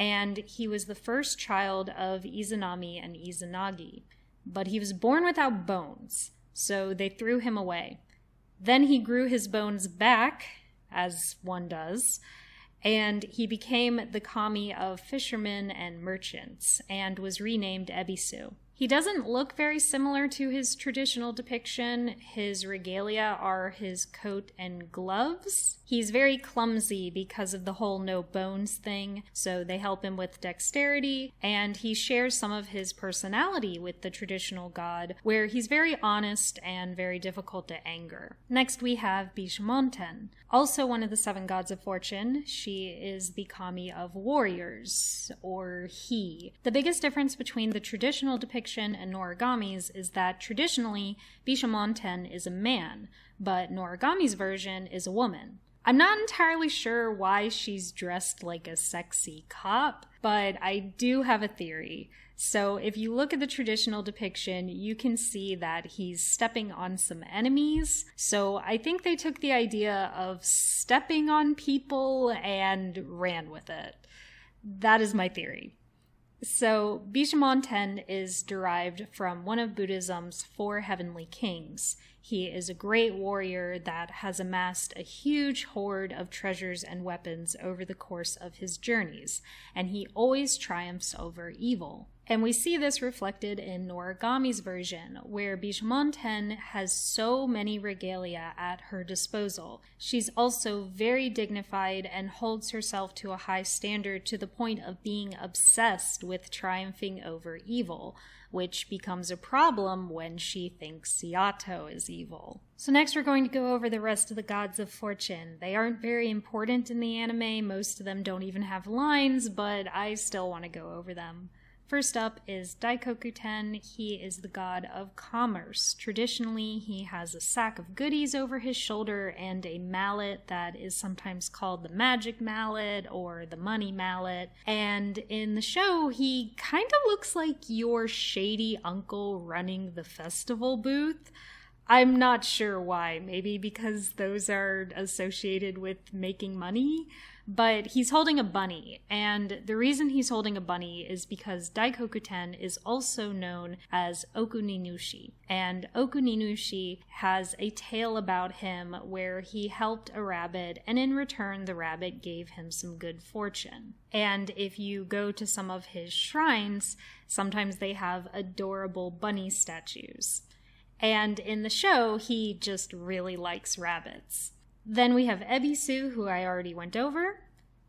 and he was the first child of Izanami and Izanagi. But he was born without bones, so they threw him away. Then he grew his bones back, as one does, and he became the kami of fishermen and merchants, and was renamed Ebisu. He doesn't look very similar to his traditional depiction. His regalia are his coat and gloves. He's very clumsy because of the whole no bones thing, so they help him with dexterity, and he shares some of his personality with the traditional god, where he's very honest and very difficult to anger. Next we have Bishamonten, also one of the 7 gods of fortune. She is the kami of warriors, or he. The biggest difference between the traditional depiction and Noragami's is that traditionally Bishamonten is a man, but Noragami's version is a woman. I'm not entirely sure why she's dressed like a sexy cop, but I do have a theory. So if you look at the traditional depiction, you can see that he's stepping on some enemies. So I think they took the idea of stepping on people and ran with it. That is my theory. So Bishamonten is derived from one of Buddhism's 4 heavenly kings. He is a great warrior that has amassed a huge hoard of treasures and weapons over the course of his journeys, and he always triumphs over evil. And we see this reflected in Noragami's version, where Bishamonten has so many regalia at her disposal. She's also very dignified and holds herself to a high standard to the point of being obsessed with triumphing over evil, which becomes a problem when she thinks Seato is evil. So next we're going to go over the rest of the gods of fortune. They aren't very important in the anime, most of them don't even have lines, but I still want to go over them. First up is Daikokuten. He is the god of commerce. Traditionally, he has a sack of goodies over his shoulder and a mallet that is sometimes called the magic mallet or the money mallet. And in the show, he kind of looks like your shady uncle running the festival booth. I'm not sure why. Maybe because those are associated with making money. But he's holding a bunny, and the reason he's holding a bunny is because Daikokuten is also known as Okuninushi, and Okuninushi has a tale about him where he helped a rabbit, and in return the rabbit gave him some good fortune. And if you go to some of his shrines, sometimes they have adorable bunny statues. And in the show, he just really likes rabbits. Then we have Ebisu, who I already went over.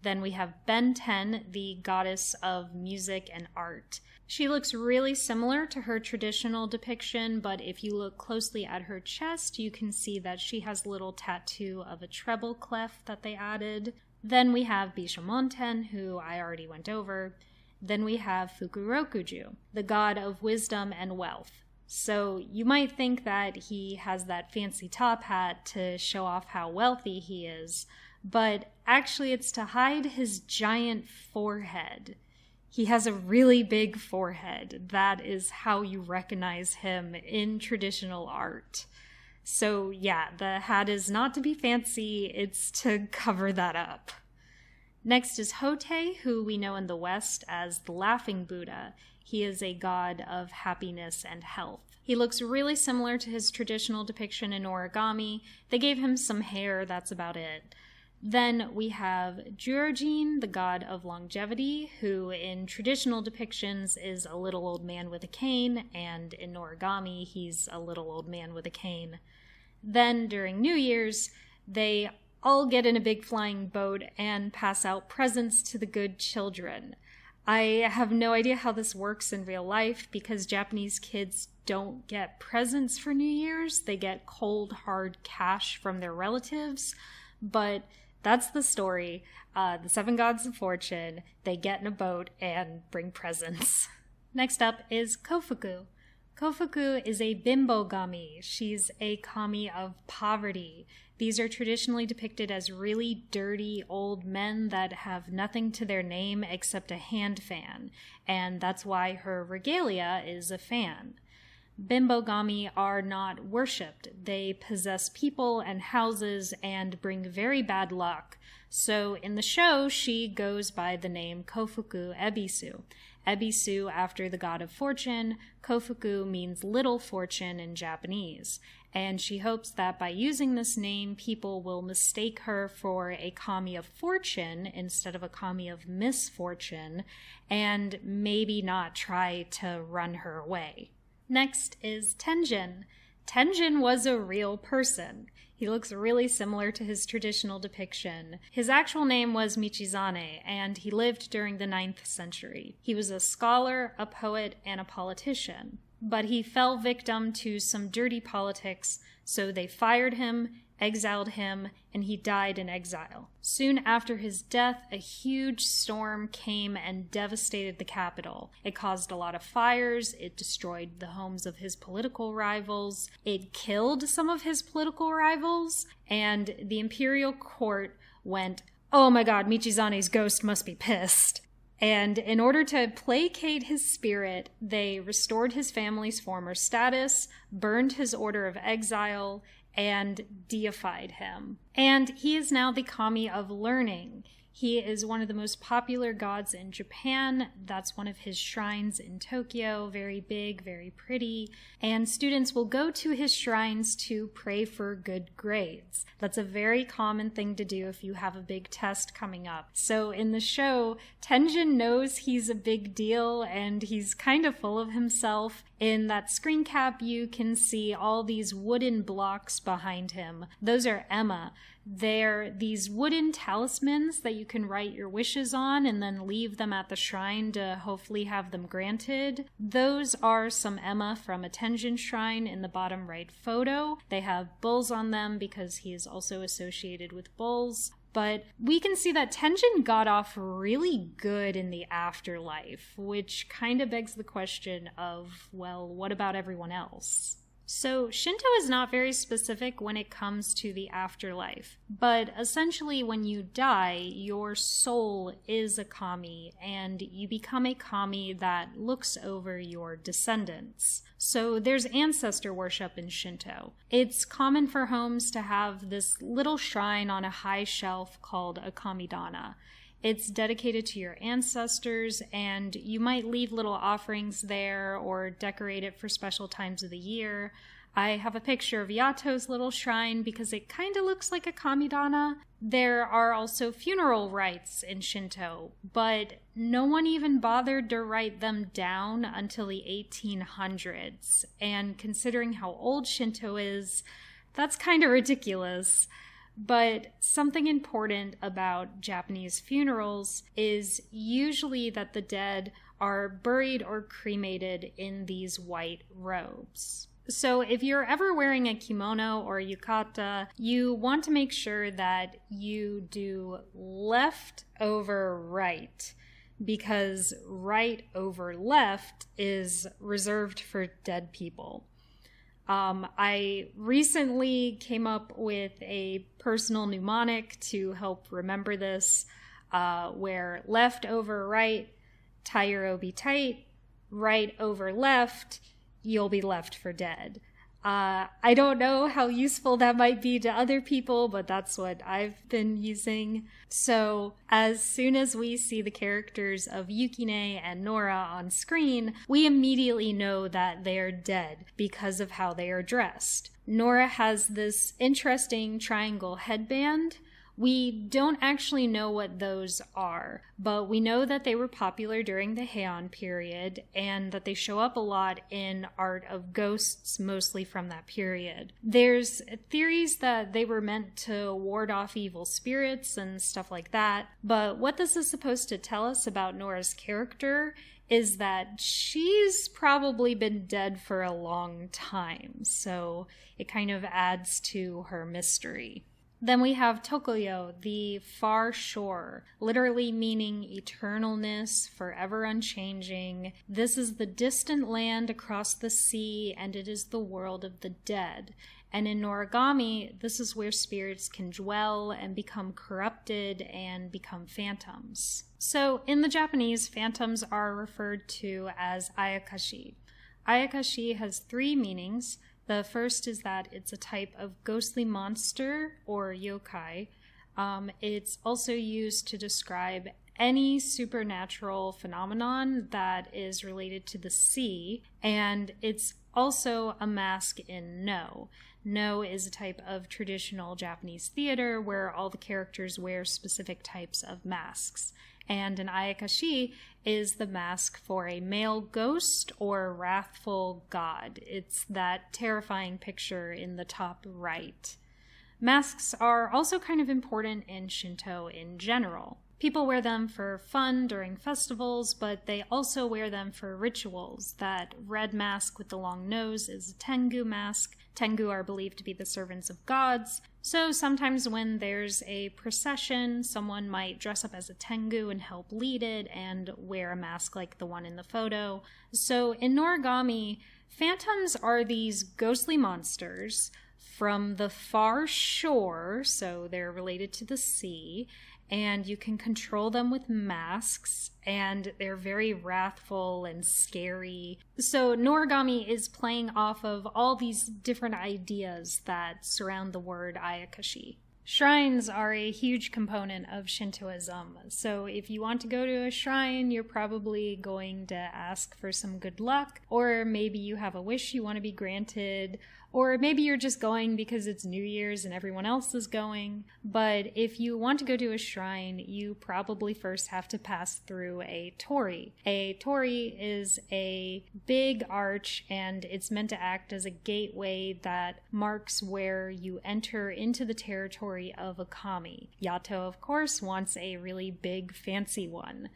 Then we have Benten, the goddess of music and art. She looks really similar to her traditional depiction, but if you look closely at her chest, you can see that she has a little tattoo of a treble clef that they added. Then we have Bishamonten, who I already went over. Then we have Fukurokuju, the god of wisdom and wealth. So you might think that he has that fancy top hat to show off how wealthy he is, but actually it's to hide his giant forehead. He has a really big forehead. That is how you recognize him in traditional art. So yeah, the hat is not to be fancy, it's to cover that up. Next is Hote, who we know in the West as the Laughing Buddha. He is a god of happiness and health. He looks really similar to his traditional depiction in Origami. They gave him some hair, that's about it. Then we have Jurojin, the god of longevity, who in traditional depictions is a little old man with a cane, and in Origami he's a little old man with a cane. Then during New Year's, they all get in a big flying boat and pass out presents to the good children. I have no idea how this works in real life because Japanese kids don't get presents for New Year's. They get cold, hard cash from their relatives, but that's the story. The 7 gods of fortune, they get in a boat and bring presents. Next up is Kofuku. Kofuku is a bimbogami. She's a kami of poverty. These are traditionally depicted as really dirty old men that have nothing to their name except a hand fan, and that's why her regalia is a fan. Bimbogami are not worshipped. They possess people and houses and bring very bad luck. So in the show, she goes by the name Kofuku Ebisu. Ebisu after the god of fortune. Kofuku means little fortune in Japanese. And she hopes that by using this name, people will mistake her for a kami of fortune instead of a kami of misfortune, and maybe not try to run her away. Next is Tenjin. Tenjin was a real person. He looks really similar to his traditional depiction. His actual name was Michizane, and he lived during the 9th century. He was a scholar, a poet, and a politician. But he fell victim to some dirty politics, so they fired him, exiled him, and he died in exile. Soon after his death, a huge storm came and devastated the capital. It caused a lot of fires, it destroyed the homes of his political rivals, it killed some of his political rivals, and the imperial court went, "Oh my god, Michizane's ghost must be pissed." And in order to placate his spirit, they restored his family's former status, burned his order of exile, and deified him. And he is now the kami of learning. He is one of the most popular gods in Japan. That's one of his shrines in Tokyo. Very big, very pretty. And students will go to his shrines to pray for good grades. That's a very common thing to do if you have a big test coming up. So in the show, Tenjin knows he's a big deal and he's kind of full of himself. In that screen cap, you can see all these wooden blocks behind him. Those are Emma. They're these wooden talismans that you can write your wishes on and then leave them at the shrine to hopefully have them granted. Those are some Emma from a Tenjin shrine in the bottom right photo. They have bulls on them because he is also associated with bulls. But we can see that Tenjin got off really good in the afterlife, which kind of begs the question of, well, what about everyone else? So Shinto is not very specific when it comes to the afterlife, but essentially when you die, your soul is a kami, and you become a kami that looks over your descendants. So there's ancestor worship in Shinto. It's common for homes to have this little shrine on a high shelf called a kamidana. It's dedicated to your ancestors, and you might leave little offerings there or decorate it for special times of the year. I have a picture of Yato's little shrine because it kind of looks like a kamidana. There are also funeral rites in Shinto, but no one even bothered to write them down until the 1800s. And considering how old Shinto is, that's kind of ridiculous. But something important about Japanese funerals is usually that the dead are buried or cremated in these white robes. So if you're ever wearing a kimono or yukata, you want to make sure that you do left over right, because right over left is reserved for dead people. I recently came up with a personal mnemonic to help remember this, where left over right, tie your obi tight, right over left, you'll be left for dead. I don't know how useful that might be to other people, but that's what I've been using. So as soon as we see the characters of Yukine and Nora on screen, we immediately know that they are dead because of how they are dressed. Nora has this interesting triangle headband. We don't actually know what those are, but we know that they were popular during the Heian period and that they show up a lot in art of ghosts, mostly from that period. There's theories that they were meant to ward off evil spirits and stuff like that, but what this is supposed to tell us about Nora's character is that she's probably been dead for a long time, so it kind of adds to her mystery. Then we have Tokoyo, the far shore, literally meaning eternalness, forever unchanging. This is the distant land across the sea, and it is the world of the dead. And in Noragami, this is where spirits can dwell and become corrupted and become phantoms. So in the Japanese, phantoms are referred to as ayakashi. Ayakashi has 3 meanings. The first is that it's a type of ghostly monster or yokai. It's also used to describe any supernatural phenomenon that is related to the sea, and it's also a mask in No. No is a type of traditional Japanese theater where all the characters wear specific types of masks. And an ayakashi is the mask for a male ghost or wrathful god. It's that terrifying picture in the top right. Masks are also kind of important in Shinto in general. People wear them for fun during festivals, but they also wear them for rituals. That red mask with the long nose is a Tengu mask. Tengu are believed to be the servants of gods. So sometimes when there's a procession, someone might dress up as a Tengu and help lead it and wear a mask like the one in the photo. So in Noragami, phantoms are these ghostly monsters from the far shore, so they're related to the sea, and you can control them with masks, and they're very wrathful and scary. So Noragami is playing off of all these different ideas that surround the word ayakashi. Shrines are a huge component of Shintoism, so if you want to go to a shrine, you're probably going to ask for some good luck, or maybe you have a wish you want to be granted, or maybe you're just going because it's New Year's and everyone else is going. But if you want to go to a shrine, you probably first have to pass through a torii. A torii is a big arch, and it's meant to act as a gateway that marks where you enter into the territory of a kami. Yato, of course, wants a really big, fancy one.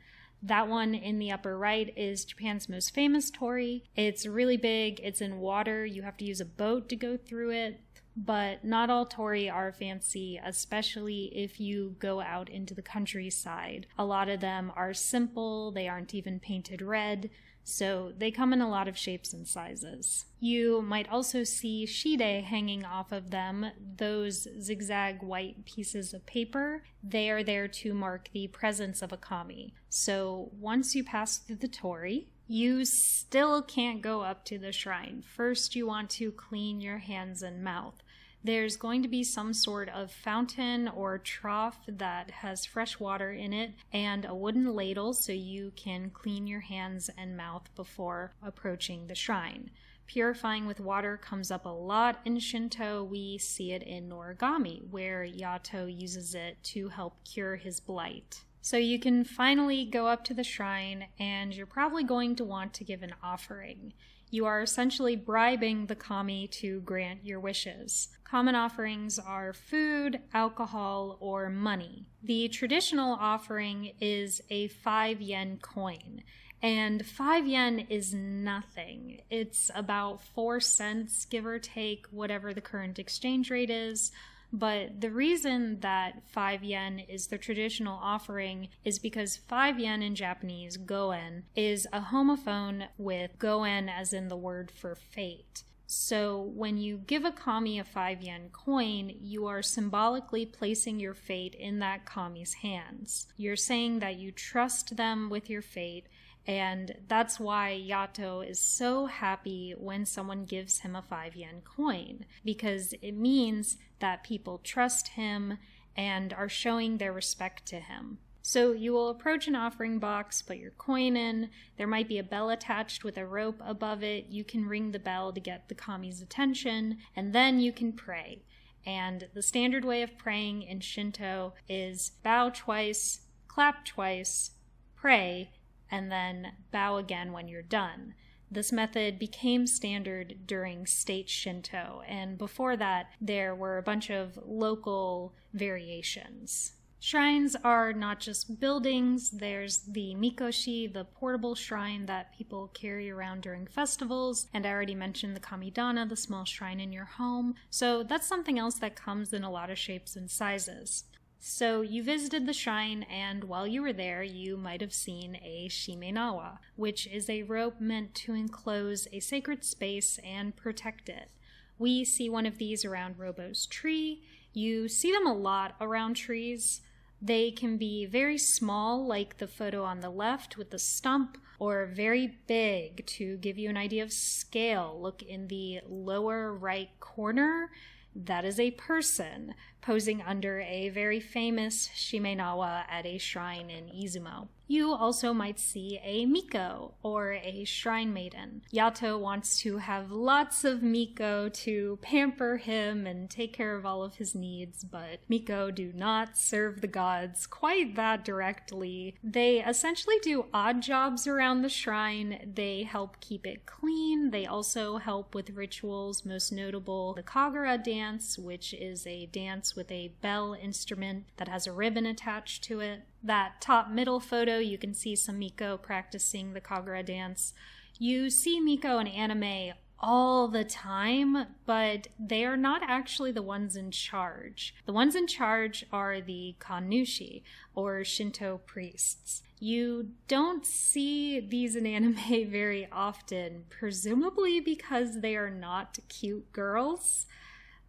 That one in the upper right is Japan's most famous torii. It's really big, it's in water, you have to use a boat to go through it, but not all torii are fancy, especially if you go out into the countryside. A lot of them are simple, they aren't even painted red, so they come in a lot of shapes and sizes. You might also see shide hanging off of them, those zigzag white pieces of paper. They are there to mark the presence of a kami. So once you pass through the torii, you still can't go up to the shrine. First, you want to clean your hands and mouth. There's going to be some sort of fountain or trough that has fresh water in it and a wooden ladle so you can clean your hands and mouth before approaching the shrine. Purifying with water comes up a lot in Shinto. We see it in Noragami, where Yato uses it to help cure his blight. So you can finally go up to the shrine, and you're probably going to want to give an offering. You are essentially bribing the kami to grant your wishes. Common offerings are food, alcohol, or money. The traditional offering is a 5 yen coin. And 5 yen is nothing. It's about 4 cents, give or take, whatever the current exchange rate is. But the reason that 5 yen is the traditional offering is because 5 yen in Japanese, goen, is a homophone with goen as in the word for fate. So when you give a kami a 5 yen coin, you are symbolically placing your fate in that kami's hands. You're saying that you trust them with your fate, and that's why Yato is so happy when someone gives him a 5 yen coin, because it means that people trust him and are showing their respect to him. So you will approach an offering box, put your coin in, there might be a bell attached with a rope above it, you can ring the bell to get the kami's attention, and then you can pray. And the standard way of praying in Shinto is bow twice, clap twice, pray, and then bow again when you're done. This method became standard during state Shinto, and before that, there were a bunch of local variations. Shrines are not just buildings. There's the mikoshi, the portable shrine that people carry around during festivals, and I already mentioned the kamidana, the small shrine in your home. So that's something else that comes in a lot of shapes and sizes. So you visited the shrine, and while you were there, you might have seen a shimenawa, which is a rope meant to enclose a sacred space and protect it. We see one of these around Robo's tree. You see them a lot around trees. They can be very small, like the photo on the left with the stump, or very big to give you an idea of scale. Look in the lower right corner. That is a person posing under a very famous shimenawa at a shrine in Izumo. You also might see a miko, or a shrine maiden. Yato wants to have lots of miko to pamper him and take care of all of his needs, but miko do not serve the gods quite that directly. They essentially do odd jobs around the shrine. They help keep it clean. They also help with rituals, most notable the Kagura dance, which is a dance with a bell instrument that has a ribbon attached to it. That top middle photo, you can see some miko practicing the Kagura dance. You see miko in anime all the time, but they are not actually the ones in charge. The ones in charge are the kannushi, or Shinto priests. You don't see these in anime very often, presumably because they are not cute girls.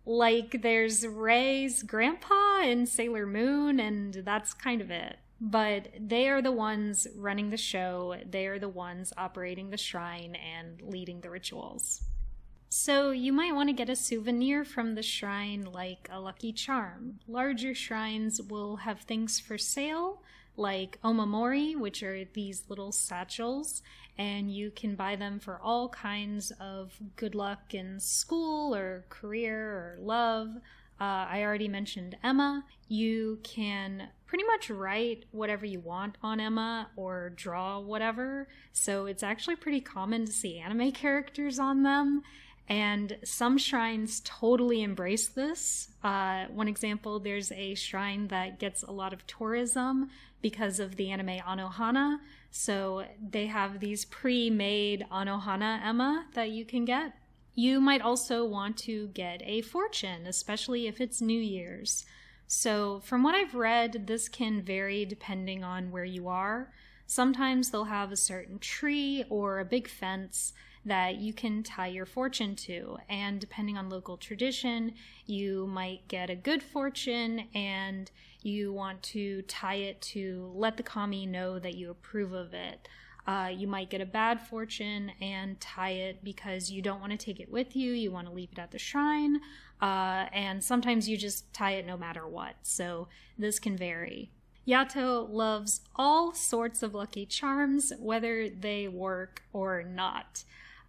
Like, there's Ray's grandpa in Sailor Moon, and that's kind of it. But they are the ones running the show, they are the ones operating the shrine and leading the rituals. So you might want to get a souvenir from the shrine, like a lucky charm. Larger shrines will have things for sale, like omamori, which are these little satchels, and you can buy them for all kinds of good luck in school or career or love. I already mentioned Emma. You can pretty much write whatever you want on Emma or draw whatever, so it's actually pretty common to see anime characters on them, and some shrines totally embrace this. One example, there's a shrine that gets a lot of tourism because of the anime Anohana, so they have these pre-made Anohana Emma that you can get. You might also want to get a fortune, especially if it's New Year's. So from what I've read, this can vary depending on where you are. Sometimes they'll have a certain tree or a big fence that you can tie your fortune to, and depending on local tradition, you might get a good fortune and you want to tie it to let the kami know that you approve of it. You might get a bad fortune and tie it because you don't want to take it with you, you want to leave it at the shrine, and sometimes you just tie it no matter what, so this can vary. Yato loves all sorts of lucky charms, whether they work or not.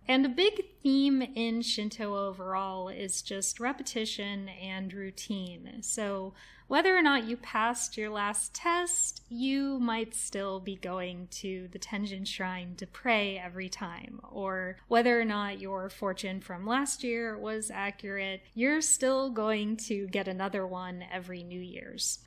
And a big theme in Shinto overall is just repetition and routine. So whether or not you passed your last test, you might still be going to the Tenjin Shrine to pray every time. Or whether or not your fortune from last year was accurate, you're still going to get another one every New Year's.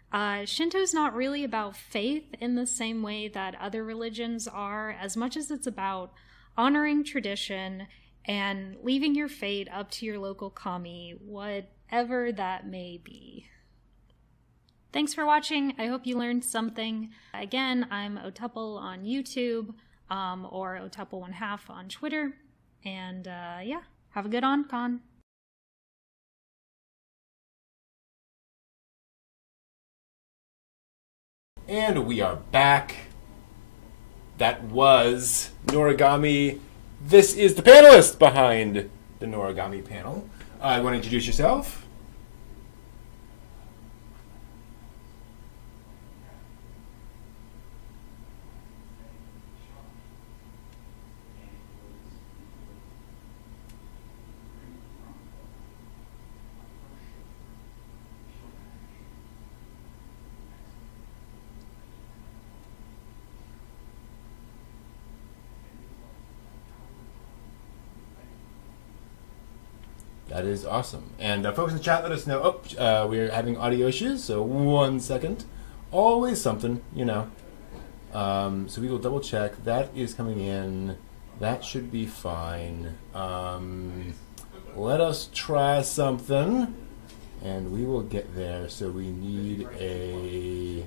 Shinto's not really about faith in the same way that other religions are, as much as it's about honoring tradition and leaving your fate up to your local kami, whatever that may be. Thanks for watching. I hope you learned something. Again, I'm Otuple on YouTube, or Otuple1/2 on Twitter. And yeah, have a good OnCon. And we are back. That was Noragami. This is the panelist behind the Noragami panel. You want to introduce yourself? That is awesome. And folks in the chat, let us know. We're having audio issues, so 1 second. Always something, you know. So we will double check. That is coming in. That should be fine. Let us try something, and we will get there. So we need a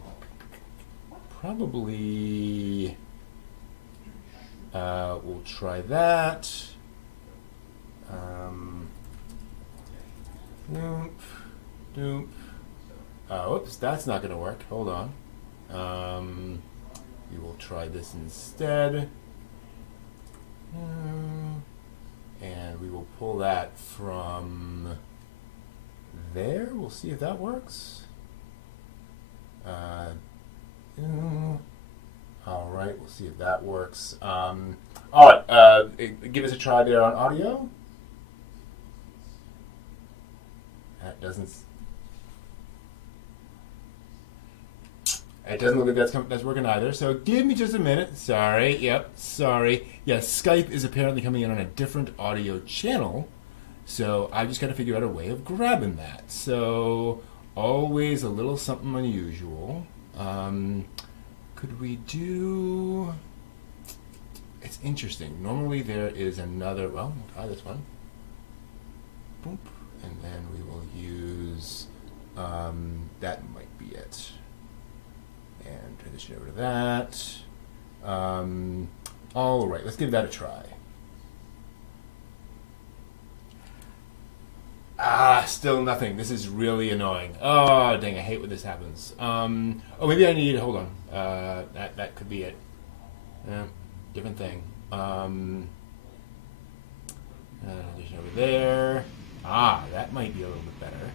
probably. We'll try that. Nope. Nope. Oops, that's not going to work. Hold on. We will try this instead. And we will pull that from there. We'll see if that works. All right, we'll see if that works. All right, give us a try there on audio. That doesn't. It doesn't look like that's working either. So give me just a minute. Sorry. Yep. Sorry. Yes. Skype is apparently coming in on a different audio channel, so I just got to figure out a way of grabbing that. So always a little something unusual. Could we do? It's interesting. Normally there is another. Well, we'll try this one. Boop. And then we will use, that might be it. And transition over to that. All right, let's give that a try. Still nothing. This is really annoying. Oh, dang, I hate when this happens. Maybe I need, hold on. That could be it. Different thing. Transition over there. That might be a little bit better.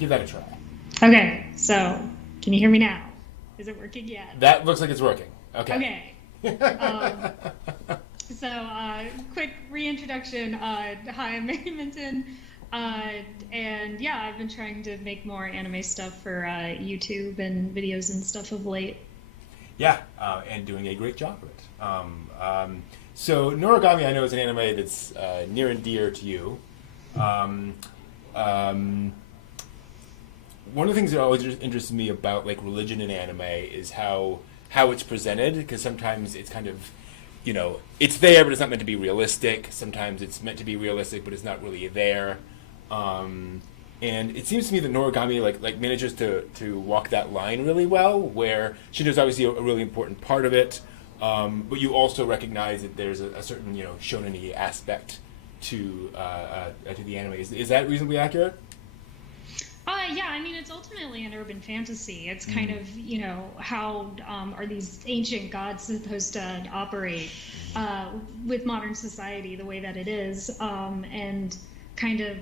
Give that a try. Okay, so can you hear me now? Is it working yet? That looks like it's working. Okay. So, quick reintroduction. Hi, I'm Mary Minton. And yeah, I've been trying to make more anime stuff for YouTube and videos and stuff of late. Yeah, and doing a great job of it. So Noragami, I know, is an anime that's near and dear to you. One of the things that always interests me about like religion in anime is how it's presented, because sometimes it's kind of, you know, it's there but it's not meant to be realistic. Sometimes it's meant to be realistic but it's not really there. And it seems to me that Noragami like manages to walk that line really well, where Shinto's obviously a really important part of it, but you also recognize that there's a certain, you know, shonen-y aspect to the anime. Is that reasonably accurate? Yeah, I mean, it's ultimately an urban fantasy. It's kind of, you know, how are these ancient gods supposed to operate with modern society the way that it is, and kind of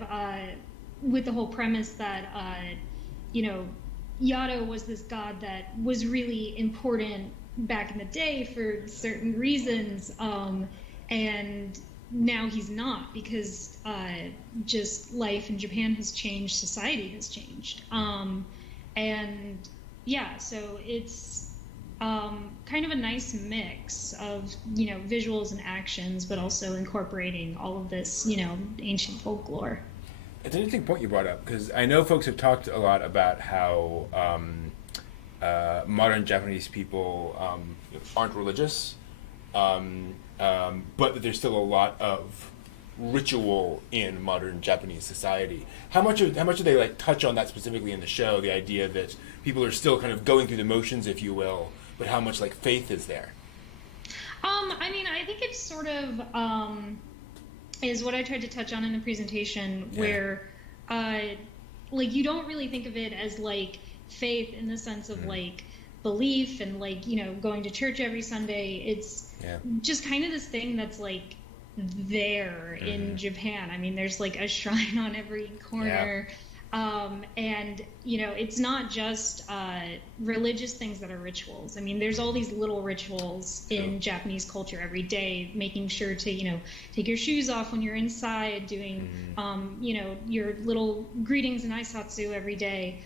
with the whole premise that, you know, Yato was this god that was really important back in the day for certain reasons, and now he's not, because just life in Japan has changed, society has changed. And yeah, so it's kind of a nice mix of, visuals and actions, but also incorporating all of this, ancient folklore. It's an interesting point you brought up, because I know folks have talked a lot about how modern Japanese people aren't religious, but that there's still a lot of ritual in modern Japanese society. How much do they like touch on that specifically in the show? The idea that people are still kind of going through the motions, if you will, but how much like faith is there? I think it's sort of is what I tried to touch on in the presentation, where you don't really think of it as like faith in the sense of like belief and like, going to church every Sunday. It's just kind of this thing that's like there in Japan. There's like a shrine on every corner. And it's not just religious things that are rituals. There's all these little rituals in Japanese culture every day, making sure to take your shoes off when you're inside, doing your little greetings and aisatsu every day,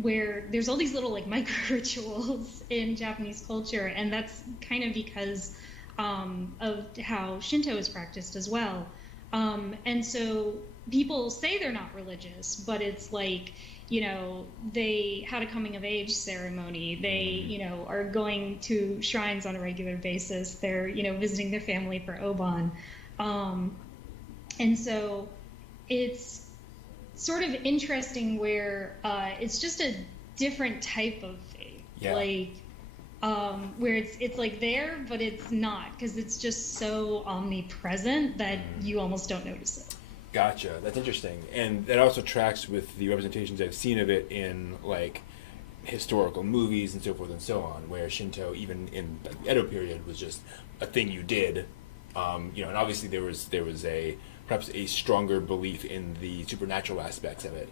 where there's all these little like micro rituals in Japanese culture, and that's kind of because of how Shinto is practiced as well. And so people say they're not religious, but it's like, they had a coming of age ceremony. They, are going to shrines on a regular basis. They're, visiting their family for Oban. And so it's sort of interesting where it's just a different type of faith. Where it's like there, but it's not, because it's just so omnipresent that you almost don't notice it. Gotcha. That's interesting, and that also tracks with the representations I've seen of it in like historical movies and so forth and so on, where Shinto, even in the Edo period, was just a thing you did. And obviously there was perhaps a stronger belief in the supernatural aspects of it,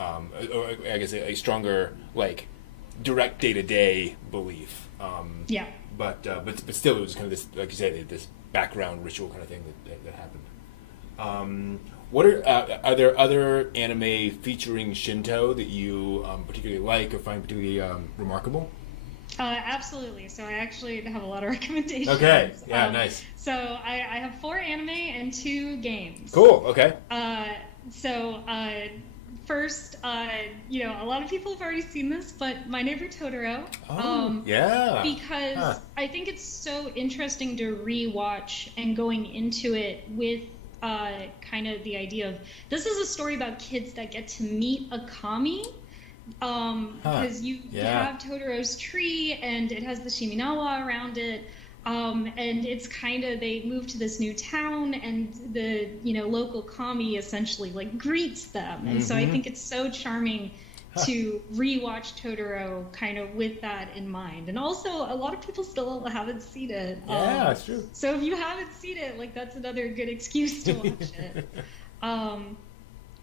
or I guess a stronger like direct day-to-day belief. But still, it was kind of this, like you said, this background ritual kind of thing that happened. What are there other anime featuring Shinto that you particularly like or find particularly remarkable? Absolutely. So I actually have a lot of recommendations. Okay. Yeah. Nice. So I have 4 anime and 2 games. Cool. Okay. First, a lot of people have already seen this, but My Neighbor Totoro. Because I think it's so interesting to rewatch and going into it with kind of the idea of, this is a story about kids that get to meet a kami. Because you have Totoro's tree, and it has the Shiminawa around it. And it's kind of, they move to this new town, and the local kami essentially like greets them, and so I think it's so charming to rewatch Totoro kind of with that in mind. And also, a lot of people still haven't seen it. That's true. So if you haven't seen it, like, that's another good excuse to watch it.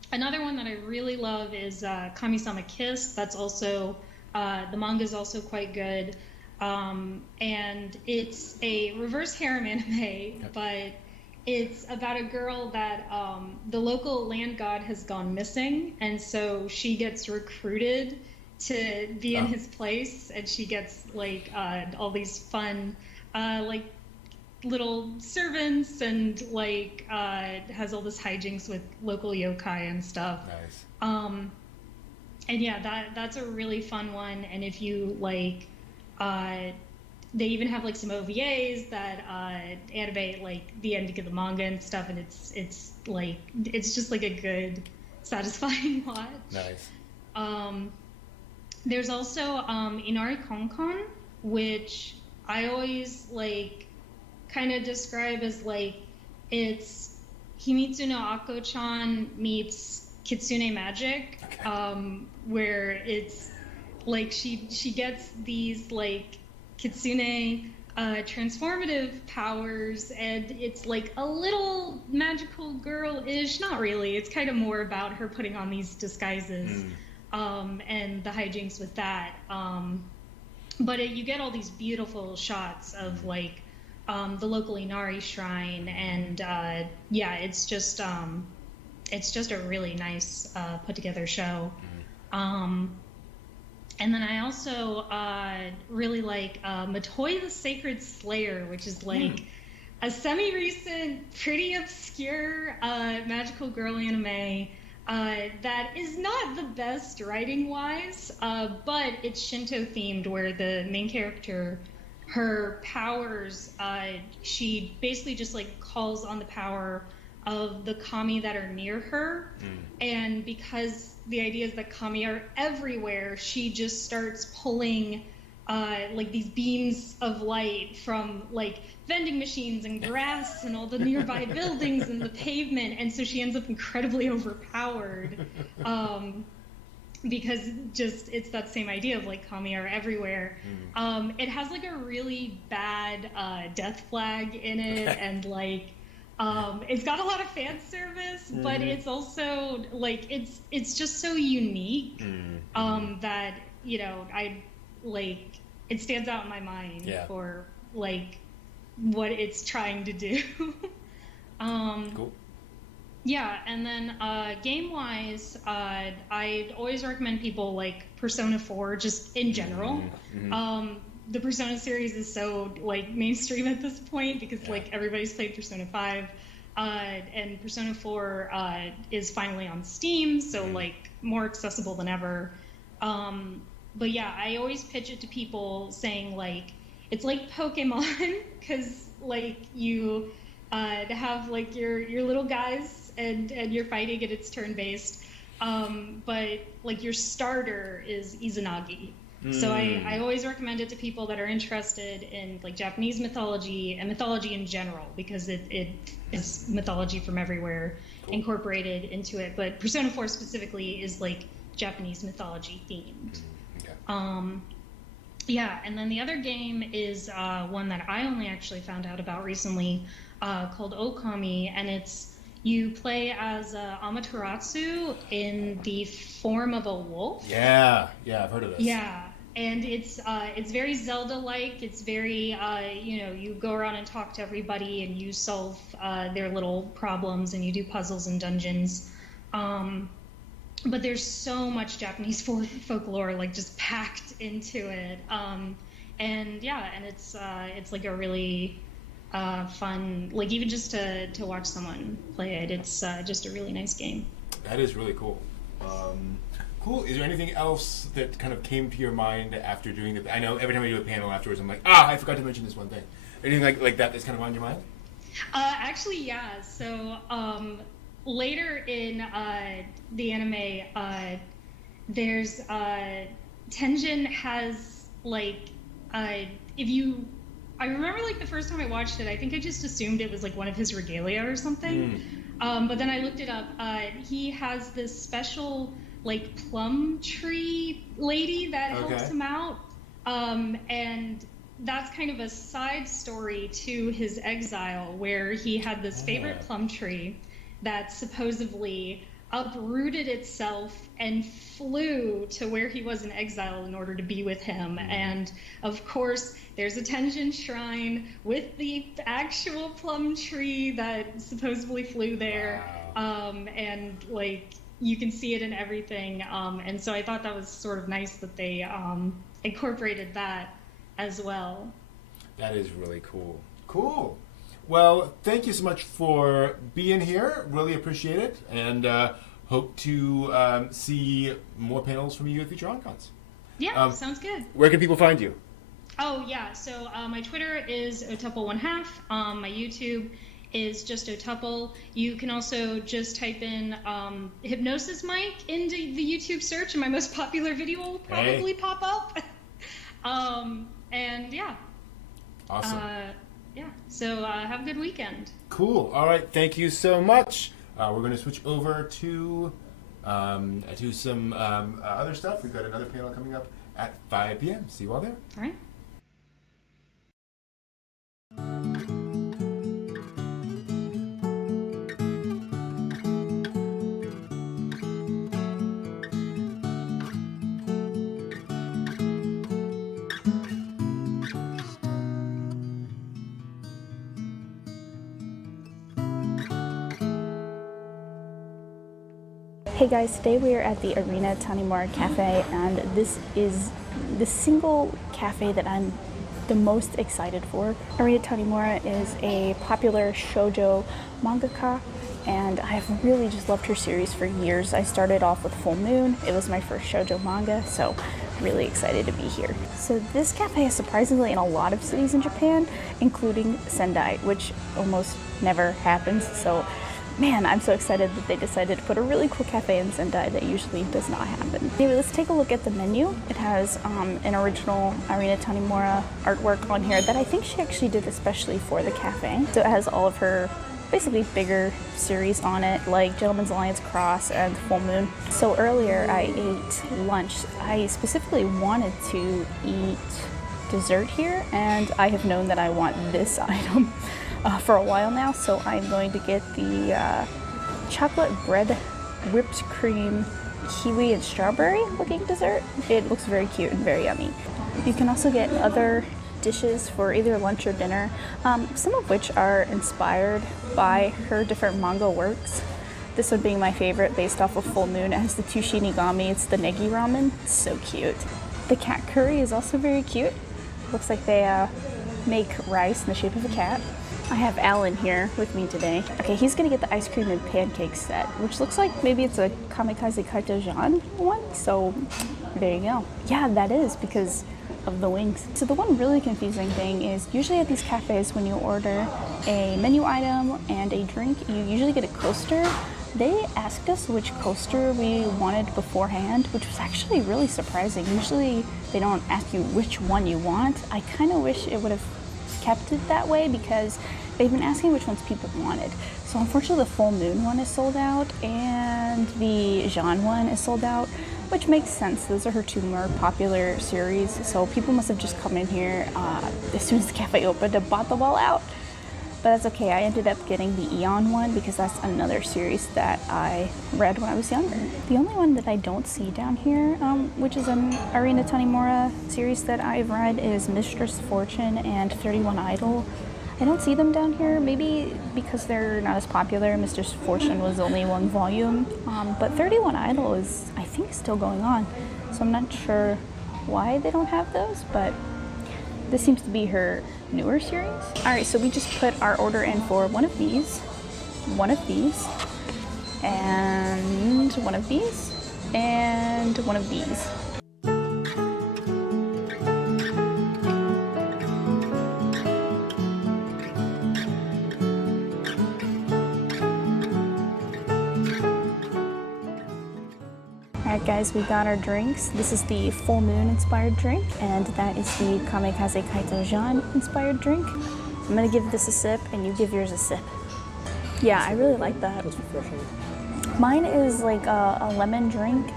Another one that I really love is Kami-sama Kiss. That's also the manga is also quite good. And it's a reverse harem anime, but it's about a girl that the local land god has gone missing, and so she gets recruited to be in his place, and she gets like all these fun like little servants, and like has all this hijinks with local yokai and stuff. Nice. And yeah, that's a really fun one. And if you like, they even have like some OVAs that animate like the ending of the manga and stuff, and it's like, it's just like a good, satisfying watch. Nice. There's also Inari Konkon, which I always like kind of describe as like, it's Himitsu no Ako-chan meets Kitsune Magic, where it's like she gets these like kitsune transformative powers, and it's like a little magical girl-ish. Not really. It's kind of more about her putting on these disguises and the hijinks with that. But you get all these beautiful shots of like the local Inari shrine, and yeah, it's just a really nice put together show. And then I also really like Matoi the Sacred Slayer, which is like a semi-recent, pretty obscure magical girl anime that is not the best writing-wise, but it's Shinto themed, where the main character, her powers, she basically just like calls on the power of the kami that are near her, and because the idea is that kami are everywhere, she just starts pulling like these beams of light from like vending machines and grass and all the nearby buildings and the pavement, and so she ends up incredibly overpowered because just it's that same idea of like kami are everywhere. It has like a really bad death flag in it, and like it's got a lot of fan service, but it's also like it's just so unique that, you know, I like it stands out in my mind for like what it's trying to do. Cool. Yeah, and then game wise, I'd always recommend people like Persona 4 just in general. The Persona series is so like mainstream at this point because like everybody's played Persona 5, and Persona 4 is finally on Steam, so like more accessible than ever. But yeah, I always pitch it to people saying like it's like Pokemon because like you have like your little guys and you're fighting and it's turn based, but like your starter is Izanagi. So I always recommend it to people that are interested in like Japanese mythology and mythology in general, because it is mythology from everywhere incorporated into it. But Persona 4 specifically is like Japanese mythology themed. Yeah, and then the other game is one that I only actually found out about recently, called Okami, and it's you play as Amaterasu in the form of a wolf. Yeah, I've heard of this. Yeah, and it's very Zelda-like. It's very you know, you go around and talk to everybody and you solve their little problems and you do puzzles and dungeons. But there's so much Japanese folklore like just packed into it. And yeah, and it's like a really fun, like even just to watch someone play it, it's just a really nice game. That is really cool. Cool. Is there anything else that kind of came to your mind after doing the? I know every time I do a panel afterwards, I'm like, I forgot to mention this one thing. Anything like that that's kind of on your mind? Actually, yeah. So later in the anime, there's Tenjin has like if you. I remember like the first time I watched it, I think I just assumed it was like one of his regalia or something. But then I looked it up. He has this special like plum tree lady that helps him out. And that's kind of a side story to his exile, where he had this favorite plum tree that supposedly uprooted itself and flew to where he was in exile in order to be with him. And of course, there's a Tenjin shrine with the actual plum tree that supposedly flew there. And like you can see it in everything. And so I thought that was sort of nice that they incorporated that as well. That is really cool. Cool. Well, thank you so much for being here. Really appreciate it, and hope to see more panels from you at future OnCons. Yeah, sounds good. Where can people find you? Oh yeah, so my Twitter is otuple1/2. My YouTube is just otuple. You can also just type in Hypnosis Mike into the YouTube search, and my most popular video will probably pop up. And yeah. Awesome. Yeah, so have a good weekend. Cool. All right, thank you so much. We're going to switch over to some other stuff. We've got another panel coming up at 5 p.m. See you all there. All right. Hey guys, today we are at the Arena Tanimura Cafe, and this is the single cafe that I'm the most excited for. Arina Tanimura is a popular shoujo mangaka, and I've really just loved her series for years. I started off with Full Moon. It was my first shoujo manga, so really excited to be here. So this cafe is surprisingly in a lot of cities in Japan, including Sendai, which almost never happens. So man, I'm so excited that they decided to put a really cool cafe in Sendai that usually does not happen. Anyway, let's take a look at the menu. It has an original Arina Tanimura artwork on here that I think she actually did especially for the cafe. So it has all of her basically bigger series on it, like Gentleman's Alliance Cross and Full Moon. So earlier I ate lunch. I specifically wanted to eat dessert here, and I have known that I want this item for a while now, so I'm going to get the chocolate bread whipped cream kiwi and strawberry looking dessert. It looks very cute and very yummy. You can also get other dishes for either lunch or dinner, some of which are inspired by her different manga works. This one being my favorite, based off of Full Moon. It has the two shinigami, it's the negi ramen. It's so cute. The cat curry is also very cute. Looks like they make rice in the shape of a cat. I have Alan here with me today. Okay, he's gonna get the ice cream and pancake set, which looks like maybe it's a Kamikaze Kaito Jean one, so there you go. Yeah, that is because of the wings. So the one really confusing thing is usually at these cafes when you order a menu item and a drink, you usually get a coaster. They asked us which coaster we wanted beforehand, which was actually really surprising. Usually they don't ask you which one you want. I kind of wish it would have kept it that way because they've been asking which ones people wanted. So unfortunately the Full Moon one is sold out and the Jean one is sold out, which makes sense. Those are her two more popular series. So people must have just come in here as soon as the cafe opened and bought them all out. But that's okay, I ended up getting the Eon one because that's another series that I read when I was younger. The only one that I don't see down here, which is an Arina Tanimura series that I've read, is Mistress Fortune and 31 Idol. I don't see them down here, maybe because they're not as popular. Mistress Fortune was only one volume, but 31 Idol is, I think, still going on. So I'm not sure why they don't have those, but this seems to be her newer series. All right, so we just put our order in for one of these, and one of these, and one of these. Alright guys, we got our drinks. This is the Full Moon inspired drink, and that is the Kamikaze Kaito Jean inspired drink. I'm gonna give this a sip, and you give yours a sip. Yeah, I really like that. That's refreshing. Mine is like a lemon drink.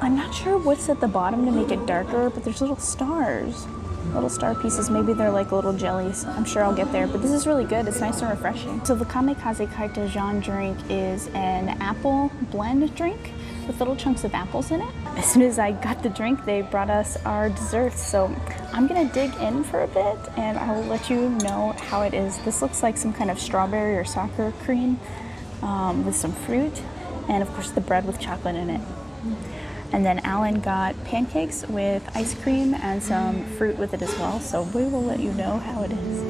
I'm not sure what's at the bottom to make it darker, but there's little stars. Little star pieces, maybe they're like little jellies. I'm sure I'll get there, but this is really good. It's nice and refreshing. So the Kamikaze Kaito Jean drink is an apple blend drink with little chunks of apples in it. As soon as I got the drink, they brought us our desserts. So I'm gonna dig in for a bit and I'll let you know how it is. This looks like some kind of strawberry or Sakura cream with some fruit, and of course the bread with chocolate in it. And then Alan got pancakes with ice cream and some fruit with it as well. So we will let you know how it is.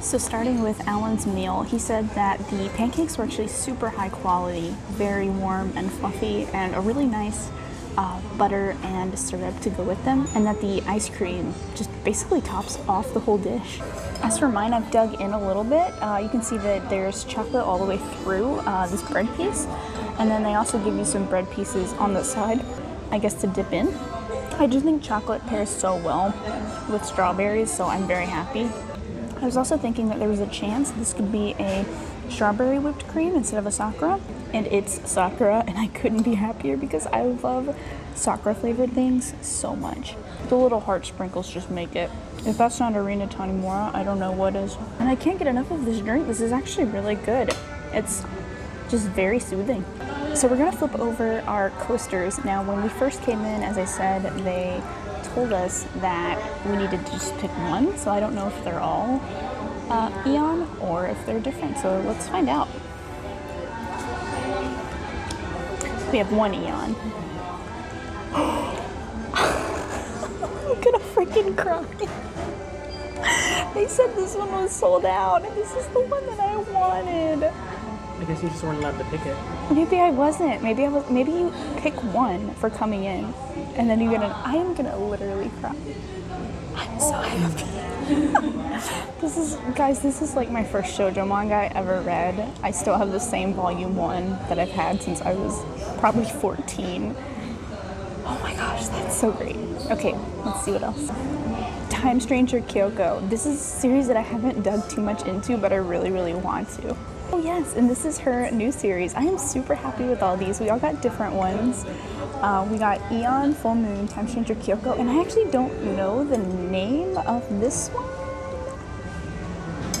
So starting with Alan's meal, he said that the pancakes were actually super high quality, very warm and fluffy, and a really nice butter and syrup to go with them, and that the ice cream just basically tops off the whole dish. As for mine, I've dug in a little bit. You can see that there's chocolate all the way through this bread piece, and then they also give you some bread pieces on the side, I guess, to dip in. I just think chocolate pairs so well with strawberries, so I'm very happy. I was also thinking that there was a chance this could be a strawberry whipped cream instead of a Sakura, and it's Sakura, and I couldn't be happier because I love Sakura flavored things so much. The little heart sprinkles just make it If that's not Arena Tanimura, I don't know what is. And I can't get enough of this drink. This is actually really good. It's just very soothing. So we're gonna flip over our coasters. Now, when we first came in, as I said, they told us that we needed to just pick one. So I don't know if they're all Eon or if they're different. So let's find out. We have one Eon. I'm gonna freaking cry. They said this one was sold out, and this is the one that I wanted. I guess you just weren't allowed to pick it. Maybe I wasn't. Maybe I was. Maybe you pick one for coming in, and then you're gonna. I am gonna literally cry. I'm so happy. This is like my first shoujo manga I ever read. I still have the same volume 1 that I've had since I was probably 14. Oh my gosh, that's so great. Okay, let's see what else. Time Stranger Kyoko. This is a series that I haven't dug too much into, but I really, really want to. Oh yes, and this is her new series. I am super happy with all these. We all got different ones. We got Eon, Full Moon, Time Stranger Kyoko, and I actually don't know the name of this one.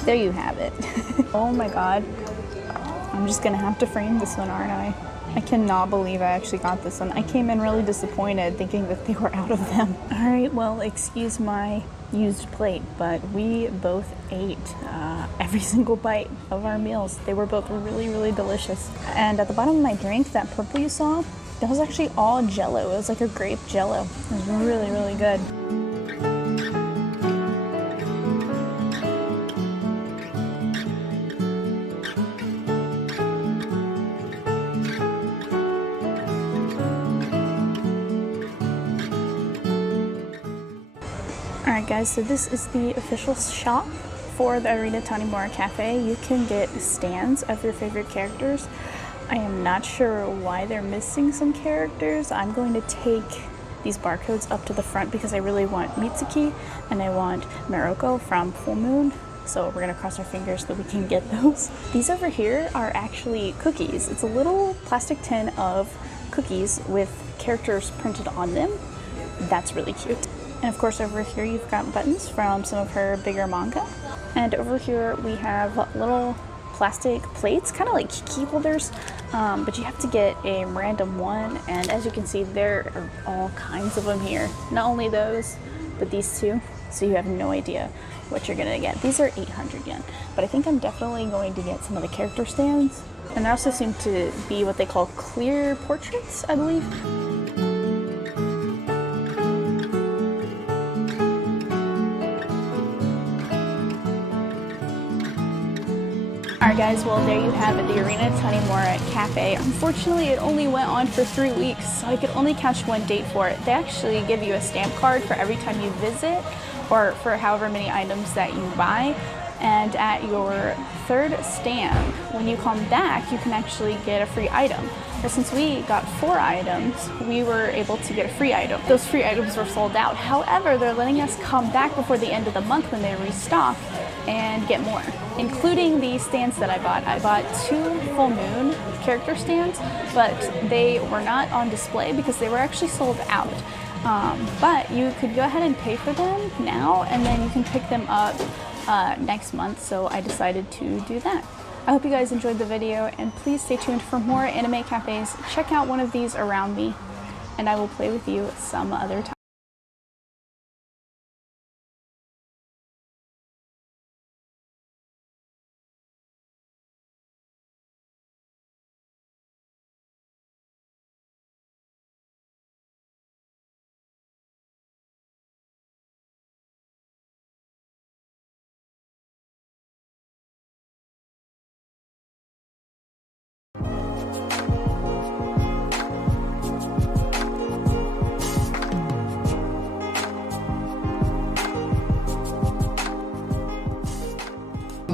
There you have it. Oh my god. I'm just gonna have to frame this one, aren't I? I cannot believe I actually got this one. I came in really disappointed thinking that they were out of them. Alright, well, excuse my used plate, but we both ate every single bite of our meals. They were both really, really delicious. And at the bottom of my drink, that purple you saw, that was actually all Jello. It was like a grape Jello. It was really, really good. Alright guys, so this is the official shop for the Arena Tanimura Cafe. You can get stands of your favorite characters. I am not sure why they're missing some characters. I'm going to take these barcodes up to the front because I really want Mitsuki and I want Maroko from Full Moon. So we're gonna cross our fingers that we can get those. These over here are actually cookies. It's a little plastic tin of cookies with characters printed on them. That's really cute. And of course over here you've got buttons from some of her bigger manga. And over here we have little plastic plates, kind of like key holders, but you have to get a random one. And as you can see, there are all kinds of them here. Not only those, but these two. So you have no idea what you're gonna get. These are 800 yen, but I think I'm definitely going to get some of the character stands. And there also seem to be what they call clear portraits, I believe. Alright guys, well there you have it, the Arena Tanimura Cafe. Unfortunately, it only went on for 3 weeks, so I could only catch one date for it. They actually give you a stamp card for every time you visit, or for however many items that you buy. And at your third stand, when you come back, you can actually get a free item. But since we got 4 items, we were able to get a free item. Those free items were sold out. However, they're letting us come back before the end of the month when they restock and get more, including the stands that I bought. I bought 2 Full Moon character stands, but they were not on display because they were actually sold out. But you could go ahead and pay for them now, and then you can pick them up next month, so I decided to do that. I hope you guys enjoyed the video, and please stay tuned for more anime cafes. Check out one of these around me, and I will play with you some other time.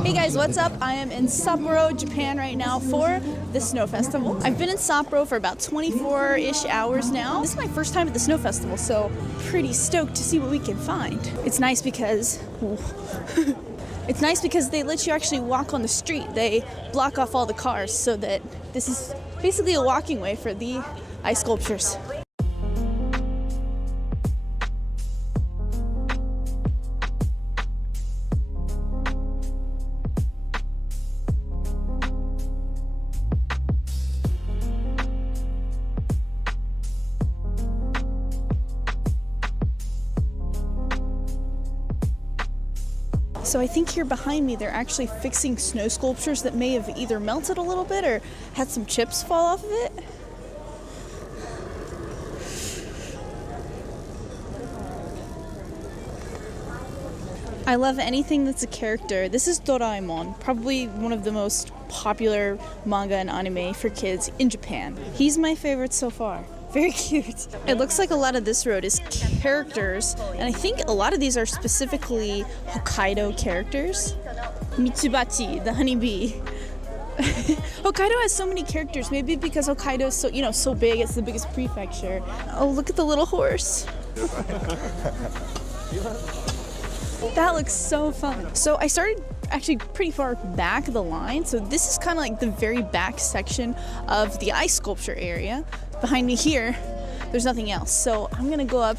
Hey guys, what's up? I am in Sapporo, Japan right now for the Snow Festival. I've been in Sapporo for about 24-ish hours now. This is my first time at the Snow Festival, so pretty stoked to see what we can find. It's nice because it's nice because they let you actually walk on the street. They block off all the cars so that this is basically a walking way for the ice sculptures. So I think here behind me they're actually fixing snow sculptures that may have either melted a little bit or had some chips fall off of it. I love anything that's a character. This is Doraemon, probably one of the most popular manga and anime for kids in Japan. He's my favorite so far. Very cute. It looks like a lot of this road is characters, and I think a lot of these are specifically Hokkaido characters. Mitsubachi, the honeybee. Hokkaido has so many characters, maybe because Hokkaido is so, so big, it's the biggest prefecture. Oh, look at the little horse. That looks so fun. So I started actually pretty far back of the line. So this is kind of like the very back section of the ice sculpture area. Behind me here, there's nothing else. So I'm gonna go up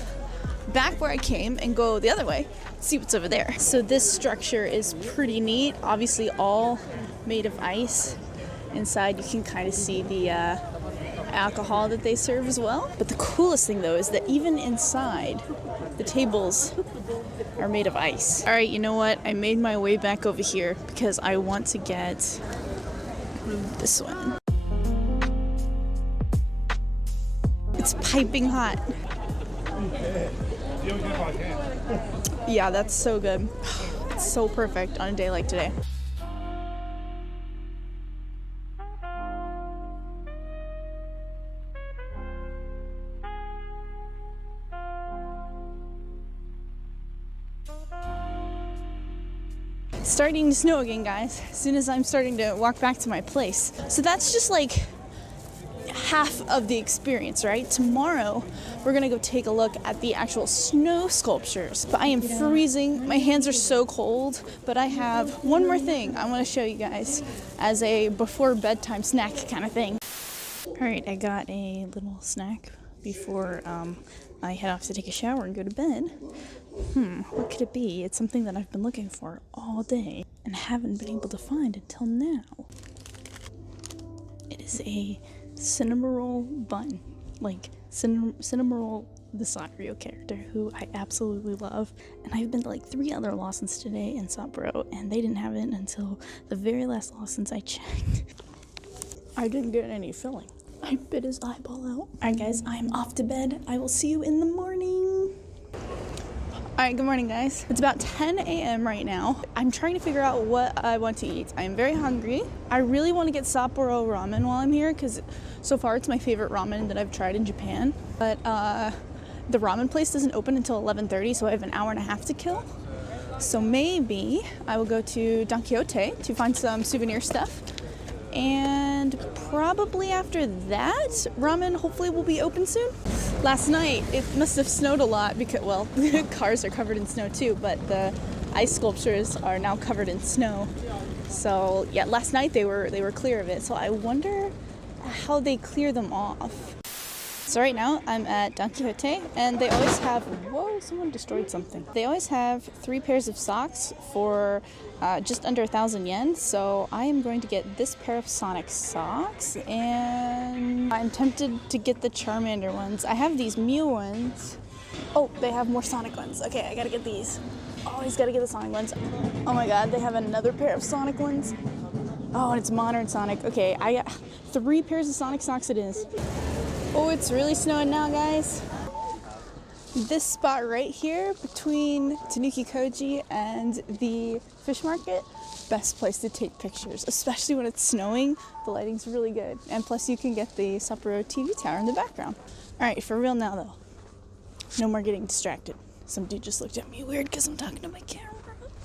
back where I came and go the other way, see what's over there. So this structure is pretty neat. Obviously all made of ice. Inside you can kind of see the alcohol that they serve as well. But the coolest thing though is that even inside, the tables are made of ice. All right, you know what? I made my way back over here because I want to get this one. It's piping hot. Yeah, that's so good. It's so perfect on a day like today. Starting to snow again, guys, as soon as I'm starting to walk back to my place. So that's just like half of the experience, right? Tomorrow we're gonna go take a look at the actual snow sculptures. But I am freezing, my hands are so cold, but I have one more thing I want to show you guys as a before bedtime snack kind of thing. All right, I got a little snack before I head off to take a shower and go to bed. What could it be? It's something that I've been looking for all day and haven't been able to find until now. It is a Cinnamoroll bun, like Cinnamoroll, the Sanrio character, who I absolutely love. And I've been to like 3 other Lawsons today in Sapporo, and they didn't have it until the very last Lawsons I checked. I didn't get any filling. I bit his eyeball out. Alright guys, I'm off to bed. I will see you in the morning. Alright, good morning guys. It's about 10 a.m. right now. I'm trying to figure out what I want to eat. I'm very hungry. I really want to get Sapporo ramen while I'm here because so far it's my favorite ramen that I've tried in Japan. But the ramen place doesn't open until 11:30, so I have an hour and a half to kill. So maybe I will go to Don Quixote to find some souvenir stuff. And probably after that, ramen hopefully will be open soon. Last night, it must have snowed a lot because, well, the cars are covered in snow too, but the ice sculptures are now covered in snow. So yeah, last night they were clear of it. So I wonder how they clear them off. So right now I'm at Don Quixote, and they always have, whoa, someone destroyed something. They always have 3 pairs of socks for just under 1,000 yen. So I am going to get this pair of Sonic socks, and I'm tempted to get the Charmander ones. I have these Mew ones. Oh, they have more Sonic ones. Okay, I gotta get these. Always gotta get the Sonic ones. Oh my god, they have another pair of Sonic ones. Oh, and it's modern Sonic. Okay, I got 3 pairs of Sonic socks it is. Oh, it's really snowing now, guys. This spot right here between Tanuki Koji and the fish market, best place to take pictures, especially when it's snowing. The lighting's really good. And plus you can get the Sapporo TV tower in the background. All right, for real now though. No more getting distracted. Some dude just looked at me weird because I'm talking to my camera.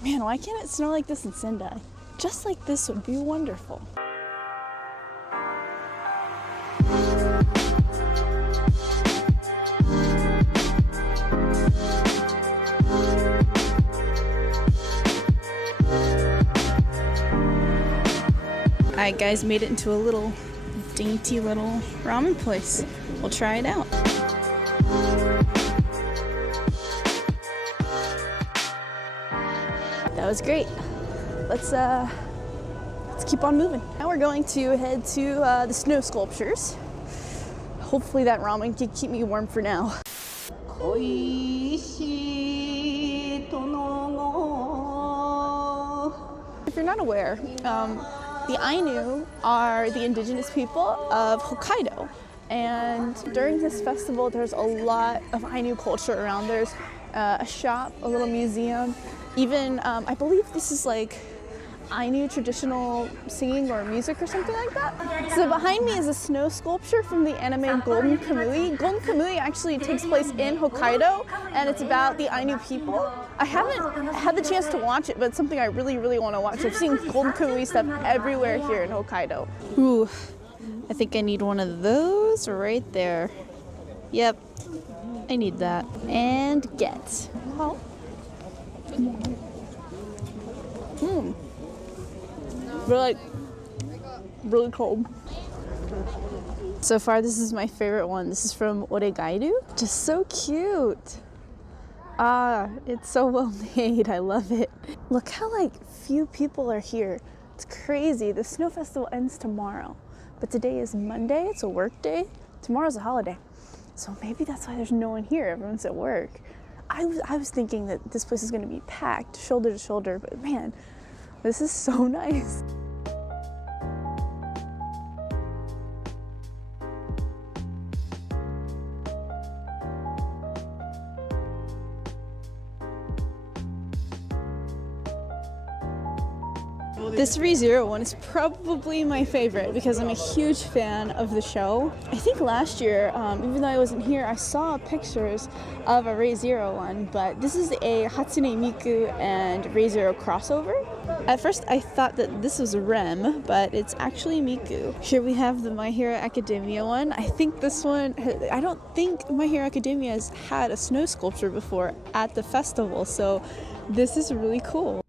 Man, why can't it snow like this in Sendai? Just like this would be wonderful. Alright guys, made it into a little dainty little ramen place. We'll try it out. That was great. Let's keep on moving. Now we're going to head to the snow sculptures. Hopefully that ramen can keep me warm for now. if you're not aware, the Ainu are the indigenous people of Hokkaido. And during this festival, there's a lot of Ainu culture around. There's a shop, a little museum, even, I believe this is like Ainu traditional singing or music or something like that. So behind me is a snow sculpture from the anime Golden Kamuy. Golden Kamuy actually takes place in Hokkaido, and it's about the Ainu people. I haven't had the chance to watch it, but it's something I really, really want to watch. I've seen Golden Kamuy stuff everywhere here in Hokkaido. Ooh, I think I need one of those right there. Yep, I need that. And get. Oh. Really cold. So far, this is my favorite one. This is from Oregairu. Just so cute. Ah, it's so well made. I love it. Look how few people are here. It's crazy. The snow festival ends tomorrow, but today is Monday. It's a work day. Tomorrow's a holiday, so maybe that's why there's no one here. Everyone's at work. I was thinking that this place is going to be packed, shoulder to shoulder, but man, this is so nice. This ReZero one is probably my favorite because I'm a huge fan of the show. I think last year, even though I wasn't here, I saw pictures of a ReZero one, but this is a Hatsune Miku and ReZero crossover. At first I thought that this was Rem, but it's actually Miku. Here we have the My Hero Academia one. I think this one, I don't think My Hero Academia has had a snow sculpture before at the festival, so this is really cool.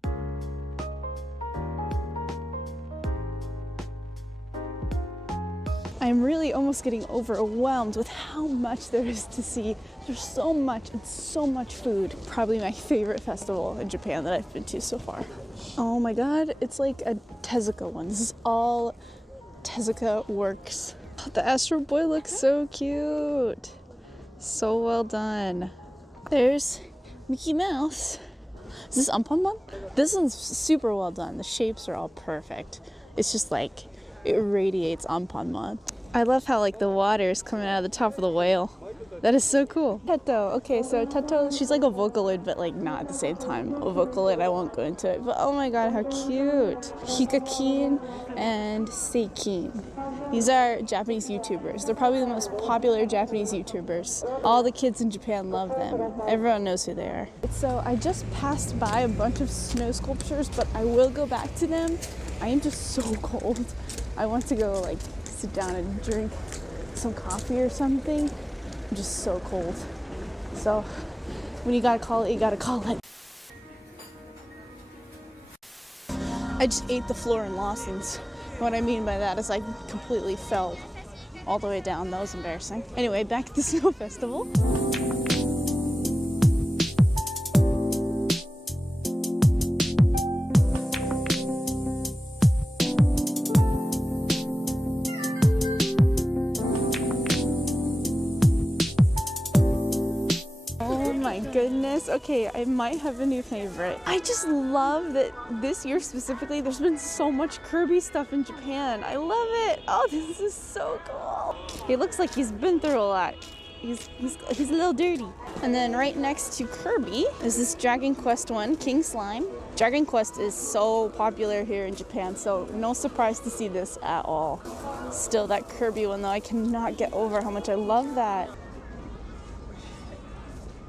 I'm really almost getting overwhelmed with how much there is to see. There's so much and so much food. Probably my favorite festival in Japan that I've been to so far. Oh my god, it's like a Tezuka one. This is all Tezuka works. The Astro Boy looks so cute. So well done. There's Mickey Mouse. Is this Anpanman? This one's super well done. The shapes are all perfect. It's just like, it radiates Anpanman. I love how the water is coming out of the top of the whale. That is so cool. Teto. Okay, so Teto, she's like a Vocaloid, but not at the same time. A Vocaloid, I won't go into it. But oh my god, how cute. Hikakin and Seikin. These are Japanese YouTubers. They're probably the most popular Japanese YouTubers. All the kids in Japan love them. Everyone knows who they are. So I just passed by a bunch of snow sculptures, but I will go back to them. I am just so cold. I want to go sit down and drink some coffee or something. I'm just so cold. So when you gotta call it, you gotta call it. I just ate the floor in Lawson's. What I mean by that is I completely fell all the way down. That was embarrassing. Anyway, back at the snow festival. Goodness. Okay, I might have a new favorite. I just love that this year specifically there's been so much Kirby stuff in Japan. I love it. Oh, this is so cool. He looks like he's been through a lot. He's a little dirty. And then right next to Kirby is this Dragon Quest one, King Slime. Dragon Quest is so popular here in Japan, so no surprise to see this at all. Still that Kirby one though, I cannot get over how much I love that.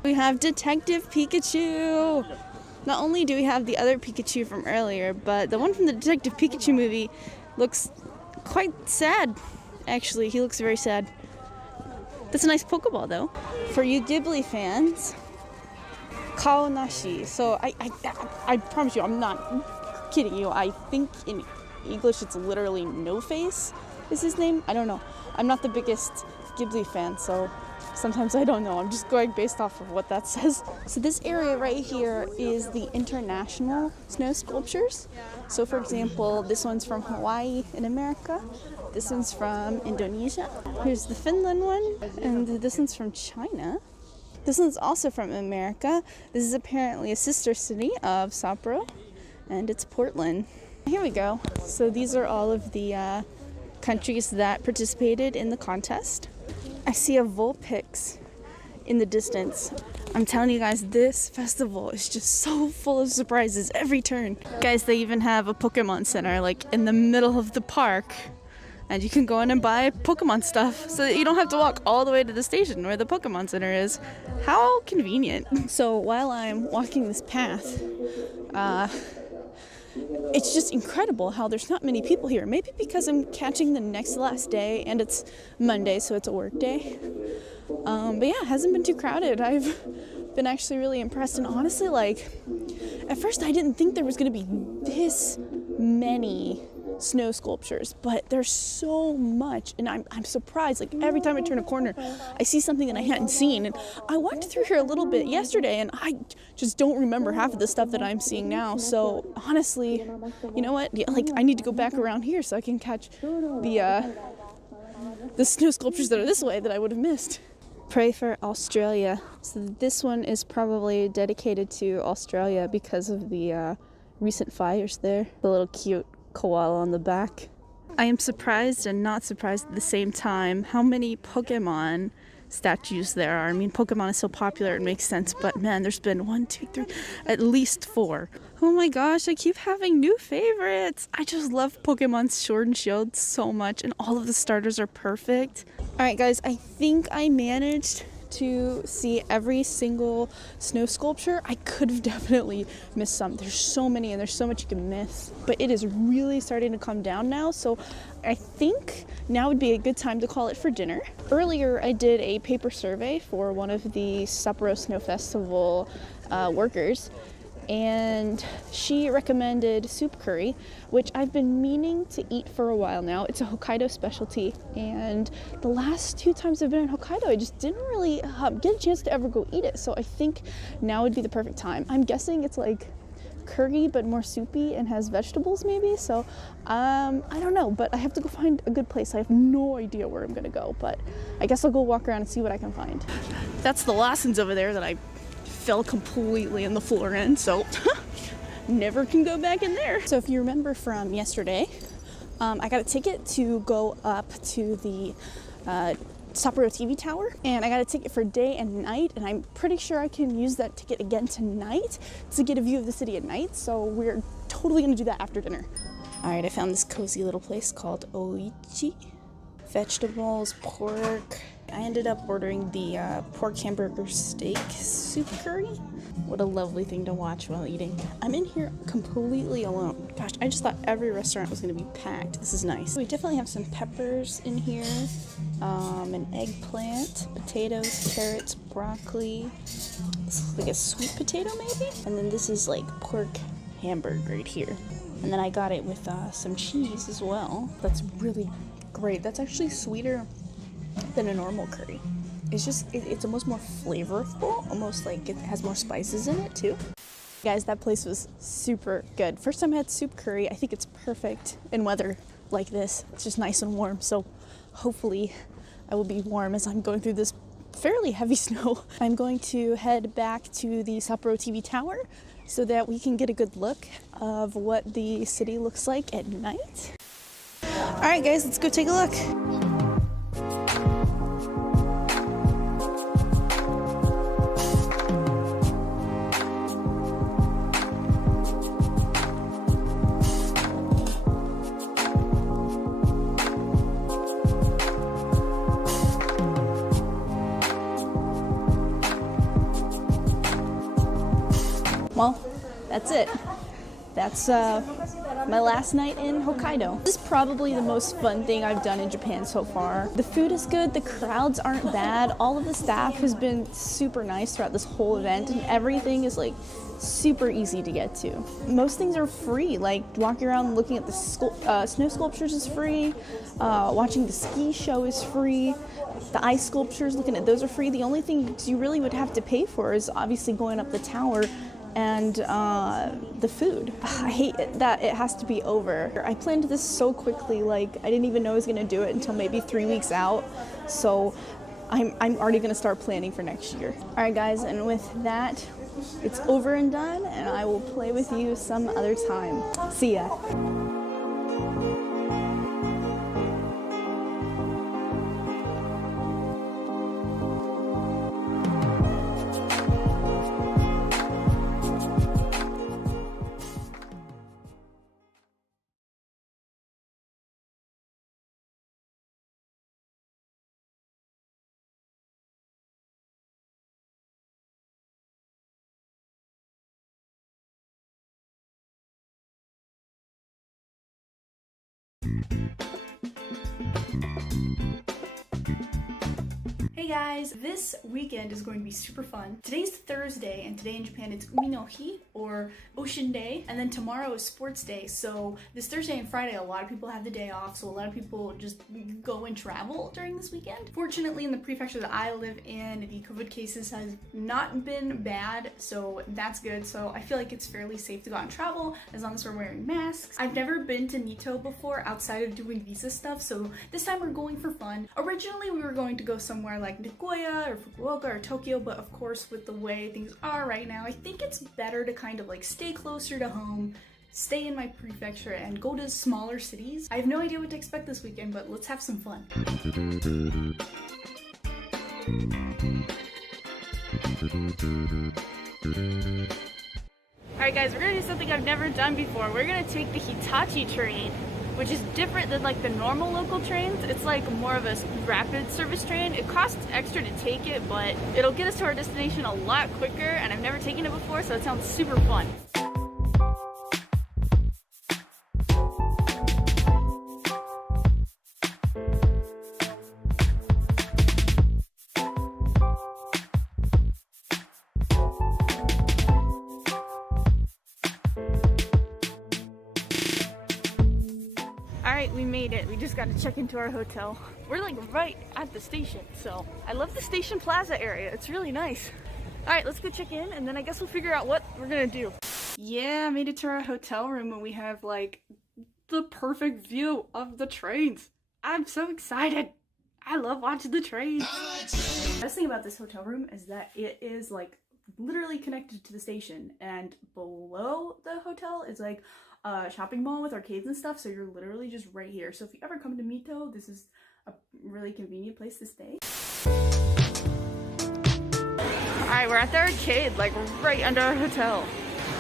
We have Detective Pikachu! Not only do we have the other Pikachu from earlier, but the one from the Detective Pikachu movie looks quite sad. Actually, he looks very sad. That's a nice Pokeball though. For you Ghibli fans, Kaonashi. So I promise you, I'm not kidding you. I think in English it's literally No Face is his name. I don't know. I'm not the biggest Ghibli fan, so sometimes I don't know. I'm just going based off of what that says. So this area right here is the international snow sculptures. So for example, this one's from Hawaii in America. This one's from Indonesia. Here's the Finland one. And this one's from China. This one's also from America. This is apparently a sister city of Sapporo. And it's Portland. Here we go. So these are all of the countries that participated in the contest. I see a Vulpix in the distance. I'm telling you guys, this festival is just so full of surprises every turn. Guys, they even have a Pokemon Center like in the middle of the park. And you can go in and buy Pokemon stuff so that you don't have to walk all the way to the station where the Pokemon Center is. How convenient. So while I'm walking this path, it's just incredible how there's not many people here. Maybe because I'm catching the next to last day and it's Monday, so it's a work day. But yeah, it hasn't been too crowded. I've been actually really impressed. And honestly, like, at first I didn't think there was going to be this many snow sculptures, but there's so much, and I'm surprised. Like, every time I turn a corner, I see something that I hadn't seen. And I walked through here a little bit yesterday, and I just don't remember half of the stuff that I'm seeing now. So honestly, you know what? Like, I need to go back around here so I can catch the snow sculptures that are this way that I would have missed. Pray for Australia. So this one is probably dedicated to Australia because of the recent fires there. The little cute koala on the back. I am surprised and not surprised at the same time how many Pokemon statues there are. I mean, Pokemon is so popular, it makes sense, but man, there's been 1, 2, 3, at least 4. Oh my gosh, I keep having new favorites. I just love Pokemon Sword and Shield so much, and all of the starters are perfect. Alright guys, I think I managed to see every single snow sculpture. I could have definitely missed some. There's so many and there's so much you can miss. But it is really starting to come down now, so I think now would be a good time to call it for dinner. Earlier I did a paper survey for one of the Sapporo Snow Festival workers, and she recommended soup curry, which I've been meaning to eat for a while now. It's a Hokkaido specialty, and the last 2 times I've been in Hokkaido, I just didn't really get a chance to ever go eat it, so I think now would be the perfect time. I'm guessing it's like curry but more soupy and has vegetables maybe, so I don't know, but I have to go find a good place. I have no idea where I'm gonna go, but I guess I'll go walk around and see what I can find. That's the Lawson's over there that I fell completely in the floor in, so never can go back in there. So if you remember from yesterday, I got a ticket to go up to the Sapporo TV tower, and I got a ticket for day and night, and I'm pretty sure I can use that ticket again tonight to get a view of the city at night, so we're totally gonna do that after dinner. Alright, I found this cozy little place called Oichi. Vegetables, pork. I ended up ordering the pork hamburger steak soup curry. What a lovely thing to watch while eating. I'm in here completely alone. Gosh, I just thought every restaurant was gonna be packed. This is nice. We definitely have some peppers in here, an eggplant, potatoes, carrots, broccoli. This looks like a sweet potato maybe? And then this is like pork hamburger right here. And then I got it with some cheese as well. That's really great. That's actually sweeter than a normal curry. It's just, it's almost more flavorful, almost like it has more spices in it too. Guys, that place was super good. First time I had soup curry. I think it's perfect in weather like this. It's just nice and warm, so hopefully I will be warm as I'm going through this fairly heavy snow. I'm going to head back to the Sapporo TV tower so that we can get a good look of what the city looks like at night. Alright guys, let's go take a look. Well, that's it. That's my last night in Hokkaido. This is probably the most fun thing I've done in Japan so far. The food is good, the crowds aren't bad, all of the staff has been super nice throughout this whole event, and everything is like super easy to get to. Most things are free, like walking around looking at the snow sculptures is free, watching the ski show is free, the ice sculptures, looking at those are free. The only thing you really would have to pay for is obviously going up the tower and the food. I hate it that it has to be over. I planned this so quickly, like I didn't even know I was gonna do it until maybe 3 weeks out, so I'm already gonna start planning for next year. Alright guys, and with that, it's over and done, and I will play with you some other time. See ya. Hey guys, this weekend is going to be super fun. Today's Thursday, and today in Japan it's Umi no Hi, or Ocean Day, and then tomorrow is Sports Day. So this Thursday and Friday, a lot of people have the day off, so a lot of people just go and travel during this weekend. Fortunately, in the prefecture that I live in, the COVID cases has not been bad, so that's good. So I feel like it's fairly safe to go out and travel as long as we're wearing masks. I've never been to Mito before outside of doing visa stuff, so this time we're going for fun. Originally, we were going to go somewhere like Nagoya or Fukuoka or Tokyo, but of course with the way things are right now, I think it's better to kind of like stay closer to home, stay in my prefecture, and go to smaller cities. I have no idea what to expect this weekend, but let's have some fun. Alright guys, we're gonna do something I've never done before. We're gonna take the Hitachi train, which is different than like the normal local trains. It's like more of a rapid service train. It costs extra to take it, but it'll get us to our destination a lot quicker, and I've never taken it before, so it sounds super fun. Alright, we made it. We just got to check into our hotel. We're like right at the station, so I love the station plaza area. It's really nice. Alright, let's go check in, and then I guess we'll figure out what we're gonna do. Yeah, I made it to our hotel room, and we have like the perfect view of the trains. I'm so excited. I love watching the trains. The best thing about this hotel room is that it is like literally connected to the station, and below the hotel is like a shopping mall with arcades and stuff, so you're literally just right here. So if you ever come to Mito, this is a really convenient place to stay. Alright, we're at the arcade, like right under our hotel.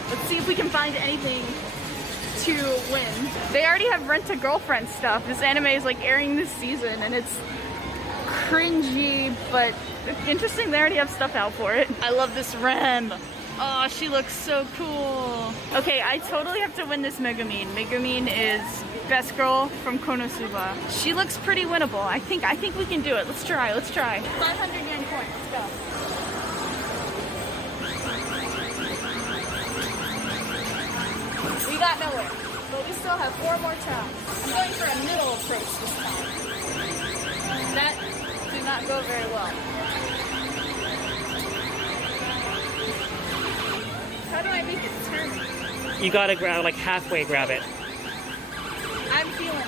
Let's see if we can find anything to win. They already have Rent-a-Girlfriend stuff. This anime is like airing this season, and it's cringy, but interesting. They already have stuff out for it. I love this Rem. Oh, she looks so cool. Okay, I totally have to win this Megumin. Megumin is best girl from Konosuba. She looks pretty winnable. I think we can do it. Let's try. 500 yen coin. Let's go. We got nowhere, but we still have 4 more tries. I'm going for a middle approach this time. That did not go very well. How do I make it turn? You gotta grab, like halfway grab it. I'm feeling it.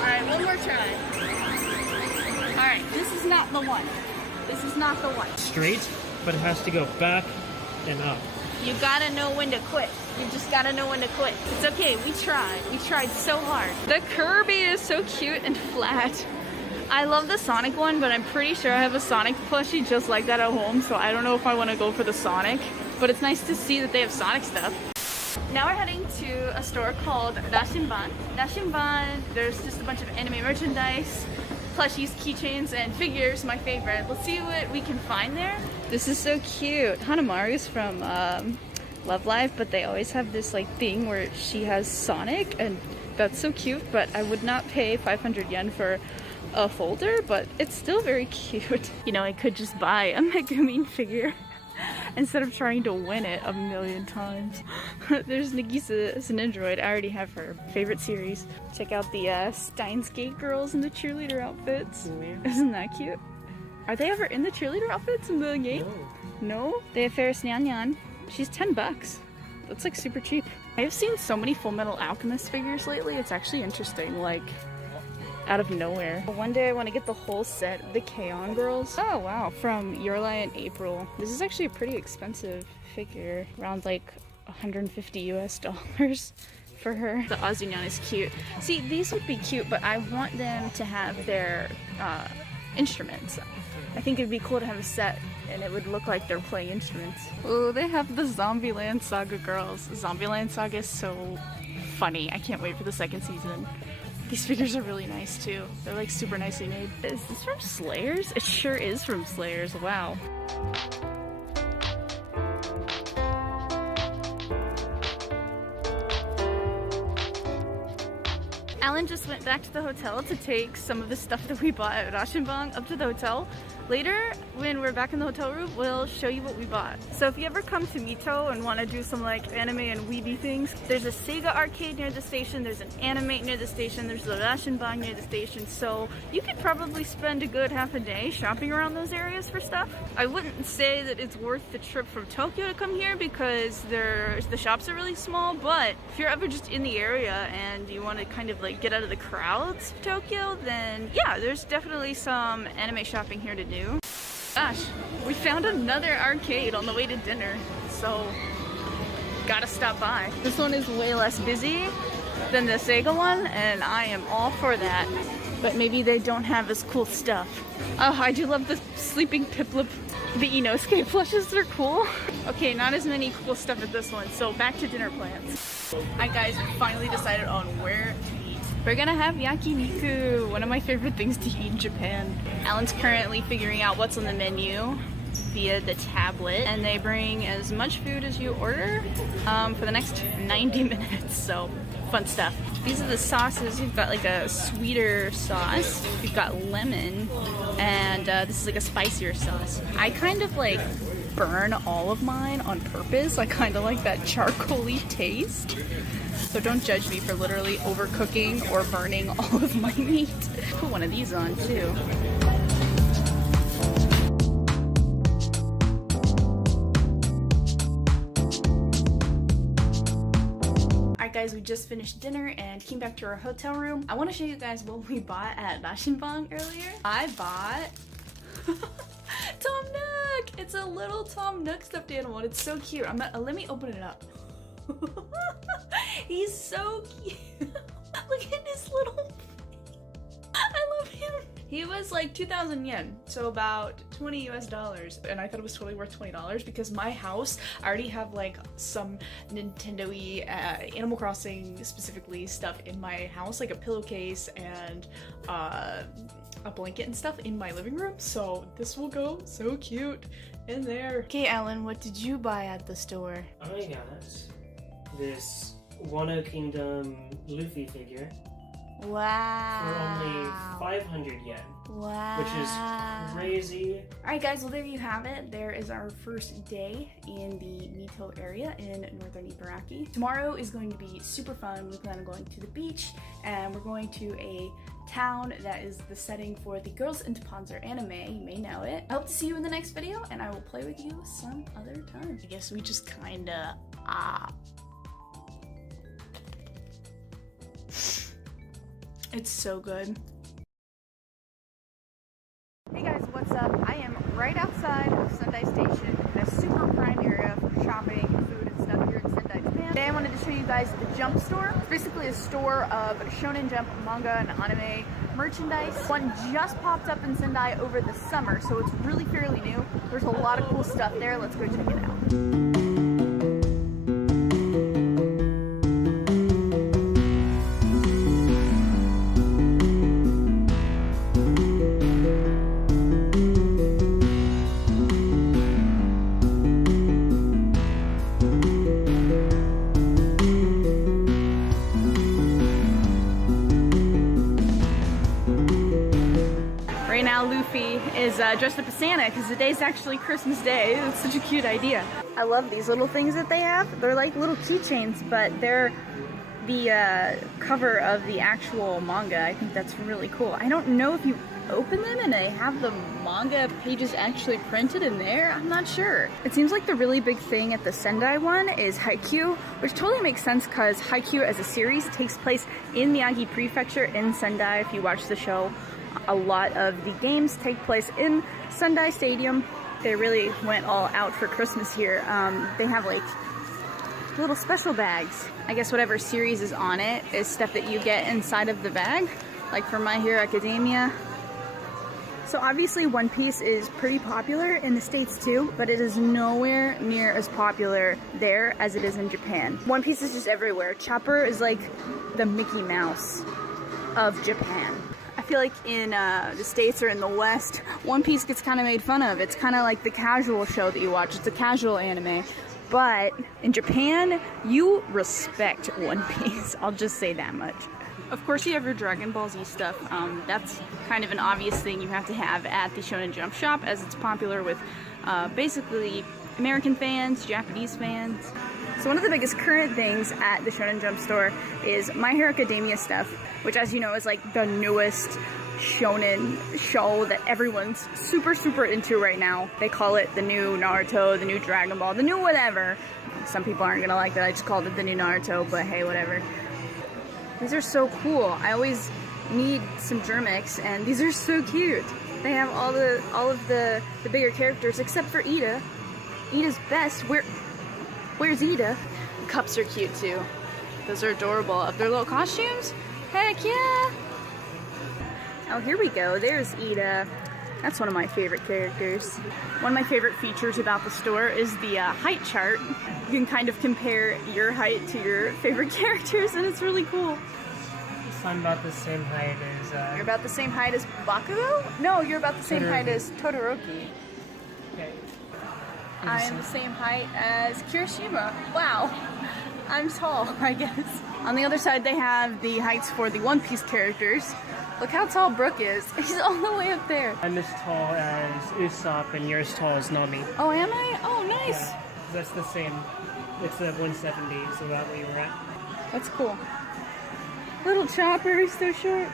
Alright, one more try. Alright, this is not the one. This is not the one. Straight, but it has to go back and up. You gotta know when to quit. You just gotta know when to quit. It's okay, we tried. We tried so hard. The Kirby is so cute and flat. I love the Sonic one, but I'm pretty sure I have a Sonic plushie just like that at home, so I don't know if I want to go for the Sonic. But it's nice to see that they have Sonic stuff. Now we're heading to a store called Dashinban. Dashinban, there's just a bunch of anime merchandise, plushies, keychains, and figures, my favorite. Let's see what we can find there. This is so cute. Hanamaru's from Love Live, but they always have this like thing where she has Sonic, and that's so cute, but I would not pay 500 yen for a folder, but it's still very cute. You know, I could just buy a Megumin figure instead of trying to win it a million times. There's Nagisa as an android. I already have her favorite series. Check out the Steins Gate girls in the cheerleader outfits. Isn't that cute? Are they ever in the cheerleader outfits in the game? No? They have Ferris Nyan Nyan. She's $10. That's like super cheap. I have seen so many Full Metal Alchemist figures lately. It's actually interesting. Like, out of nowhere. One day I want to get the whole set of the K-On! Girls. Oh wow, from Yorlai and April. This is actually a pretty expensive figure, around like 150 US dollars for her. The Azinyan is cute. See, these would be cute, but I want them to have their instruments. I think it'd be cool to have a set and it would look like they're playing instruments. Oh, they have the Zombieland Saga girls. Zombieland Saga is so funny. I can't wait for the second season. These figures are really nice too. They're like super nicely made. Is this from Slayers? It sure is from Slayers. Wow. Alan just went back to the hotel to take some of the stuff that we bought at Rashinbang up to the hotel. Later, when we're back in the hotel room, we'll show you what we bought. So if you ever come to Mito and want to do some like anime and weeby things, there's a Sega arcade near the station, there's an Animate near the station, there's the Rashinbang near the station, so you could probably spend a good half a day shopping around those areas for stuff. I wouldn't say that it's worth the trip from Tokyo to come here because the shops are really small, but if you're ever just in the area and you want to kind of like get out of the crowds of Tokyo, then yeah, there's definitely some anime shopping here to do. Gosh, we found another arcade on the way to dinner, so gotta stop by. This one is way less busy than the Sega one, and I am all for that. But maybe they don't have as cool stuff. Oh, I do love the Sleeping Piplup. The Inosuke plushes are cool. Okay, not as many cool stuff at this one, so back to dinner plans. Alright guys, we finally decided on where to eat. We're gonna have yakiniku, one of my favorite things to eat in Japan. Alan's currently figuring out what's on the menu via the tablet, and they bring as much food as you order for the next 90 minutes, so fun stuff. These are the sauces. We've got like a sweeter sauce, we've got lemon, and this is like a spicier sauce. I kind of like burn all of mine on purpose. I kind of like that charcoaly taste. So don't judge me for literally overcooking or burning all of my meat. Put one of these on too. Alright guys, we just finished dinner and came back to our hotel room. I want to show you guys what we bought at Rashinbang earlier. I bought Tom Nook! It's a little Tom Nook stuffed animal. It's so cute. Let me open it up. He's so cute. Look at his little face. I love him. He was like 2,000 yen, so about 20 US dollars, and I thought it was totally worth $20 because my house, I already have like some Nintendo-y Animal Crossing specifically stuff in my house, like a pillowcase and a blanket and stuff in my living room, so this will go so cute in there. Okay, Alan, what did you buy at the store? I got this Wano Kingdom Luffy figure. Wow. For only 500 yen. Wow. Which is crazy. Alright guys, well there you have it. There is our first day in the Mito area in northern Ibaraki. Tomorrow is going to be super fun. We plan on going to the beach, and we're going to a town that is the setting for the Girls into Panzer anime. You may know it. I hope to see you in the next video, and I will play with you some other time. I guess we just kinda It's so good. Hey guys, what's up? I am right outside of Sendai Station in a super prime area for shopping and food and stuff here in Sendai, Japan. Today I wanted to show you guys the Jump Store. It's basically a store of Shonen Jump manga and anime merchandise. One just popped up in Sendai over the summer, so it's really fairly new. There's a lot of cool stuff there. Let's go check it out. Right now Luffy is dressed up as Santa because today's actually Christmas Day. It's such a cute idea. I love these little things that they have. They're like little keychains, but they're the cover of the actual manga. I think that's really cool. I don't know if you open them and they have the manga pages actually printed in there? I'm not sure. It seems like the really big thing at the Sendai one is Haikyuu, which totally makes sense because Haikyuu as a series takes place in Miyagi Prefecture in Sendai. If you watch the show, a lot of the games take place in Sendai Stadium. They really went all out for Christmas here. They have like little special bags. I guess whatever series is on it is stuff that you get inside of the bag, like for My Hero Academia. So obviously One Piece is pretty popular in the States too, but it is nowhere near as popular there as it is in Japan. One Piece is just everywhere. Chopper is like the Mickey Mouse of Japan. I feel like in the States or in the West, One Piece gets kind of made fun of. It's kind of like the casual show that you watch. It's a casual anime. But in Japan, you respect One Piece. I'll just say that much. Of course, you have your Dragon Ball Z stuff. That's kind of an obvious thing you have to have at the Shonen Jump shop, as it's popular with basically American fans, Japanese fans. So one of the biggest current things at the Shonen Jump store is My Hero Academia stuff, which, as you know, is like the newest shonen show that everyone's super into right now. They call it the new Naruto, the new Dragon Ball, the new whatever. Some people aren't gonna like that I just called it the new Naruto, but hey, whatever. These are so cool. I always need some Germix, and these are so cute. They have all of the bigger characters except for Ida. Ida's best. Where's Ida? The cups are cute too. Those are adorable. Of their little costumes? Heck yeah! Oh, here we go. There's Ida. That's one of my favorite characters. One of my favorite features about the store is the height chart. You can kind of compare your height to your favorite characters, and it's really cool. So I'm about the same height as... You're about the same height as Bakugo? No, you're about the same height as Todoroki. Okay. I'm the same height as Kirishima. Wow. I'm tall, I guess. On the other side, they have the heights for the One Piece characters. Look how tall Brook is. He's all the way up there. I'm as tall as Usopp, and you're as tall as Nami. Oh, am I? Oh, nice. Yeah, that's the same. It's the 170, so about where you were at. That's cool. Little Chopper, he's so short.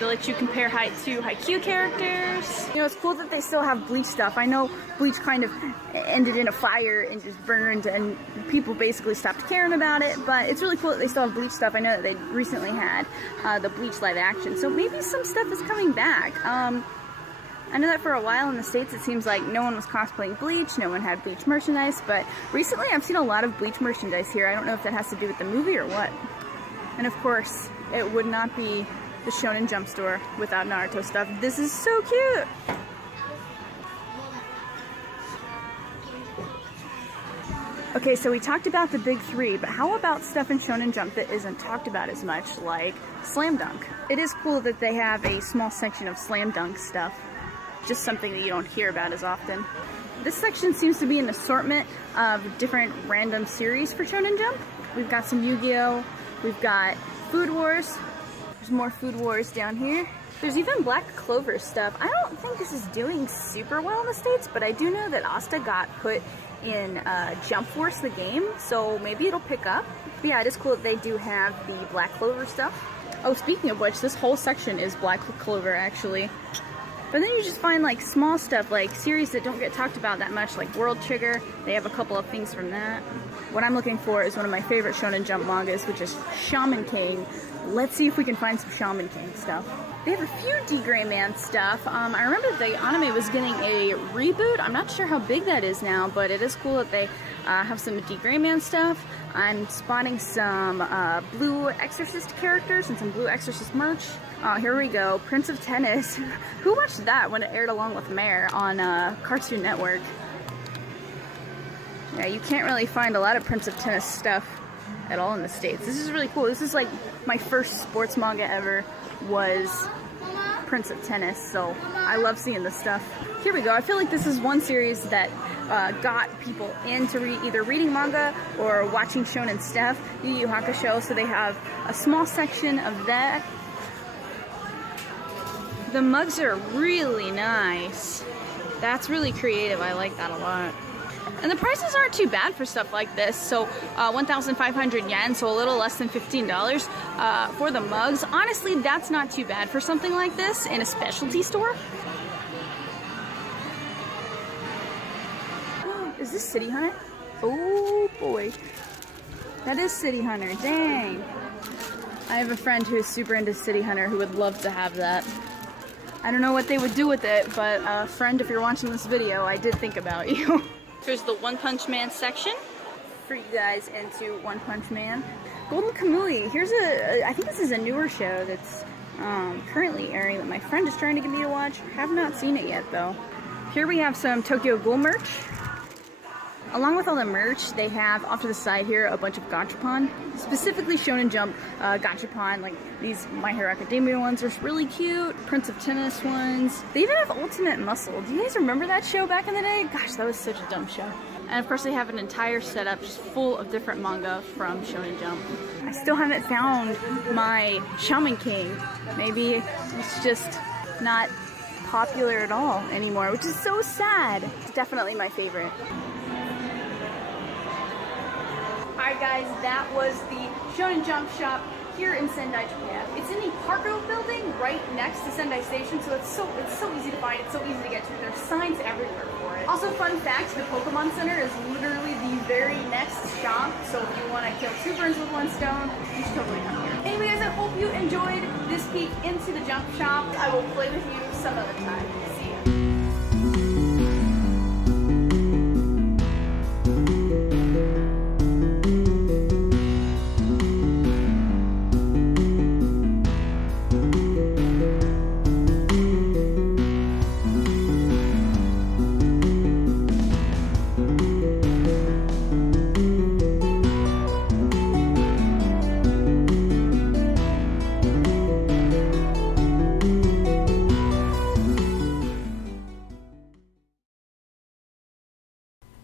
They'll let you compare height to Haikyuu characters. You know, it's cool that they still have Bleach stuff. I know Bleach kind of ended in a fire and just burned, and people basically stopped caring about it, but it's really cool that they still have Bleach stuff. I know that they recently had the Bleach live action, so maybe some stuff is coming back. I know that for a while in the States it seems like no one was cosplaying Bleach, no one had Bleach merchandise, but recently I've seen a lot of Bleach merchandise here. I don't know if that has to do with the movie or what. And of course, it would not be the Shonen Jump store without Naruto stuff. This is so cute! Okay, so we talked about the big three, but how about stuff in Shonen Jump that isn't talked about as much, like Slam Dunk? It is cool that they have a small section of Slam Dunk stuff. Just something that you don't hear about as often. This section seems to be an assortment of different random series for Shonen Jump. We've got some Yu-Gi-Oh! We've got Food Wars. There's more Food Wars down here. There's even Black Clover stuff. I don't think this is doing super well in the States, but I do know that Asta got put in Jump Force, the game, so maybe it'll pick up. But yeah, it is cool that they do have the Black Clover stuff. Oh, speaking of which, this whole section is Black Clover, actually. But then you just find like small stuff, like series that don't get talked about that much, like World Trigger. They have a couple of things from that. What I'm looking for is one of my favorite Shonen Jump mangas, which is Shaman King. Let's see if we can find some Shaman King stuff. They have a few D. Gray Man stuff. I remember the anime was getting a reboot. I'm not sure how big that is now, but it is cool that they have some D. Gray Man stuff. I'm spotting some Blue Exorcist characters and some Blue Exorcist merch. Here we go, Prince of Tennis. Who watched that when it aired along with Mare on Cartoon Network? Yeah, you can't really find a lot of Prince of Tennis stuff at all in the States. This is really cool. This is like my first sports manga ever was Prince of Tennis, so I love seeing this stuff. Here we go. I feel like this is one series that got people into either reading manga or watching shonen stuff, Yu Yu Hakusho, so they have a small section of that. The mugs are really nice. That's really creative. I like that a lot. And the prices aren't too bad for stuff like this. So 1,500 yen, so a little less than $15 for the mugs. Honestly, that's not too bad for something like this in a specialty store. Is this City Hunter? Oh boy. That is City Hunter, dang. I have a friend who is super into City Hunter who would love to have that. I don't know what they would do with it, but friend, if you're watching this video, I did think about you. Here's the One Punch Man section for you guys into One Punch Man. Golden Kamui, here's I think this is a newer show that's currently airing that my friend is trying to get me to watch. Have not seen it yet though. Here we have some Tokyo Ghoul merch. Along with all the merch, they have off to the side here a bunch of gachapon, specifically Shonen Jump gachapon, like these My Hero Academia ones are really cute, Prince of Tennis ones. They even have Ultimate Muscle. Do you guys remember that show back in the day? Gosh, that was such a dumb show. And of course they have an entire setup just full of different manga from Shonen Jump. I still haven't found my Shaman King. Maybe it's just not popular at all anymore, which is so sad. It's definitely my favorite. Alright guys, that was the Shonen Jump shop here in Sendai, Japan. It's in the Parko building right next to Sendai Station, so it's so easy to find, it's so easy to get to. There's signs everywhere for it. Also, fun fact, the Pokemon Center is literally the very next shop, so if you want to kill two birds with one stone, you should totally come here. Anyway guys, I hope you enjoyed this peek into the Jump shop. I will play with you some other time. See ya.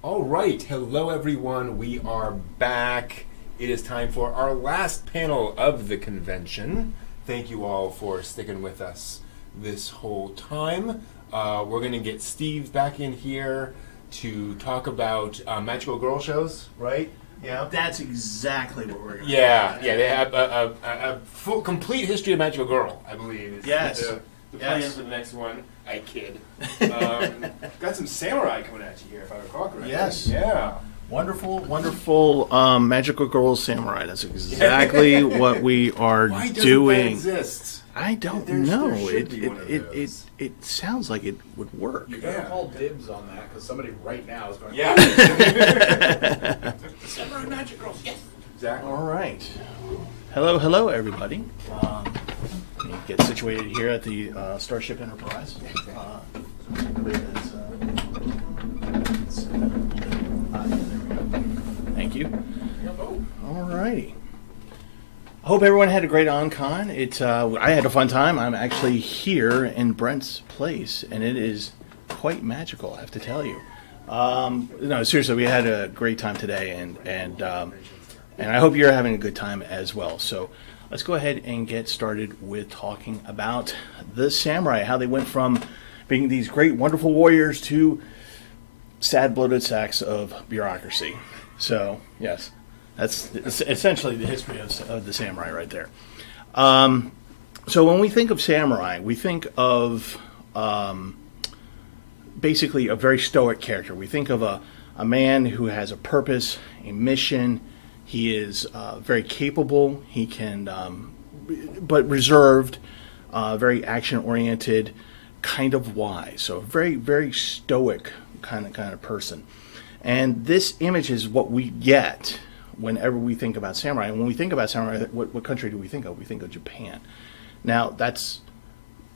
Alright, hello everyone, we are back. It is time for our last panel of the convention. Thank you all for sticking with us this whole time. We're going to get Steve back in here to talk about magical girl shows, right? Yeah. That's exactly what we're going to Yeah, they have a full, complete history of magical girl, I believe. Is Yes. The plan for the next one. I kid. Got some samurai coming at you here, if I recall correctly. Yes. Yeah. Wonderful Magical Girl Samurai. That's exactly what we are Why doesn't doing. that exist? I don't There know. should be one of those. It sounds like it would work. You better call dibs on that because somebody right now is going. Yeah. Samurai Magic Girls. Yes. Exactly. All right. Hello, everybody. Let me get situated here at the Starship Enterprise. Thank you. All righty. I hope everyone had a great OnCon. I had a fun time. I'm actually here in Brent's place, and it is quite magical, I have to tell you. No, seriously, we had a great time today, and I hope you're having a good time as well. So let's go ahead and get started with talking about the samurai, how they went from being these great, wonderful warriors to sad, bloated sacks of bureaucracy. So, yes, that's essentially the history of the samurai right there. So when we think of samurai, we think of basically a very stoic character. We think of a man who has a purpose, a mission. He is very capable. He can, but reserved, very action-oriented, kind of wise. So a very, very stoic kind of person. And this image is what we get whenever we think about samurai. And when we think about samurai, what country do we think of? We think of Japan. Now, that's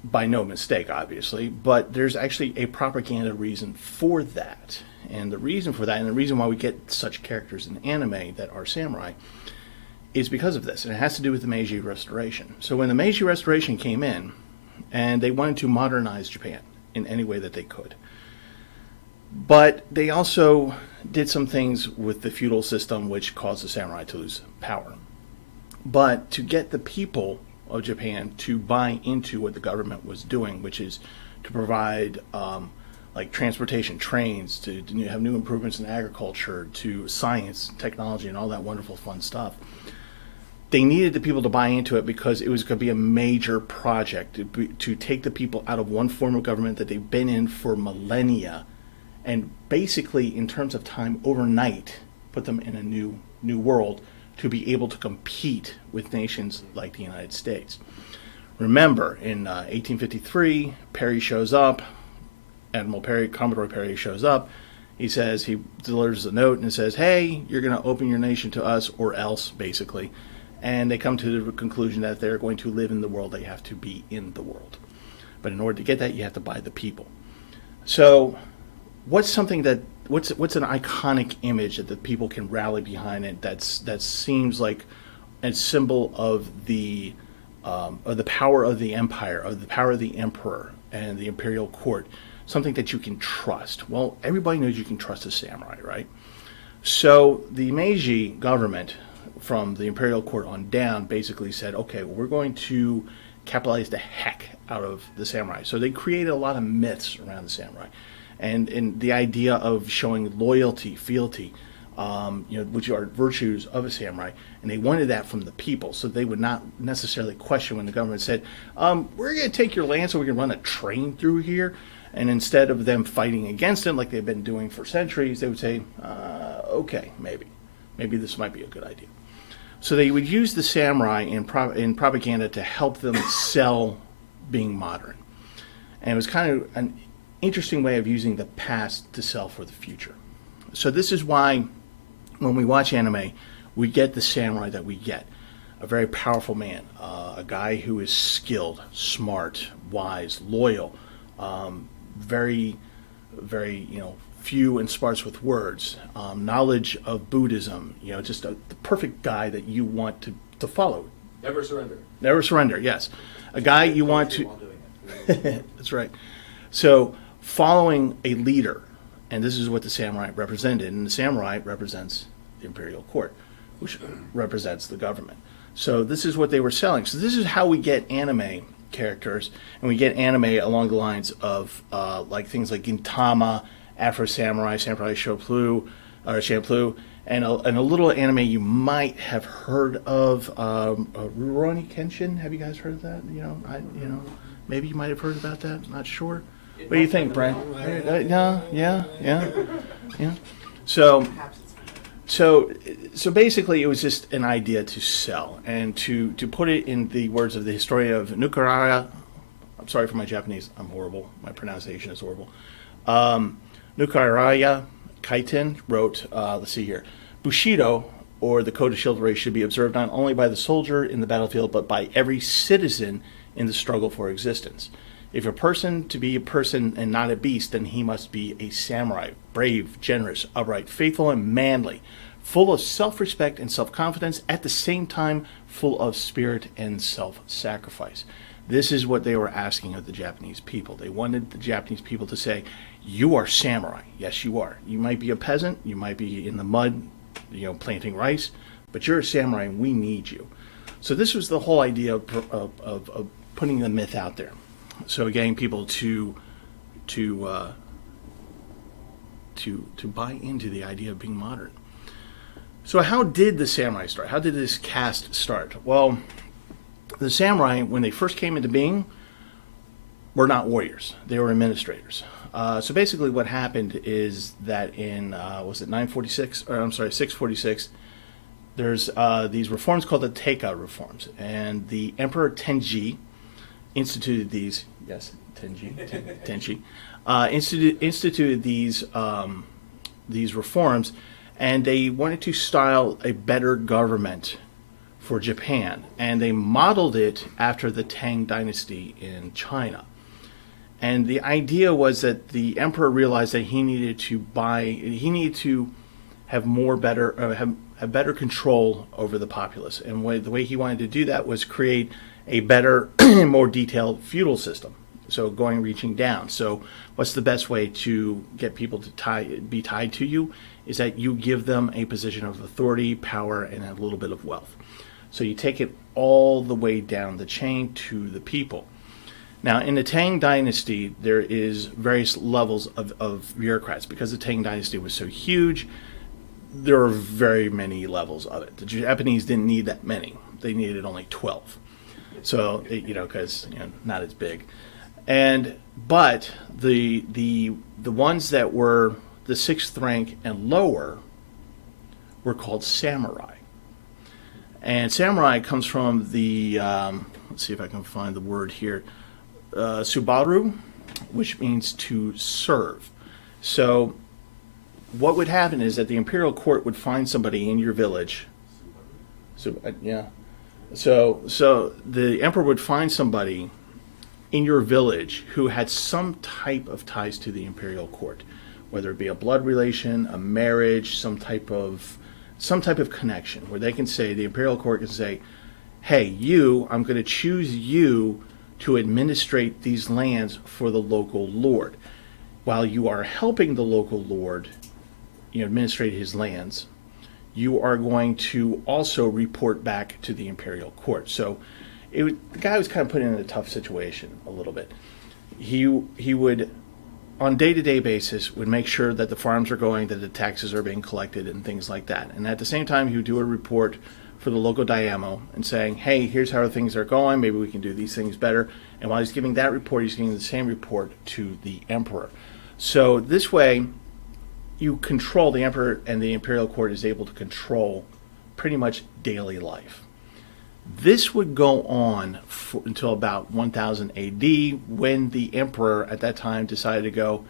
by no mistake, obviously, but there's actually a propaganda reason for that. And the reason for that, and the reason why we get such characters in anime that are samurai, is because of this. And it has to do with the Meiji Restoration. So when the Meiji Restoration came in, and they wanted to modernize Japan in any way that they could, but they also did some things with the feudal system which caused the samurai to lose power. But to get the people of Japan to buy into what the government was doing, which is to provide like transportation, trains, to have new improvements in agriculture, to science, technology, and all that wonderful fun stuff. They needed the people to buy into it because it was going to be a major project to take the people out of one form of government that they've been in for millennia, and basically, in terms of time, overnight, put them in a new world to be able to compete with nations like the United States. Remember, in 1853, Perry shows up. Admiral Perry, Commodore Perry shows up. He says, he delivers a note and says, hey, you're going to open your nation to us or else, basically. And they come to the conclusion that they're going to live in the world. They have to be in the world. But in order to get that, you have to buy the people. So what's something that, what's an iconic image that the people can rally behind it that seems like a symbol of the power of the empire, of the power of the emperor and the imperial court? Something that you can trust. Well, everybody knows you can trust a samurai, right? So the Meiji government, from the imperial court on down, basically said, okay, well, we're going to capitalize the heck out of the samurai. So they created a lot of myths around the samurai, and the idea of showing loyalty, fealty, which are virtues of a samurai, and they wanted that from the people, so they would not necessarily question when the government said, we're going to take your land so we can run a train through here. And instead of them fighting against it like they've been doing for centuries, they would say, okay, maybe this might be a good idea. So they would use the samurai in propaganda to help them sell being modern. And it was kind of an interesting way of using the past to sell for the future. So this is why when we watch anime, we get the samurai that we get. A very powerful man, a guy who is skilled, smart, wise, loyal, very, very, few and sparse with words, knowledge of Buddhism, just the perfect guy that you want to follow. Never surrender. Never surrender, yes. A guy you want to... That's right. So following a leader, and this is what the samurai represented, and the samurai represents the imperial court, which represents the government. So this is what they were selling. So this is how we get anime characters, and we get anime along the lines of like things like Gintama, Afro Samurai, Samurai Champloo, and a little anime you might have heard of, Rurouni Kenshin. Have you guys heard of that? Maybe you might have heard about that. Not sure. What do you think, Brent? Yeah. So basically, it was just an idea to sell, and to put it in the words of the historian of Nukaraya. I'm sorry for my Japanese. I'm horrible. My pronunciation is horrible. Nukaraya Kaiten wrote, let's see here, Bushido, or the code of chivalry, should be observed not only by the soldier in the battlefield, but by every citizen in the struggle for existence. If a person to be a person and not a beast, then he must be a samurai, brave, generous, upright, faithful, and manly, full of self-respect and self-confidence, at the same time full of spirit and self-sacrifice. This is what they were asking of the Japanese people. They wanted the Japanese people to say, you are samurai. Yes, you are. You might be a peasant. You might be in the mud, planting rice, but you're a samurai and we need you. So this was the whole idea of putting the myth out there. So getting people to buy into the idea of being modern. So how did the samurai start? How did this caste start? Well, the samurai, when they first came into being, were not warriors. They were administrators. So basically what happened is that in, 646, there's these reforms called the Teika reforms. And the Emperor Tenji instituted these, Tenji, instituted these reforms, and they wanted to style a better government for Japan, and they modeled it after the Tang Dynasty in China. And the idea was that the emperor realized that he needed to have have better control over the populace, and the way he wanted to do that was create a better, more detailed feudal system. So reaching down. So what's the best way to get people to be tied to you is that you give them a position of authority, power, and a little bit of wealth. So you take it all the way down the chain to the people. Now, in the Tang Dynasty, there is various levels of bureaucrats. Because the Tang Dynasty was so huge, there are very many levels of it. The Japanese didn't need that many. They needed only 12. So, because not as big. But the ones that were the 6th rank and lower were called samurai. And samurai comes from the, let's see if I can find the word here, Subaru, which means to serve. So what would happen is that the imperial court would find somebody in your village. So the emperor would find somebody in your village who had some type of ties to the imperial court, whether it be a blood relation, a marriage, some type of connection, where they can say, the imperial court can say, hey, I'm going to choose you to administrate these lands for the local lord. While you are helping the local lord, administrate his lands, you are going to also report back to the imperial court. So the guy was kind of put in a tough situation a little bit. He would, on day-to-day basis, would make sure that the farms are going, that the taxes are being collected, and things like that. And at the same time, he would do a report for the local Daimyo and saying, hey, here's how things are going, maybe we can do these things better. And while he's giving that report, he's giving the same report to the emperor. So this way, you control, the emperor and the imperial court is able to control pretty much daily life. This would go on until about 1000 AD, when the emperor at that time decided to go,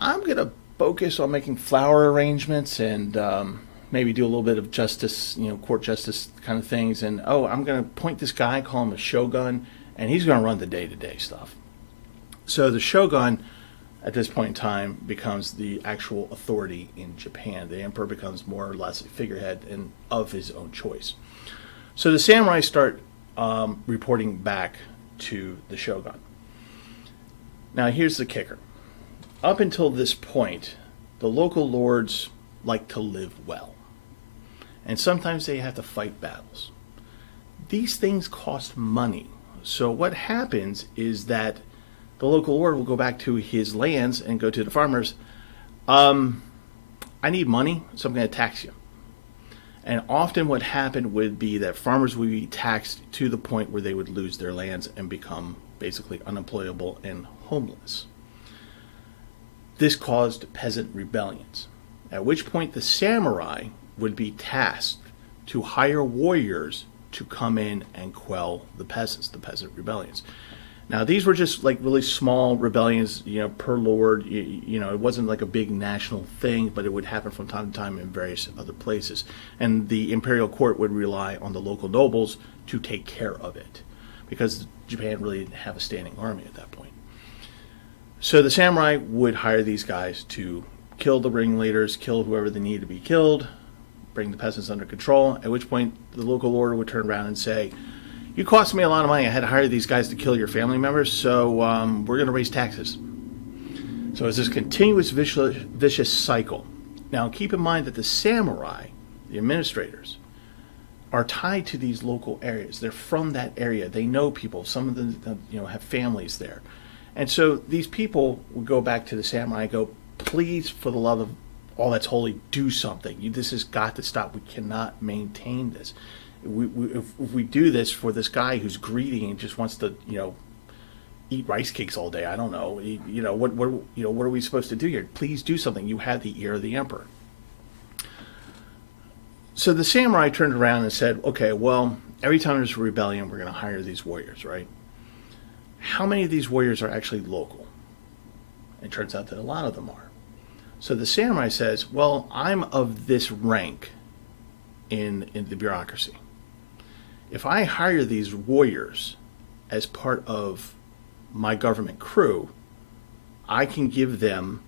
I'm going to focus on making flower arrangements and maybe do a little bit of justice, court justice kind of things. And, I'm going to appoint this guy, call him a shogun, and he's going to run the day-to-day stuff. So the shogun, at this point in time, becomes the actual authority in Japan. The emperor becomes more or less a figurehead of his own choice. So the samurai start reporting back to the shogun. Now here's the kicker. Up until this point, the local lords like to live well. And sometimes they have to fight battles. These things cost money. So what happens is that the local lord will go back to his lands and go to the farmers. I need money, so I'm going to tax you. And often what happened would be that farmers would be taxed to the point where they would lose their lands and become basically unemployable and homeless. This caused peasant rebellions, at which point the samurai would be tasked to hire warriors to come in and quell the peasant rebellions. Now, these were just like really small rebellions, per lord. It wasn't like a big national thing, but it would happen from time to time in various other places. And the imperial court would rely on the local nobles to take care of it, because Japan really didn't have a standing army at that point. So the samurai would hire these guys to kill the ringleaders, kill whoever they needed to be killed, bring the peasants under control, at which point the local lord would turn around and say, you cost me a lot of money. I had to hire these guys to kill your family members, so we're going to raise taxes. So it's this continuous vicious cycle. Now, keep in mind that the samurai, the administrators, are tied to these local areas. They're from that area. They know people. Some of them, have families there. And so these people would go back to the samurai and go, please, for the love of all that's holy, do something. This has got to stop. We cannot maintain this. If we do this for this guy who's greedy and just wants to, eat rice cakes all day, I don't know. What are we supposed to do here? Please do something. You have the ear of the emperor. So the samurai turned around and said, okay, well, every time there's a rebellion, we're going to hire these warriors, right? How many of these warriors are actually local? It turns out that a lot of them are. So the samurai says, well, I'm of this rank in the bureaucracy. If I hire these warriors as part of my government crew, I can give them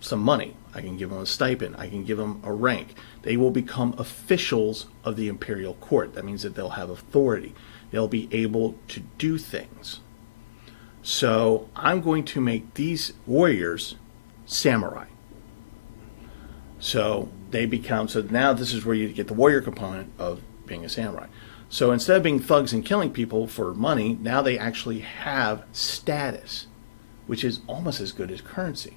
some money. I can give them a stipend. I can give them a rank. They will become officials of the imperial court. That means that they'll have authority. They'll be able to do things. So I'm going to make these warriors samurai. So they become, so now this is where you get the warrior component of being a samurai. So instead of being thugs and killing people for money, now they actually have status, which is almost as good as currency.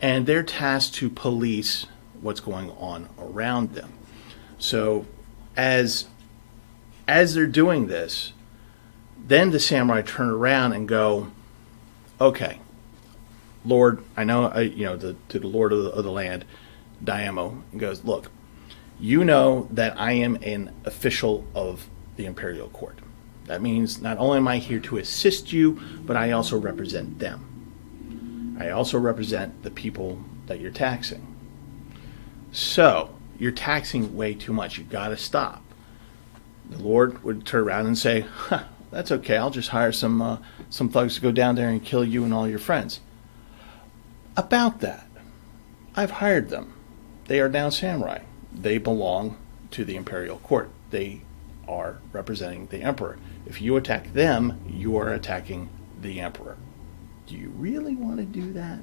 And they're tasked to police what's going on around them. So as they're doing this, then the samurai turn around and go, okay, Lord, I know, to the Lord of the land, Daimyo, and goes, look, you know that I am an official of the imperial court. That means not only am I here to assist you, but I also represent them. I also represent the people that you're taxing. So, you're taxing way too much. You got to stop. The Lord would turn around and say, that's okay. I'll just hire some thugs to go down there and kill you and all your friends. About that, I've hired them. They are now samurai. They belong to the imperial court. They are representing the emperor. If you attack them, you are attacking the emperor. Do you really want to do that?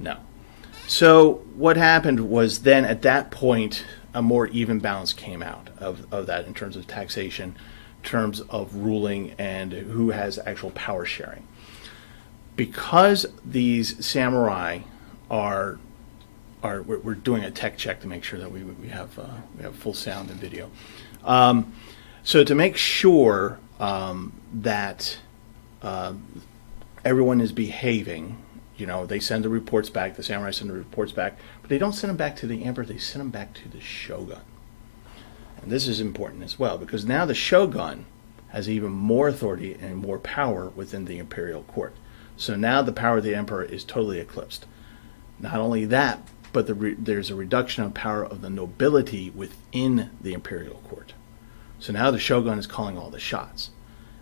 No. So what happened was then at that point, a more even balance came out of that in terms of taxation, in terms of ruling, and who has actual power sharing. Because these samurai we're doing a tech check to make sure that we have full sound and video. So to make sure that everyone is behaving, they send the reports back. The samurai send the reports back, but they don't send them back to the emperor. They send them back to the shogun. And this is important as well, because now the shogun has even more authority and more power within the imperial court. So now the power of the emperor is totally eclipsed. Not only that, but there's a reduction of power of the nobility within the imperial court. So now the shogun is calling all the shots.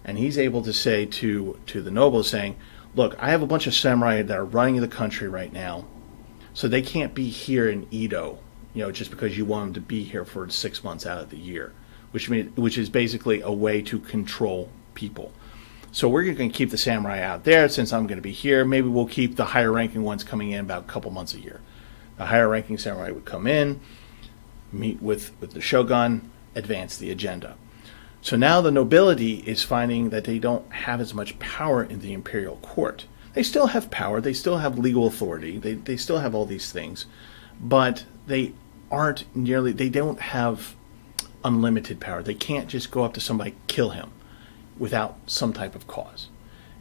And he's able to say to the nobles, saying, look, I have a bunch of samurai that are running the country right now, so they can't be here in Edo, just because you want them to be here for 6 months out of the year, which is basically a way to control people. So we're going to keep the samurai out there since I'm going to be here. Maybe we'll keep the higher ranking ones coming in about a couple months a year. The higher ranking samurai would come in, meet with the shogun, advance the agenda. So now the nobility is finding that they don't have as much power in the imperial court. They still have power, they still have legal authority, they still have all these things, but they don't have unlimited power. They can't just go up to somebody, kill him without some type of cause.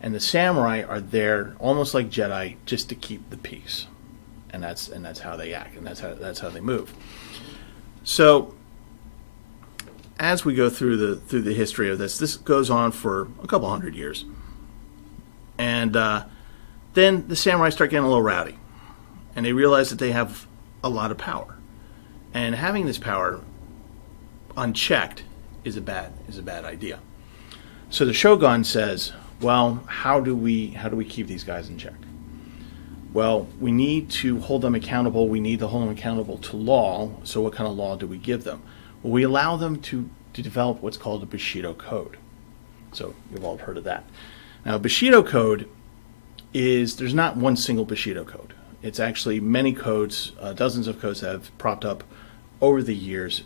And the samurai are there almost like Jedi just to keep the peace. And that's how they act, and that's how they move. So as we go through the history of this goes on for a couple hundred years. And then the samurai start getting a little rowdy, and they realize that they have a lot of power. And having this power unchecked is a bad idea. So the shogun says, well, how do we keep these guys in check? Well, we need to hold them accountable. We need to hold them accountable to law. So what kind of law do we give them? Well, we allow them to develop what's called a Bushido Code. So you've all heard of that. Now, Bushido Code there's not one single Bushido Code. It's actually many codes, dozens of codes that have propped up over the years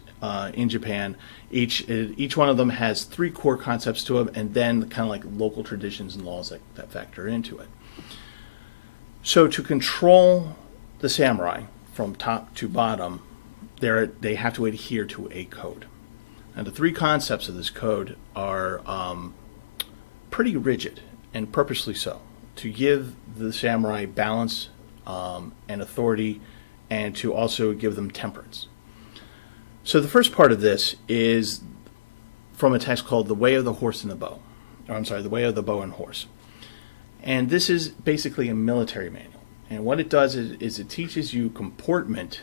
in Japan. Each one of them has 3 core concepts to them, and then kind of like local traditions and laws that factor into it. So to control the samurai from top to bottom, they have to adhere to a code. And the 3 concepts of this code are pretty rigid, and purposely so, to give the samurai balance and authority, and to also give them temperance. So the first part of this is from a text called The Way of the Horse and the Bow. The Way of the Bow and Horse. And this is basically a military manual. And what it does is it teaches you comportment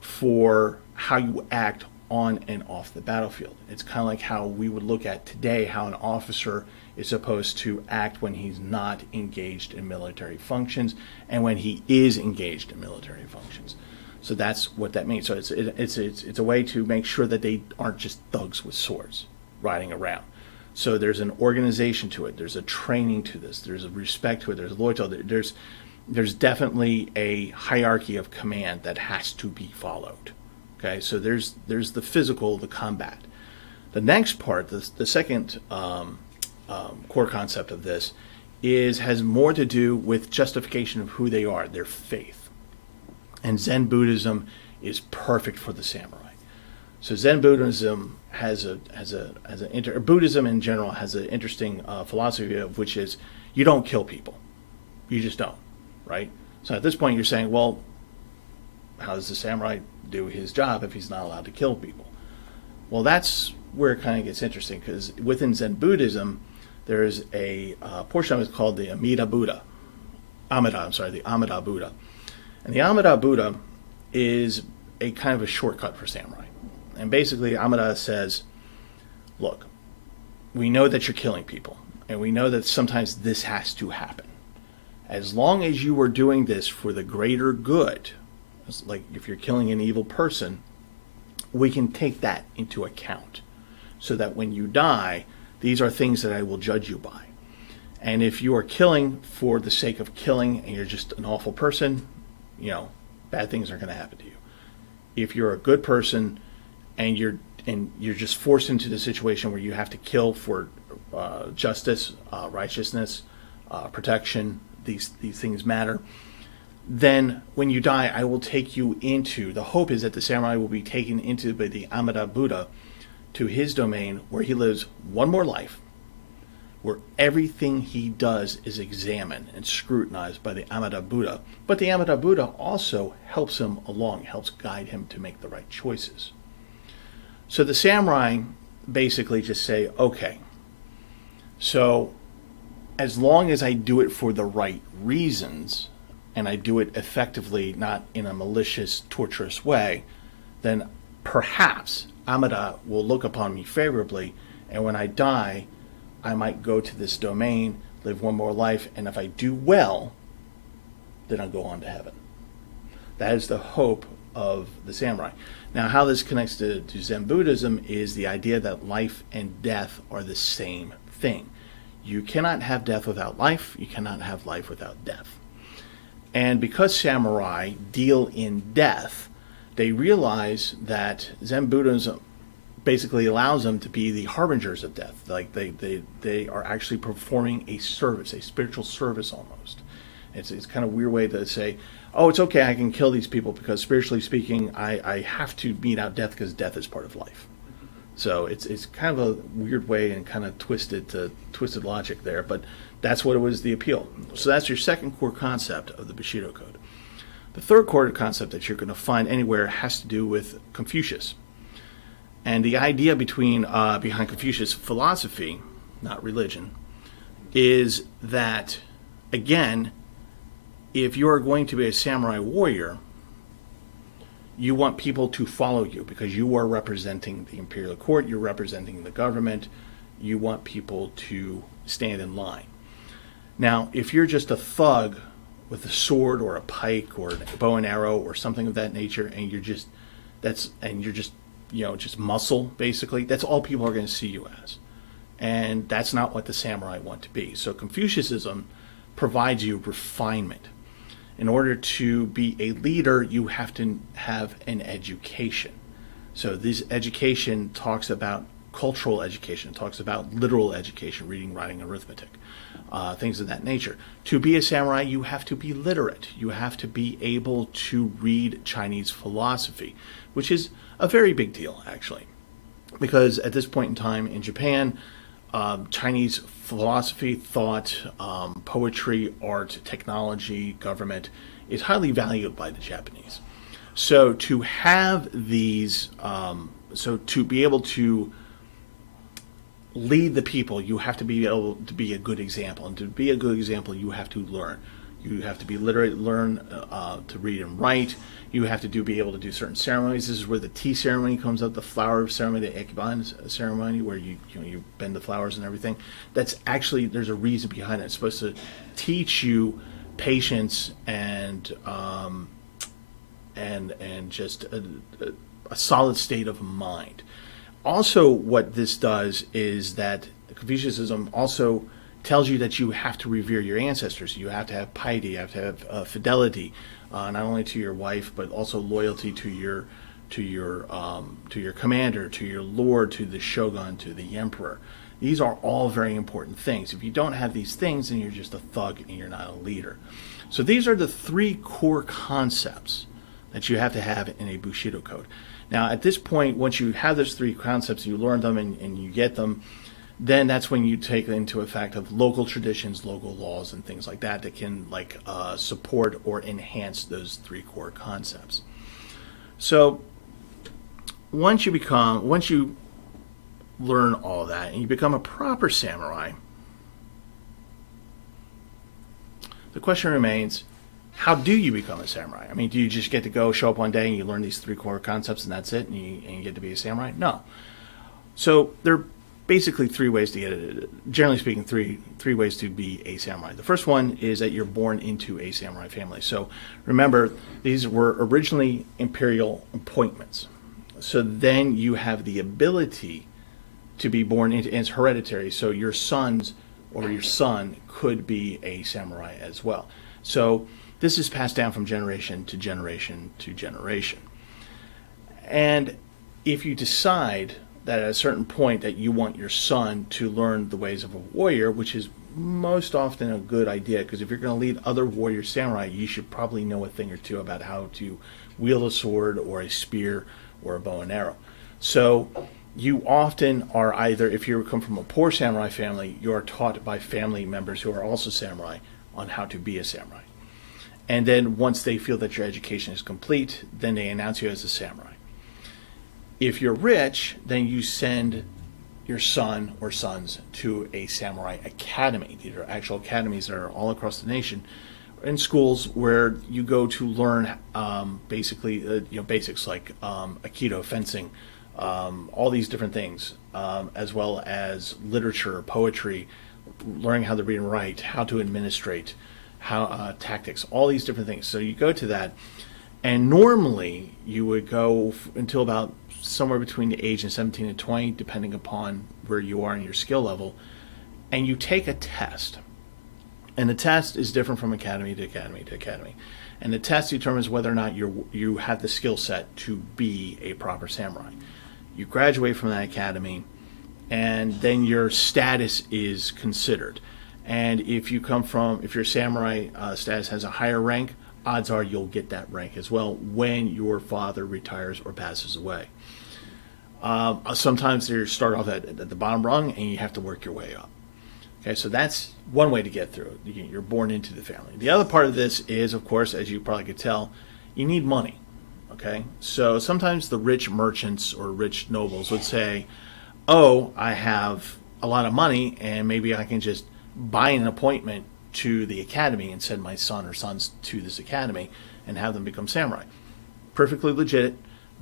for how you act on and off the battlefield. It's kind of like how we would look at today how an officer is supposed to act when he's not engaged in military functions and when he is engaged in military functions. So that's what that means. So it's a way to make sure that they aren't just thugs with swords riding around. So there's an organization to it. There's a training to this. There's a respect to it. There's loyalty. There's definitely a hierarchy of command that has to be followed. Okay, so there's the physical, the combat. The next part, the second core concept of this, has more to do with justification of who they are, their faith. And Zen Buddhism is perfect for the samurai. So Zen Buddhism Buddhism in general has an interesting philosophy of which is you don't kill people, you just don't, right? So at this point you're saying, well, how does the samurai do his job if he's not allowed to kill people? Well, that's where it kind of gets interesting, because within Zen Buddhism, there is a portion of it called the Amida Buddha. The Amida Buddha. And the Amida Buddha is a kind of a shortcut for samurai. And basically, Amida says, look, we know that you're killing people, and we know that sometimes this has to happen. As long as you are doing this for the greater good, like if you're killing an evil person, we can take that into account so that when you die, these are things that I will judge you by. And if you are killing for the sake of killing and you're just an awful person, bad things are going to happen to you. If you're a good person and you're just forced into the situation where you have to kill for justice, righteousness, protection, these things matter, then when you die, I will take you into, the hope is that the samurai will be taken into by the Amida Buddha to his domain where he lives one more life, where everything he does is examined and scrutinized by the Amida Buddha. But the Amida Buddha also helps him along, helps guide him to make the right choices. So the samurai basically just say, okay, so as long as I do it for the right reasons, and I do it effectively, not in a malicious, torturous way, then perhaps Amida will look upon me favorably, and when I die, I might go to this domain, live one more life, and if I do well, then I'll go on to heaven. That is the hope of the samurai. Now, how this connects to Zen Buddhism is the idea that life and death are the same thing. You cannot have death without life. You cannot have life without death. And because samurai deal in death, they realize that Zen Buddhism basically allows them to be the harbingers of death. Like they are actually performing a service, a spiritual service almost. It's kind of a weird way to say, oh, it's okay, I can kill these people because spiritually speaking, I have to mete out death because death is part of life. So it's kind of a weird way and kind of twisted logic there, but that's what it was, the appeal. So that's your second core concept of the Bushido Code. The third core concept that you're going to find anywhere has to do with Confucius. And the idea behind Confucius philosophy, not religion, is that, again, if you are going to be a samurai warrior, you want people to follow you because you are representing the imperial court, you're representing the government, you want people to stand in line. Now, if you're just a thug with a sword or a pike or a bow and arrow or something of that nature, and you're just just muscle, basically, that's all people are going to see you as. And that's not what the samurai want to be. So Confucianism provides you refinement. In order to be a leader, you have to have an education. So this education talks about cultural education, talks about literal education, reading, writing, arithmetic, things of that nature. To be a samurai, you have to be literate. You have to be able to read Chinese philosophy, which is a very big deal, actually. Because at this point in time in Japan, Chinese philosophy, thought, poetry, art, technology, government is highly valued by the Japanese. So to have these, so to be able to lead the people, you have to be able to be a good example. And to be a good example, you have to learn. You have to be literate, learn to read and write. You have to be able to do certain ceremonies. This is where the tea ceremony comes up, the flower ceremony, the ekiban ceremony, where you bend the flowers and everything. That's actually, there's a reason behind it. It's supposed to teach you patience and just a solid state of mind. Also, what this does is that Confucianism also tells you that you have to revere your ancestors. You have to have piety. You have to have fidelity, not only to your wife, but also loyalty to to your commander, to your lord, to the shogun, to the emperor. These are all very important things. If you don't have these things, then you're just a thug and you're not a leader. So these are the 3 core concepts that you have to have in a Bushido code. Now, at this point, once you have those 3 concepts, you learn them and you get them, then that's when you take into effect of local traditions, local laws, and things like that that can support or enhance those 3 core concepts. So once you learn all that and you become a proper samurai, the question remains, how do you become a samurai? I mean, do you just get to go show up one day and you learn these 3 core concepts and that's it, and you get to be a samurai? No. So there are basically 3 ways to get it. Generally speaking, three ways to be a samurai. The first one is that you're born into a samurai family. So remember, these were originally imperial appointments. So then you have the ability to be born into, and it's hereditary. So your sons or your son could be a samurai as well. So this is passed down from generation to generation to generation. And if you decide that at a certain point that you want your son to learn the ways of a warrior, which is most often a good idea, because if you're going to lead other warrior samurai, you should probably know a thing or two about how to wield a sword or a spear or a bow and arrow. So you often are either, if you come from a poor samurai family, you are taught by family members who are also samurai on how to be a samurai. And then once they feel that your education is complete, then they announce you as a samurai. If you're rich, then you send your son or sons to a samurai academy. These are actual academies that are all across the nation, in schools where you go to learn basics like aikido, fencing, all these different things, as well as literature, poetry, learning how to read and write, how to administrate, how tactics, all these different things. So you go to that, and normally you would go until about somewhere between the age of 17 and 20, depending upon where you are in your skill level, and you take a test. And the test is different from academy to academy to academy. And the test determines whether or not you have the skill set to be a proper samurai. You graduate from that academy, and then your status is considered. And if your samurai status has a higher rank, odds are you'll get that rank as well when your father retires or passes away. Sometimes you start off at the bottom rung and you have to work your way up. Okay, so that's one way to get through it. You're born into the family. The other part of this is, of course, as you probably could tell, you need money. Okay, so sometimes the rich merchants or rich nobles would say, oh, I have a lot of money and maybe I can just buy an appointment to the academy and send my son or sons to this academy and have them become samurai. Perfectly legit,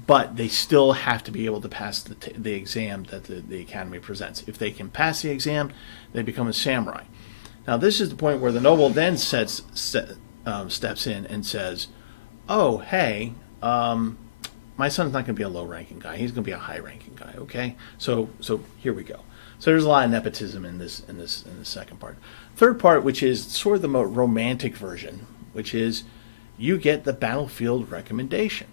but they still have to be able to pass the exam that the academy presents. If they can pass the exam, they become a samurai. Now this is the point where the noble then steps in and says, oh, hey, my son's not going to be a low-ranking guy. He's going to be a high-ranking guy, okay? So here we go. So there's a lot of nepotism in this second part. Third part, which is sort of the more romantic version, which is you get the battlefield recommendation.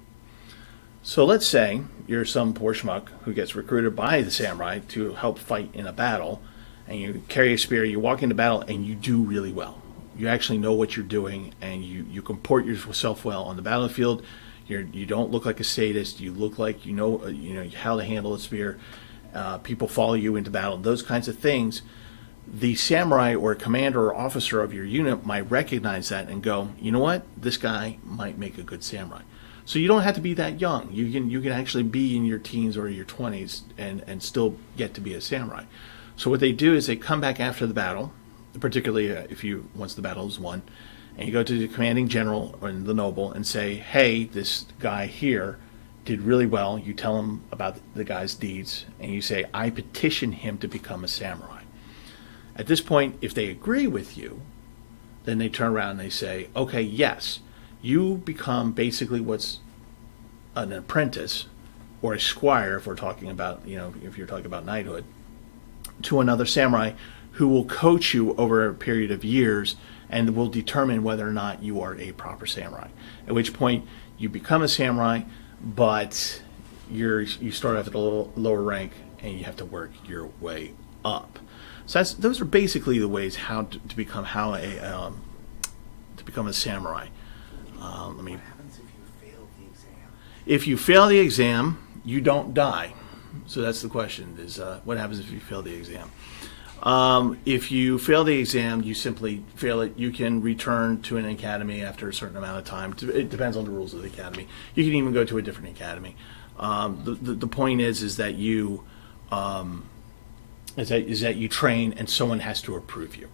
So let's say you're some poor schmuck who gets recruited by the samurai to help fight in a battle, and you carry a spear, you walk into battle, and you do really well. You actually know what you're doing, and you comport yourself well on the battlefield. You don't look like a sadist. You look like you know how to handle a spear. People follow you into battle. Those kinds of things. The samurai or commander or officer of your unit might recognize that and go, you know what? This guy might make a good samurai. So you don't have to be that young. You can actually be in your teens or your 20s and still get to be a samurai. So what they do is they come back after the battle, particularly once the battle is won, and you go to the commanding general or the noble and say, hey, this guy here did really well. You tell him about the guy's deeds, and you say, I petition him to become a samurai. At this point, if they agree with you, then they turn around and they say, okay, yes, you become basically what's an apprentice or a squire, if we're talking about, if you're talking about knighthood, to another samurai who will coach you over a period of years and will determine whether or not you are a proper samurai. At which point you become a samurai, but you start off at a little lower rank and you have to work your way up. So those are basically the ways how to become a samurai. Let me. What happens if you fail the exam? If you fail the exam, you don't die. So that's the question: is what happens if you fail the exam? If you fail the exam, you simply fail it. You can return to an academy after a certain amount of time. It depends on the rules of the academy. You can even go to a different academy. The point is that you is that you train and someone has to approve you.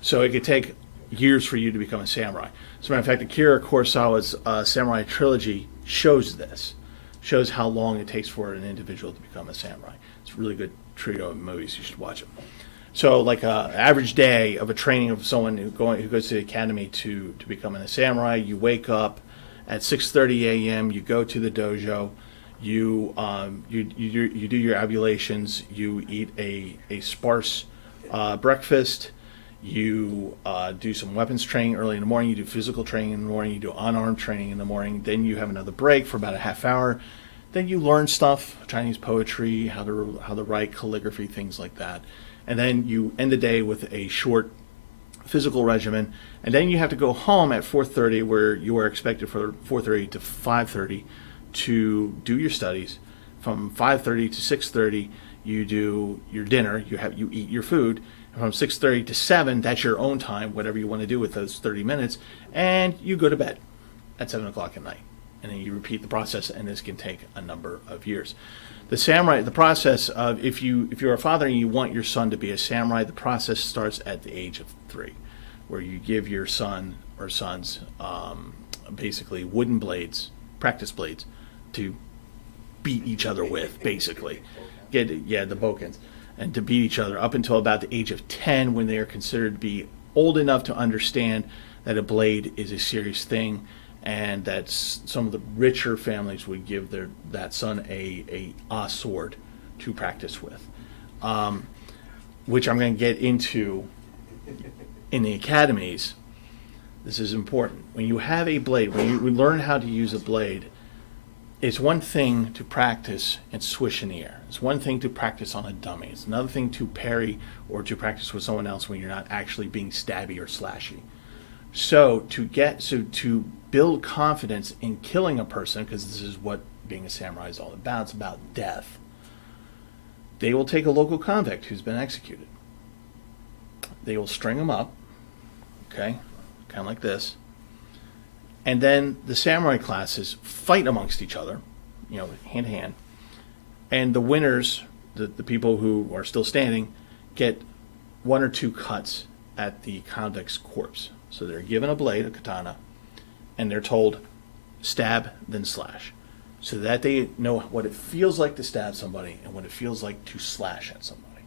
So it could take years for you to become a samurai. As a matter of fact, Akira Kurosawa's Samurai Trilogy shows this, shows how long it takes for an individual to become a samurai. It's a really good trio of movies. You should watch them. So, like an average day of a training of someone who goes to the academy to become a samurai, you wake up at 6:30 a.m. You go to the dojo. You do your ablutions. You eat a sparse breakfast. You do some weapons training early in the morning. You do physical training in the morning. You do unarmed training in the morning. Then you have another break for about a half hour. Then you learn stuff, Chinese poetry, how to write, calligraphy, things like that. And then you end the day with a short physical regimen. And then you have to go home at 4:30, where you are expected from 4:30 to 5:30 to do your studies. From 5:30 to 6:30, you do your dinner. You eat your food. And from 6:30 to 7, that's your own time, whatever you want to do with those 30 minutes. And you go to bed at 7 o'clock at night. And then you repeat the process, and this can take a number of years. The process of if you're a father and you want your son to be a samurai, the process starts at the age of 3, where you give your son or sons basically wooden blades, practice blades, to beat each other with, basically. The bokens, and to beat each other up until about the age of 10, when they are considered to be old enough to understand that a blade is a serious thing. And that some of the richer families would give that son a sword to practice with, which I'm going to get into in the academies. This is important. When you have a blade, when you learn how to use a blade, it's one thing to practice and swish in the air. It's one thing to practice on a dummy. It's another thing to parry or to practice with someone else when you're not actually being stabby or slashy. So to build confidence in killing a person, because this is what being a samurai is all about, it's about death, they will take a local convict who's been executed. They will string him up, okay, kind of like this, and then the samurai classes fight amongst each other, hand to hand, and the winners, the people who are still standing, get 1 or 2 cuts at the convict's corpse. So they're given a blade, a katana, and they're told, stab, then slash, so that they know what it feels like to stab somebody and what it feels like to slash at somebody.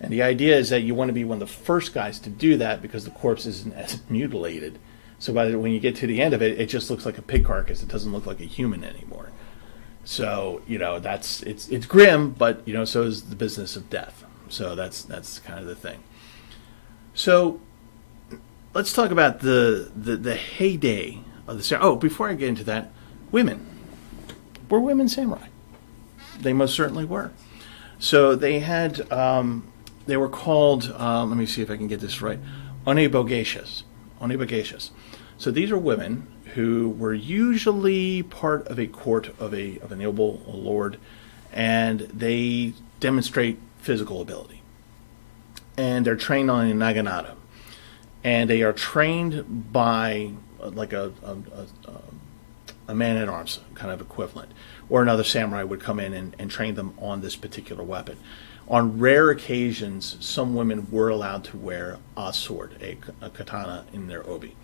And the idea is that you want to be one of the first guys to do that, because the corpse isn't as mutilated. So when you get to the end of it, it just looks like a pig carcass. It doesn't look like a human anymore. So it's grim, but so is the business of death. So that's kind of the thing. So let's talk about the heyday of the samurai. Oh, before I get into that, women. Were women samurai? They most certainly were. So they had, they were called, let me see if I can get this right, onebogeishas. Onebogeishas. So these are women who were usually part of a court of a noble, a lord, and they demonstrate physical ability. And they're trained on a naginata. And they are trained by like a man-at-arms kind of equivalent, or another samurai would come in and train them on this particular weapon. On rare occasions, some women were allowed to wear a sword, a katana in their obi,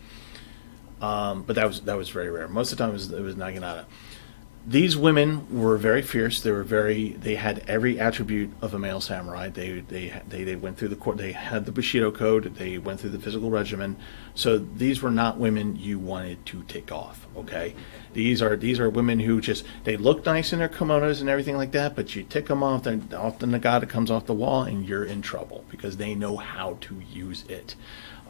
but that was very rare. Most of the time, it was naginata. These women were very fierce. They had every attribute of a male samurai. They went through the court. They had the Bushido code. They went through the physical regimen. So these were not women you wanted to tick off. Okay, these are women who they look nice in their kimonos and everything like that, but you tick them off, then off the nagata comes off the wall, and you're in trouble because they know how to use it.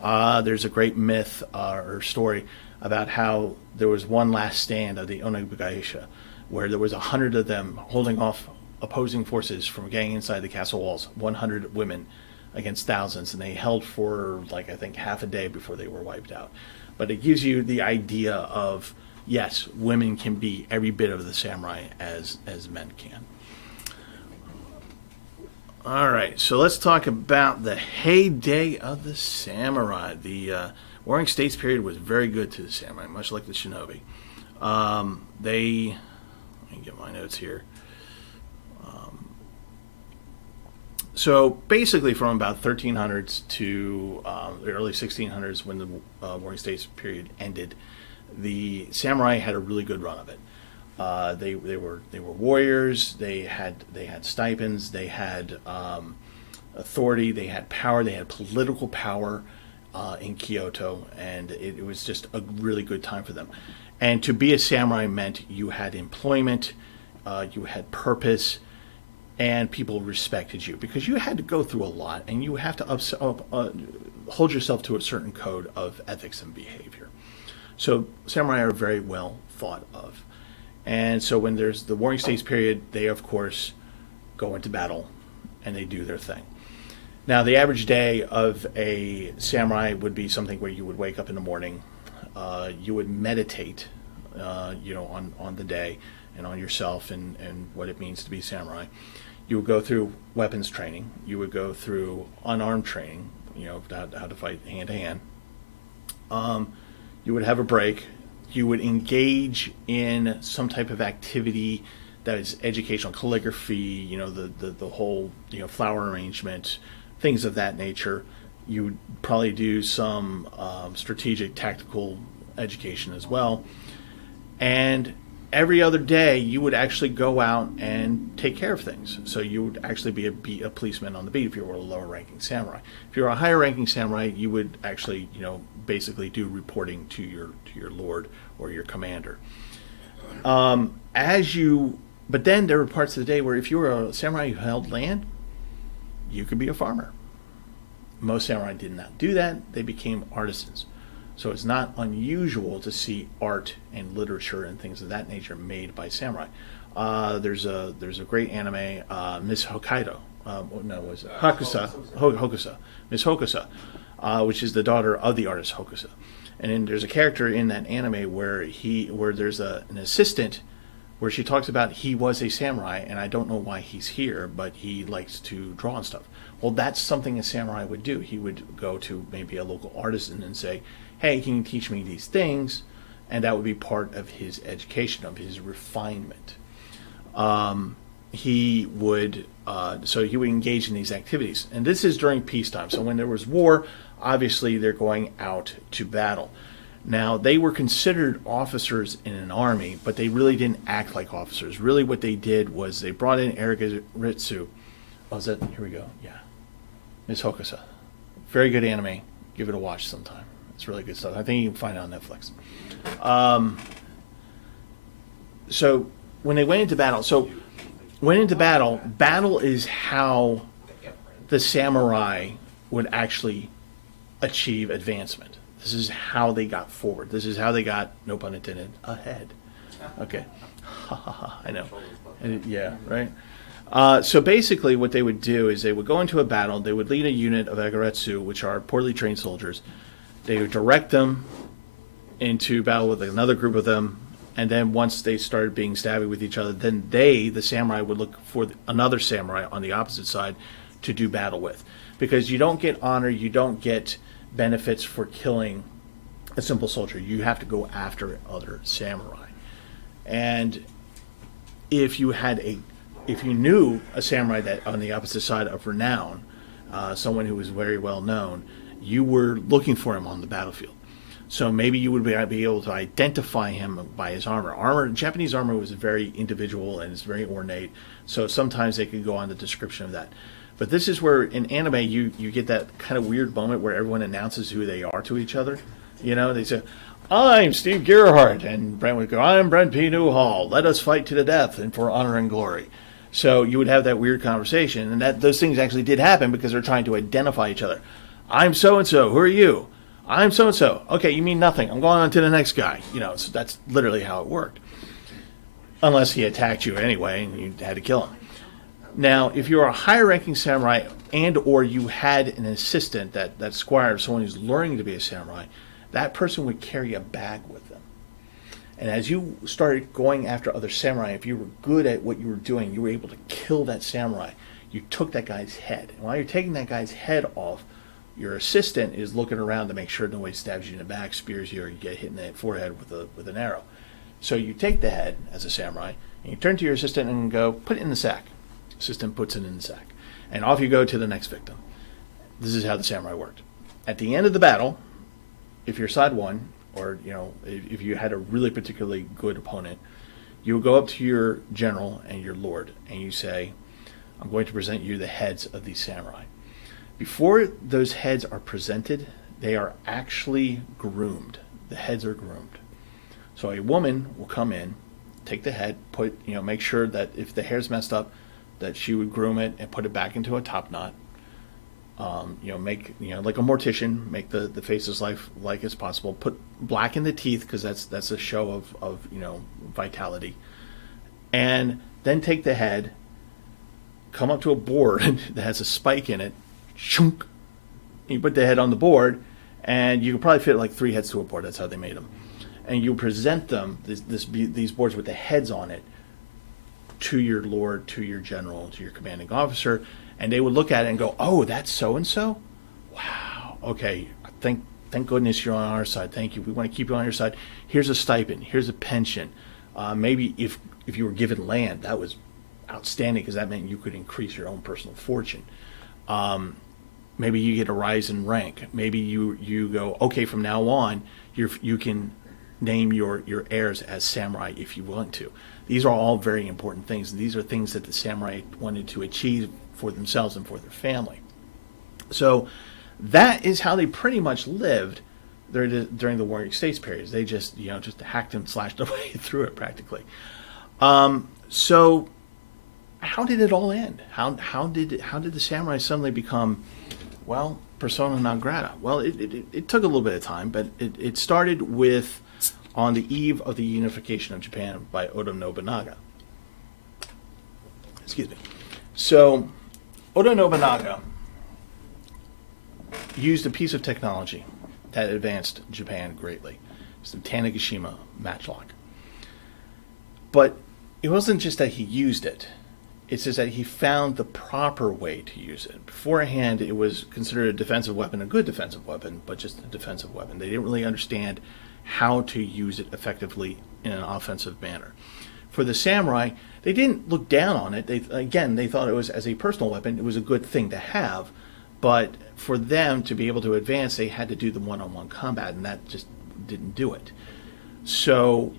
There's a great myth or story about how there was one last stand of the onebogeisha, where there was 100 of them holding off opposing forces from getting inside the castle walls. 100 women against thousands, and they held for like I think half a day before they were wiped out. But it gives you the idea of, yes, women can be every bit of the samurai as men can. All right, so let's talk about the heyday of the samurai. The Warring States period was very good to the samurai, much like the shinobi. Let me get my notes here. So basically from about 1300s to the early 1600s, when the Warring States period ended, the samurai had a really good run of it. They were warriors. They had stipends. They had authority. They had power. They had political power in Kyoto, and it was just a really good time for them. And to be a samurai meant you had employment, you had purpose, and people respected you because you had to go through a lot, and you have to hold yourself to a certain code of ethics and behavior. So samurai are very well thought of. And so when there's the Warring States period, they, of course, go into battle, and they do their thing. Now, the average day of a samurai would be something where you would wake up in the morning, you would meditate, on the day and on yourself and what it means to be samurai. You would go through weapons training. You would go through unarmed training, how to fight hand to hand. You would have a break. You would engage in some type of activity that is educational, calligraphy, the whole, flower arrangement, things of that nature. You would probably do some strategic, tactical education as well. And every other day, you would actually go out and take care of things. So you would actually be a policeman on the beat if you were a lower-ranking samurai. If you were a higher-ranking samurai, you would actually, basically do reporting to your lord or your commander. But then there were parts of the day where if you were a samurai who held land, you could be a farmer. Most samurai did not do that. They became artisans. So it's not unusual to see art and literature and things of that nature made by samurai. There's a great anime, Miss Hokkaido. Hokusa. Miss Hokusa, which is the daughter of the artist Hokusa. And then there's a character in that anime where there's an assistant where she talks about he was a samurai, and I don't know why he's here, but he likes to draw and stuff. Well, that's something a samurai would do. He would go to maybe a local artisan and say, hey, can you teach me these things? And that would be part of his education, of his refinement. He would engage in these activities. And this is during peacetime. So when there was war, obviously they're going out to battle. Now, they were considered officers in an army, but they really didn't act like officers. Really what they did was they brought in Erigaritsu. Oh, is that? Here we go. Yeah. Miss Hokusa. Very good anime. Give it a watch sometime. It's really good stuff. I think you can find it on Netflix. So when they went into battle, battle is how the samurai would actually achieve advancement. This is how they got forward. This is how they got, no pun intended, ahead. Okay. I know. Yeah, right? So basically what they would do is they would go into a battle. They would lead a unit of Erigaritsu, which are poorly trained soldiers. They would direct them into battle with another group of them. And then once they started being stabby with each other, then the samurai, would look for another samurai on the opposite side to do battle with. Because you don't get honor, you don't get benefits for killing a simple soldier. You have to go after other samurai. And if you knew a samurai that on the opposite side of renown, someone who was very well known, you were looking for him on the battlefield. So maybe you would be able to identify him by his armor. Japanese armor was very individual and it's very ornate. So sometimes they could go on the description of that. But this is where in anime you get that kind of weird moment where everyone announces who they are to each other. They say, I'm Steve Gerhardt, and Brent would go, I'm Brent P. Newhall. Let us fight to the death and for honor and glory. So you would have that weird conversation, and those things actually did happen because they're trying to identify each other. I'm so-and-so. Who are you? I'm so-and-so. Okay, you mean nothing. I'm going on to the next guy. So that's literally how it worked. unless he attacked you anyway and you had to kill him. Now, if you're a higher-ranking samurai and or you had an assistant, that squire, someone who's learning to be a samurai, that person would carry a bag with them. And as you started going after other samurai, if you were good at what you were doing, you were able to kill that samurai. You took that guy's head. And while you're taking that guy's head off, your assistant is looking around to make sure nobody stabs you in the back, spears you, or you get hit in the forehead with an arrow. So you take the head as a samurai, and you turn to your assistant and go, put it in the sack. Assistant puts it in the sack. And off you go to the next victim. This is how the samurai worked. At the end of the battle, if your side won, or if you had a really particularly good opponent, you would go up to your general and your lord, and you say, I'm going to present you the heads of these samurai. Before those heads are presented, they are actually groomed. The heads are groomed. So a woman will come in, take the head, make sure that if the hair's messed up, that she would groom it and put it back into a top knot. Like a mortician, make the face as lifelike as possible. Put black in the teeth because that's a show of vitality. And then take the head, come up to a board that has a spike in it. Shunk. You put the head on the board, and you can probably fit like 3 heads to a board. That's how they made them. And you present them these boards with the heads on it to your lord, to your general, to your commanding officer, and they would look at it and go, "Oh, that's so and so. Wow. Okay. Thank goodness you're on our side. Thank you. We want to keep you on your side. Here's a stipend. Here's a pension. Maybe if you were given land, that was outstanding because that meant you could increase your own personal fortune. Maybe you get a rise in rank. Maybe you go, okay, from now on, you can name your heirs as samurai if you want to. These are all very important things. And these are things that the samurai wanted to achieve for themselves and for their family. So that is how they pretty much lived during the Warring States periods. They just hacked and slashed their way through it practically. So how did it all end? How did the samurai suddenly become, well, persona non grata? Well, it took a little bit of time, but it started with on the eve of the unification of Japan by Oda Nobunaga. Excuse me. So Oda Nobunaga used a piece of technology that advanced Japan greatly. It's the Tanegashima matchlock. But it wasn't just that he used it. It's just that he found the proper way to use it. Beforehand, it was considered a defensive weapon, a good defensive weapon, but just a defensive weapon. They didn't really understand how to use it effectively in an offensive manner. For the samurai, they didn't look down on it. They thought it was, as a personal weapon, it was a good thing to have. But for them to be able to advance, they had to do the one-on-one combat, and that just didn't do it. So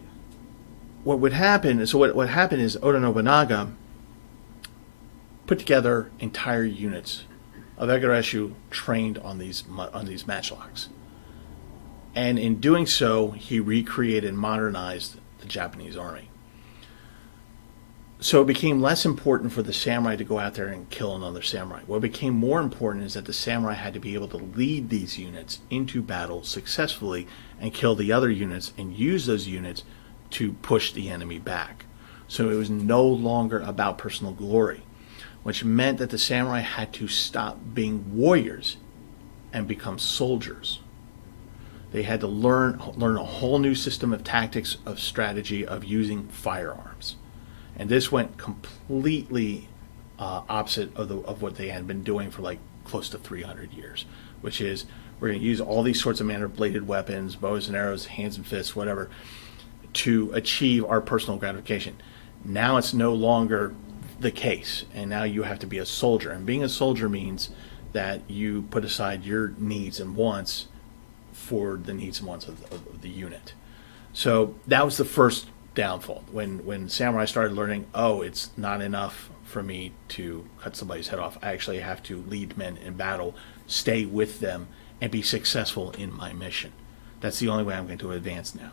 what happened is Oda Nobunaga put together entire units of Egareshu trained on these matchlocks. And in doing so, he recreated and modernized the Japanese army. So it became less important for the samurai to go out there and kill another samurai. What became more important is that the samurai had to be able to lead these units into battle successfully and kill the other units and use those units to push the enemy back. So it was no longer about personal glory, which meant that the samurai had to stop being warriors and become soldiers. They had to learn a whole new system of tactics, of strategy, of using firearms. And this went completely opposite of what they had been doing for like close to 300 years, which is we're going to use all these sorts of manner-bladed weapons, bows and arrows, hands and fists, whatever, to achieve our personal gratification. Now it's no longer the case, and now you have to be a soldier. And being a soldier means that you put aside your needs and wants for the needs and wants of the unit. So that was the first downfall. When samurai started learning, oh, it's not enough for me to cut somebody's head off. I actually have to lead men in battle, stay with them, and be successful in my mission. That's the only way I'm going to advance now.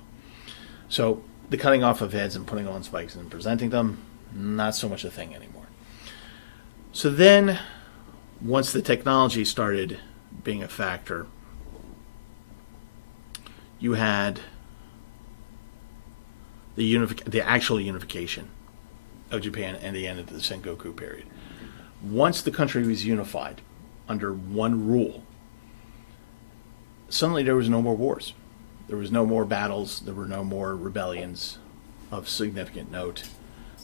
So the cutting off of heads and putting on spikes and presenting them, not so much a thing anymore. So then, once the technology started being a factor, you had the actual unification of Japan and the end of the Sengoku period. Once the country was unified under one rule, suddenly there was no more wars. There was no more battles. There were no more rebellions of significant note.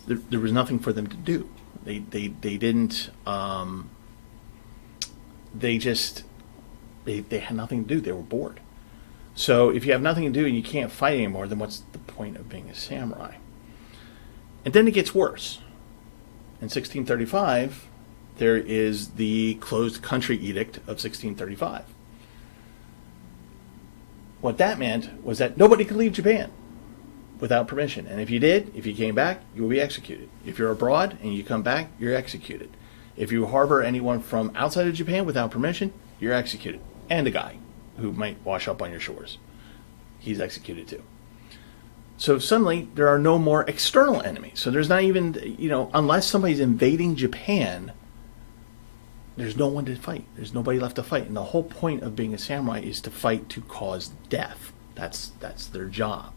There was nothing for them to do. They didn't. They had nothing to do. They were bored. So if you have nothing to do and you can't fight anymore, then what's the point of being a samurai? And then it gets worse. In 1635, there is the Closed Country Edict of 1635. What that meant was that nobody could leave Japan without permission. And if you did, if you came back, you will be executed. If you're abroad and you come back, you're executed. If you harbor anyone from outside of Japan without permission, you're executed. And a guy who might wash up on your shores, he's executed too. So suddenly there are no more external enemies. So there's not even, unless somebody's invading Japan, there's no one to fight. There's nobody left to fight. And the whole point of being a samurai is to fight to cause death. That's their job.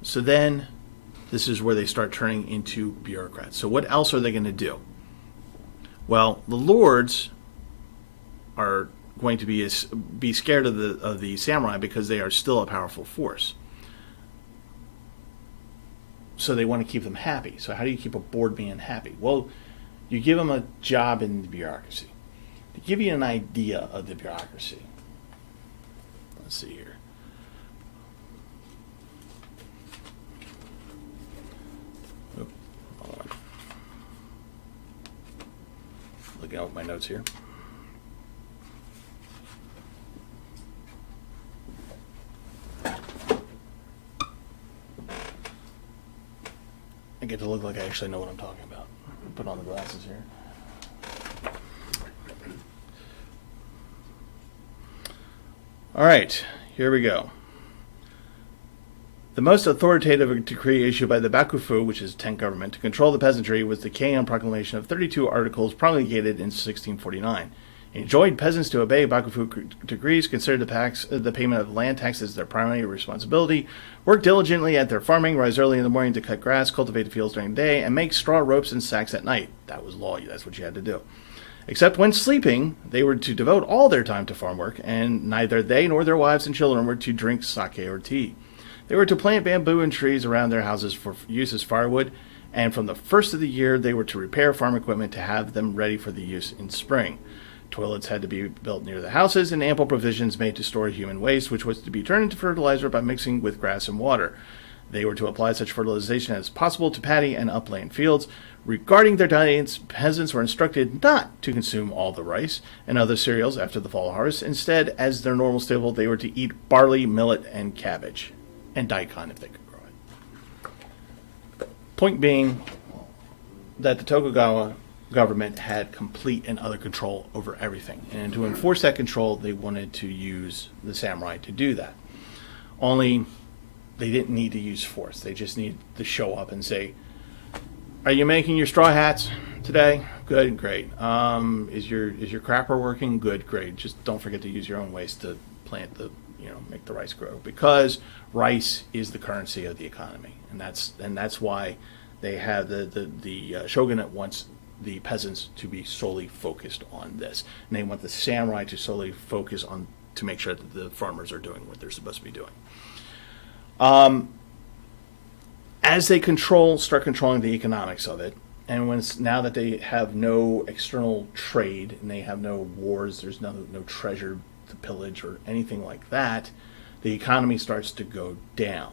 So then this is where they start turning into bureaucrats. So what else are they going to do? Well, the lords are going to be scared of the samurai because they are still a powerful force. So they want to keep them happy. So how do you keep a bored man happy? Well, you give them a job in the bureaucracy. To give you an idea of the bureaucracy, let's see here. Oop, hold on. Looking at my notes here. I get to look like I actually know what I'm talking about. Put on the glasses here. All right, here we go. The most authoritative decree issued by the Bakufu, which is tenth government, to control the peasantry was the Keion Proclamation of 32 articles promulgated in 1649. It enjoined peasants to obey Bakufu decrees, consider the payment of land taxes their primary responsibility, work diligently at their farming, rise early in the morning to cut grass, cultivate the fields during the day, and make straw ropes and sacks at night. That was law. That's what you had to do. Except when sleeping, they were to devote all their time to farm work, and neither they nor their wives and children were to drink sake or tea. They were to plant bamboo and trees around their houses for use as firewood, and from the first of the year, they were to repair farm equipment to have them ready for the use in spring. Toilets had to be built near the houses, and ample provisions made to store human waste, which was to be turned into fertilizer by mixing with grass and water. They were to apply such fertilization as possible to paddy and upland fields. Regarding their diets, peasants were instructed not to consume all the rice and other cereals after the fall harvest. Instead, as their normal staple, they were to eat barley, millet, and cabbage, and daikon if they could grow it. Point being that the Tokugawa government had complete and utter control over everything. And to enforce that control, they wanted to use the samurai to do that. Only they didn't need to use force. They just needed to show up and say, are you making your straw hats today? Good, great. Is your crapper working? Good, great. Just don't forget to use your own waste to plant make the rice grow, because rice is the currency of the economy. And that's why they have the shogunate wants the peasants to be solely focused on this, and they want the samurai to solely focus on to make sure that the farmers are doing what they're supposed to be doing. As they start controlling the economics of it, and now that they have no external trade and they have no wars, there's no treasure to pillage or anything like that, the economy starts to go down.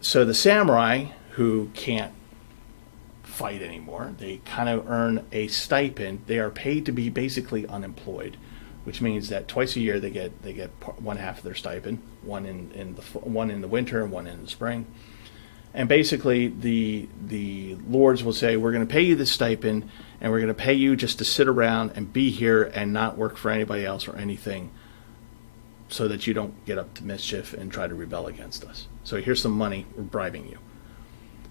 So the samurai who can't fight anymore, they kind of earn a stipend. They are paid to be basically unemployed, which means that twice a year they get one half of their stipend, one in the winter and one in the spring. And basically the lords will say, we're going to pay you this stipend, and we're going to pay you just to sit around and be here and not work for anybody else or anything, so that you don't get up to mischief and try to rebel against us. So here's some money, we're bribing you.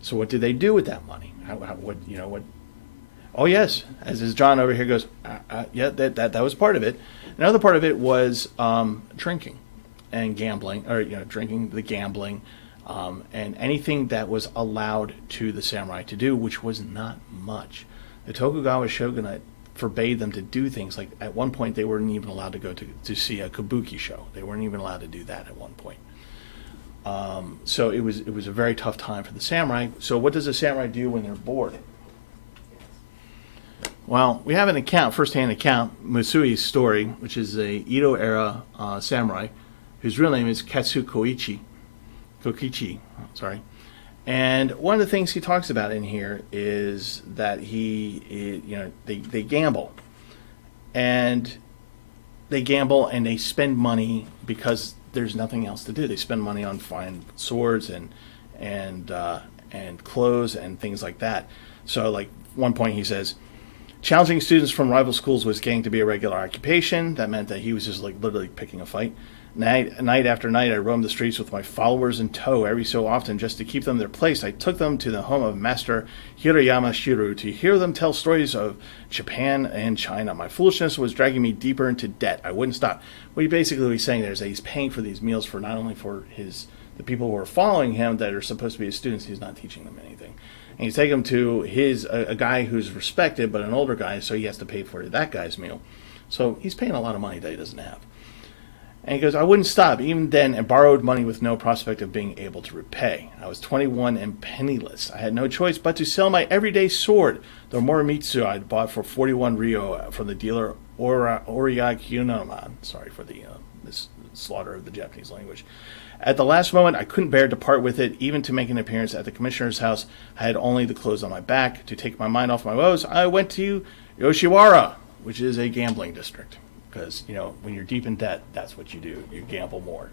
So what do they do with that money? What? Oh yes, as John over here goes, yeah, that was part of it. Another part of it was drinking. and gambling, or drinking, the gambling, and anything that was allowed to the samurai to do, which was not much. The Tokugawa shogunate forbade them to do things like, at one point they weren't even allowed to go to see a kabuki show. They weren't even allowed to do that at one point. So it was a very tough time for the samurai. So what does a samurai do when they're bored? Well, we have an account, first-hand account, Musui's story, which is a Edo era samurai, whose real name is Katsu Kokichi. And one of the things he talks about in here is that they gamble, and they spend money because there's nothing else to do. They spend money on fine swords and clothes and things like that. So, like, one point he says, challenging students from rival schools was getting to be a regular occupation. That meant that he was just like literally picking a fight. Night after night, I roamed the streets with my followers in tow. Every so often, just to keep them in their place, I took them to the home of Master Hirayama Shiru to hear them tell stories of Japan and China. My foolishness was dragging me deeper into debt. I wouldn't stop. What he basically was saying there is that he's paying for these meals for not only for the people who are following him that are supposed to be his students, he's not teaching them anything. And he's taking them to a guy who's respected, but an older guy, so he has to pay for that guy's meal. So he's paying a lot of money that he doesn't have. And he goes, I wouldn't stop, even then, and borrowed money with no prospect of being able to repay. I was 21 and penniless. I had no choice but to sell my everyday sword, the Moromitsu I'd bought for 41 ryo from the dealer Oriyakunoman. Sorry for this slaughter of the Japanese language. At the last moment, I couldn't bear to part with it, even to make an appearance at the commissioner's house. I had only the clothes on my back. To take my mind off my woes, I went to Yoshiwara, which is a gambling district. Because, when you're deep in debt, that's what you do. You gamble more.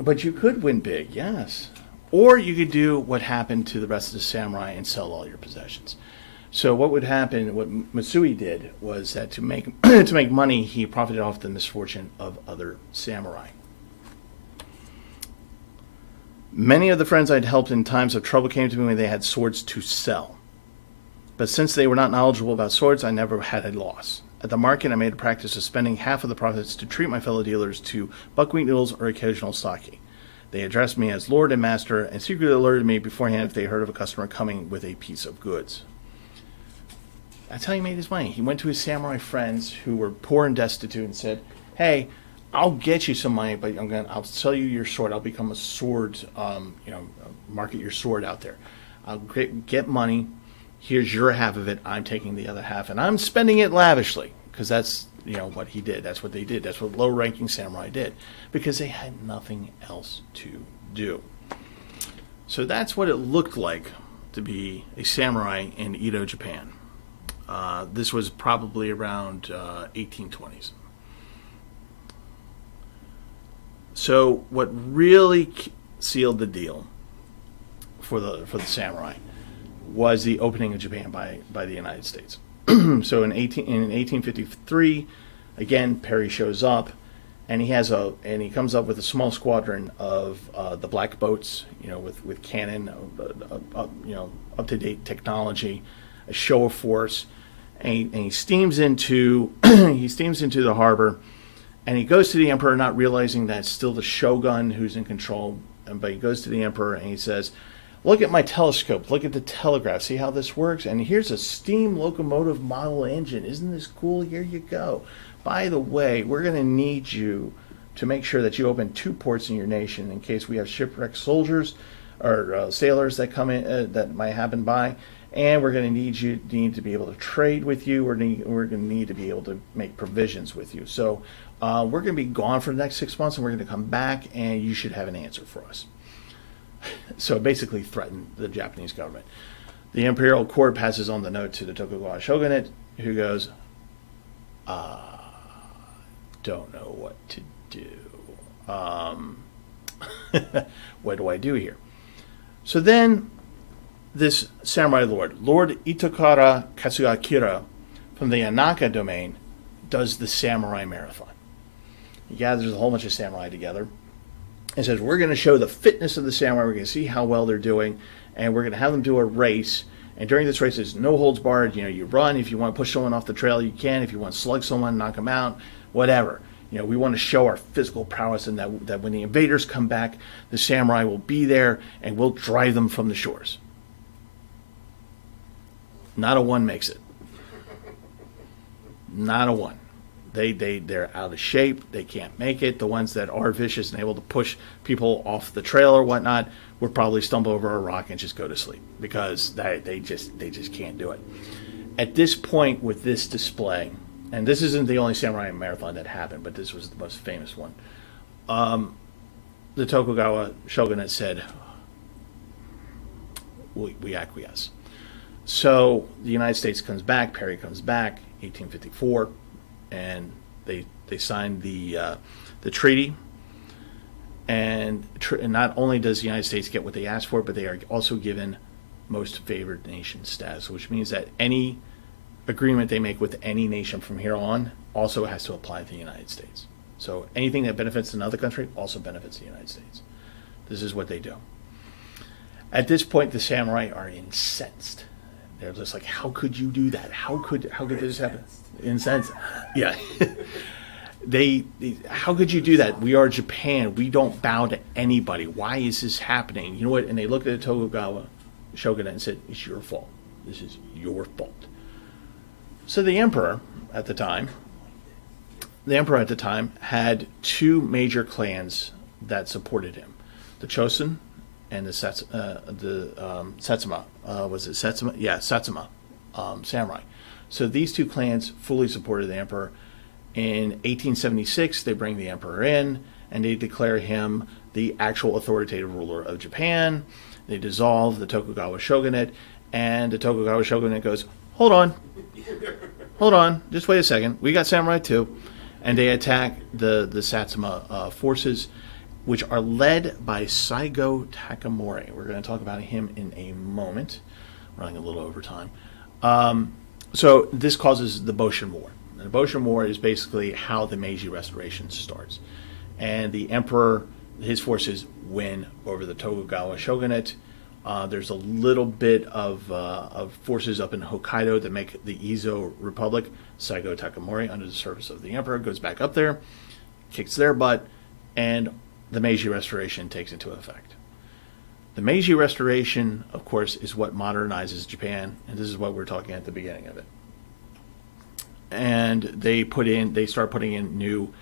But you could win big, yes. Or you could do what happened to the rest of the samurai and sell all your possessions. So what would happen, what Matsui did, was that to make money, he profited off the misfortune of other samurai. Many of the friends I'd helped in times of trouble came to me when they had swords to sell. But since they were not knowledgeable about swords, I never had a loss. At the market, I made a practice of spending half of the profits to treat my fellow dealers to buckwheat noodles or occasional sake. They addressed me as Lord and Master and secretly alerted me beforehand if they heard of a customer coming with a piece of goods. That's how he made his money. He went to his samurai friends who were poor and destitute and said, hey, I'll get you some money, but I'll sell you your sword. I'll become a sword, market your sword out there. I'll get money. Here's your half of it. I'm taking the other half, and I'm spending it lavishly because that's what he did. That's what they did. That's what low-ranking samurai did because they had nothing else to do. So that's what it looked like to be a samurai in Edo, Japan. This was probably around 1820s. So what really sealed the deal for the samurai was the opening of Japan by the United States. So in 1853, again, Perry shows up, and he comes up with a small squadron of the black boats, with cannon, up to date technology, a show of force, and he steams into the harbor, and he goes to the emperor, not realizing that it's still the shogun who's in control. But he goes to the emperor and he says, look at my telescope, look at the telegraph, see how this works? And here's a steam locomotive model engine. Isn't this cool? Here you go. By the way, we're going to need you to make sure that you open 2 ports in your nation in case we have shipwrecked soldiers or sailors that come in that might happen by. And we're going to need to be able to trade with you. We're going to need to be able to make provisions with you. So we're going to be gone for the next 6 months, and we're going to come back, and you should have an answer for us. So basically threatened the Japanese government. The imperial court passes on the note to the Tokugawa shogunate, who goes, don't know what to do. What do I do here? So then this samurai Lord Itokara Katsugakira from the Yanaka domain, does the samurai marathon. He gathers a whole bunch of samurai together and says, we're going to show the fitness of the samurai. We're going to see how well they're doing, and we're going to have them do a race. And during this race, there's no holds barred. You run. If you want to push someone off the trail, you can. If you want to slug someone, knock them out, whatever. we want to show our physical prowess, and that when the invaders come back, the samurai will be there and we'll drive them from the shores. Not a one makes it. Not a one. They're out of shape. They can't make it. The ones that are vicious and able to push people off the trail or whatnot would probably stumble over a rock and just go to sleep because they just can't do it. At this point with this display, and this isn't the only samurai marathon that happened, but this was the most famous one. The Tokugawa shogunate said, we acquiesce. So the United States comes back, Perry comes back, 1854, and they signed the treaty. And not only does the United States get what they asked for, but they are also given most favored nation status, which means that any agreement they make with any nation from here on also has to apply to the United States. So anything that benefits another country also benefits the United States. This is what they do. At this point, the samurai are incensed. They're just like, how could you do that? How could this happen? Incensed. Yeah. How could you do that? We are Japan. We don't bow to anybody. Why is this happening? You know what? And they looked at the Tokugawa shogunate and said, it's your fault. This is your fault. So the emperor at the time had two major clans that supported him, the Chosen and the Satsuma. Was it Satsuma? Yeah, Satsuma samurai. So these two clans fully supported the emperor. In 1876, they bring the emperor in and they declare him the actual authoritative ruler of Japan. They dissolve the Tokugawa shogunate, and the Tokugawa shogunate goes, hold on, just wait a second. We got samurai too. And they attack the Satsuma forces, which are led by Saigo Takamori. We're going to talk about him in a moment. Running a little over time. So this causes the Boshin War. And the Boshin War is basically how the Meiji Restoration starts. And the emperor, his forces win over the Tokugawa shogunate. There's a little bit of forces up in Hokkaido that make the Ezo Republic. Saigo Takamori, under the service of the emperor, goes back up there, kicks their butt, and the Meiji Restoration takes into effect. The Meiji Restoration, of course, is what modernizes Japan, and this is what we're talking at the beginning of it. And they start putting in new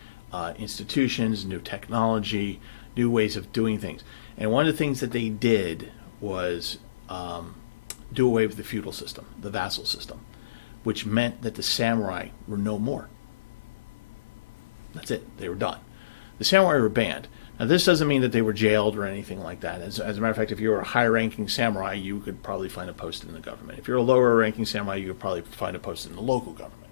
institutions, new technology, new ways of doing things. And one of the things that they did was do away with the feudal system, the vassal system, which meant that the samurai were no more. That's it. They were done. The samurai were banned. Now, this doesn't mean that they were jailed or anything like that. As a matter of fact, if you were a high-ranking samurai, you could probably find a post in the government. If you're a lower-ranking samurai, you could probably find a post in the local government.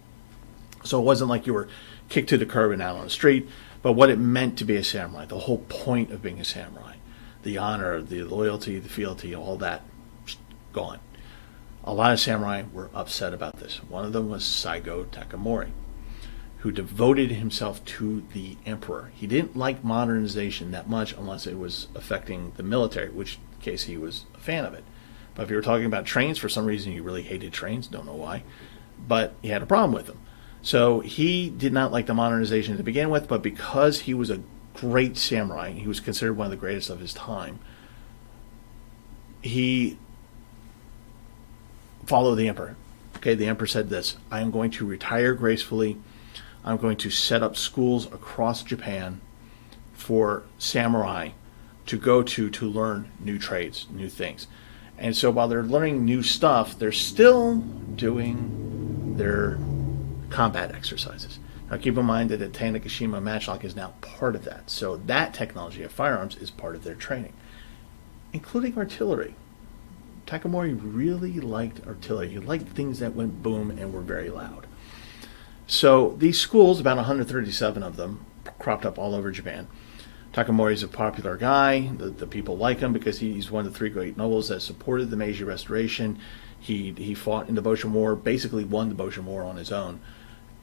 So it wasn't like you were kicked to the curb and out on the street, but what it meant to be a samurai, the whole point of being a samurai, the honor, the loyalty, the fealty, all that, gone. A lot of samurai were upset about this. One of them was Saigo Takamori, who devoted himself to the emperor. He didn't like modernization that much unless it was affecting the military, which case he was a fan of it. But if you were talking about trains, for some reason he really hated trains, don't know why, but he had a problem with them. So he did not like the modernization to begin with, but because he was a great samurai, he was considered one of the greatest of his time, he followed the emperor. Okay, the emperor said this: I am going to retire gracefully. I'm going to set up schools across Japan for samurai to go to learn new trades, new things. And so while they're learning new stuff, they're still doing their combat exercises. Now keep in mind that the Tanegashima matchlock is now part of that. So that technology of firearms is part of their training, including artillery. Takamori really liked artillery. He liked things that went boom and were very loud. So these schools, about 137 of them, cropped up all over Japan. Takamori's a popular guy. The people like him because he's one of the three great nobles that supported the Meiji Restoration. He fought in the Boshin War, basically won the Boshin War on his own.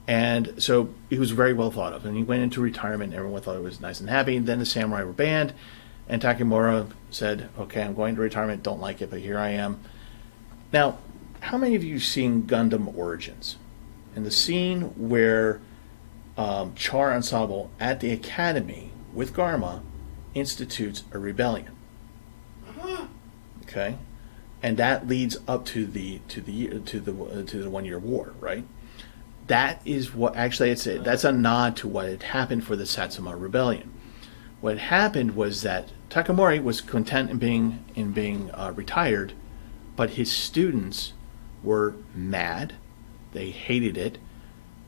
And so he was very well thought of. And he went into retirement. Everyone thought it was nice and happy. And then the samurai were banned. And Takamura said, okay, I'm going to retirement. Don't like it, but here I am. Now, how many of you have seen Gundam Origins? In the scene where Char Ensemble at the academy with Garma institutes a rebellion. Okay, and that leads up to the 1 year war, right? That is what actually that's a nod to what had happened for the Satsuma Rebellion. What happened was that Takamori was content in being retired, but his students were mad. They hated it,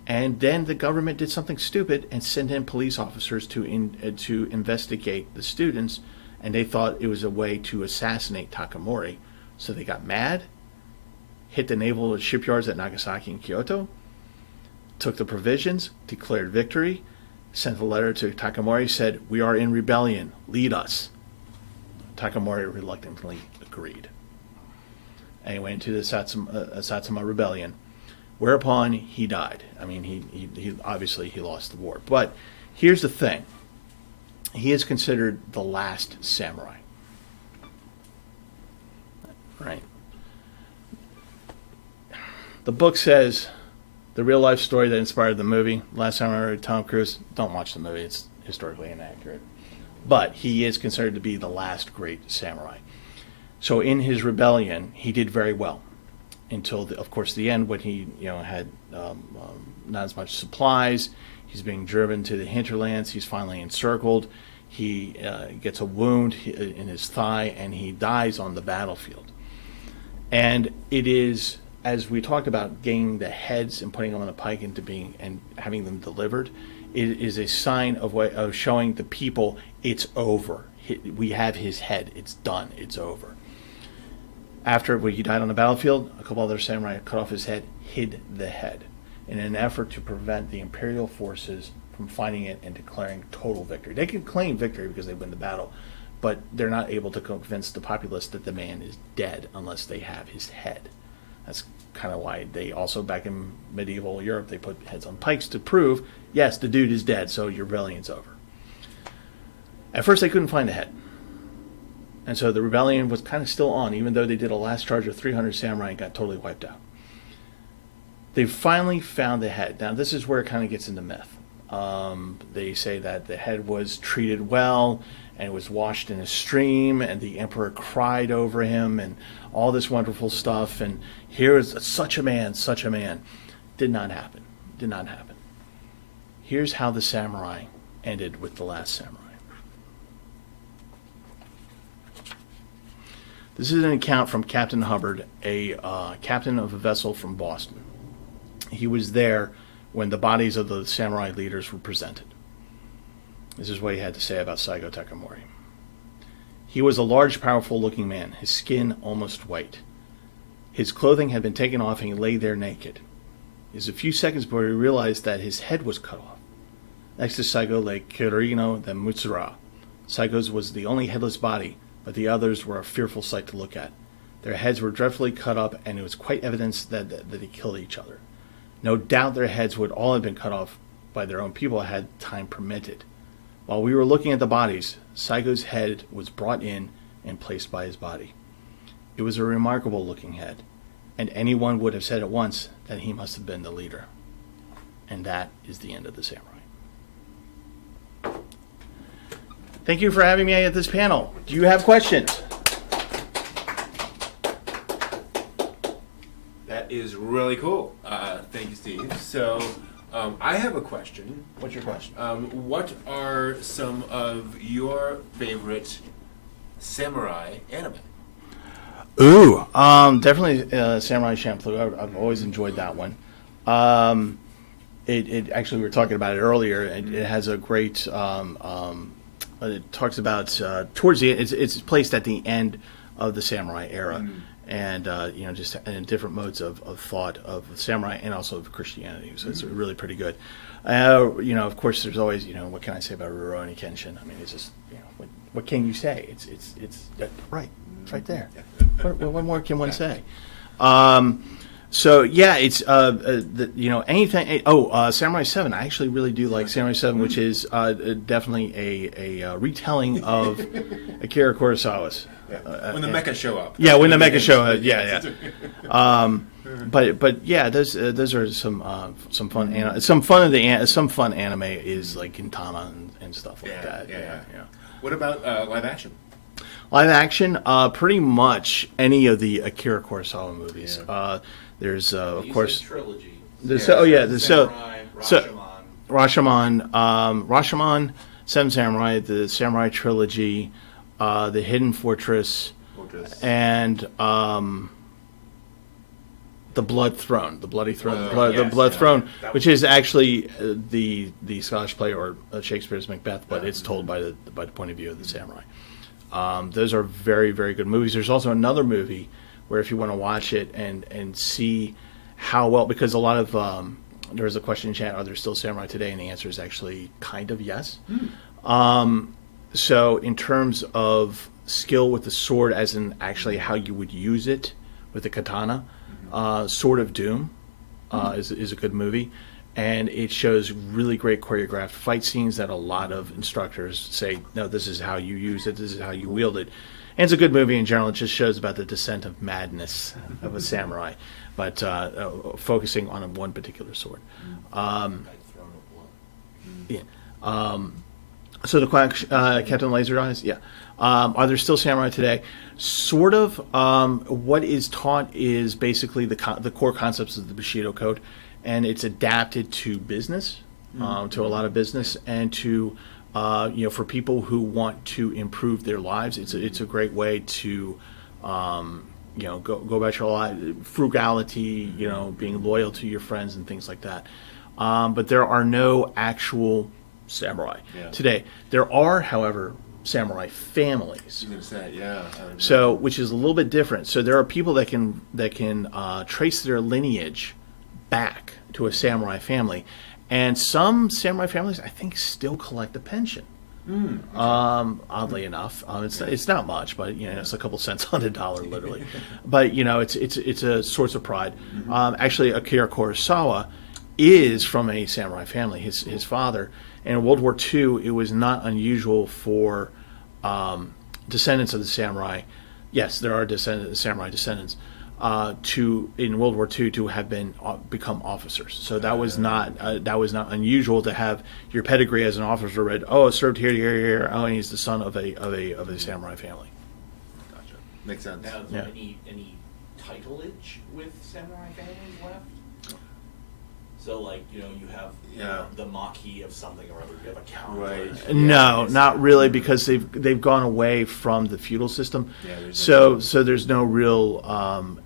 and then the government did something stupid and sent in police officers to investigate the students, and they thought it was a way to assassinate Takamori. So they got mad, hit the naval shipyards at Nagasaki and Kyoto, took the provisions, declared victory, sent a letter to Takamori, said, "We are in rebellion, lead us." Takamori reluctantly agreed. And he went into the Satsuma Rebellion, whereupon he died. I mean, he obviously he lost the war. But here's the thing. He is considered the last samurai. Right. The book says the real life story that inspired the movie, Last Samurai, Tom Cruise. Don't watch the movie. It's historically inaccurate. But he is considered to be the last great samurai. So in his rebellion, he did very well until, of course, the end when he had not as much supplies. He's being driven to the hinterlands. He's finally encircled. He gets a wound in his thigh, and he dies on the battlefield. And it is, as we talked about, getting the heads and putting them on a pike and having them delivered, it is a sign of showing the people it's over. We have his head. It's done. It's over. After he died on the battlefield, a couple other samurai cut off his head, hid the head, in an effort to prevent the imperial forces from finding it and declaring total victory. They can claim victory because they win the battle, but they're not able to convince the populace that the man is dead unless they have his head. That's kind of why they also, back in medieval Europe, they put heads on pikes to prove, yes, the dude is dead, so your rebellion's over. At first, they couldn't find the head. And so the rebellion was kind of still on, even though they did a last charge of 300 samurai and got totally wiped out. They finally found the head. Now, this is where it kind of gets into myth. They say that the head was treated well and was washed in a stream, and the emperor cried over him, and all this wonderful stuff. And here is such a man, such a man. Did not happen. Did not happen. Here's how the samurai ended with the last samurai. This is an account from Captain Hubbard, a captain of a vessel from Boston. He was there when the bodies of the samurai leaders were presented. This is what he had to say about Saigo Takamori. He was a large, powerful-looking man, his skin almost white. His clothing had been taken off and he lay there naked. It was a few seconds before he realized that his head was cut off. Next to Saigo lay Kirino the Mutsura. Saigo's was the only headless body, but the others were a fearful sight to look at. Their heads were dreadfully cut up, and it was quite evident that they killed each other. No doubt their heads would all have been cut off by their own people had time permitted. While we were looking at the bodies, Saigo's head was brought in and placed by his body. It was a remarkable looking head, and anyone would have said at once that he must have been the leader. And that is the end of the samurai. Thank you for having me at this panel. Do you have questions? That is really cool. Thank you, Steve. So, I have a question. What's your question? What are some of your favorite samurai anime? Ooh, definitely Samurai Champloo. I've always enjoyed that one. It actually, we were talking about it earlier. It has a great. It talks about towards the end. It's placed at the end of the samurai era, and just in different modes of thought of samurai and also of Christianity. So it's really pretty good. Of course, there's always what can I say about Rurouni Kenshin? I mean, it's just what can you say? It's right. It's right there. What more can one say? So yeah, it's anything. Samurai 7. I actually really do like Samurai 7, which is definitely a retelling of Akira Kurosawa's. When the mecha show up. Yeah, when the mecha show up. Yeah. But yeah, those are some fun some fun anime is like Gintama and stuff like that. Yeah. What about live action? Live action, pretty much any of the Akira Kurosawa movies. There's of course trilogy. Rashomon, Seven Samurai, the Samurai trilogy, the Hidden Fortress, and the Blood Throne, the Bloody Throne, the Blood Throne, which is actually the Scottish play or Shakespeare's Macbeth, but it's told by the point of view of the samurai. Those are very, very good movies. There's also another movie where if you want to watch it and see how well, because a lot of there was a question in chat, are there still samurai today? And the answer is actually kind of yes. So in terms of skill with the sword, as in actually how you would use it with the katana, Sword of Doom is a good movie, and it shows really great choreographed fight scenes that a lot of instructors say, no, this is how you use it, this is how you wield it. And it's a good movie in general. It just shows about the descent of madness of a samurai, but focusing on one particular sword. So the Captain Laser Eyes, are there still samurai today? Sort of. What is taught is basically the core concepts of the Bushido Code, and it's adapted to business, to a lot of business, and to for people who want to improve their lives. It's a great way to go about your life, frugality, being loyal to your friends and things like that. But there are no actual samurai today. There are, however, samurai families. So, which is a little bit different. So there are people that can trace their lineage back to a samurai family, and some samurai families I think still collect a pension. Oddly enough, it's not much, but it's a couple cents on the dollar, literally. But it's a source of pride. Actually, Akira Kurosawa is from a samurai family. His father. And in World War II, it was not unusual for descendants of the samurai. Yes, there are samurai descendants. In World War II to have become officers. So that was not unusual to have your pedigree as an officer read. Oh, served here. Oh, and he's the son of a samurai family. Gotcha. Makes sense. Now, is there any titleage with samurai families left? So, like, you have the Maquis of something or other. You have a count. Right. No, not really, because they've gone away from the feudal system. So there's no real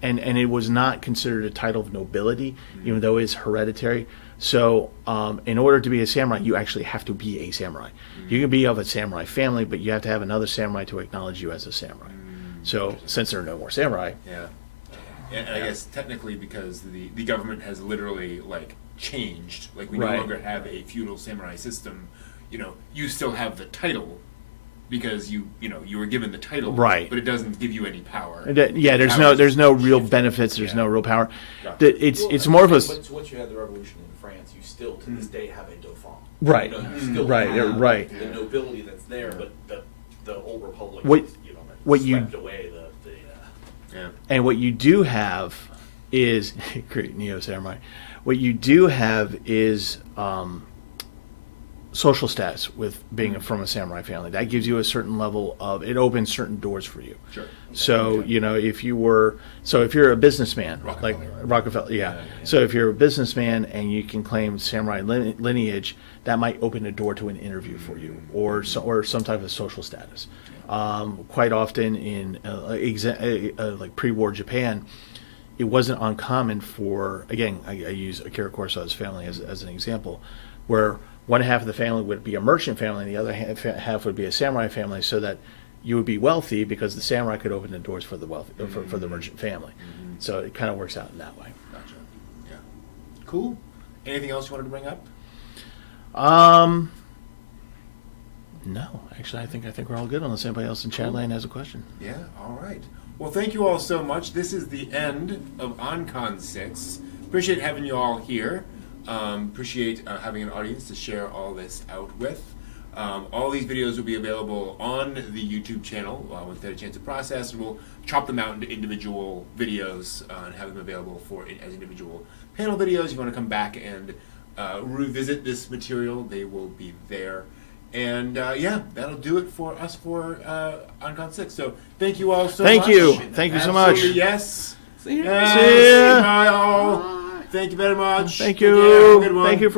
and it was not considered a title of nobility, even though it's hereditary. So in order to be a samurai, you actually have to be a samurai. You can be of a samurai family, but you have to have another samurai to acknowledge you as a samurai. So since there are no more samurai, and I guess technically because the government has literally changed, we no longer have a feudal samurai system. You still have the title because you were given the title, right? But it doesn't give you any power. There's no real benefits. There's no real power. It's more of a. Once you had the revolution in France, you still to this day have a dauphin. Right. You still right. have right. the nobility that's there, but the old republic. What you swept away and what you do have is great Neo Samurai. What you do have is social status with being from a samurai family. That gives you a certain level of, it opens certain doors for you. Sure. So, if you're a businessman, like Rockefeller, So if you're a businessman and you can claim samurai lineage, that might open a door to an interview for you or some type of social status. Quite often in pre-war Japan, it wasn't uncommon for, again, I use Akira Kurosawa's family as an example, where one half of the family would be a merchant family and the other half would be a samurai family, so that you would be wealthy because the samurai could open the doors for the wealthy, for the merchant family. So it kind of works out in that way. Gotcha. Yeah. Cool. Anything else you wanted to bring up? No, actually, I think we're all good unless anybody else in chat land has a question. Yeah. All right. Well, thank you all so much. This is the end of OnCon 6. Appreciate having you all here. Appreciate having an audience to share all this out with. All these videos will be available on the YouTube channel once they had a chance to process, and we'll chop them out into individual videos and have them available as individual panel videos. If you want to come back and revisit this material, they will be there. And yeah, that'll do it for us for OnCon 6. So thank you all so much. Thank you. Thank you so much. Absolutely, yes. See ya. Yes. See ya. Bye all. Thank you very much. Thank Take care. you. Have a good one. Thank you.